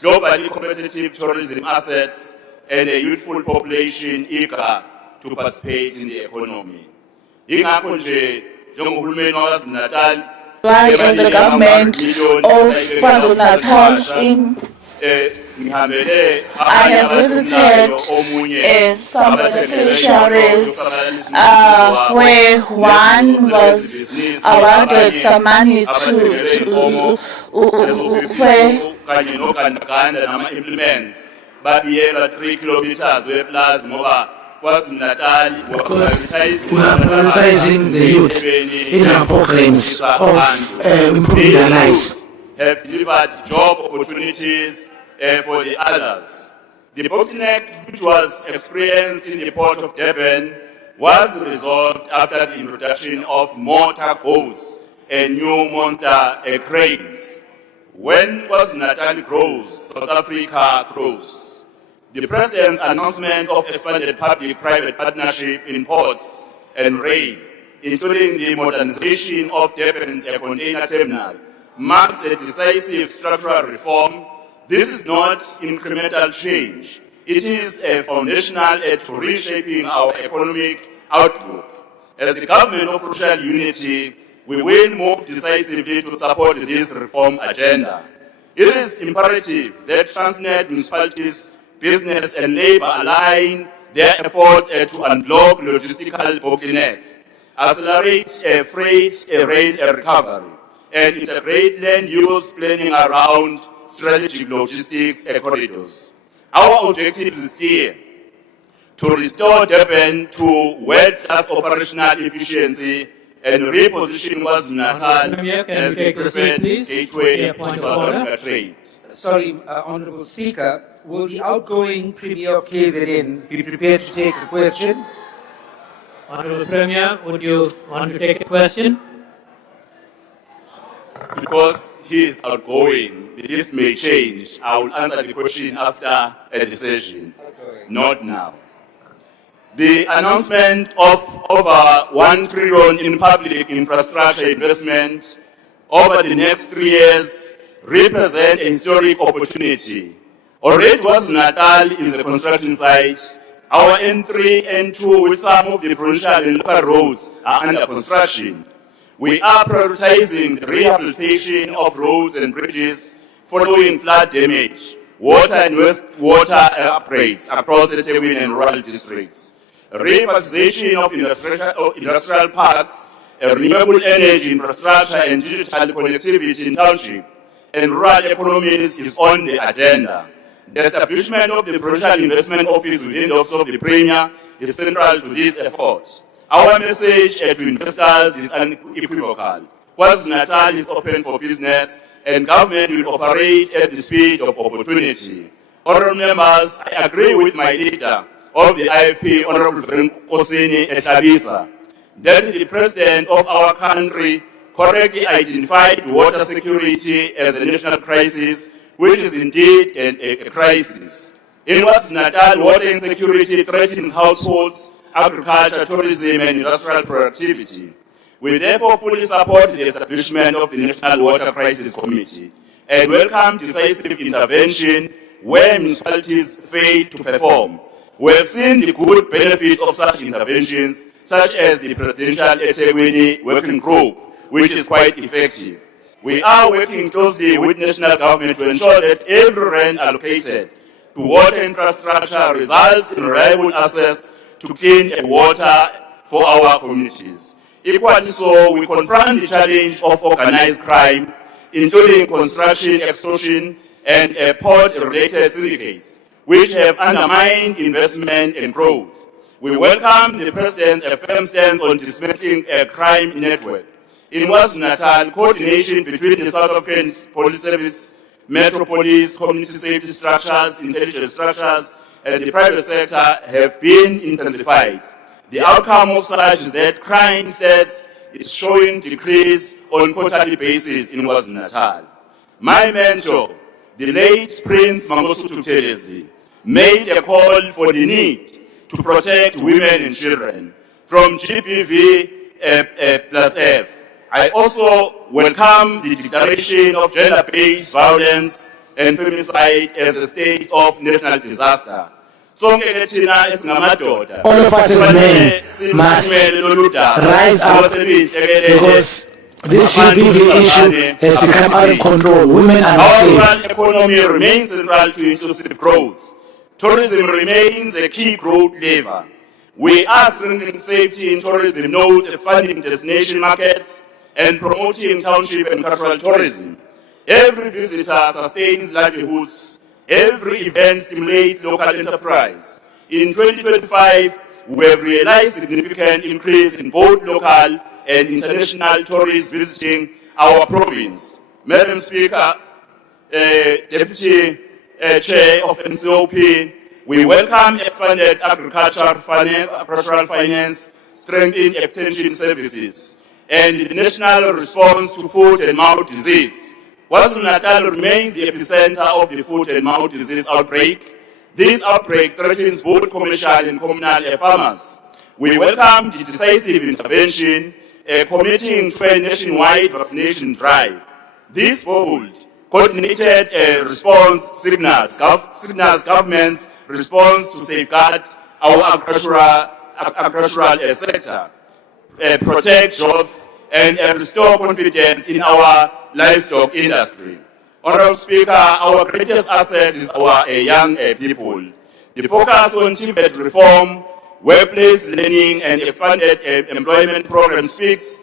globally competitive tourism assets, and a youthful population eager to participate in the economy. Why is the government of KwaZulu-Natal I have visited some beneficiaries where one was awarded some money to where babiyelwa 3 kilometers weplaza ngoba KwaZulu-Natal because we are prioritizing the youth in our programs of improving their lives. Have delivered job opportunities for the others. The bottleneck which was experienced in the port of Durban was resolved after the introduction of motor boats and new monster cranes. When KwaZulu-Natal grows, South Africa grows. The President's announcement of expanded public-private partnership in ports and rail, including the modernization of Durban's container terminal, marks a decisive structural reform. This is not incremental change. It is a foundational to reshaping our economic outlook. As the government of social unity, we will move decisively to support this reform agenda. It is imperative that Transnet municipalities, business and labor align their efforts to unblock logistical bottlenecks, accelerate freight rail recovery, and integrate land use planning around strategic logistics corridors. Our objective is clear: to restore Durban to world-class operational efficiency and reposition KwaZulu-Natal as the preferred gateway to South Africa trade. Sorry, Honourable Speaker, will the outgoing Premier of KZN be prepared to take the question? Honourable Premier, would you want to take a question? Because he is outgoing, this may change. I will answer the question after a decision, not now. The announcement of over 1 trillion in public infrastructure investment over the next 3 years represent a historic opportunity. Already KwaZulu-Natal is a construction site. Our N3, N2 with some of the provincial and local roads are under construction. We are prioritizing the rehabilitation of roads and bridges following flood damage, water and wastewater upgrades across the Tegwin and rural districts, revitalization of industrial parks, renewable energy infrastructure and digital connectivity in township and rural economies is on the agenda. The establishment of the Provincial Investment Office within the Office of the Premier is central to this effort. Our message to investors is unequivocal. KwaZulu-Natal is open for business and government will operate at the speed of opportunity. Honourable members, I agree with my leader of the IFP, Honourable Kosini Etabisa, that the President of our country correctly identified water security as a national crisis, which is indeed a crisis. In KwaZulu-Natal, water insecurity threatens households, agriculture, tourism, and industrial productivity. We therefore fully support the establishment of the National Water Crisis Committee and welcome decisive intervention where municipalities fail to perform. We have seen the good benefits of such interventions, such as the Presidential eThekwini Working Group, which is quite effective. We are working closely with national government to ensure that every rand allocated to water infrastructure results in reliable access to clean water for our communities. Equally so, we confront the challenge of organized crime, including construction, extortion, and port-related syndicates, which have undermined investment and growth. We welcome the President's firm stance on dismantling a crime network. In KwaZulu-Natal, coordination between the South African Police Service, Metro Police, community safety structures, intelligence structures, and the private sector have been intensified. The outcome of such is that crime stats is showing decrease on quarterly basis in KwaZulu-Natal. My mentor, the late Prince Mangosuthu Buthelezi, made a call for the need to protect women and children from GBV plus F. I also welcome the declaration of gender-based violence and femicide as a state of national disaster. All of us as men must rise up because this GBV issue has become out of control. Women are Our unsafe. rural economy remains central to inclusive growth. Tourism remains a key growth lever. We are strengthening safety in tourism nodes, expanding destination markets, and promoting township and cultural tourism. Every visitor sustains livelihoods. Every event stimulates local enterprise. In 2025, we have realized significant increase in both local and international tourists visiting our province. Madam Speaker, Deputy Chair of NCOP, we welcome expanded agricultural finance, strengthened extension services, and the national response to foot and mouth disease. KwaZulu-Natal remains the epicenter of the foot and mouth disease outbreak. This outbreak threatens both commercial and communal farmers. We welcome the decisive intervention committing to a nationwide vaccination drive. This bold, coordinated response signals government's response to safeguard our agricultural sector, protect jobs, and restore confidence in our livestock industry. Honourable Speaker, our greatest asset is our young people. The focus on TVET reform, workplace learning, and expanded employment program speaks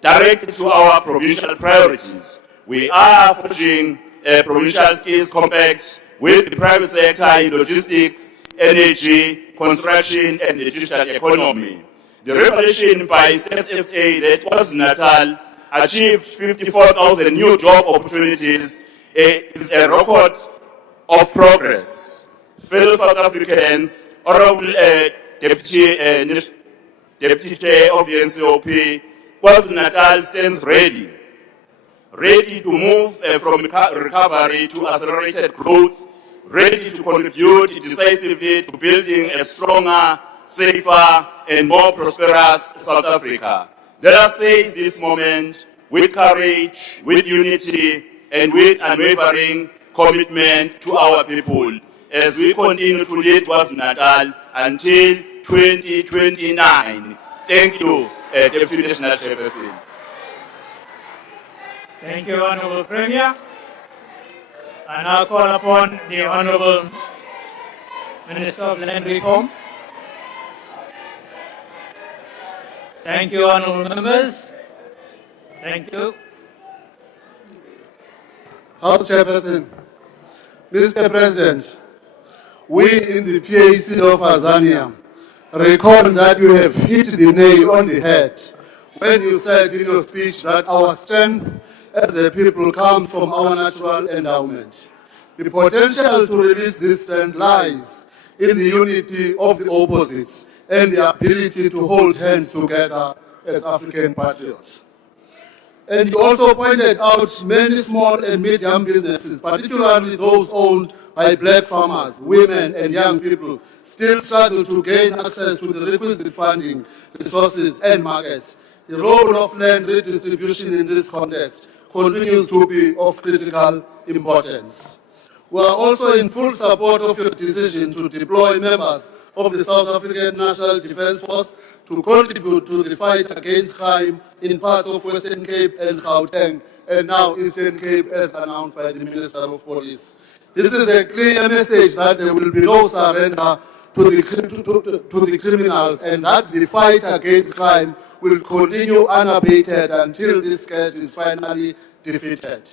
directly to our provincial priorities. We are forging a provincial skills compact with the private sector in logistics, energy, construction, and the digital economy. The revelation by SFSA that KwaZulu-Natal achieved 54,000 new job opportunities is a record of progress. Fellow South Africans, Honourable Deputy Chair of the NCOP, KwaZulu-Natal stands ready to move from recovery to accelerated growth, ready to contribute decisively to building a stronger, safer, and more prosperous South Africa. Let us seize this moment with courage, with unity, and with unwavering commitment to our people as we continue to lead KwaZulu-Natal until 2029. Thank you, Deputy National Chairperson. Thank you, Honourable Premier. I now call upon the Honourable Minister of Land Reform. Thank you, Honourable Members. Thank you. House Chairperson, Mr. President, we in the PAC of Azania reckon that you have hit the nail on the head when you said in your speech that our strength as a people comes from our natural endowment. The potential to release this strength lies in the unity of the opposites and the ability to hold hands together as African patriots. And you also pointed out many small and medium businesses, particularly those owned by black farmers, women, and young people, still struggle to gain access to the requisite funding, resources, and markets. The role of land redistribution in this context continues to be of critical importance. We are also in full support of your decision to deploy members of the South African National Defence Force to contribute to the fight against crime in parts of Western Cape and Gauteng, and now Eastern Cape, as announced by the Minister of Police. This is a clear message that there will be no surrender to the criminals, and that the fight against crime will continue unabated until this scourge is finally defeated.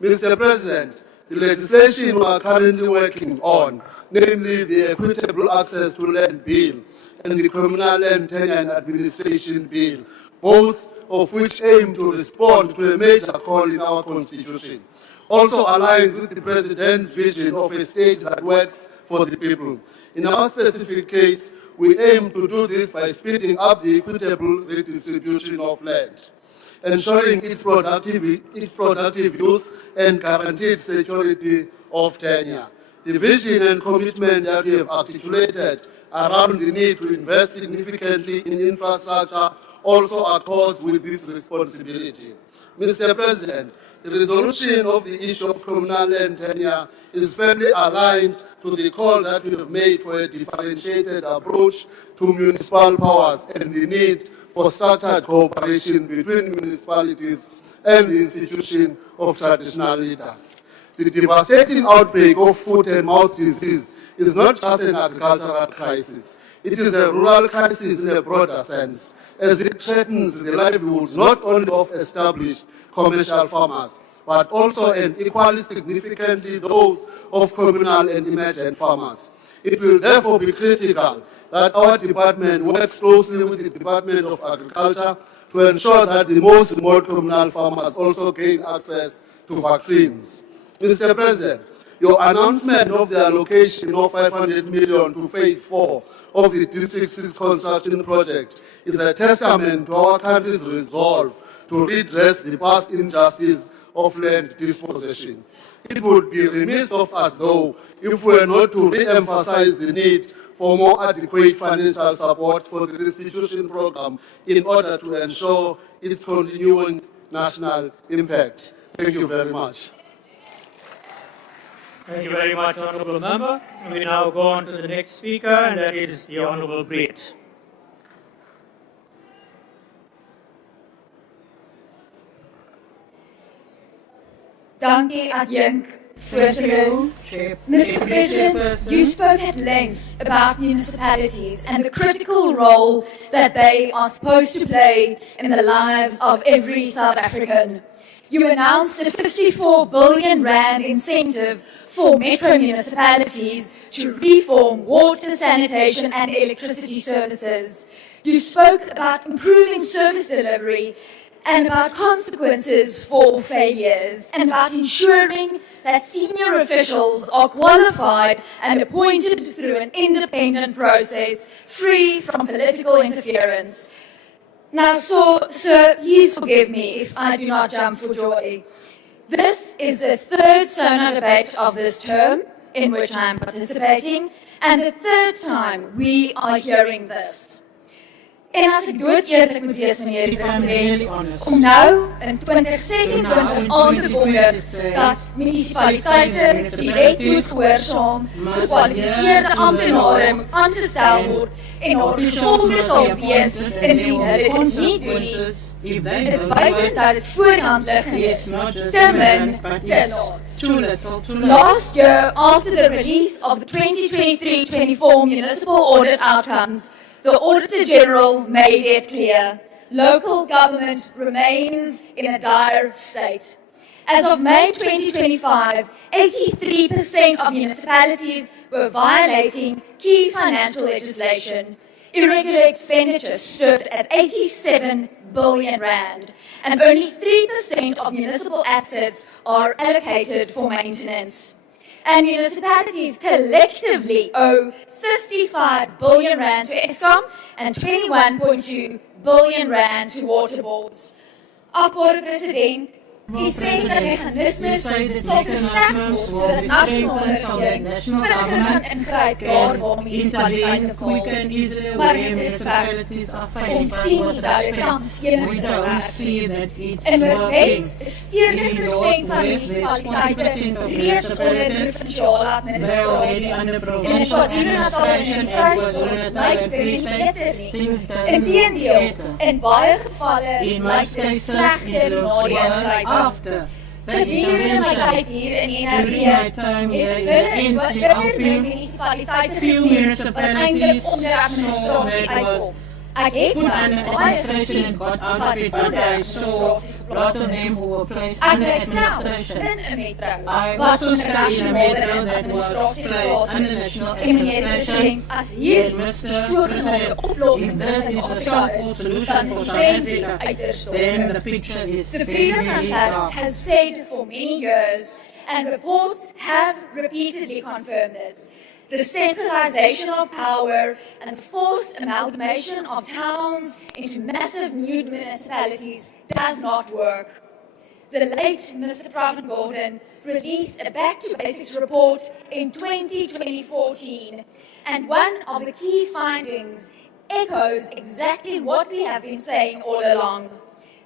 Mr. President, the legislation we are currently working on, namely the Equitable Access to Land Bill and the Communal Land Tenure and Administration Bill, both of which aim to respond to a major call in our Constitution, also aligns with the President's vision of a state that works for the people. In our specific case, we aim to do this by speeding up the equitable redistribution of land, ensuring its productive use and guaranteed security of tenure. The vision and commitment that we have articulated around the need to invest significantly in infrastructure also accords with this responsibility. Mr. President, the resolution of the issue of communal land tenure is firmly aligned to the call that we have made for a differentiated approach to municipal powers and the need for structured cooperation between municipalities and the institution of traditional leaders. The devastating outbreak of foot and mouth disease is not just an agricultural crisis. It is a rural crisis in a broader sense, as it threatens the livelihoods not only of established commercial farmers, but also and equally significantly those of communal and emergent farmers. It will therefore be critical that our department works closely with the Department of Agriculture to ensure that the most remote communal farmers also gain access to vaccines. Mr. President, your announcement of the allocation of 500 million to Phase 4 of the District 6 construction project is a testament to our country's resolve to redress the past injustice of land dispossession. It would be remiss of us, though, if we were not to re-emphasize the need for more adequate financial support for the restitution program in order to ensure its continuing national impact. Thank you very much. Thank you very much, Honourable Member. We now go on to the next speaker, and that is the Honourable Brett. Dankie, Adjunk, Voorzitter. Mr. President, you spoke at length about municipalities and the critical role that they are supposed to play in the lives of every South African. You announced a 54 billion rand incentive for metro municipalities to reform water, sanitation and electricity services. You spoke about improving service delivery and about consequences for failures, and about ensuring that senior officials are qualified and appointed through an independent process, free from political interference. Now, sir, please forgive me if I do not jump for joy. This is the third SONA debate of this term in which I am participating, and the third time we are hearing this. En as ek dood eerlik moet wees, meneer die president, om nou in 2026 aan te kondig dat munisipaliteite die wet moet gehoorsaam, gekwalifiseerde amptenare moet aangestel word en haar gevolge sal wees indien hulle dit nie doen nie, is buiten dat het voorhand liggend is, te min, te laat. Last year, after the release of the 2023-24 municipal audit outcomes, the Auditor General made it clear, local government remains in a dire state. As of May 2025, 83% of municipalities were violating key financial legislation. Irregular expenditure stood at 87 billion rand, and only 3% of municipal assets are allocated for maintenance. And municipalities collectively owe 55 billion rand to Eskom and 21.2 billion rand to water boards. Akbare President, u sê dat meganismes sal versterk word sodat nasionale regering vinniger kan ingryp daar waar munisipaliteite faal. Maar dit is werk. Ons sien nie dat dit tans enigstens werk. In Noordwes is 40% van munisipaliteite reeds onder provinsiale administrasie. En in KwaZulu-Natal en Vrystaat lyk dit nie beter nie. Inteendeel, in baie gevalle lyk dit slegter na die ingryping. Gedurende my tyd hier in NRB het binne munisipaliteite gesien wat eintlik onder administrasie uitkom. Ek het baie gesien wat onder administrasie geplaas is. Ek myself in 'n metro wat onder nasionale administrasie geplaas is. En meneer President, as hier sogenaamde oplossing is, dan is die prentjie uiters donker. The Freedom Fund has said for many years, and reports have repeatedly confirmed this, the centralization of power and forced amalgamation of towns into massive new municipalities does not work. The late Mr. Pravin Gordhan released a Back to Basics report in 2014, and one of the key findings echoes exactly what we have been saying all along.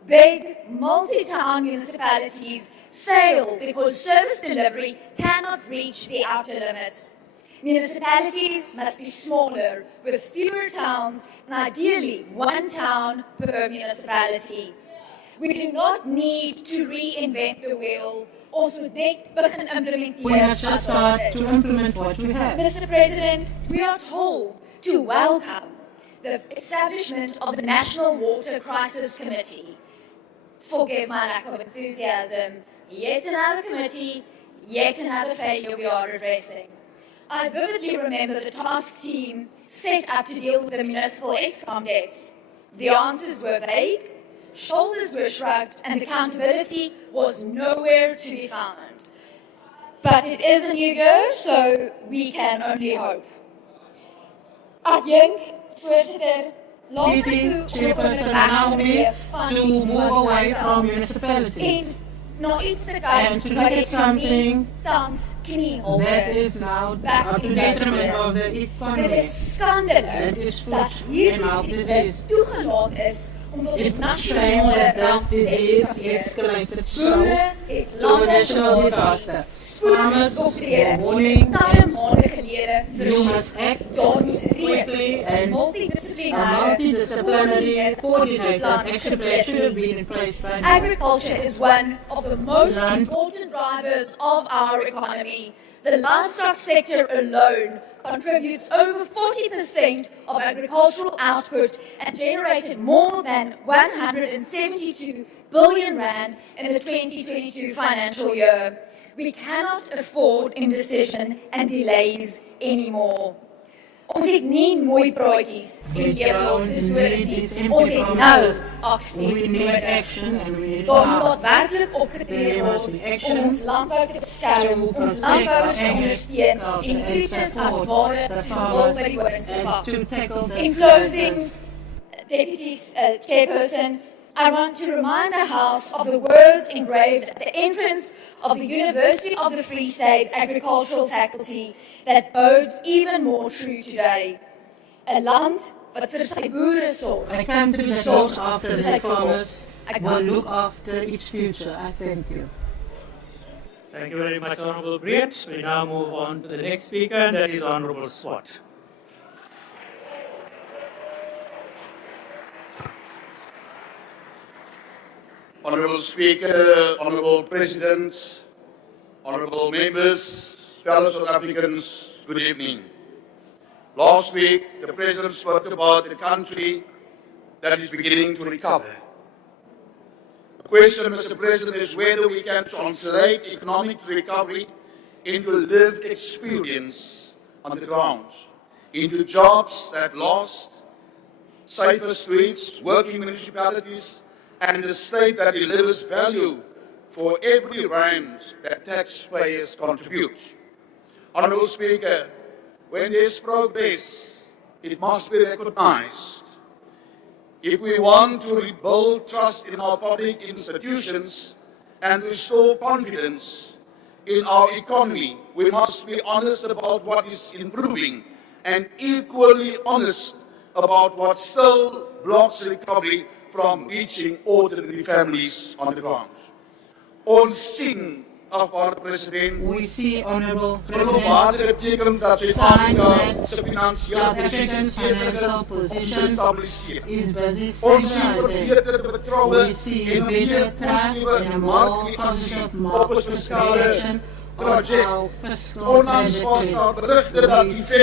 Big, multi-town municipalities fail because service delivery cannot reach the outer limits. Municipalities must be smaller, with fewer towns, and ideally one town per municipality. We do not need to reinvent the wheel. Ons moet net begin implementeer. We have to start to implement what we have. Mr. President, we are told to welcome the establishment of the National Water Crisis Committee. Forgive my lack of enthusiasm. Yet another committee, yet another failure we are addressing. I vividly remember the task team set up to deal with the municipal Eskom debts. The answers were vague, shoulders were shrugged, and accountability was nowhere to be found. But it is a new year, so we can only hope. Ek dink, voorsitter, laat my toe Chairperson allow me to move away from municipalities. And to look at something that is now to the detriment of the economy. Dit is skandaleus dat hierdie toegelaat is It's a shame that this disease escalated so to a national disaster. Farmers were warning and you must act quickly, and a multidisciplinary coordinated action plan should have been in place by now. Agriculture is one of the most important drivers of our economy. The livestock sector alone contributes over 40% of agricultural output and generated more than 172 billion rand in the 2022 financial year. We cannot afford indecision and delays anymore. Ons het nie mooi praatjies en deurloftes nodig nie. Ons het nou aksie nodig. Daar moet daadwerklik opgetree word om ons landbou te beskerm, ons landbouers te ondersteun en krisis as ware symbool by die horings te pak. In closing, Deputy Chairperson, I want to remind the House of the words engraved at the entrance of the University of the Free State's Agricultural Faculty that bodes even more true today. 'n land wat vir sy boere sorg. A country that looks after the farmers will look after its future. I thank you. Thank you very much, Honourable Breed. We now move on to the next speaker, and that is Honourable Swart. Honourable Speaker, Honourable President, Honourable Members, fellow South Africans, good evening. Last week, the President spoke about a country that is beginning to recover. question, Mr. President, is whether we can translate economic recovery into lived experience on the ground, into jobs that last, safer streets, working municipalities, and a state that delivers value for every rand that taxpayers contribute. Honourable Speaker, when there's progress, it must be recognized. If we want to rebuild trust in our public institutions and restore confidence in our economy, we must be honest about what is improving and equally honest about what still blocks recovery from reaching ordinary families on the ground. Ons sien afwaar president. We see, Honourable President, President, signs that South Africa's financial position is busy stabilizing. We see better trust and a more positive market situation of our fiscal trajectory. We see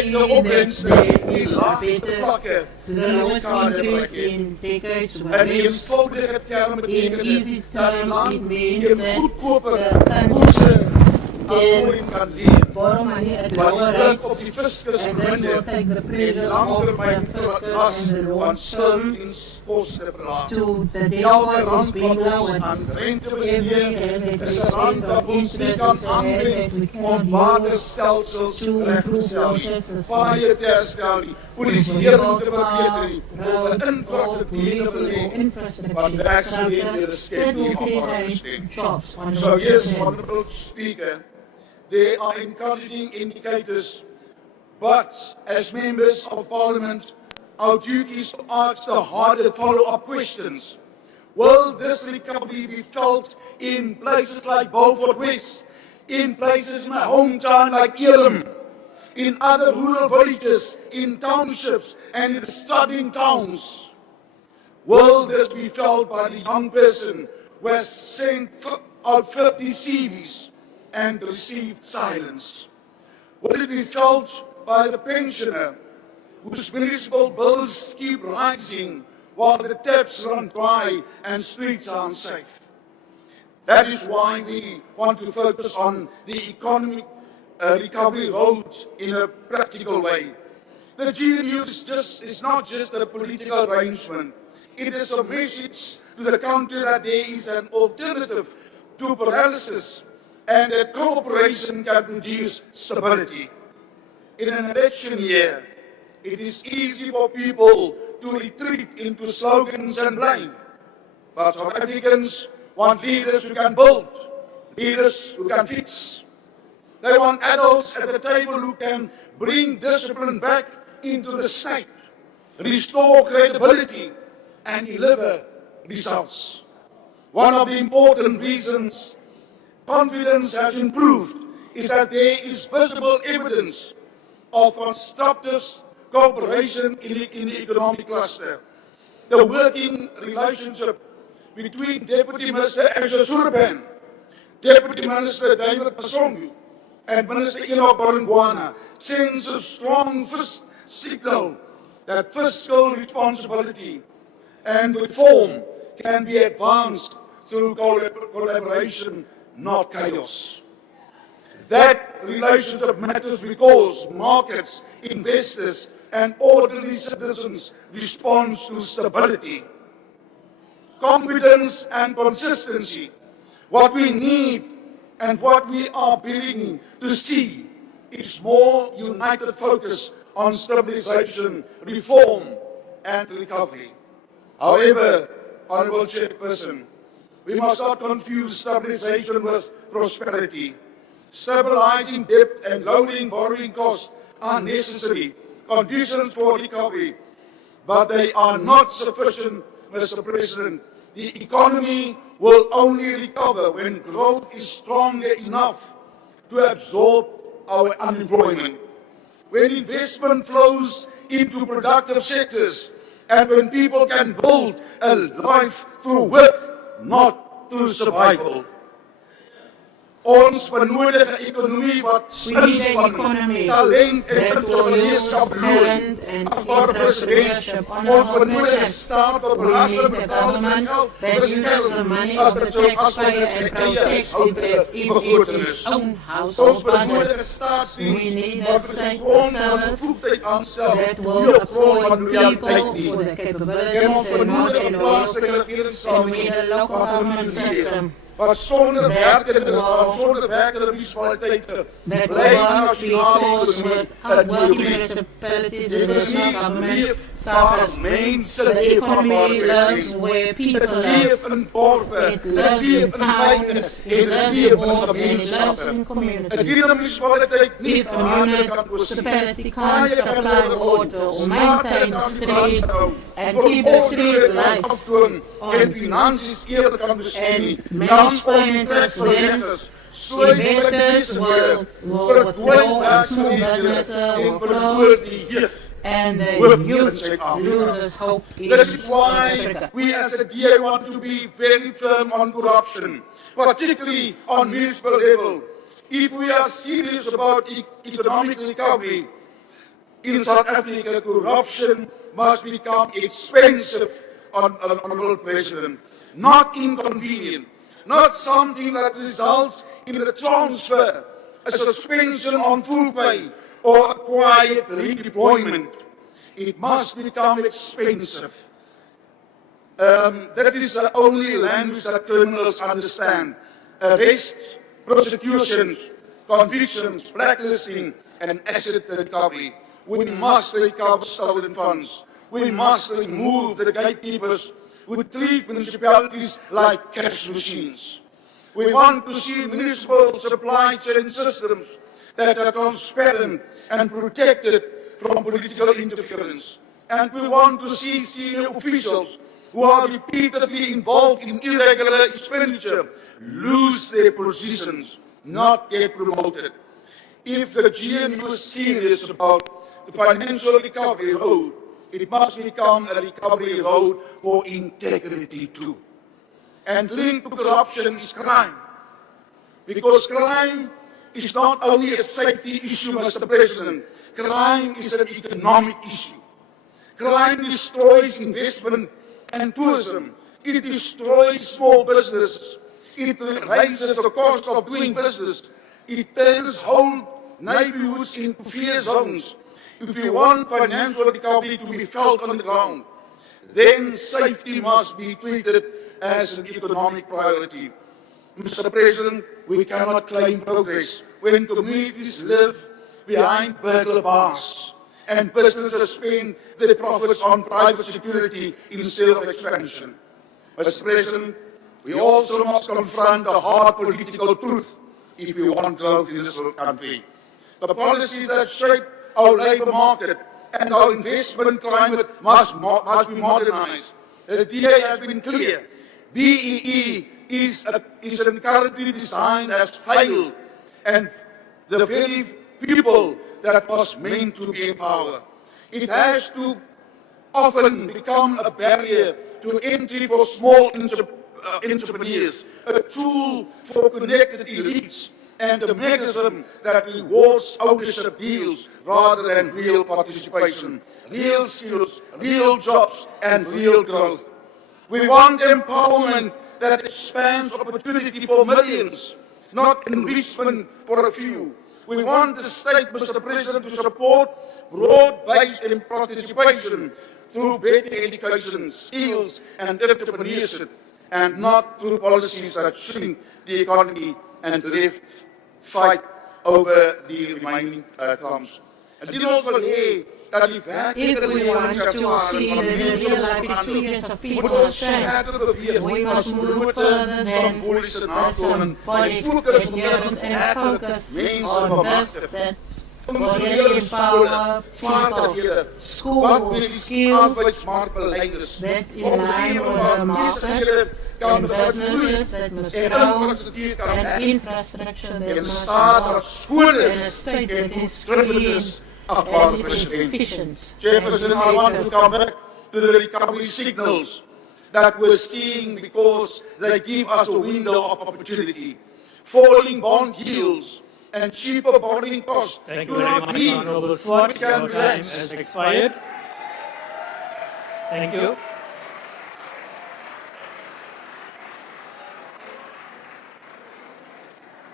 that there is better, the lowest increase in decades were reached. In easy terms, it means that the country can borrow money at lower rates, and that will take the pressure off the fiscus and the long term to the debt cost is being lowered. Every rand that we spend on interest is a rand that we can use to improve water systems, to develop our roads, or beautiful infrastructure, that will create jobs. So yes, Honourable Speaker, there are encouraging indicators, but as members of Parliament, our duty is to ask the harder follow-up questions. Will this recovery be felt in places like Beaufort West, in places in my hometown like Elim, in other rural villages, in townships, and in struggling towns? Will this be felt by the young person who has sent out 50 CVs and received silence? Will it be felt by the pensioner whose municipal bills keep rising while the taps run dry and streets are unsafe? That is why we want to focus on the economic recovery road in a practical way. The GNU is not just a political arrangement. It is a message to the country that there is an alternative to paralysis and that cooperation can produce stability. In an election year, it is easy for people to retreat into slogans and blame. But South Africans want leaders who can build, leaders who can fix. They want adults at the table who can bring discipline back into the state, restore credibility, and deliver results. One of the important reasons confidence has improved is that there is visible evidence of constructive cooperation in the economic cluster. The working relationship between Deputy Minister Asher Surban, Deputy Minister David Pasongu, and Minister Enoch Barangwana sends a strong signal that fiscal responsibility and reform can be advanced through collaboration, not chaos. That relationship matters because markets, investors, and ordinary citizens respond to stability. Confidence and consistency, what we need and what we are beginning to see is more united focus on stabilization, reform, and recovery. However, Honourable Chairperson, we must not confuse stabilization with prosperity. Stabilizing debt and lowering borrowing costs are necessary conditions for recovery, but they are not sufficient, Mr. President. The economy will only recover when growth is stronger enough to absorb our unemployment, when investment flows into productive sectors, and when people can build a life through work, not through survival. Ons benodige ekonomie wat inspanning, talent en entrepreneurskap loon. Achtbare president, ons benodige staat op belastingbetalers en geld beskerm as dit so afspreek sy eie huishoudelike begroting. Ons benodige staatsdienst wat met die grond van bevoegdheid aanstel, nie op grond van loyaliteit nie. En ons benodige plaaslike regeringsstelsel wat functioneer, wat sonder werkende municipaliteite bly nasionale ekonomie leef waar mense leef van het leef in dorpe, het leef in wijken en het leef in gemeenschappen. Het hierdie municipaliteit nie verandering kan voorsien. Kaaie kan worden smaak en aanspreek en verordening afdoen en finansies eerder kan bestuur. Dan omtrek verleggers, sluit deze worden, verdwijnt werkzaamheden en verloor die jeugd. And the users hope. This is why we as a DA want to be very firm on corruption, particularly on municipal level. If we are serious about economic recovery in South Africa, corruption must become expensive, Honourable President, not inconvenient, not something that results in a transfer, a suspension on full pay, or a quiet redeployment. It must become expensive. That is the only language that criminals understand. Arrest, prosecutions, convictions, blacklisting, and asset recovery. We must recover stolen funds. We must remove the gatekeepers who treat municipalities like cash machines. We want to see municipal supply chain systems that are transparent and protected from political interference. And we want to see senior officials who are repeatedly involved in irregular expenditure lose their positions, not get promoted. If the GNU is serious about the financial recovery road, it must become a recovery road for integrity too. And linked to corruption is crime. Because crime is not only a safety issue, Mr. President. Crime is an economic issue. Crime destroys investment and tourism. It destroys small businesses. It raises the cost of doing business. It turns whole neighborhoods into fear zones. If we want financial recovery to be felt on the ground, then safety must be treated as an economic priority. Mr. President, we cannot claim progress when communities live behind burglar bars and businesses spend their profits on private security instead of expansion. Mr. President, we also must confront the hard political truth if we want growth in this country. The policies that shape our labour market and our investment climate must be modernized. The DA has been clear. BEE is currently designed as failed, and the very people that was meant to be in power. It has to often become a barrier to entry for small entrepreneurs, a tool for connected elites, and a mechanism that rewards ownership deals rather than real participation, real skills, real jobs, and real growth. We want empowerment that expands opportunity for millions, not enrichment for a few. We want the state, Mr. President, to support broad-based participation through better education, skills, and entrepreneurship, and not through policies that shrink the economy and left fight over the remaining crumbs. En dit ons wil hê dat die werklike lewenservaring van mense moet ons verder beweeg. We must move further than symboliese by focus on mense bemagtig. Funksionele skole, vaardighede, skills, arbeidsmarktbeleiders, omgewing waar mense kan businesses that must grow, and infrastructure that must grow, and a state that is clean and is efficient. Chairperson, I want to come back to the recovery signals that we're seeing because they give us a window of opportunity. falling bond yields, and cheaper borrowing costs Thank do you very not much, mean Honorable Swart. we can Your time relax. has expired. Thank you.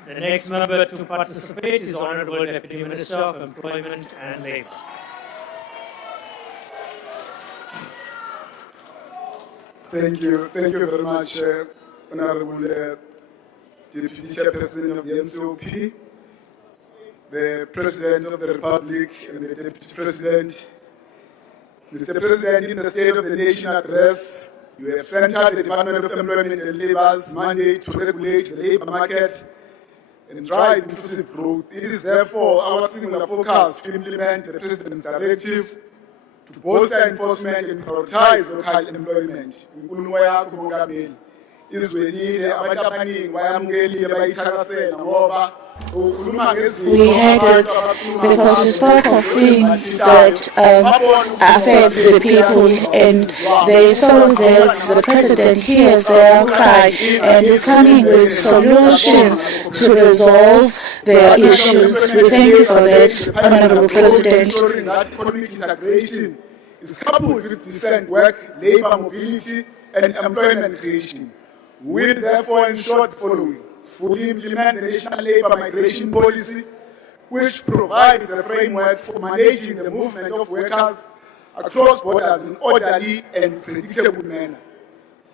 The next member to participate is Honorable Deputy Minister of Employment and Labour. Thank you very much, Honorable Deputy Chairperson of the NCOP, the President of the Republic, and the Deputy President. Mr. President, in the State of the Nation address, you have centered the Department of Employment and Labour's mandate to regulate the labour market and drive inclusive growth. It is therefore our singular focus to implement the President's directive to bolster enforcement and prioritize local employment. Inkulumo yakho Mongameli izwelile abantu abaningi bayamukelile bayithakasela ngoba ukhuluma ngezinto We had it because we spoke of things that affect the people, and they saw that the President hears their cry and is coming with solutions to resolve their issues. We thank you for that, Honorable President. Ensuring that economic integration is coupled with decent work, labour mobility, and employment creation. We will therefore ensure the following: fully implement the National Labour Migration Policy, which provides a framework for managing the movement of workers across borders in an orderly and predictable manner.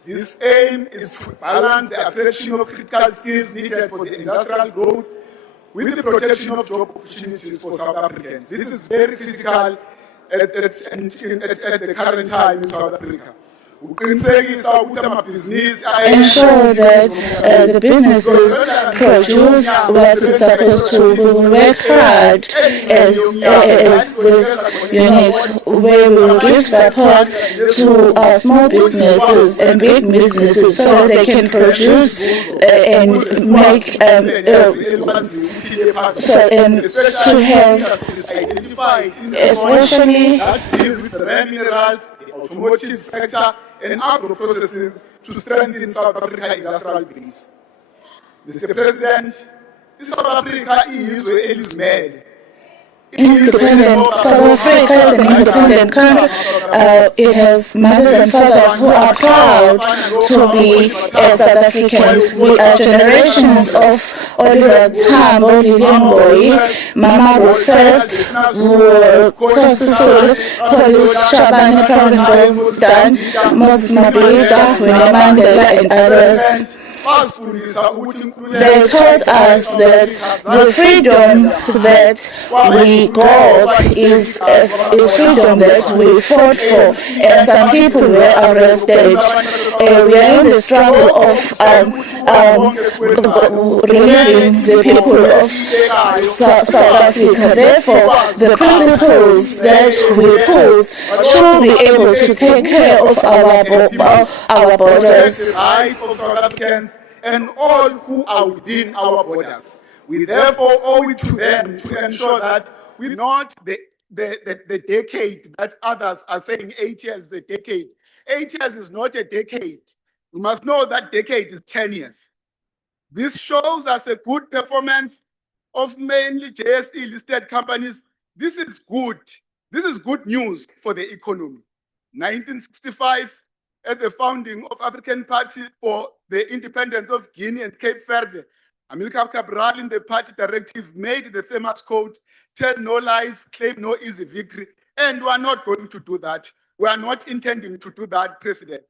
This aim is to balance the attraction of critical skills needed for the industrial growth with the protection of job opportunities for South Africans. This is very critical at the current time in South Africa. Ensure that the businesses produce what is supposed to work hard as this unit, where we will give support to small businesses and big businesses so that they can produce and make to have especially the rare minerals, the automotive sector, and agro-processing to strengthen South Africa's industrial base. Mr. President, South Africa is independent. South Africa is an independent country. It has mothers and fathers who are proud to be South Africans. We are generations of Oliver Tambo, Lilian Boy, Mama Ruth First, Sisulu, Police Shabani, Proudden Dan, Moses Mabhida, Winnie Mandela, and others. They taught us that the freedom that we got is freedom that we fought for, and some people were arrested. We are in the struggle of relieving the people of South Africa. Therefore, the principles that we put should be able to take care of our borders. And all who are within our borders. We therefore owe it to them to ensure that we not the decade that others are saying 8 years is a decade. 8 years is not a decade. We must know that decade is 10 years. This shows us a good performance of mainly JSE listed companies. This is good. This is good news for the economy. 1965, at the founding of African Party for the Independence of Guinea and Cape Verde, Amilcar Cabral in the party directive made the famous quote, "Tell no lies, claim no easy victory," and we are not going to do that. We are not intending to do that, President.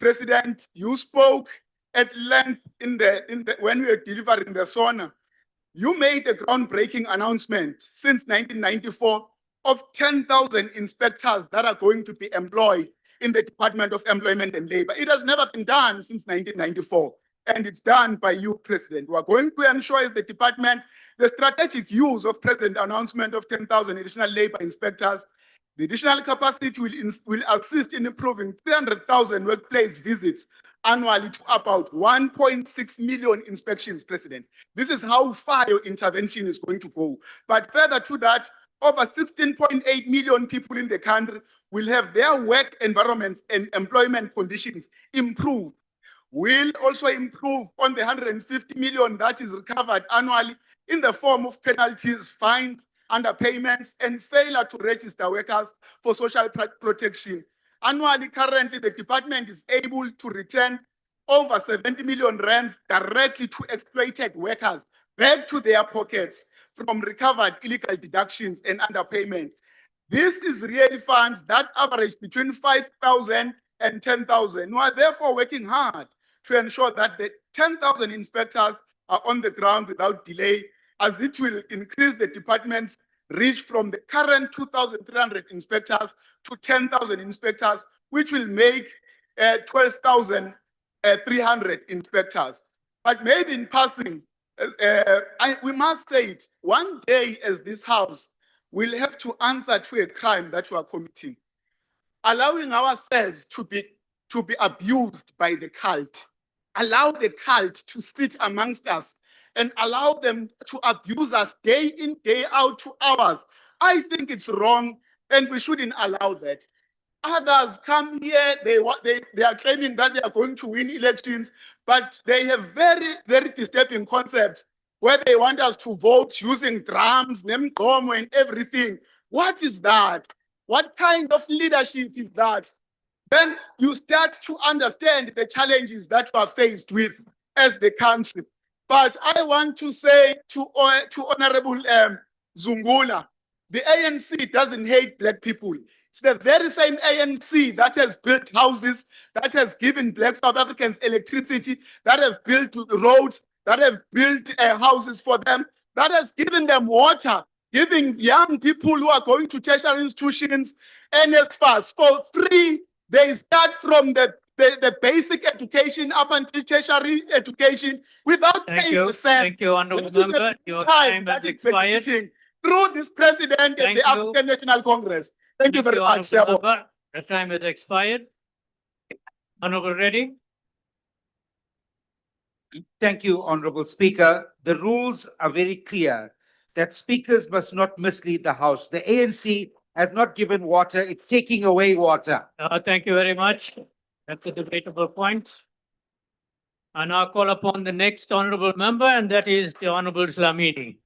President, you spoke at length when we were delivering the SONA. You made a groundbreaking announcement since 1994 of 10,000 inspectors that are going to be employed in the Department of Employment and Labour. It has never been done since 1994, and it's done by you, President. We are going to ensure as the department the strategic use of President's announcement of 10,000 additional labour inspectors. The additional capacity will assist in improving 300,000 workplace visits annually to about 1.6 million inspections, President. This is how far your intervention is going to go. But further to that, over 16.8 million people in the country will have their work environments and employment conditions improved. will also improve on the 150 million that is recovered annually in the form of penalties, fines, underpayments, and failure to register workers for social protection. Annually, currently, the department is able to return over 70 million rands directly to exploited workers back to their pockets from recovered illegal deductions and underpayment. This is really funds that average between 5,000 and 10,000. We are therefore working hard to ensure that the 10,000 inspectors are on the ground without delay, as it will increase the department's reach from the current 2,300 inspectors to 10,000 inspectors, which will make 12,300 inspectors. But maybe in passing, we must say it, one day as this House will have to answer to a crime that we are committing. Allowing ourselves to be abused by the cult, allow the cult to sit amongst us and allow them to abuse us day in, day out to hours. I think it's wrong and we shouldn't allow that. Others come here, they are claiming that they are going to win elections, but they have very, very disturbing concepts where they want us to vote using drums, nemgomo and everything. What is that? What kind of leadership is that? Then you start to understand the challenges that you are faced with as the country. But I want to say to Honorable Zungula, the ANC doesn't hate black people. It's the very same ANC that has built houses, that has given black South Africans electricity, that have built roads, that have built houses for them, that has given them water, giving young people who are going to tertiary institutions NSFAS for free. They start from the basic education up until tertiary education without paying a cent. Thank you, Honorable Member. Your time has expired. Through this president and the African National Congress. Thank you very much. Honorable Member. The time has expired. Honorable Reddy. Thank you, Honorable Speaker. The rules are very clear that speakers must not mislead the House. The ANC has not given water, it's taking away water. Thank you very much. That's a debatable point. I now call upon the next honorable member, and that is the Honorable Dlamini.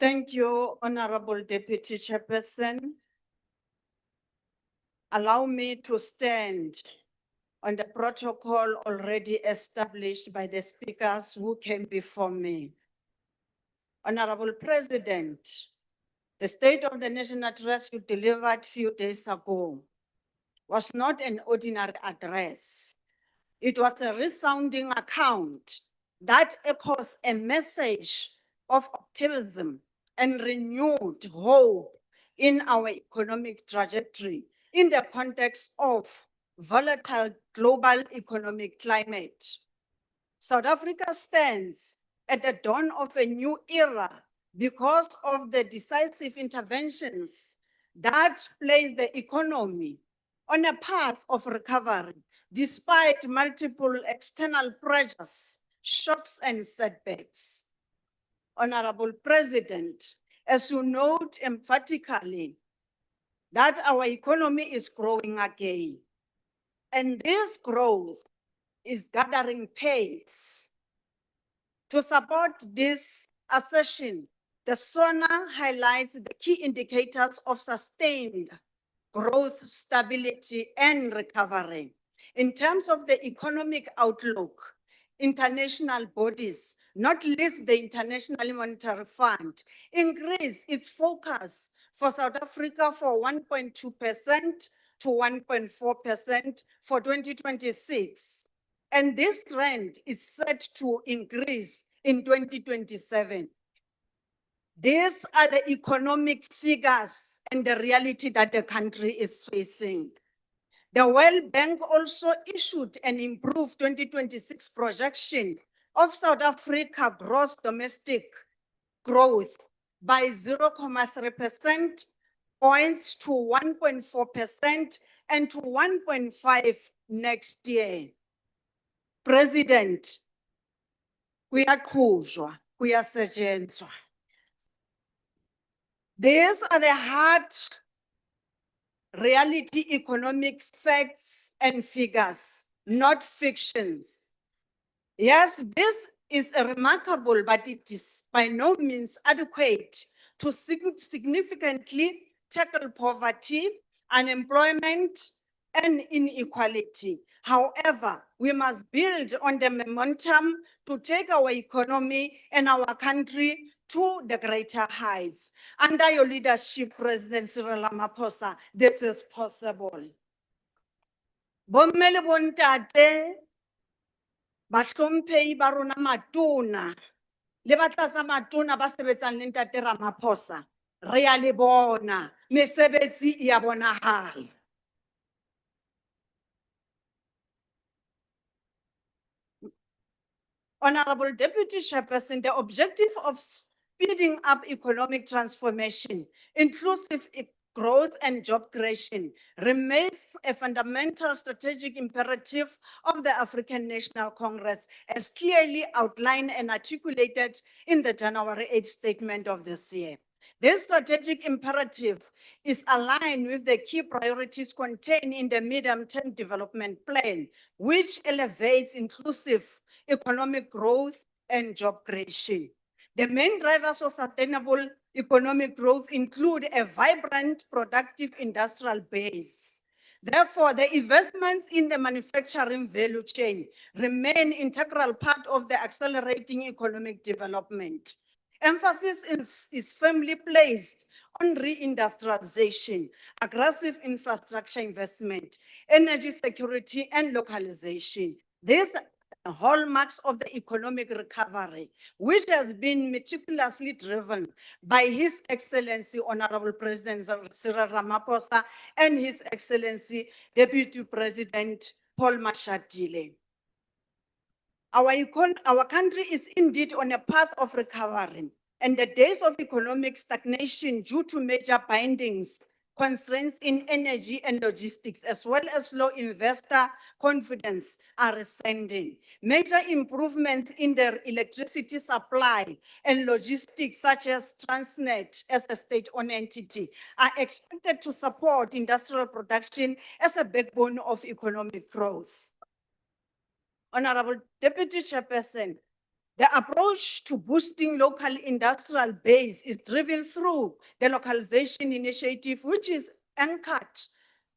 Thank you, Honorable Deputy Chairperson. Allow me to stand on the protocol already established by the speakers who came before me. Honorable President, the State of the Nation address you delivered a few days ago was not an ordinary address. It was a resounding account that echoes a message of optimism and renewed hope in our economic trajectory in the context of volatile global economic climate. South Africa stands at the dawn of a new era because of the decisive interventions that place the economy on a path of recovery despite multiple external pressures, shocks, and setbacks. Honorable President, as you note emphatically that our economy is growing again, and this growth is gathering pace. To support this assertion, the SONA highlights the key indicators of sustained growth, stability, and recovery. In terms of the economic outlook, international bodies, not least the International Monetary Fund, increased its focus for South Africa for 1.2% to 1.4% for 2026. And this trend is set to increase in 2027. These are the economic figures and the reality that the country is facing. The World Bank also issued an improved 2026 projection of South Africa gross domestic growth by 0.3% points to 1.4% and to 1.5% next year. President, kuyaqhuzwa, kuyasetshenzwa. These are the hard reality economic facts and figures, not fictions. Yes, this is a remarkable, but it is by no means adequate to significantly tackle poverty, unemployment, and inequality. However, we must build on the momentum to take our economy and our country to the greater heights. Under your leadership, President Cyril Ramaphosa, this is possible. Bomme le bontate, bahlomphehi ba rona matona, le batlatsa matona ba sebetsang le ntate Ramaphosa, re a le bona, mesebetsi e a bonahala. Honorable Deputy Chairperson, the objective of speeding up economic transformation, inclusive growth and job creation remains a fundamental strategic imperative of the African National Congress, as clearly outlined and articulated in the January 8th statement of this year. This strategic imperative is aligned with the key priorities contained in the medium-term development plan, which elevates inclusive economic growth and job creation. The main drivers of sustainable economic growth include a vibrant, productive industrial base. Therefore, the investments in the manufacturing value chain remain an integral part of the accelerating economic development. Emphasis is firmly placed on reindustrialization, aggressive infrastructure investment, energy security, and localization. These are hallmarks of the economic recovery, which has been meticulously driven by His Excellency Honorable President Cyril Ramaphosa and His Excellency Deputy President Paul Mashatile. Our country is indeed on a path of recovery, and the days of economic stagnation due to major bindings, constraints in energy and logistics, as well as low investor confidence are ascending. Major improvements in the electricity supply and logistics, such as Transnet as a state-owned entity, are expected to support industrial production as a backbone of economic growth. Honorable Deputy Chairperson, the approach to boosting local industrial base is driven through the localization initiative, which is anchored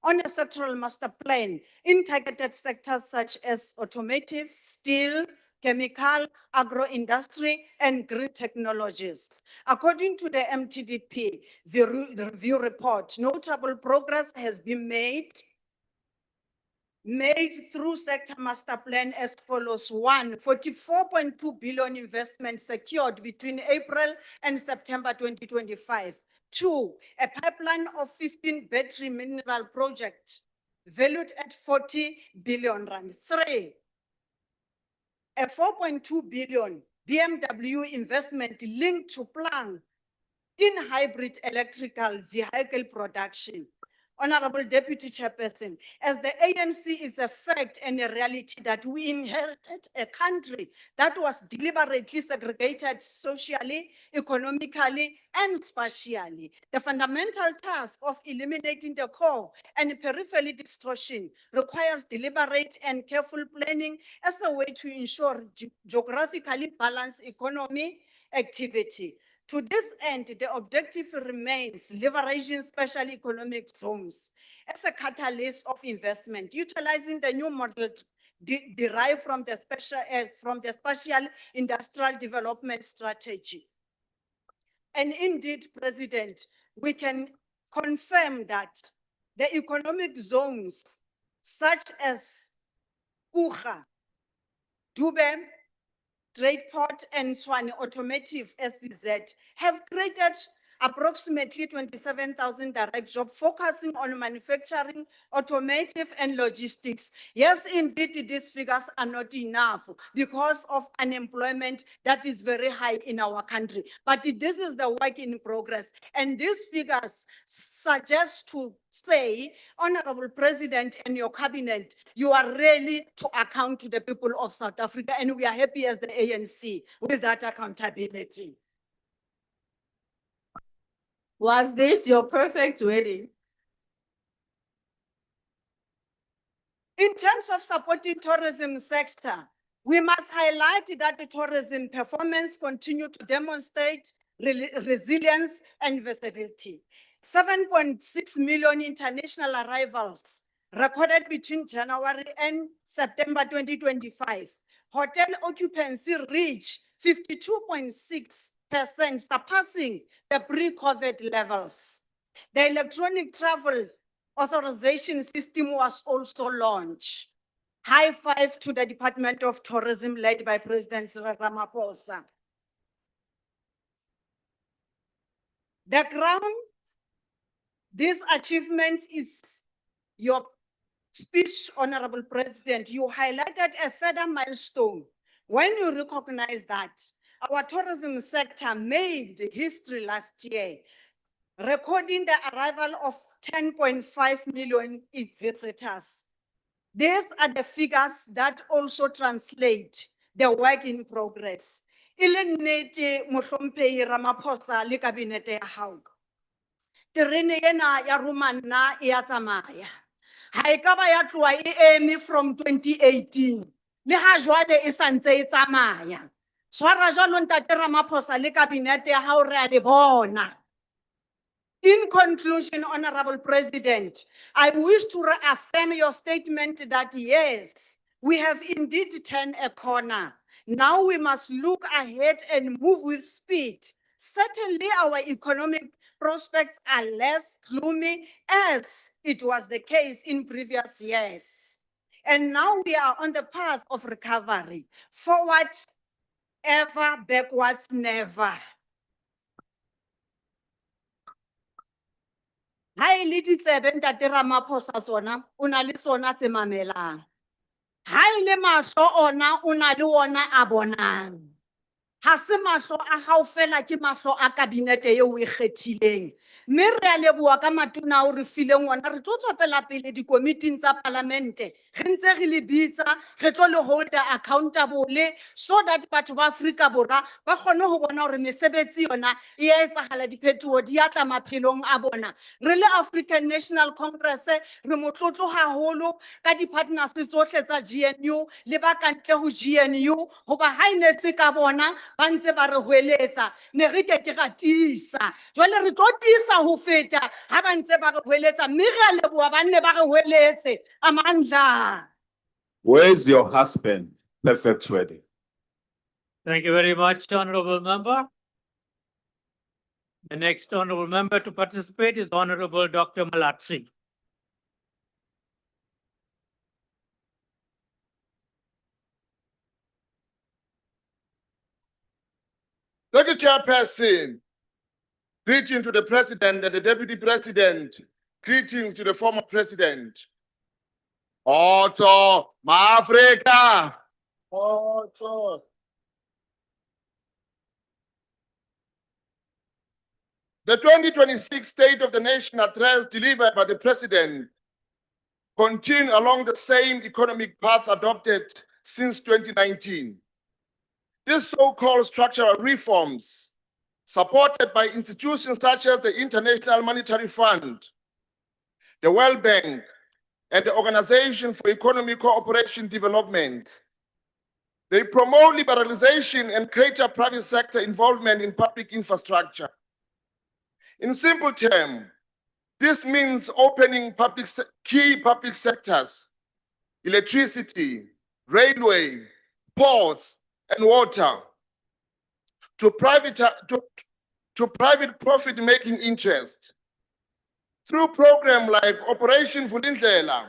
on a sectoral master plan in targeted sectors such as automotive, steel, chemical, agro-industry, and green technologies. According to the MTDP, the review report, notable progress has been made through sector master plan as follows. 1, 44.2 billion investment secured between April and September 2025. 2, a pipeline of 15 battery mineral projects valued at 40 billion rand. 3, a 4.2 billion BMW investment linked to plan in hybrid electrical vehicle production. Honorable Deputy Chairperson, as the ANC is a fact and a reality that we inherited a country that was deliberately segregated socially, economically, and spatially. The fundamental task of eliminating the core and peripheral distortion requires deliberate and careful planning as a way to ensure geographically balanced economy activity. To this end, the objective remains leveraging special economic zones as a catalyst of investment, utilizing the new model derived from the spatial industrial development strategy. And indeed, President, we can confirm that the economic zones such as Kucha, Dube, Tradeport, and Swane Automotive SEZ have created approximately 27,000 direct jobs focusing on manufacturing, automotive, and logistics. Yes, indeed, these figures are not enough because of unemployment that is very high in our country. But this is the work in progress. And these figures suggest to say, Honorable President and your cabinet, you are really to account to the people of South Africa, and we are happy as the ANC with that accountability. Was this your perfect wedding? In terms of supporting tourism sector, we must highlight that the tourism performance continue to demonstrate resilience and versatility. 7.6 million international arrivals recorded between January and September 2025. Hotel occupancy reached 52.6%, surpassing the pre-COVID levels. The electronic travel authorization system was also launched. High five to the Department of Tourism led by President Cyril Ramaphosa. The crown, this achievement is your speech, Honorable President. You highlighted a further milestone when you recognize that our tourism sector made history last year, recording the arrival of 10.5 million visitors. These are the figures that also translate the work in progress. Ilenete Mohlomphehi Ramaphosa le kabinete ya hao. Terene ena ya Romana e a tsamaya. Ha e ka ba ya tloha e eme from 2018. Le ha jwale e santse e tsamaya. Tshwara jwalo ntate Ramaphosa le kabinete ya hao re a le bona. In conclusion, Honorable President, I wish to reaffirm your statement that yes, we have indeed turned a corner. Now we must look ahead and move with speed. Certainly our economic prospects are less gloomy as it was the case in previous years. And now we are on the path of recovery. Forward ever, backwards never. Ha e le ditsebe ntate Ramaphosa tsona o na le tsona tse mamelang. Ha e le mahlo ona o na le ona a bonang. Ha se mahlo a hao fela ke mahlo a kabinete eo o e kgethileng. Mme re a leboha ka matona ao re fileng ona, re tlo tswela pele dikomiting tsa palamente, re ntse re le bitsa, re tlo le holder accountable so that batho ba Afrika Borwa ba kgone ho bona hore mesebetsi yona e etsahala, diphetoho di a tla maphelong a bona. Re le African National Congress re motlotlo haholo ka di-partners tsohle tsa GNU le ba kantle ho GNU hoba ha ene se ka bona ba ntse ba re hweletsa ne re ke ra tisa jwale re tlo tisa ho feta ha ba ntse ba re hweletsa mme re a leboha ba nne ba re hweletse amandla. Where's your husband? Perfect wedding. Thank you very much, Honorable Member. The next Honorable Member to participate is Honorable Dr. Malatsi. Thank you, Chairperson. Greeting to the President and the Deputy President. Greetings to the former President. Otto, Ma-Afrika. Otto. The 2026 State of the Nation address delivered by the President continue along the same economic path adopted since 2019. These so-called structural reforms, supported by institutions such as the International Monetary Fund, the World Bank, and the Organization for Economic Cooperation Development, they promote liberalization and greater private sector involvement in public infrastructure. In simple terms, this means opening key public sectors, electricity, railway, ports, and water to private profit-making interest. Through programs like Operation Vulindlela,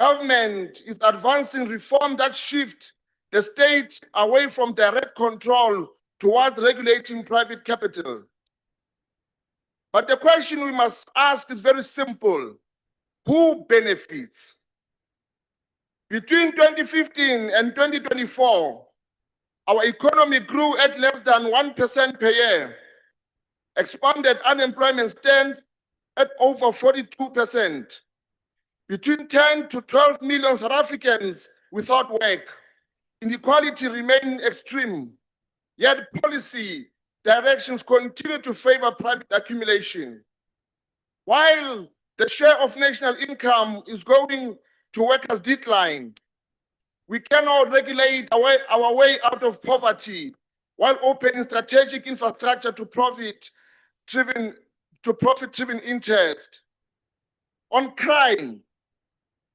government is advancing reform that shift the state away from direct control towards regulating private capital. But the question we must ask is very simple. Who benefits? Between 2015 and 2024, our economy grew at less than 1% per year. Expanded unemployment stand at over 42%. Between 10 to 12 million South Africans without work. Inequality remains extreme, yet policy directions continue to favor private accumulation. While the share of national income is going to workers' decline, we cannot regulate our way out of poverty while opening strategic infrastructure to profit-driven interest. On crime,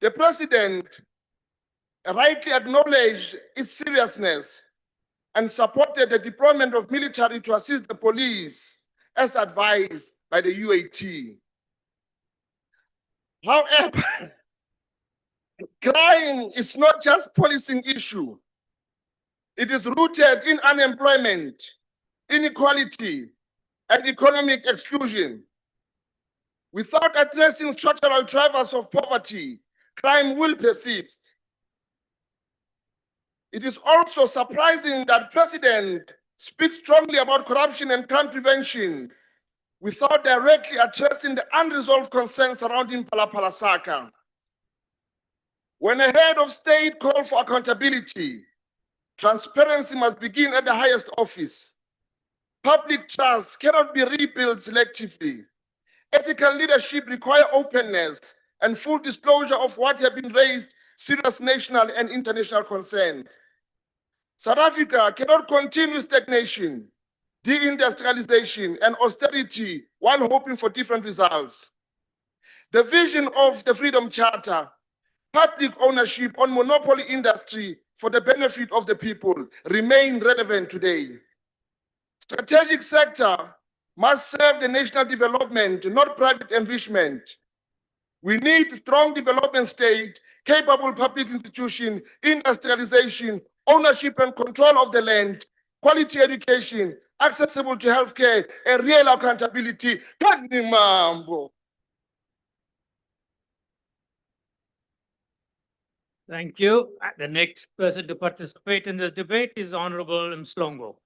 the president rightly acknowledged its seriousness and supported the deployment of military to assist the police as advised by the UAT. However, crime is not just policing issue. It is rooted in unemployment, inequality, and economic exclusion. Without addressing structural drivers of poverty, crime will persist. It is also surprising that the President speaks strongly about corruption and crime prevention without directly addressing the unresolved concerns surrounding Palapalasaka. When a head of state calls for accountability, transparency must begin at the highest office. Public trust cannot be rebuilt selectively. Ethical leadership requires openness and full disclosure of what have been raised serious national and international concerns. South Africa cannot continue stagnation, deindustrialization, and austerity while hoping for different results. The vision of the Freedom Charter, public ownership on monopoly industry for the benefit of the people, remain relevant today. Strategic sector must serve the national development, not private enrichment. We need strong development state, capable public institution, industrialization, ownership and control of the land, quality education, accessible to healthcare, and real accountability. Thank you. The next person to participate in this debate is Honorable Mslongo.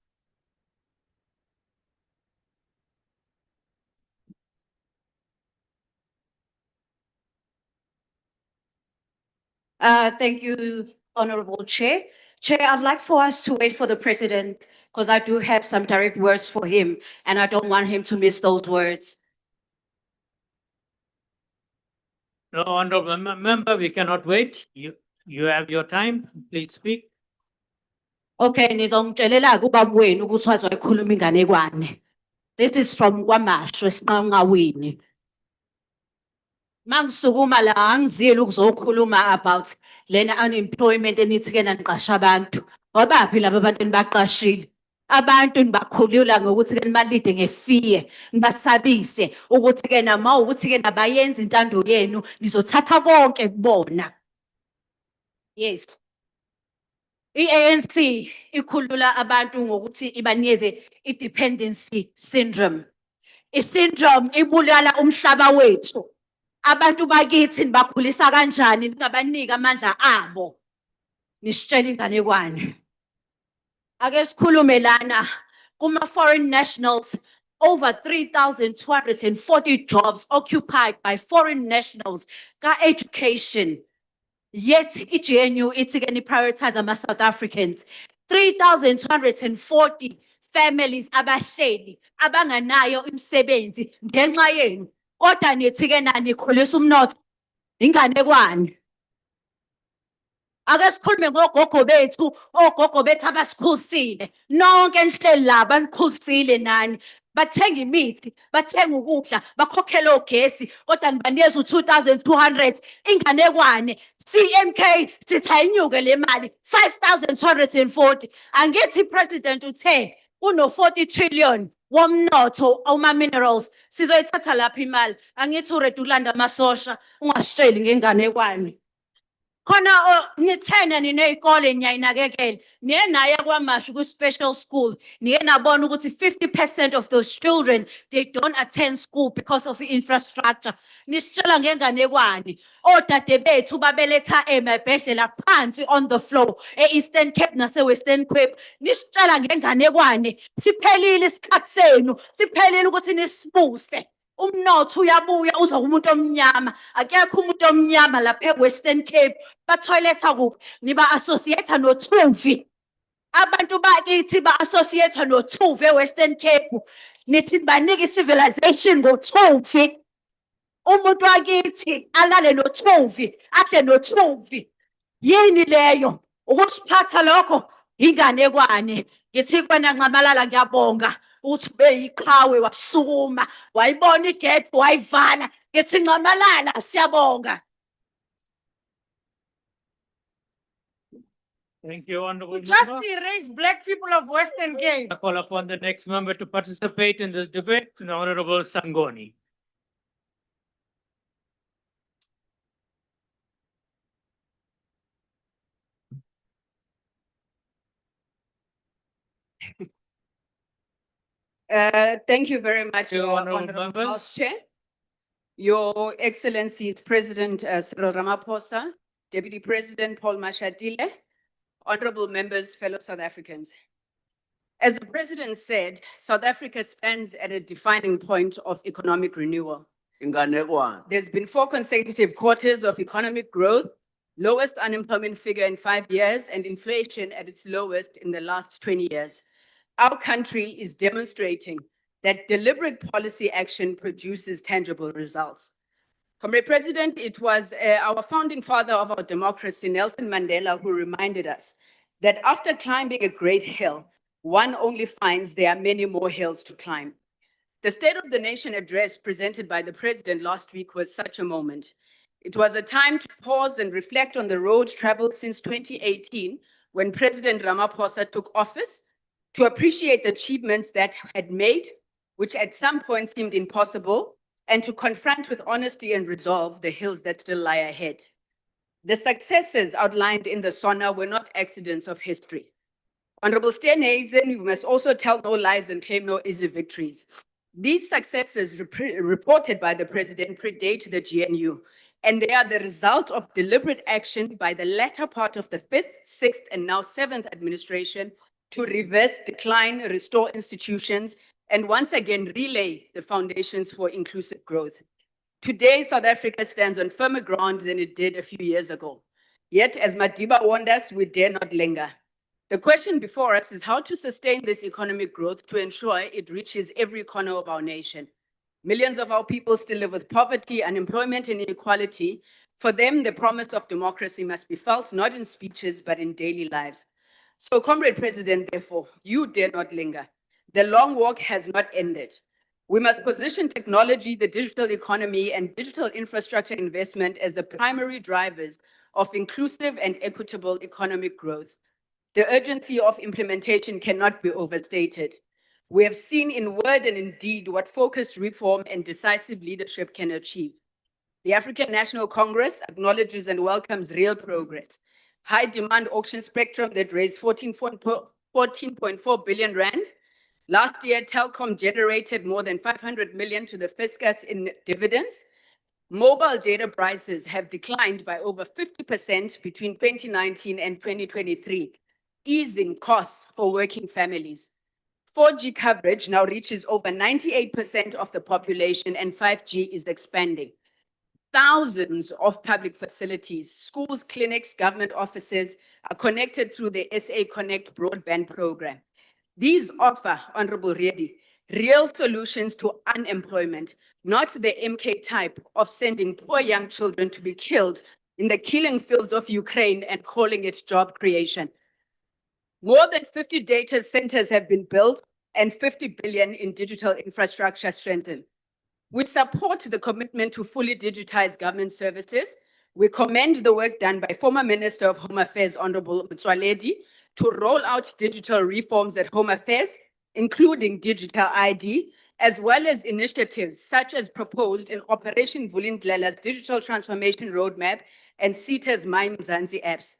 Thank you, Honorable Chair. Chair, I'd like for us to wait for the President because I do have some direct words for him and I don't want him to miss those words. No, Honorable Member, we cannot wait. You have your time. Please speak. Okay, nizongitshelela kubaba wenu ukuthi wazoyikhuluma inganekwane. This is from KwaMashu eSiqangawini. Mangisukuma la angizile ukuzokhuluma about lena unemployment enithi ke naniqasha abantu. Wabaphi laba abantu enibaqashile? Abantu nibakhulula ngokuthi ke nibalide ngefear, nibasabise ukuthi ke nama ukuthi ke nabayenza intando yenu nizothatha konke kubona. Yes. I-ANC ikhulula abantu ngokuthi ibanikeze i-dependency syndrome. I-syndrome ibulala umhlaba wethu. Abantu bakithi nibakhulisa kanjani ningabanika amandla abo. Nisitshela inganekwane. Ake sikhulume lana kuma foreign nationals, over 3,240 jobs occupied by foreign nationals ka-education. Yet i-GNU ithi ke ni-prioritize ama-South Africans. 3,240 families abahleli abanganayo imisebenzi ngenxa yenu. Kodwa nithi ke nani khulisa umnotho inganekwane. Ake sikhulume ngogogo bethu, ogogo bethu abasikhulisile. Nonke nihleli laba nikhulisile nani. Bathenga imithi, bathenga ukudla, bakhokhela ogesi, kodwa nibanikeza u-2,200 inganekwane. CMK sithi ayinyuke le mali 5,240. Angithi President uthe uno-40 trillion womnotho oma-minerals. Sizoyithatha lapha imali. Angithi uready ukulanda amasosha, ungasitsheli ngenganekwane. Khona ngithena nineyikole niyayinakekela. Niye naya kwamashu ku-special school. Niye nabona ukuthi 50% of those children, they don't attend school because of infrastructure. Nisitshela ngenganekwane. Odade bethu babeletha emabhedlela phansi on the floor. E-Eastern Cape nase-Western Cape. Nisitshela ngenganekwane. Siphelile isikhathi senu. Siphelile ukuthi nisibuse. Umnotho uyabuya uza kumuntu omnyama. Akekho umuntu omnyama lapha e-Western Cape. Ba-toiletha kuphi? Niba-associate noThuvi. Abantu bakithi ba-associate noThuvi e-Western Cape. Nithi banika i-civilization ngoThuvi. Umuntu wakithi alale noThuvi, adle noThuvi. Yini leyo? Ukusiphatha lokho inganekwane. Ngithi kwena Nxamalala ngiyabonga ukuthi ube yiqhawe wasukuma, wayibona igap wayivala. Ngithi Nxamalala siyabonga. Thank you, Honorable Just Member. erase black people of Western Cape. I call upon the next member to participate in this debate, the Honorable Sangoni. Thank you very much, you, honourable Honourable members. House Chair. Your Excellencies President Cyril Ramaphosa, Deputy President Paul Mashatile, honourable members, fellow South Africans. As the President said, South Africa stands at a defining point of economic renewal. There's been 4 consecutive quarters of economic growth, lowest unemployment figure in 5 years, and inflation at its lowest in the last 20 years. Our country is demonstrating that deliberate policy action produces tangible results. Comrade President, it was our founding father of our democracy, Nelson Mandela, who reminded us that after climbing a great hill, one only finds there are many more hills to climb. The State of the Nation address presented by the President last week was such a moment. It was a time to pause and reflect on the road traveled since 2018, when President Ramaphosa took office, to appreciate the achievements that had made, which at some point seemed impossible, and to confront with honesty and resolve the hills that still lie ahead. The successes outlined in the SONA were not accidents of history. Honorable Steenhuisen, we must also tell no lies and claim no easy victories. These successes reported by the President predate the GNU, and they are the result of deliberate action by the latter part of the 5th, 6th, and now 7th administration to reverse decline, restore institutions, and once again relay the foundations for inclusive growth. Today, South Africa stands on firmer ground than it did a few years ago. Yet, as Madiba warned us, we dare not linger. The question before us is how to sustain this economic growth to ensure it reaches every corner of our nation. Millions of our people still live with poverty, unemployment, and inequality. For them, the promise of democracy must be felt not in speeches, but in daily lives. So, Comrade President, therefore, you dare not linger. The long walk has not ended. We must position technology, the digital economy, and digital infrastructure investment as the primary drivers of inclusive and equitable economic growth. The urgency of implementation cannot be overstated. We have seen in word and in deed what focused reform and decisive leadership can achieve. The African National Congress acknowledges and welcomes real progress. High demand auction spectrum that raised 14.4 billion rand. Last year, Telkom generated more than 500 million to the fiscus in dividends. Mobile data prices have declined by over 50% between 2019 and 2023, easing costs for working families. 4G coverage now reaches over 98% of the population, and 5G is expanding. Thousands of public facilities, schools, clinics, government offices are connected through the SA Connect broadband program. These offer, Honorable Redi, real solutions to unemployment, not the MK type of sending poor young children to be killed in the killing fields of Ukraine and calling it job creation. More than 50 data centers have been built and 50 billion in digital infrastructure strengthened. We support the commitment to fully digitize government services. We commend the work done by former Minister of Home Affairs, Honorable Motsoaledi, to roll out digital reforms at Home Affairs, including digital ID, as well as initiatives such as proposed in Operation Vulindlela's Digital Transformation Roadmap and CETA's My Mzansi apps.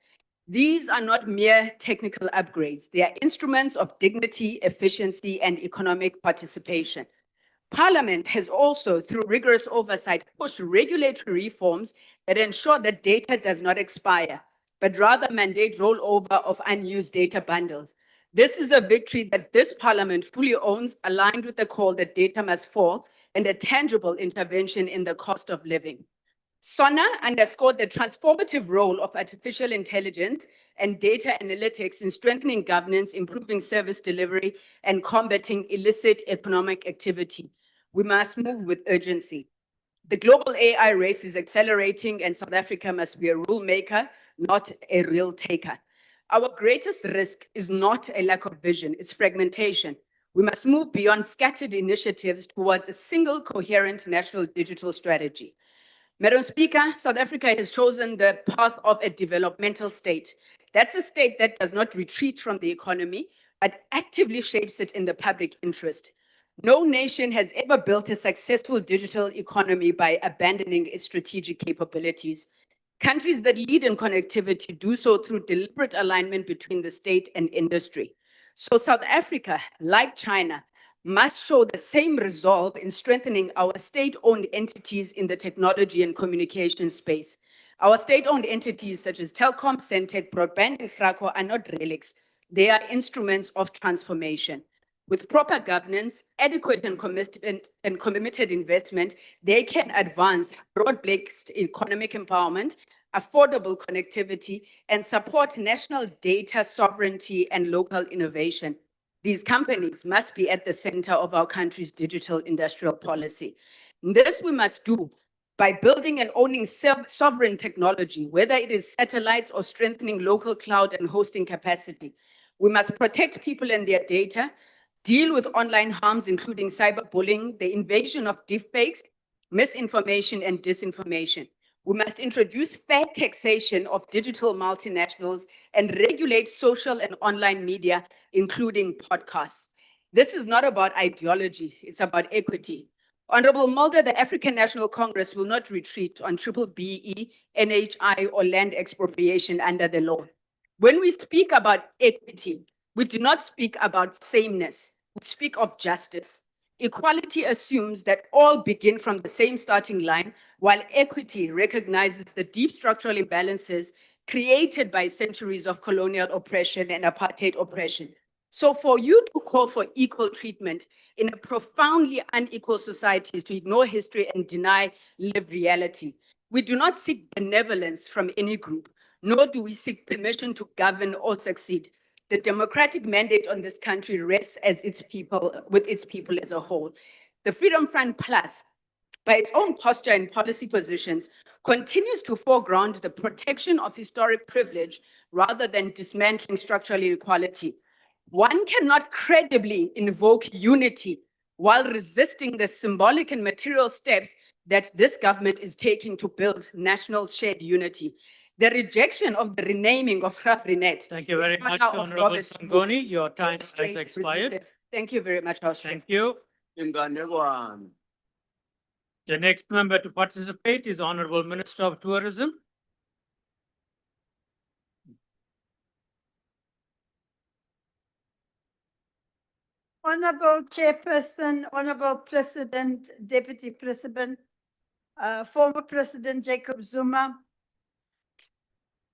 These are not mere technical upgrades. They are instruments of dignity, efficiency, and economic participation. Parliament has also, through rigorous oversight, pushed regulatory reforms that ensure that data does not expire, but rather mandate rollover of unused data bundles. This is a victory that this Parliament fully owns, aligned with the call that data must fall and a tangible intervention in the cost of living. SONA underscored the transformative role of artificial intelligence and data analytics in strengthening governance, improving service delivery, and combating illicit economic activity. We must move with urgency. The global AI race is accelerating, and South Africa must be a rule maker, not a real taker. Our greatest risk is not a lack of vision, it's fragmentation. We must move beyond scattered initiatives towards a single coherent national digital strategy. Madam Speaker, South Africa has chosen the path of a developmental state. That's a state that does not retreat from the economy, but actively shapes it in the public interest. No nation has ever built a successful digital economy by abandoning its strategic capabilities. Countries that lead in connectivity do so through deliberate alignment between the state and industry. So South Africa, like China, must show the same resolve in strengthening our state-owned entities in the technology and communication space. Our state-owned entities such as Telkom, Centec, Broadband, and Fraco are not relics. They are instruments of transformation. With proper governance, adequate and committed investment, they can advance broad-based economic empowerment, affordable connectivity, and support national data sovereignty and local innovation. These companies must be at the center of our country's digital industrial policy. This we must do by building and owning sovereign technology, whether it is satellites or strengthening local cloud and hosting capacity. We must protect people and their data, deal with online harms, including cyberbullying, the invasion of deepfakes, misinformation, and disinformation. We must introduce fair taxation of digital multinationals and regulate social and online media, including podcasts. This is not about ideology, it's about equity. Honorable Mulder, the African National Congress will not retreat on BBBE, NHI, or land expropriation under the law. When we speak about equity, we do not speak about sameness, we speak of justice. Equality assumes that all begin from the same starting line, while equity recognizes the deep structural imbalances created by centuries of colonial oppression and apartheid oppression. So for you to call for equal treatment in a profoundly unequal society is to ignore history and deny lived reality. We do not seek benevolence from any group, nor do we seek permission to govern or succeed. The democratic mandate on this country rests as with its people as a whole. The Freedom Front Plus, by its own posture and policy positions, continues to foreground the protection of historic privilege rather than dismantling structural inequality. One cannot credibly invoke unity while resisting the symbolic and material steps that this government is taking to build national shared unity. The rejection of the renaming of Rafrinet. Thank you very much, Honorable Sangoni. Your time has expired. Thank you very much, House Chair. Thank you. The next member to participate is Honorable Minister of Tourism. Honorable Chairperson, Honorable President, Deputy President, former President Jacob Zuma,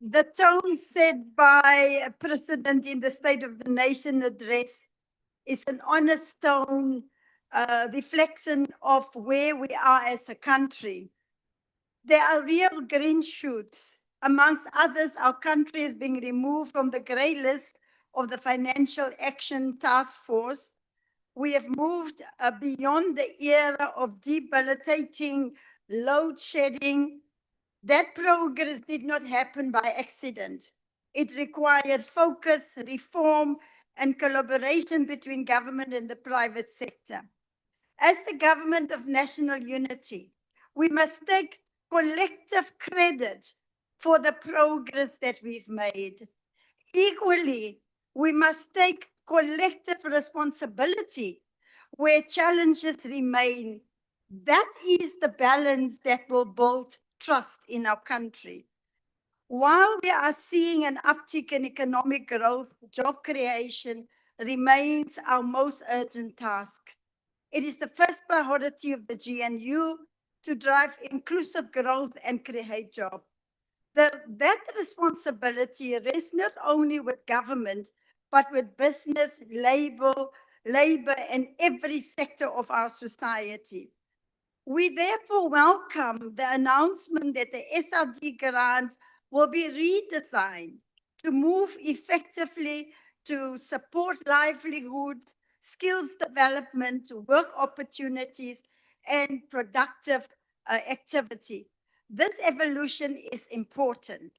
the tone set by President in the State of the Nation address is an honest tone, reflection of where we are as a country. There are real green shoots. Amongst others, our country is being removed from the grey list of the Financial Action Task Force. We have moved beyond the era of debilitating load shedding. That progress did not happen by accident. It required focus, reform, and collaboration between government and the private sector. As the government of national unity, we must take collective credit for the progress that we've made. Equally, we must take collective responsibility where challenges remain. That is the balance that will build trust in our country. While we are seeing an uptick in economic growth, job creation remains our most urgent task. It is the first priority of the GNU to drive inclusive growth and create jobs. That responsibility rests not only with government, but with business, labor, and every sector of our society. We therefore welcome the announcement that the SRD grant will be redesigned to move effectively to support livelihoods, skills development, work opportunities, and productive activity. This evolution is important.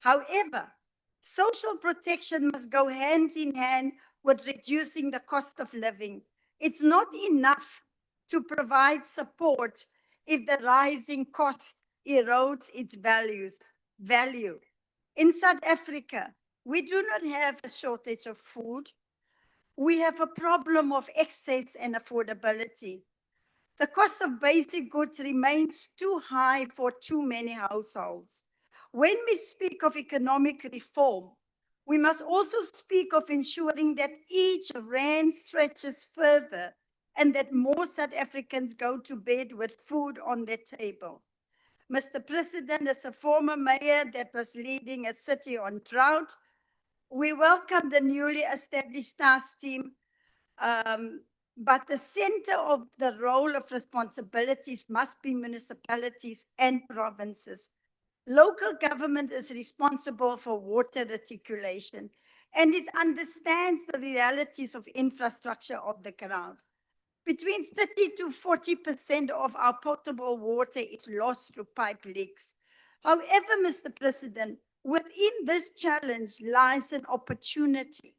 However, social protection must go hand in hand with reducing the cost of living. It's not enough to provide support if the rising cost erodes its value. In South Africa, we do not have a shortage of food. We have a problem of access and affordability. The cost of basic goods remains too high for too many households. When we speak of economic reform, we must also speak of ensuring that each rand stretches further and that more South Africans go to bed with food on their table. Mr. President, as a former mayor that was leading a city on drought, we welcome the newly established task team, but the center of the role of responsibilities must be municipalities and provinces. Local government is responsible for water reticulation, and it understands the realities of infrastructure of the ground. Between 30 to 40% of our potable water is lost through pipe leaks. However, Mr. President, within this challenge lies an opportunity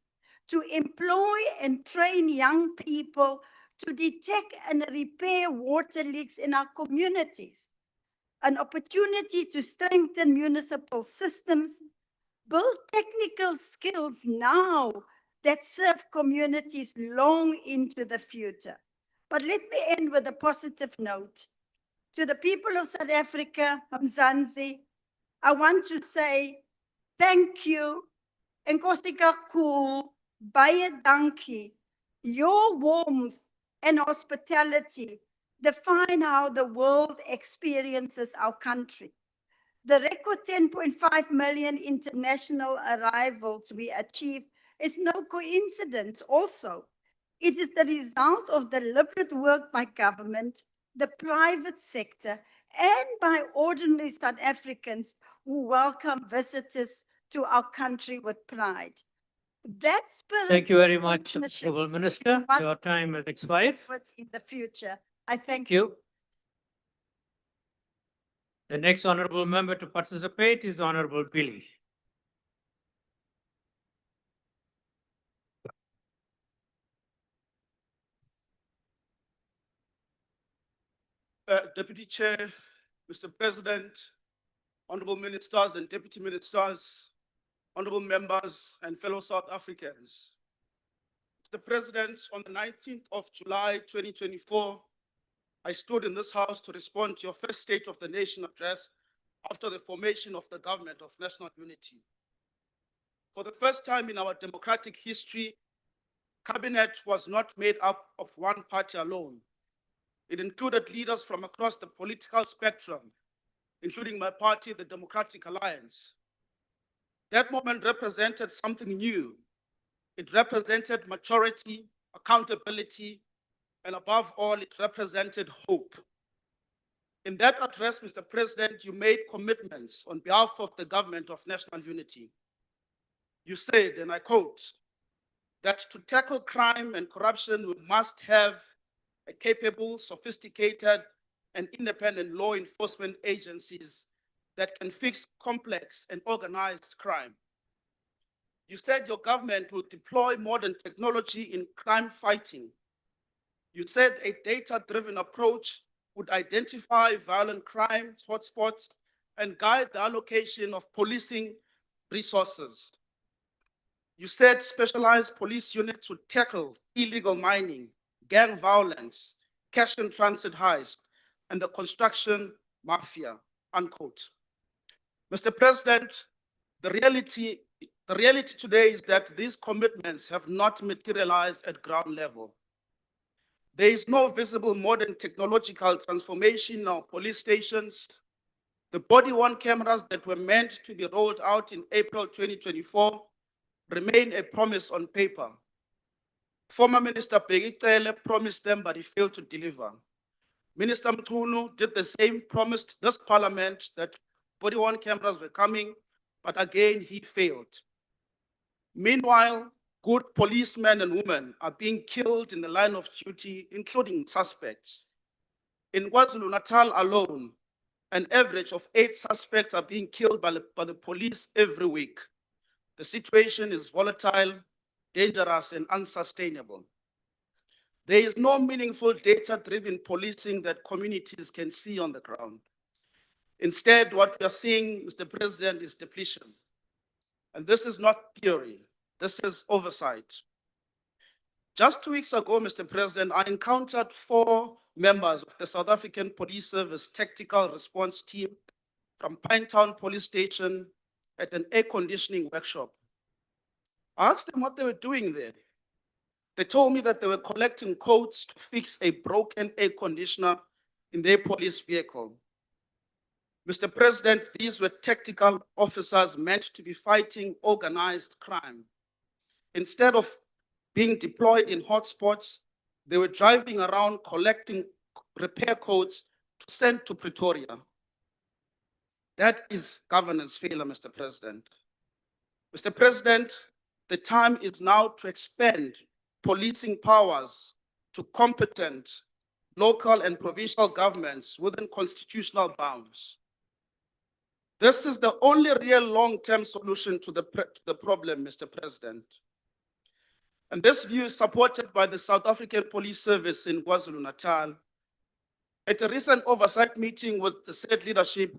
to employ and train young people to detect and repair water leaks in our communities, an opportunity to strengthen municipal systems, build technical skills now that serve communities long into the future. But let me end with a positive note. To the people of South Africa, Mzansi, I want to say thank you. Enkosi kakhulu, baie dankie. Your warmth and hospitality define how the world experiences our country. The record 10.5 million international arrivals we achieved is no coincidence also. It is the result of deliberate work by government, the private sector, and by ordinary South Africans who welcome visitors to our country with pride. That spirit. Thank you very much, Honorable Minister. Your time has expired. In the future, I thank Thank you. The next honorable member to participate is Honorable Billy. Deputy Chair, Mr. President, Honorable Ministers and Deputy Ministers, Honorable Members and fellow South Africans. Mr. President, on the 19th of July 2024, I stood in this House to respond to your first State of the Nation address after the formation of the Government of National Unity. For the first time in our democratic history, Cabinet was not made up of one party alone. It included leaders from across the political spectrum, including my party, the Democratic Alliance. That moment represented something new. It represented maturity, accountability, and above all, it represented hope. In that address, Mr. President, you made commitments on behalf of the Government of National Unity. You said, and I quote, that to tackle crime and corruption, we must have a capable, sophisticated, and independent law enforcement agencies that can fix complex and organized crime. You said your government will deploy modern technology in crime fighting. You said a data-driven approach would identify violent crime hotspots and guide the allocation of policing resources. You said specialized police units would tackle illegal mining, gang violence, cash and transit heist, and the construction mafia, unquote. Mr. President, the reality today is that these commitments have not materialized at ground level. There is no visible modern technological transformation in our police stations. The body-worn cameras that were meant to be rolled out in April 2024 remain a promise on paper. Former Minister Begicele promised them, but he failed to deliver. Minister Mtunu did the same, promised this parliament that body-worn cameras were coming, but again, he failed. Meanwhile, good policemen and women are being killed in the line of duty, including suspects. In KwaZulu-Natal alone, an average of 8 suspects are being killed by the police every week. The situation is volatile, dangerous, and unsustainable. There is no meaningful data-driven policing that communities can see on the ground. Instead, what we are seeing, Mr. President, is depletion. And this is not theory, this is oversight. Just 2 weeks ago, Mr. President, I encountered 4 members of the South African Police Service Tactical Response Team from Pinetown Police Station at an air conditioning workshop. I asked them what they were doing there. They told me that they were collecting codes to fix a broken air conditioner in their police vehicle. Mr. President, these were tactical officers meant to be fighting organized crime. Instead of being deployed in hotspots, they were driving around collecting repair codes to send to Pretoria. That is governance failure, Mr. President. Mr. President, the time is now to expand policing powers to competent local and provincial governments within constitutional bounds. This is the only real long-term solution to the problem, Mr. President. And this view is supported by the South African Police Service in KwaZulu-Natal. At a recent oversight meeting with the said leadership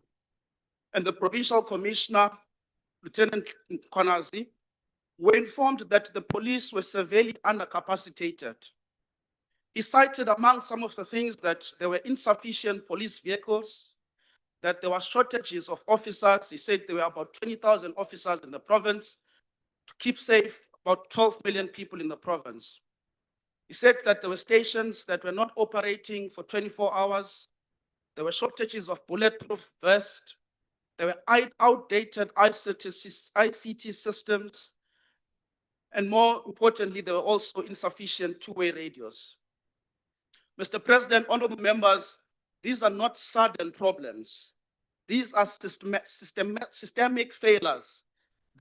and the Provincial Commissioner, Lieutenant Konazi, were informed that the police were severely undercapacitated. He cited among some of the things that there were insufficient police vehicles, that there were shortages of officers. He said there were about 20,000 officers in the province to keep safe about 12 million people in the province. He said that there were stations that were not operating for 24 hours. There were shortages of bulletproof vests. There were outdated ICT systems. And more importantly, there were also insufficient two-way radios. Mr. President, honorable members, these are not sudden problems. These are systemic failures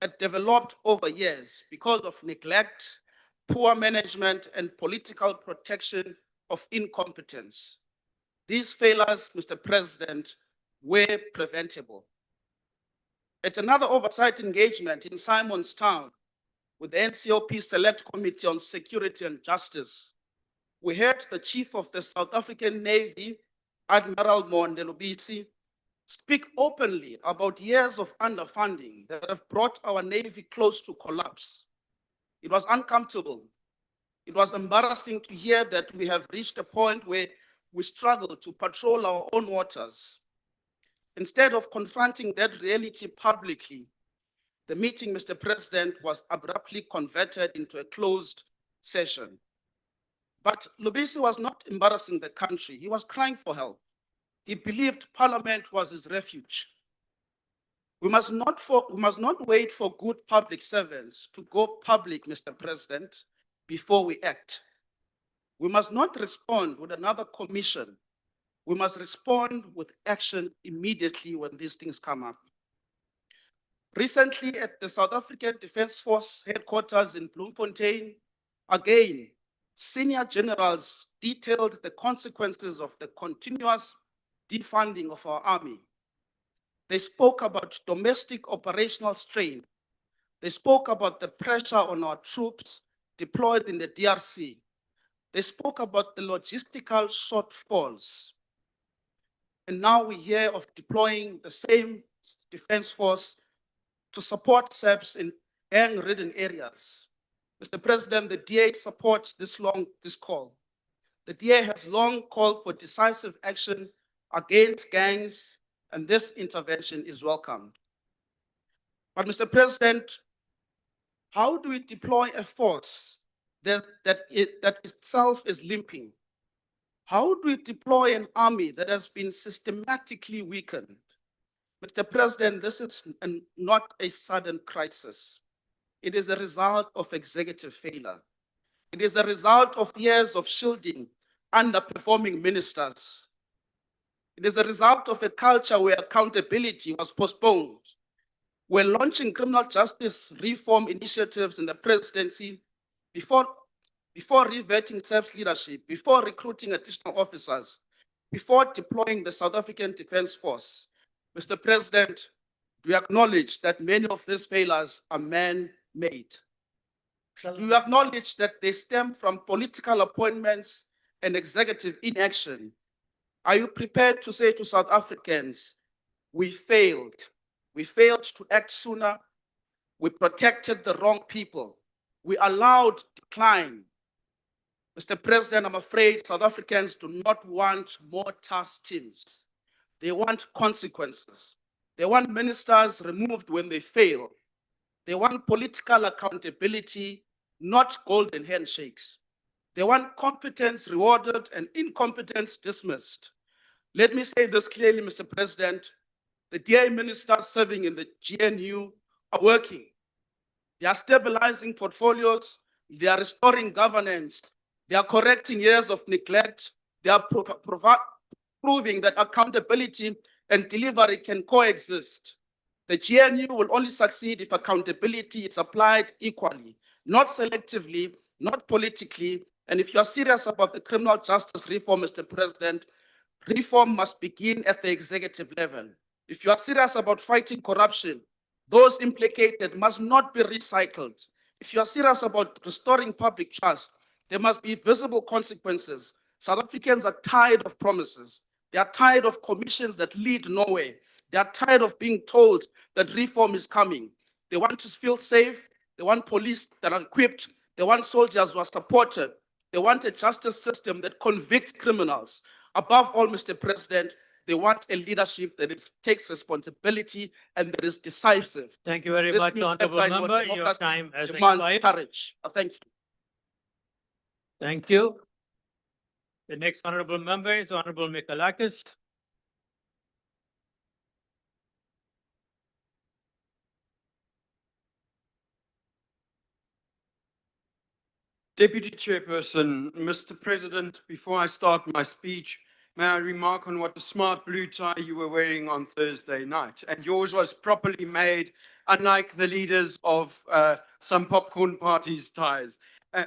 that developed over years because of neglect, poor management, and political protection of incompetence. These failures, Mr. President, were preventable. At another oversight engagement in Simonstown with the NCOP Select Committee on Security and Justice, we heard the Chief of the South African Navy, Admiral Monde Lubisi, speak openly about years of underfunding that have brought our Navy close to collapse. It was uncomfortable. It was embarrassing to hear that we have reached a point where we struggle to patrol our own waters. Instead of confronting that reality publicly, the meeting, Mr. President, was abruptly converted into a closed session. But Lubisi was not embarrassing the country. He was crying for help. He believed Parliament was his refuge. We must not wait for good public servants to go public, Mr. President, before we act. We must not respond with another commission. We must respond with action immediately when these things come up. Recently, at the South African Defence Force headquarters in Bloemfontein, again, senior generals detailed the consequences of the continuous defunding of our army. They spoke about domestic operational strain. They spoke about the pressure on our troops deployed in the DRC. They spoke about the logistical shortfalls. And now we hear of deploying the same defense force to support SAPs in gang-ridden areas. Mr. President, the DA supports this call. The DA has long called for decisive action against gangs, and this intervention is welcomed. But Mr. President, how do we deploy a force that itself is limping? How do we deploy an army that has been systematically weakened? Mr. President, this is not a sudden crisis. It is a result of executive failure. It is a result of years of shielding underperforming ministers. It is a result of a culture where accountability was postponed. We're launching criminal justice reform initiatives in the presidency before reverting SAP's leadership, before recruiting additional officers, before deploying the South African Defence Force. Mr. President, we acknowledge that many of these failures are man-made. Do you acknowledge that they stem from political appointments and executive inaction? Are you prepared to say to South Africans, we failed? We failed to act sooner. We protected the wrong people. We allowed decline. Mr. President, I'm afraid South Africans do not want more task teams. They want consequences. They want ministers removed when they fail. They want political accountability, not golden handshakes. They want competence rewarded and incompetence dismissed. Let me say this clearly, Mr. President. The DA ministers serving in the GNU are working. They are stabilizing portfolios. They are restoring governance. They are correcting years of neglect. They are proving that accountability and delivery can coexist. The GNU will only succeed if accountability is applied equally, not selectively, not politically. And if you are serious about the criminal justice reform, Mr. President, reform must begin at the executive level. If you are serious about fighting corruption, those implicated must not be recycled. If you are serious about restoring public trust, there must be visible consequences. South Africans are tired of promises. They are tired of commissions that lead nowhere. They are tired of being told that reform is coming. They want to feel safe. They want police that are equipped. They want soldiers who are supported. They want a justice system that convicts criminals. Above all, Mr. President, they want a leadership that takes responsibility and that is decisive. Thank you very much, honorable member. Your time has expired. Courage. Thank you. Thank you. The next honorable member is Honorable Mikalakis. Deputy Chairperson, Mr. President, before I start my speech, may I remark on what a smart blue tie you were wearing on Thursday night. And yours was properly made, unlike the leaders of some popcorn parties' ties.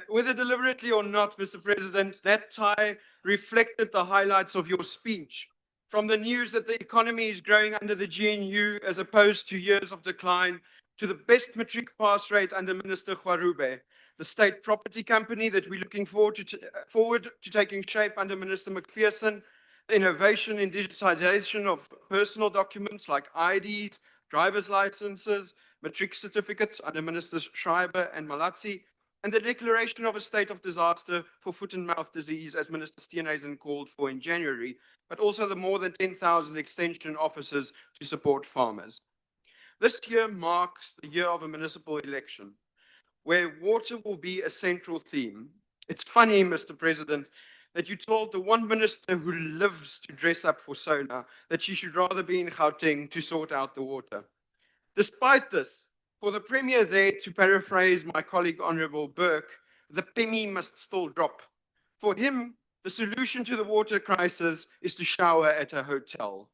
Whether deliberately or not, Mr. President, that tie reflected the highlights of your speech. From the news that the economy is growing under the GNU as opposed to years of decline, to the best matric pass rate under Minister Khwarube, the state property company that we're looking forward to taking shape under Minister McPherson, the innovation in digitization of personal documents like IDs, driver's licenses, matric certificates under Ministers Schreiber and Malatsi, and the declaration of a state of disaster for foot and mouth disease, as Minister Steenhuisen called for in January, but also the more than 10,000 extension officers to support farmers. This year marks the year of a municipal election, where water will be a central theme. It's funny, Mr. President, that you told the one minister who lives to dress up for Sona that she should rather be in Gauteng to sort out the water. Despite this, for the Premier there, to paraphrase my colleague Honorable Burke, the penny must still drop. For him, the solution to the water crisis is to shower at a hotel.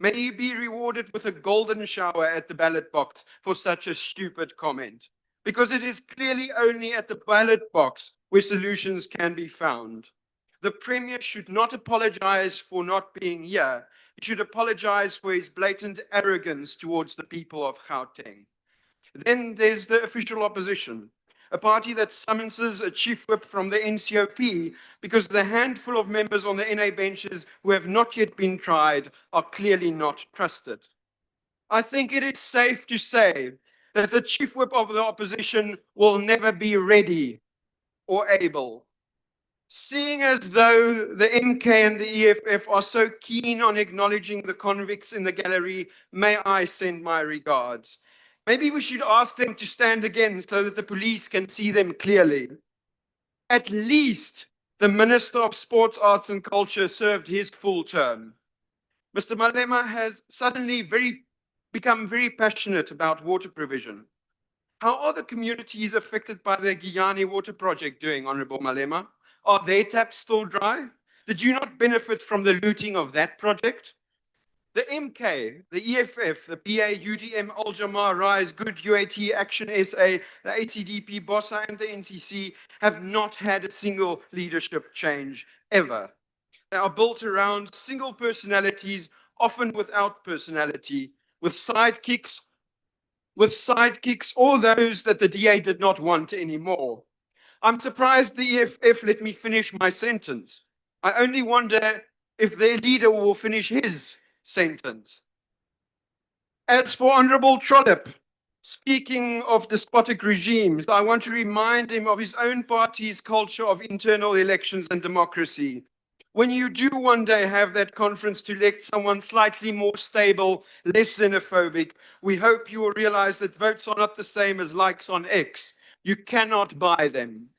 May he be rewarded with a golden shower at the ballot box for such a stupid comment. Because it is clearly only at the ballot box where solutions can be found. The Premier should not apologize for not being here. He should apologize for his blatant arrogance towards the people of Gauteng. Then there's the official opposition, a party that summonses a chief whip from the NCOP because the handful of members on the NA benches who have not yet been tried are clearly not trusted. I think it is safe to say that the chief whip of the opposition will never be ready or able. Seeing as though the MK and the EFF are so keen on acknowledging the convicts in the gallery, may I send my regards. Maybe we should ask them to stand again so that the police can see them clearly. At least the Minister of Sports, Arts and Culture served his full term. Mr. Malema has suddenly become very passionate about water provision. How are the communities affected by the Guyani water project doing, Honorable Malema? Are their taps still dry? Did you not benefit from the looting of that project? The MK, the EFF, the PA, UDM, Al Jamar, Rise, Good, UAT, Action SA, the ACDP, BOSA, and the NCC have not had a single leadership change ever. They are built around single personalities, often without personality, with sidekicks, or those that the DA did not want anymore. I'm surprised the EFF let me finish my sentence. I only wonder if their leader will finish his sentence. As for Honorable Trollip, speaking of despotic regimes, I want to remind him of his own party's culture of internal elections and democracy. When you do one day have that conference to elect someone slightly more stable, less xenophobic, we hope you will realize that votes are not the same as likes on X. You cannot buy them.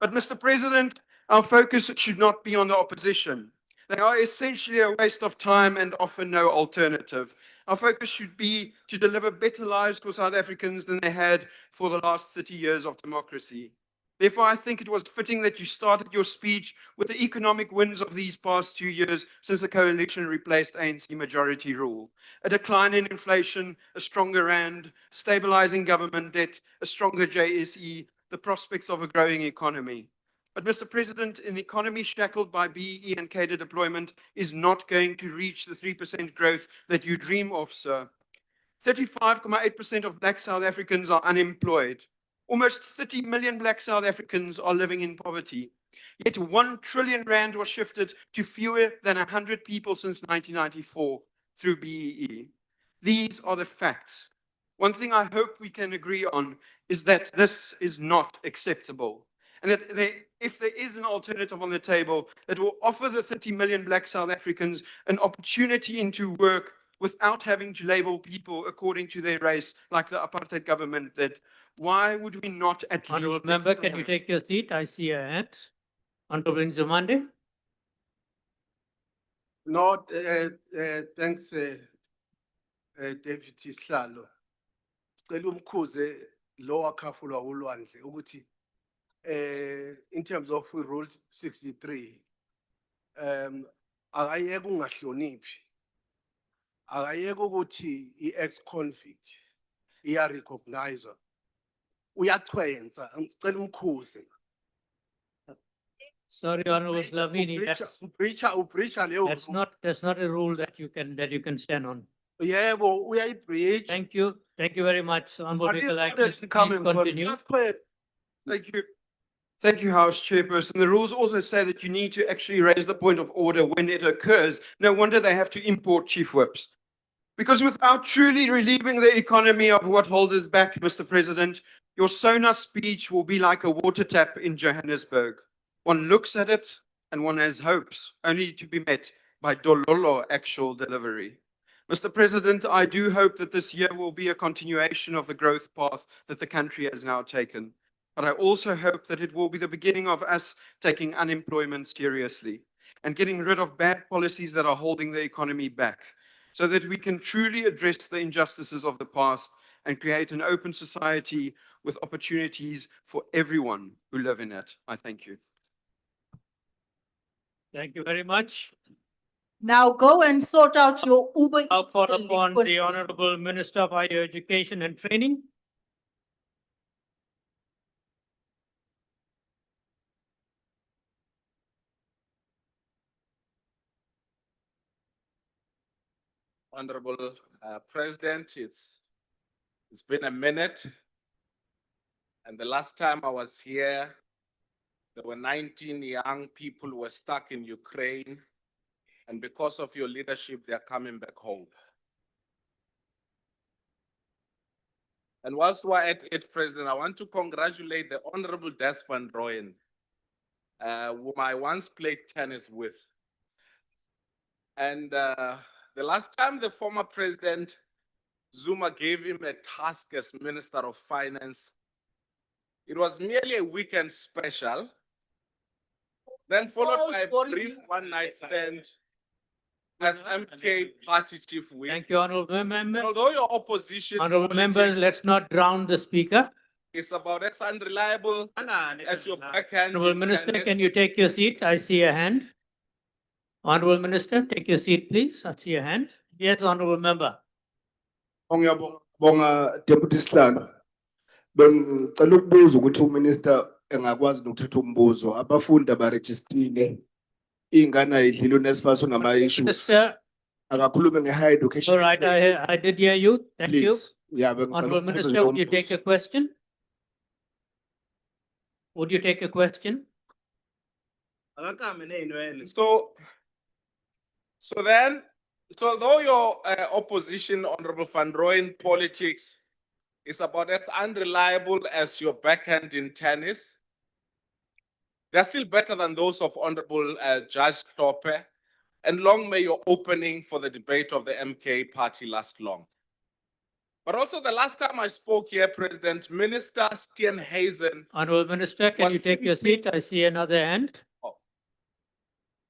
But Mr. President, our focus should not be on the opposition. They are essentially a waste of time and offer no alternative. Our focus should be to deliver better lives for South Africans than they had for the last 30 years of democracy. Therefore, I think it was fitting that you started your speech with the economic wins of these past 2 years since the coalition replaced ANC majority rule. A decline in inflation, a stronger rand, stabilizing government debt, a stronger JSE, the prospects of a growing economy. But Mr. President, an economy shackled by BEE and cadre deployment is not going to reach the 3% growth that you dream of, sir. 35.8% of Black South Africans are unemployed. Almost 30 million Black South Africans are living in poverty. Yet 1 trillion rand was shifted to fewer than 100 people since 1994 through BEE. These are the facts. One thing I hope we can agree on is that this is not acceptable. And that if there is an alternative on the table that will offer the 30 million Black South Africans an opportunity into work without having to label people according to their race, like the apartheid government did, why would we not at Honorable least... member, can you take your seat? I see a hand. Honorable Nzimande. No, thanks, Deputy Slalo. Cela umkhuze lo wakhafulwa ulwandle ukuthi in terms of Rule 63 akayeke ungahloniphi, akayeke ukuthi i-ex convict iya-recognize, uyachwenza. Ngicela umkhuze. Sorry, Honorable Slavini, that's not a rule that you can stand on. Yebo, uyayibreach. Thank you very much. Honorable But it's Speaker, not actually coming from- continue. Thank you. Thank you, House Chairperson. The rules also say that you need to actually raise the point of order when it occurs. No wonder they have to import chief whips. Because without truly relieving the economy of what holds us back, Mr. President, your SONA speech will be like a water tap in Johannesburg. One looks at it and one has hopes, only to be met by dololo actual delivery. Mr. President, I do hope that this year will be a continuation of the growth path that the country has now taken. But I also hope that it will be the beginning of us taking unemployment seriously and getting rid of bad policies that are holding the economy back, so that we can truly address the injustices of the past and create an open society with opportunities for everyone who live in it. I thank you. Thank you very much. Now go and sort out your Uber I'll Eats call delinquent. upon the Honorable Minister of Higher Education and Training. Honorable President, it's been a minute. And the last time I was here, there were 19 young people who were stuck in Ukraine. And because of your leadership, they're coming back home. And whilst we're at it, President, I want to congratulate the Honorable Desmond Royan whom I once played tennis with. And the last time the former president Zuma gave him a task as Minister of Finance, it was merely a weekend special, then followed by a brief one-night stand as MK party chief whip. Thank you, honorable member. Although your opposition Honorable members, politics let's not drown the speaker. is about as unreliable as your backhand Honorable in Minister, tennis, can you take your seat? I see a hand. Honorable Minister, take your seat, please. I see a hand. Yes, honorable member. Ngiyabonga Deputy Sihlalo. Bengicela ukubuza ukuthi uMinister engakwazi nokuthatha umbuzo. Abafundi abarejistile ingane ayidlile uNSFAS nama issues. Minister, Akakhulume nge-higher education. all right, I did hear you. Thank you. Please. Yeah, bengicela Honorable ukubuza Minister, nje would you take umbuzo. a question? Would you take a question? So although your opposition, Honorable Van Rooyen politics is about as unreliable as your backhand in tennis, they're still better than those of Honorable Judge Tope, and long may your opening for the debate of the MK party last long. But also the last time I spoke here, President, Minister Steenhuisen. Honorable Minister, can you take your seat? I see another hand.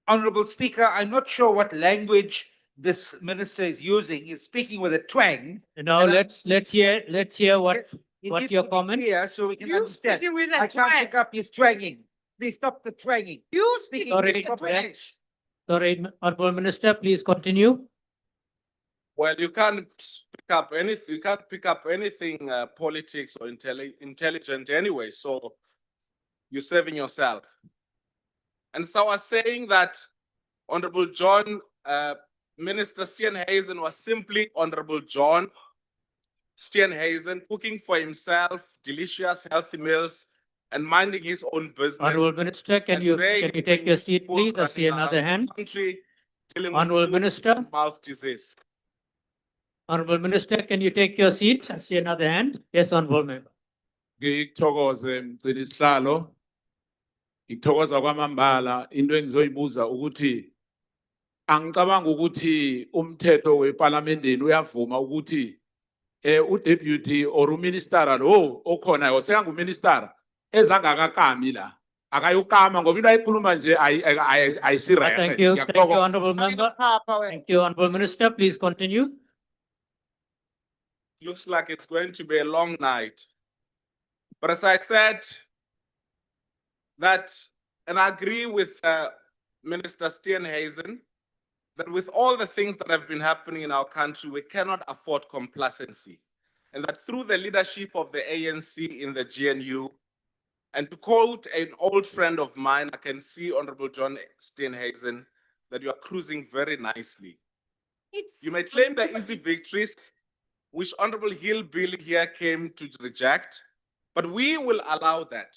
Honorable Speaker, I'm not sure what language this minister is using. He's speaking with a twang. Now let's hear what your comment. Here, so we can understand. speaking with a I can't twang. pick up his twanging. Please stop the twanging. You speaking Sorry, with a twang. Sorry, honorable Minister, please continue. Well, you can't pick up anything. You can't pick up anything politics or intelligent anyway. So you're saving yourself. And so I was saying that Honorable John, Minister Steenhuisen was simply Honorable John Steenhuisen, cooking for himself delicious, healthy meals and minding his own business. Honorable Minister, can you take your seat, please? I see another hand. Country, dealing Honorable with food Minister. and mouth disease. Honorable Minister, can you take your seat? I see another hand. Yes, honorable member. Ngikuthokoze mgcini sihlalo. Ngithokoza kwamambala into engizoyibuza ukuthi angicabanga ukuthi umthetho weParliamentini uyavuma ukuthi uDeputy or uMinister lo okhona osekanguMinister ezangakakami la akayokama ngoba into ayikhuluma nje ayisirele. Thank you, honorable member. Thank you, honorable Minister. Please continue. Looks like it's going to be a long night. But as I said, and I agree with Minister Steenhuisen, that with all the things that have been happening in our country, we cannot afford complacency. And that through the leadership of the ANC in the GNU, and to quote an old friend of mine, I can see Honorable John Steenhuisen, that you are cruising very nicely. You may claim the easy victories, which Honorable Hillbilly here came to reject, but we will allow that,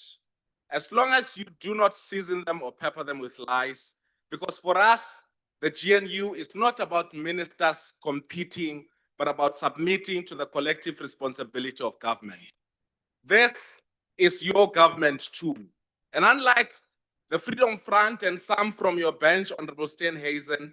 as long as you do not season them or pepper them with lies, because for us, the GNU is not about ministers competing, but about submitting to the collective responsibility of government. This is your government too. And unlike the Freedom Front and some from your bench, Honorable Steenhuisen,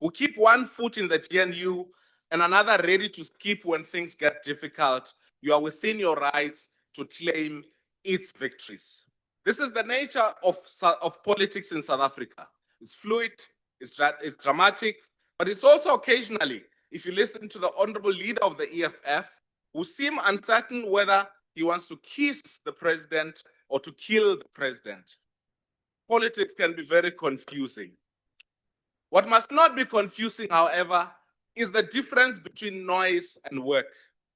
who keep one foot in the GNU and another ready to skip when things get difficult, you are within your rights to claim its victories. This is the nature of politics in South Africa. It's fluid, it's dramatic, but it's also occasionally, if you listen to the honorable leader of the EFF, who seem uncertain whether he wants to kiss the president or to kill the president. Politics can be very confusing. What must not be confusing, however, is the difference between noise and work,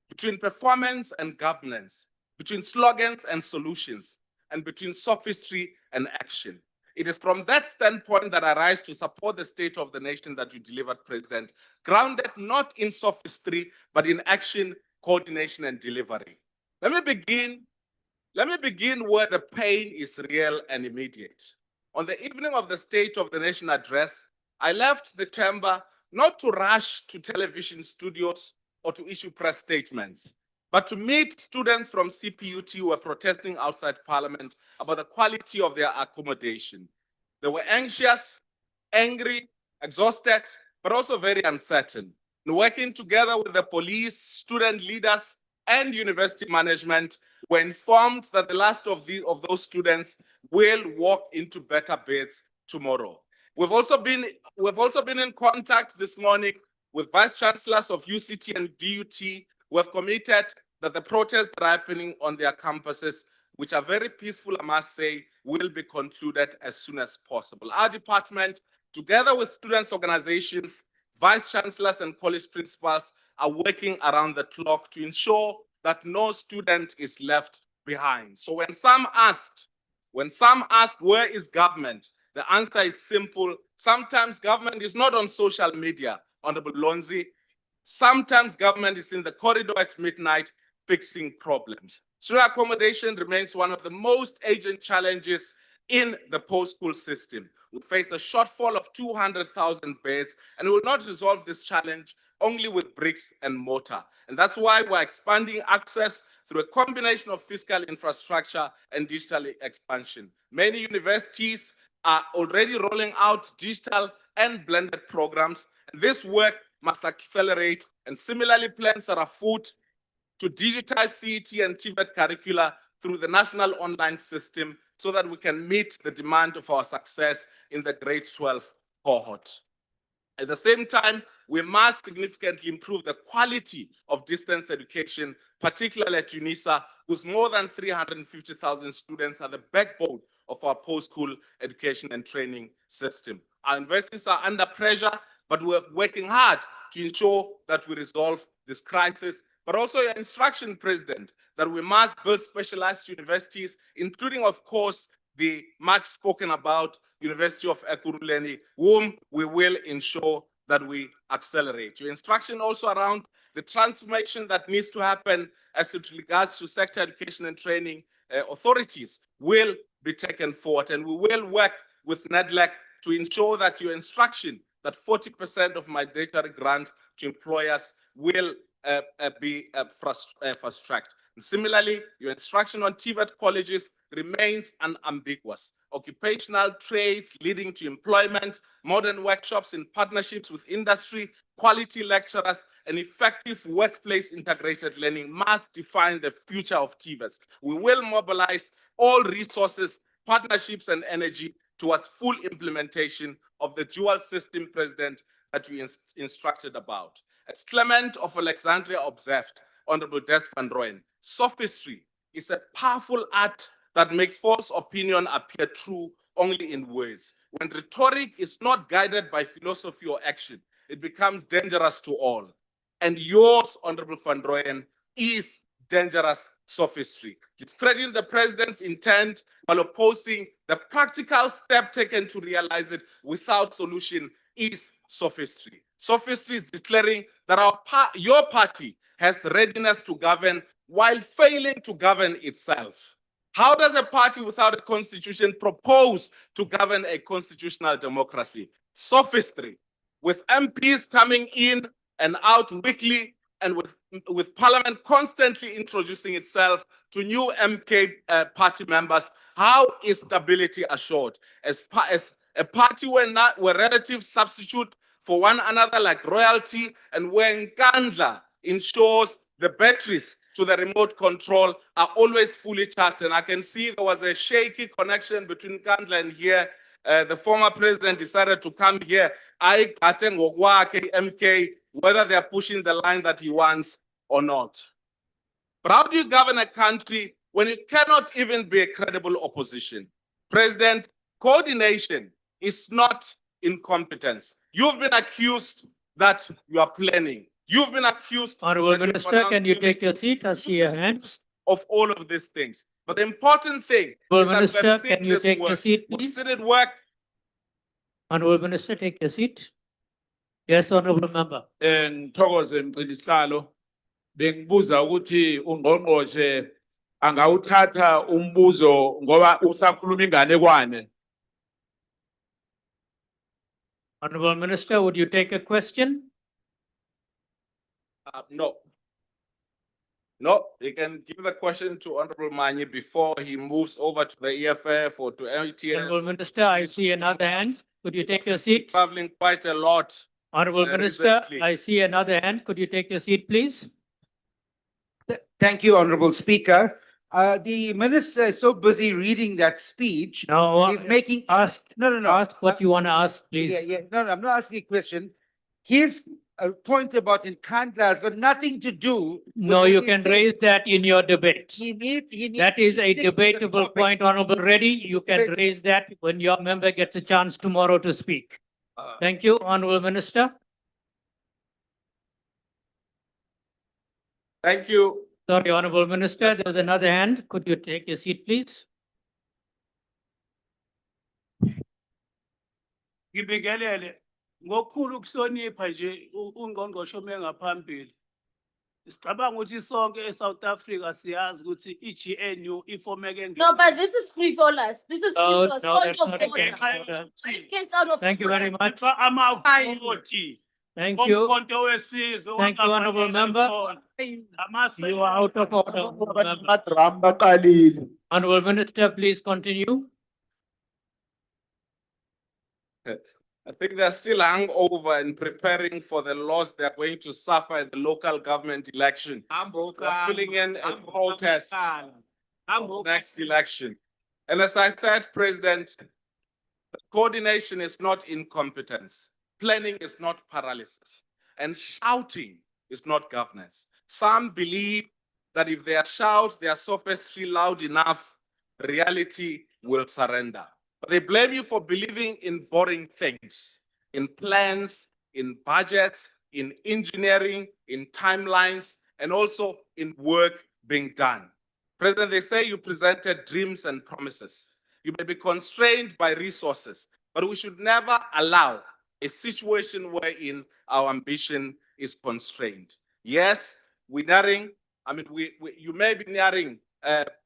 between performance and governance, between slogans and solutions, and between sophistry and action. It is from that standpoint that I rise to support the state of the nation that you delivered, President, grounded not in sophistry, but in action, coordination, and delivery. Let me begin where the pain is real and immediate. On the evening of the State of the Nation address, I left the chamber not to rush to television studios or to issue press statements, but to meet students from CPUT who were protesting outside Parliament about the quality of their accommodation. They were anxious, angry, exhausted, but also very uncertain. And working together with the police, student leaders, and university management, were informed that the last of those students will walk into better beds tomorrow. We've also been in contact this morning with vice chancellors of UCT and DUT, who have committed that the protests that are happening on their campuses, which are very peaceful, I must say, will be concluded as soon as possible. Our department, together with students' organizations, vice chancellors, and college principals, are working around the clock to ensure that no student is left behind. So when some ask, where is government? The answer is simple. Sometimes government is not on social media, Honorable Lonzi. Sometimes government is in the corridor at midnight fixing problems. Student accommodation remains one of the most urgent challenges in the post-school system. We face a shortfall of 200,000 beds, and we will not resolve this challenge only with bricks and mortar. And that's why we're expanding access through a combination of fiscal infrastructure and digital expansion. Many universities are already rolling out digital and blended programs. And this work must accelerate, and similarly plans are afoot to digitize CET and TVET curricula through the national online system so that we can meet the demand of our success in the grade 12 cohort. At the same time, we must significantly improve the quality of distance education, particularly at UNISA, whose more than 350,000 students are the backbone of our post-school education and training system. Our universities are under pressure, but we're working hard to ensure that we resolve this crisis. But also your instruction, President, that we must build specialized universities, including, of course, the much spoken about University of Ekurhuleni, whom we will ensure that we accelerate. Your instruction also around the transformation that needs to happen as it regards to sector education and training authorities will be taken forward, and we will work with NEDLAC to ensure that your instruction that 40% of my data grant to employers will be fast-tracked. Similarly, your instruction on TVET colleges remains unambiguous. Occupational trades leading to employment, modern workshops in partnerships with industry, quality lecturers, and effective workplace integrated learning must define the future of TVETs. We will mobilize all resources, partnerships, and energy towards full implementation of the dual system, President, that we instructed about. As Clement of Alexandria observed, Honorable Des van Rooyen, sophistry is a powerful art that makes false opinion appear true only in words. When rhetoric is not guided by philosophy or action, it becomes dangerous to all. And yours, Honorable van Rooyen, is dangerous sophistry. Discrediting the president's intent while opposing the practical step taken to realize it without solution is sophistry. Sophistry is declaring that your party has readiness to govern while failing to govern itself. How does a party without a constitution propose to govern a constitutional democracy? Sophistry. With MPs coming in and out weekly, and with Parliament constantly introducing itself to new MK party members, how is stability assured? As a party where relatives substitute for one another like royalty, and where Nkandla ensures the batteries to the remote control are always fully charged. And I can see there was a shaky connection between Nkandla and here. The former president decided to come here. I MK, whether they're pushing the line that he wants or not. But how do you govern a country when you cannot even be a credible opposition? President, coordination is not incompetence. You've been accused that you are planning. You've been accused. Honorable Minister, can you take your seat? I see your hand. Of all of these things. But the important thing Honorable is Minister, that can you take your seat, we've please? seen it work. Honorable Minister, take your seat. Yes, Honorable Member. Ngithokoze Mcibisihlalo, bengibuza ukuthi ungqongqoshe angawuthatha umbuzo ngoba usakhuluma inganekwane. Honorable Minister, would you take a question? No. No, you can give the question to Honorable Mani before he moves over to the EFF or to LTF. Honorable Minister, I see another hand. Could you take your seat? Traveling quite a lot. Honorable Minister, recently. I see another hand. Could you take your seat, please? Thank you, Honorable Speaker. The minister is so busy reading that speech. No, He's making. ask, No. ask what you want to ask, please. Yeah. No, I'm not asking a question. His point about Nkandla has got nothing to do. with No, what you he can said. raise that in your debate. He needs. That is to a stick to the debatable topic. point, Honorable Reddy. You can Debate. raise that when your member gets a chance tomorrow to speak. Thank you, Honorable Minister. Thank you. Sorry, Honorable Minister, there was another hand. Could you take your seat, please? Ngibingelele ngokukhulu ukuhlonipha nje ungqongqoshe mengaphambili. Sicabanga ukuthi sonke eSouth Africa siyazi ukuthi iGNU ifomeke No, but this is free for us. This is free No, for us. no, Point that's of not a order. point of order. Get out of Thank you very order. much. amavoti. Thank you. Ngomkhonto wesizwe Thank you, Honorable Member. You are out of order, Honorable Member. Honorable Minister, please continue. I think they're still hungover and preparing for the loss they're going to suffer in the local government election. They're filling in a protest for the next election. And as I said, President, coordination is not incompetence. Planning is not paralysis. And shouting is not governance. Some believe that if they shout their sophistry loud enough, reality will surrender. But they blame you for believing in boring things, in plans, in budgets, in engineering, in timelines, and also in work being done. President, they say you presented dreams and promises. You may be constrained by resources, but we should never allow a situation wherein our ambition is constrained. Yes, we're nearing, you may be nearing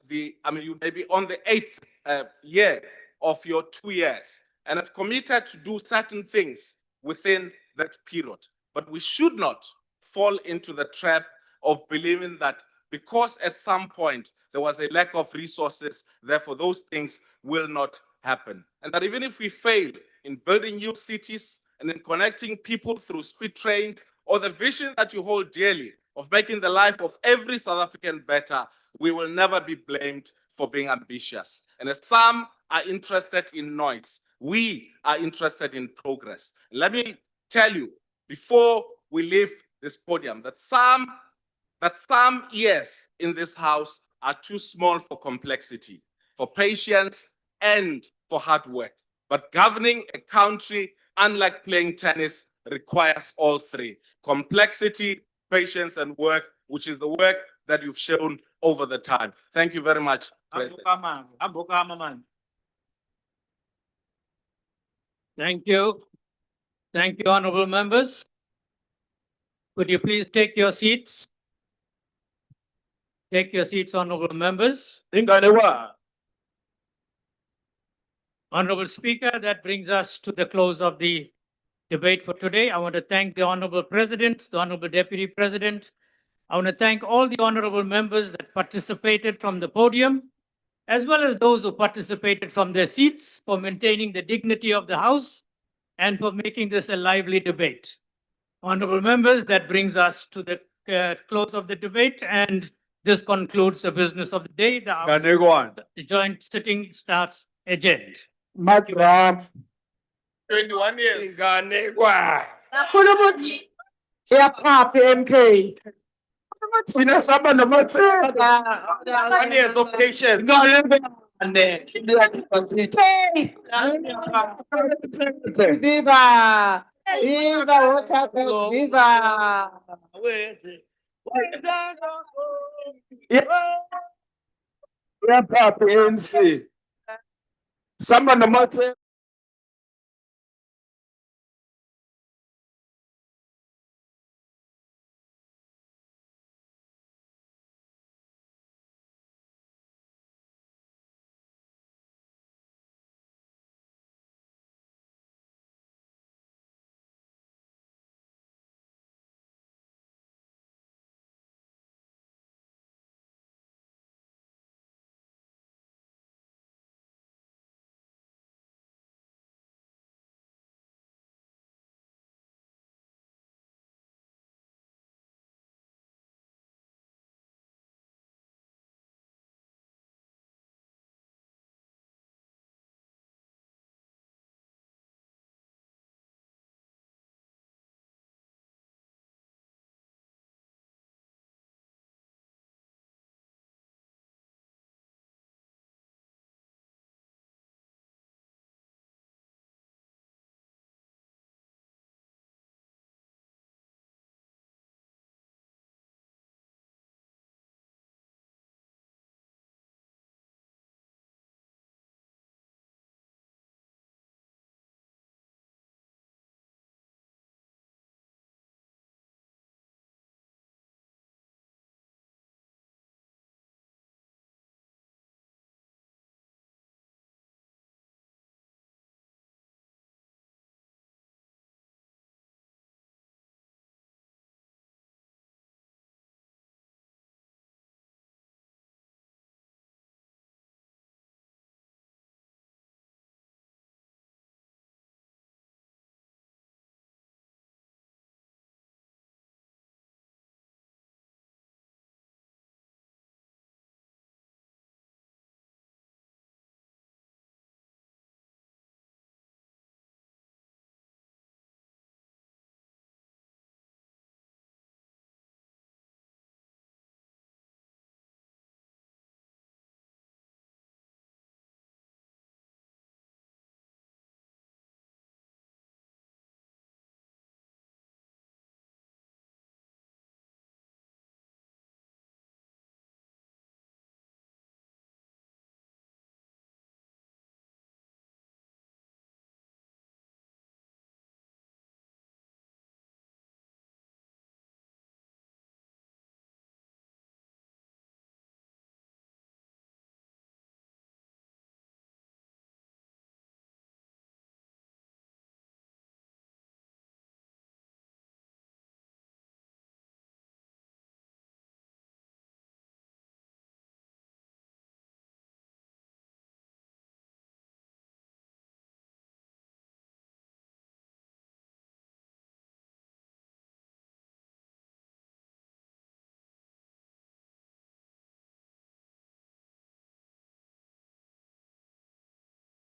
you may be on the 8th year of your 2 years and have committed to do certain things within that period. But we should not fall into the trap of believing that because at some point there was a lack of resources, therefore those things will not happen. And that even if we fail in building new cities and in connecting people through speed trains or the vision that you hold dearly of making the life of every South African better, we will never be blamed for being ambitious. And as some are interested in noise, we are interested in progress. Let me tell you, before we leave this podium, that some years in this house are too small for complexity, for patience, and for hard work. But governing a country, unlike playing tennis, requires all three: complexity, patience, and work, which is the work that you've shown over the time. Thank you very much, President. Thank you. Thank you, honorable members. Could you please take your seats? Take your seats, honorable members. Honorable Speaker, that brings us to the close of the debate for today. I want to thank the Honorable President, the Honorable Deputy President. I want to thank all the honorable members that participated from the podium, as well as those who participated from their seats, for maintaining the dignity of the House and for making this a lively debate. Honorable members, that brings us to the close of the debate, and this concludes the business of the day. The joint sitting starts adjourned. 21 years. MK. Sina saba na mathemba. 1 years of patience. Viva! Viva! What happened? Viva! Yeah, Papa NC. Samba na mathemba.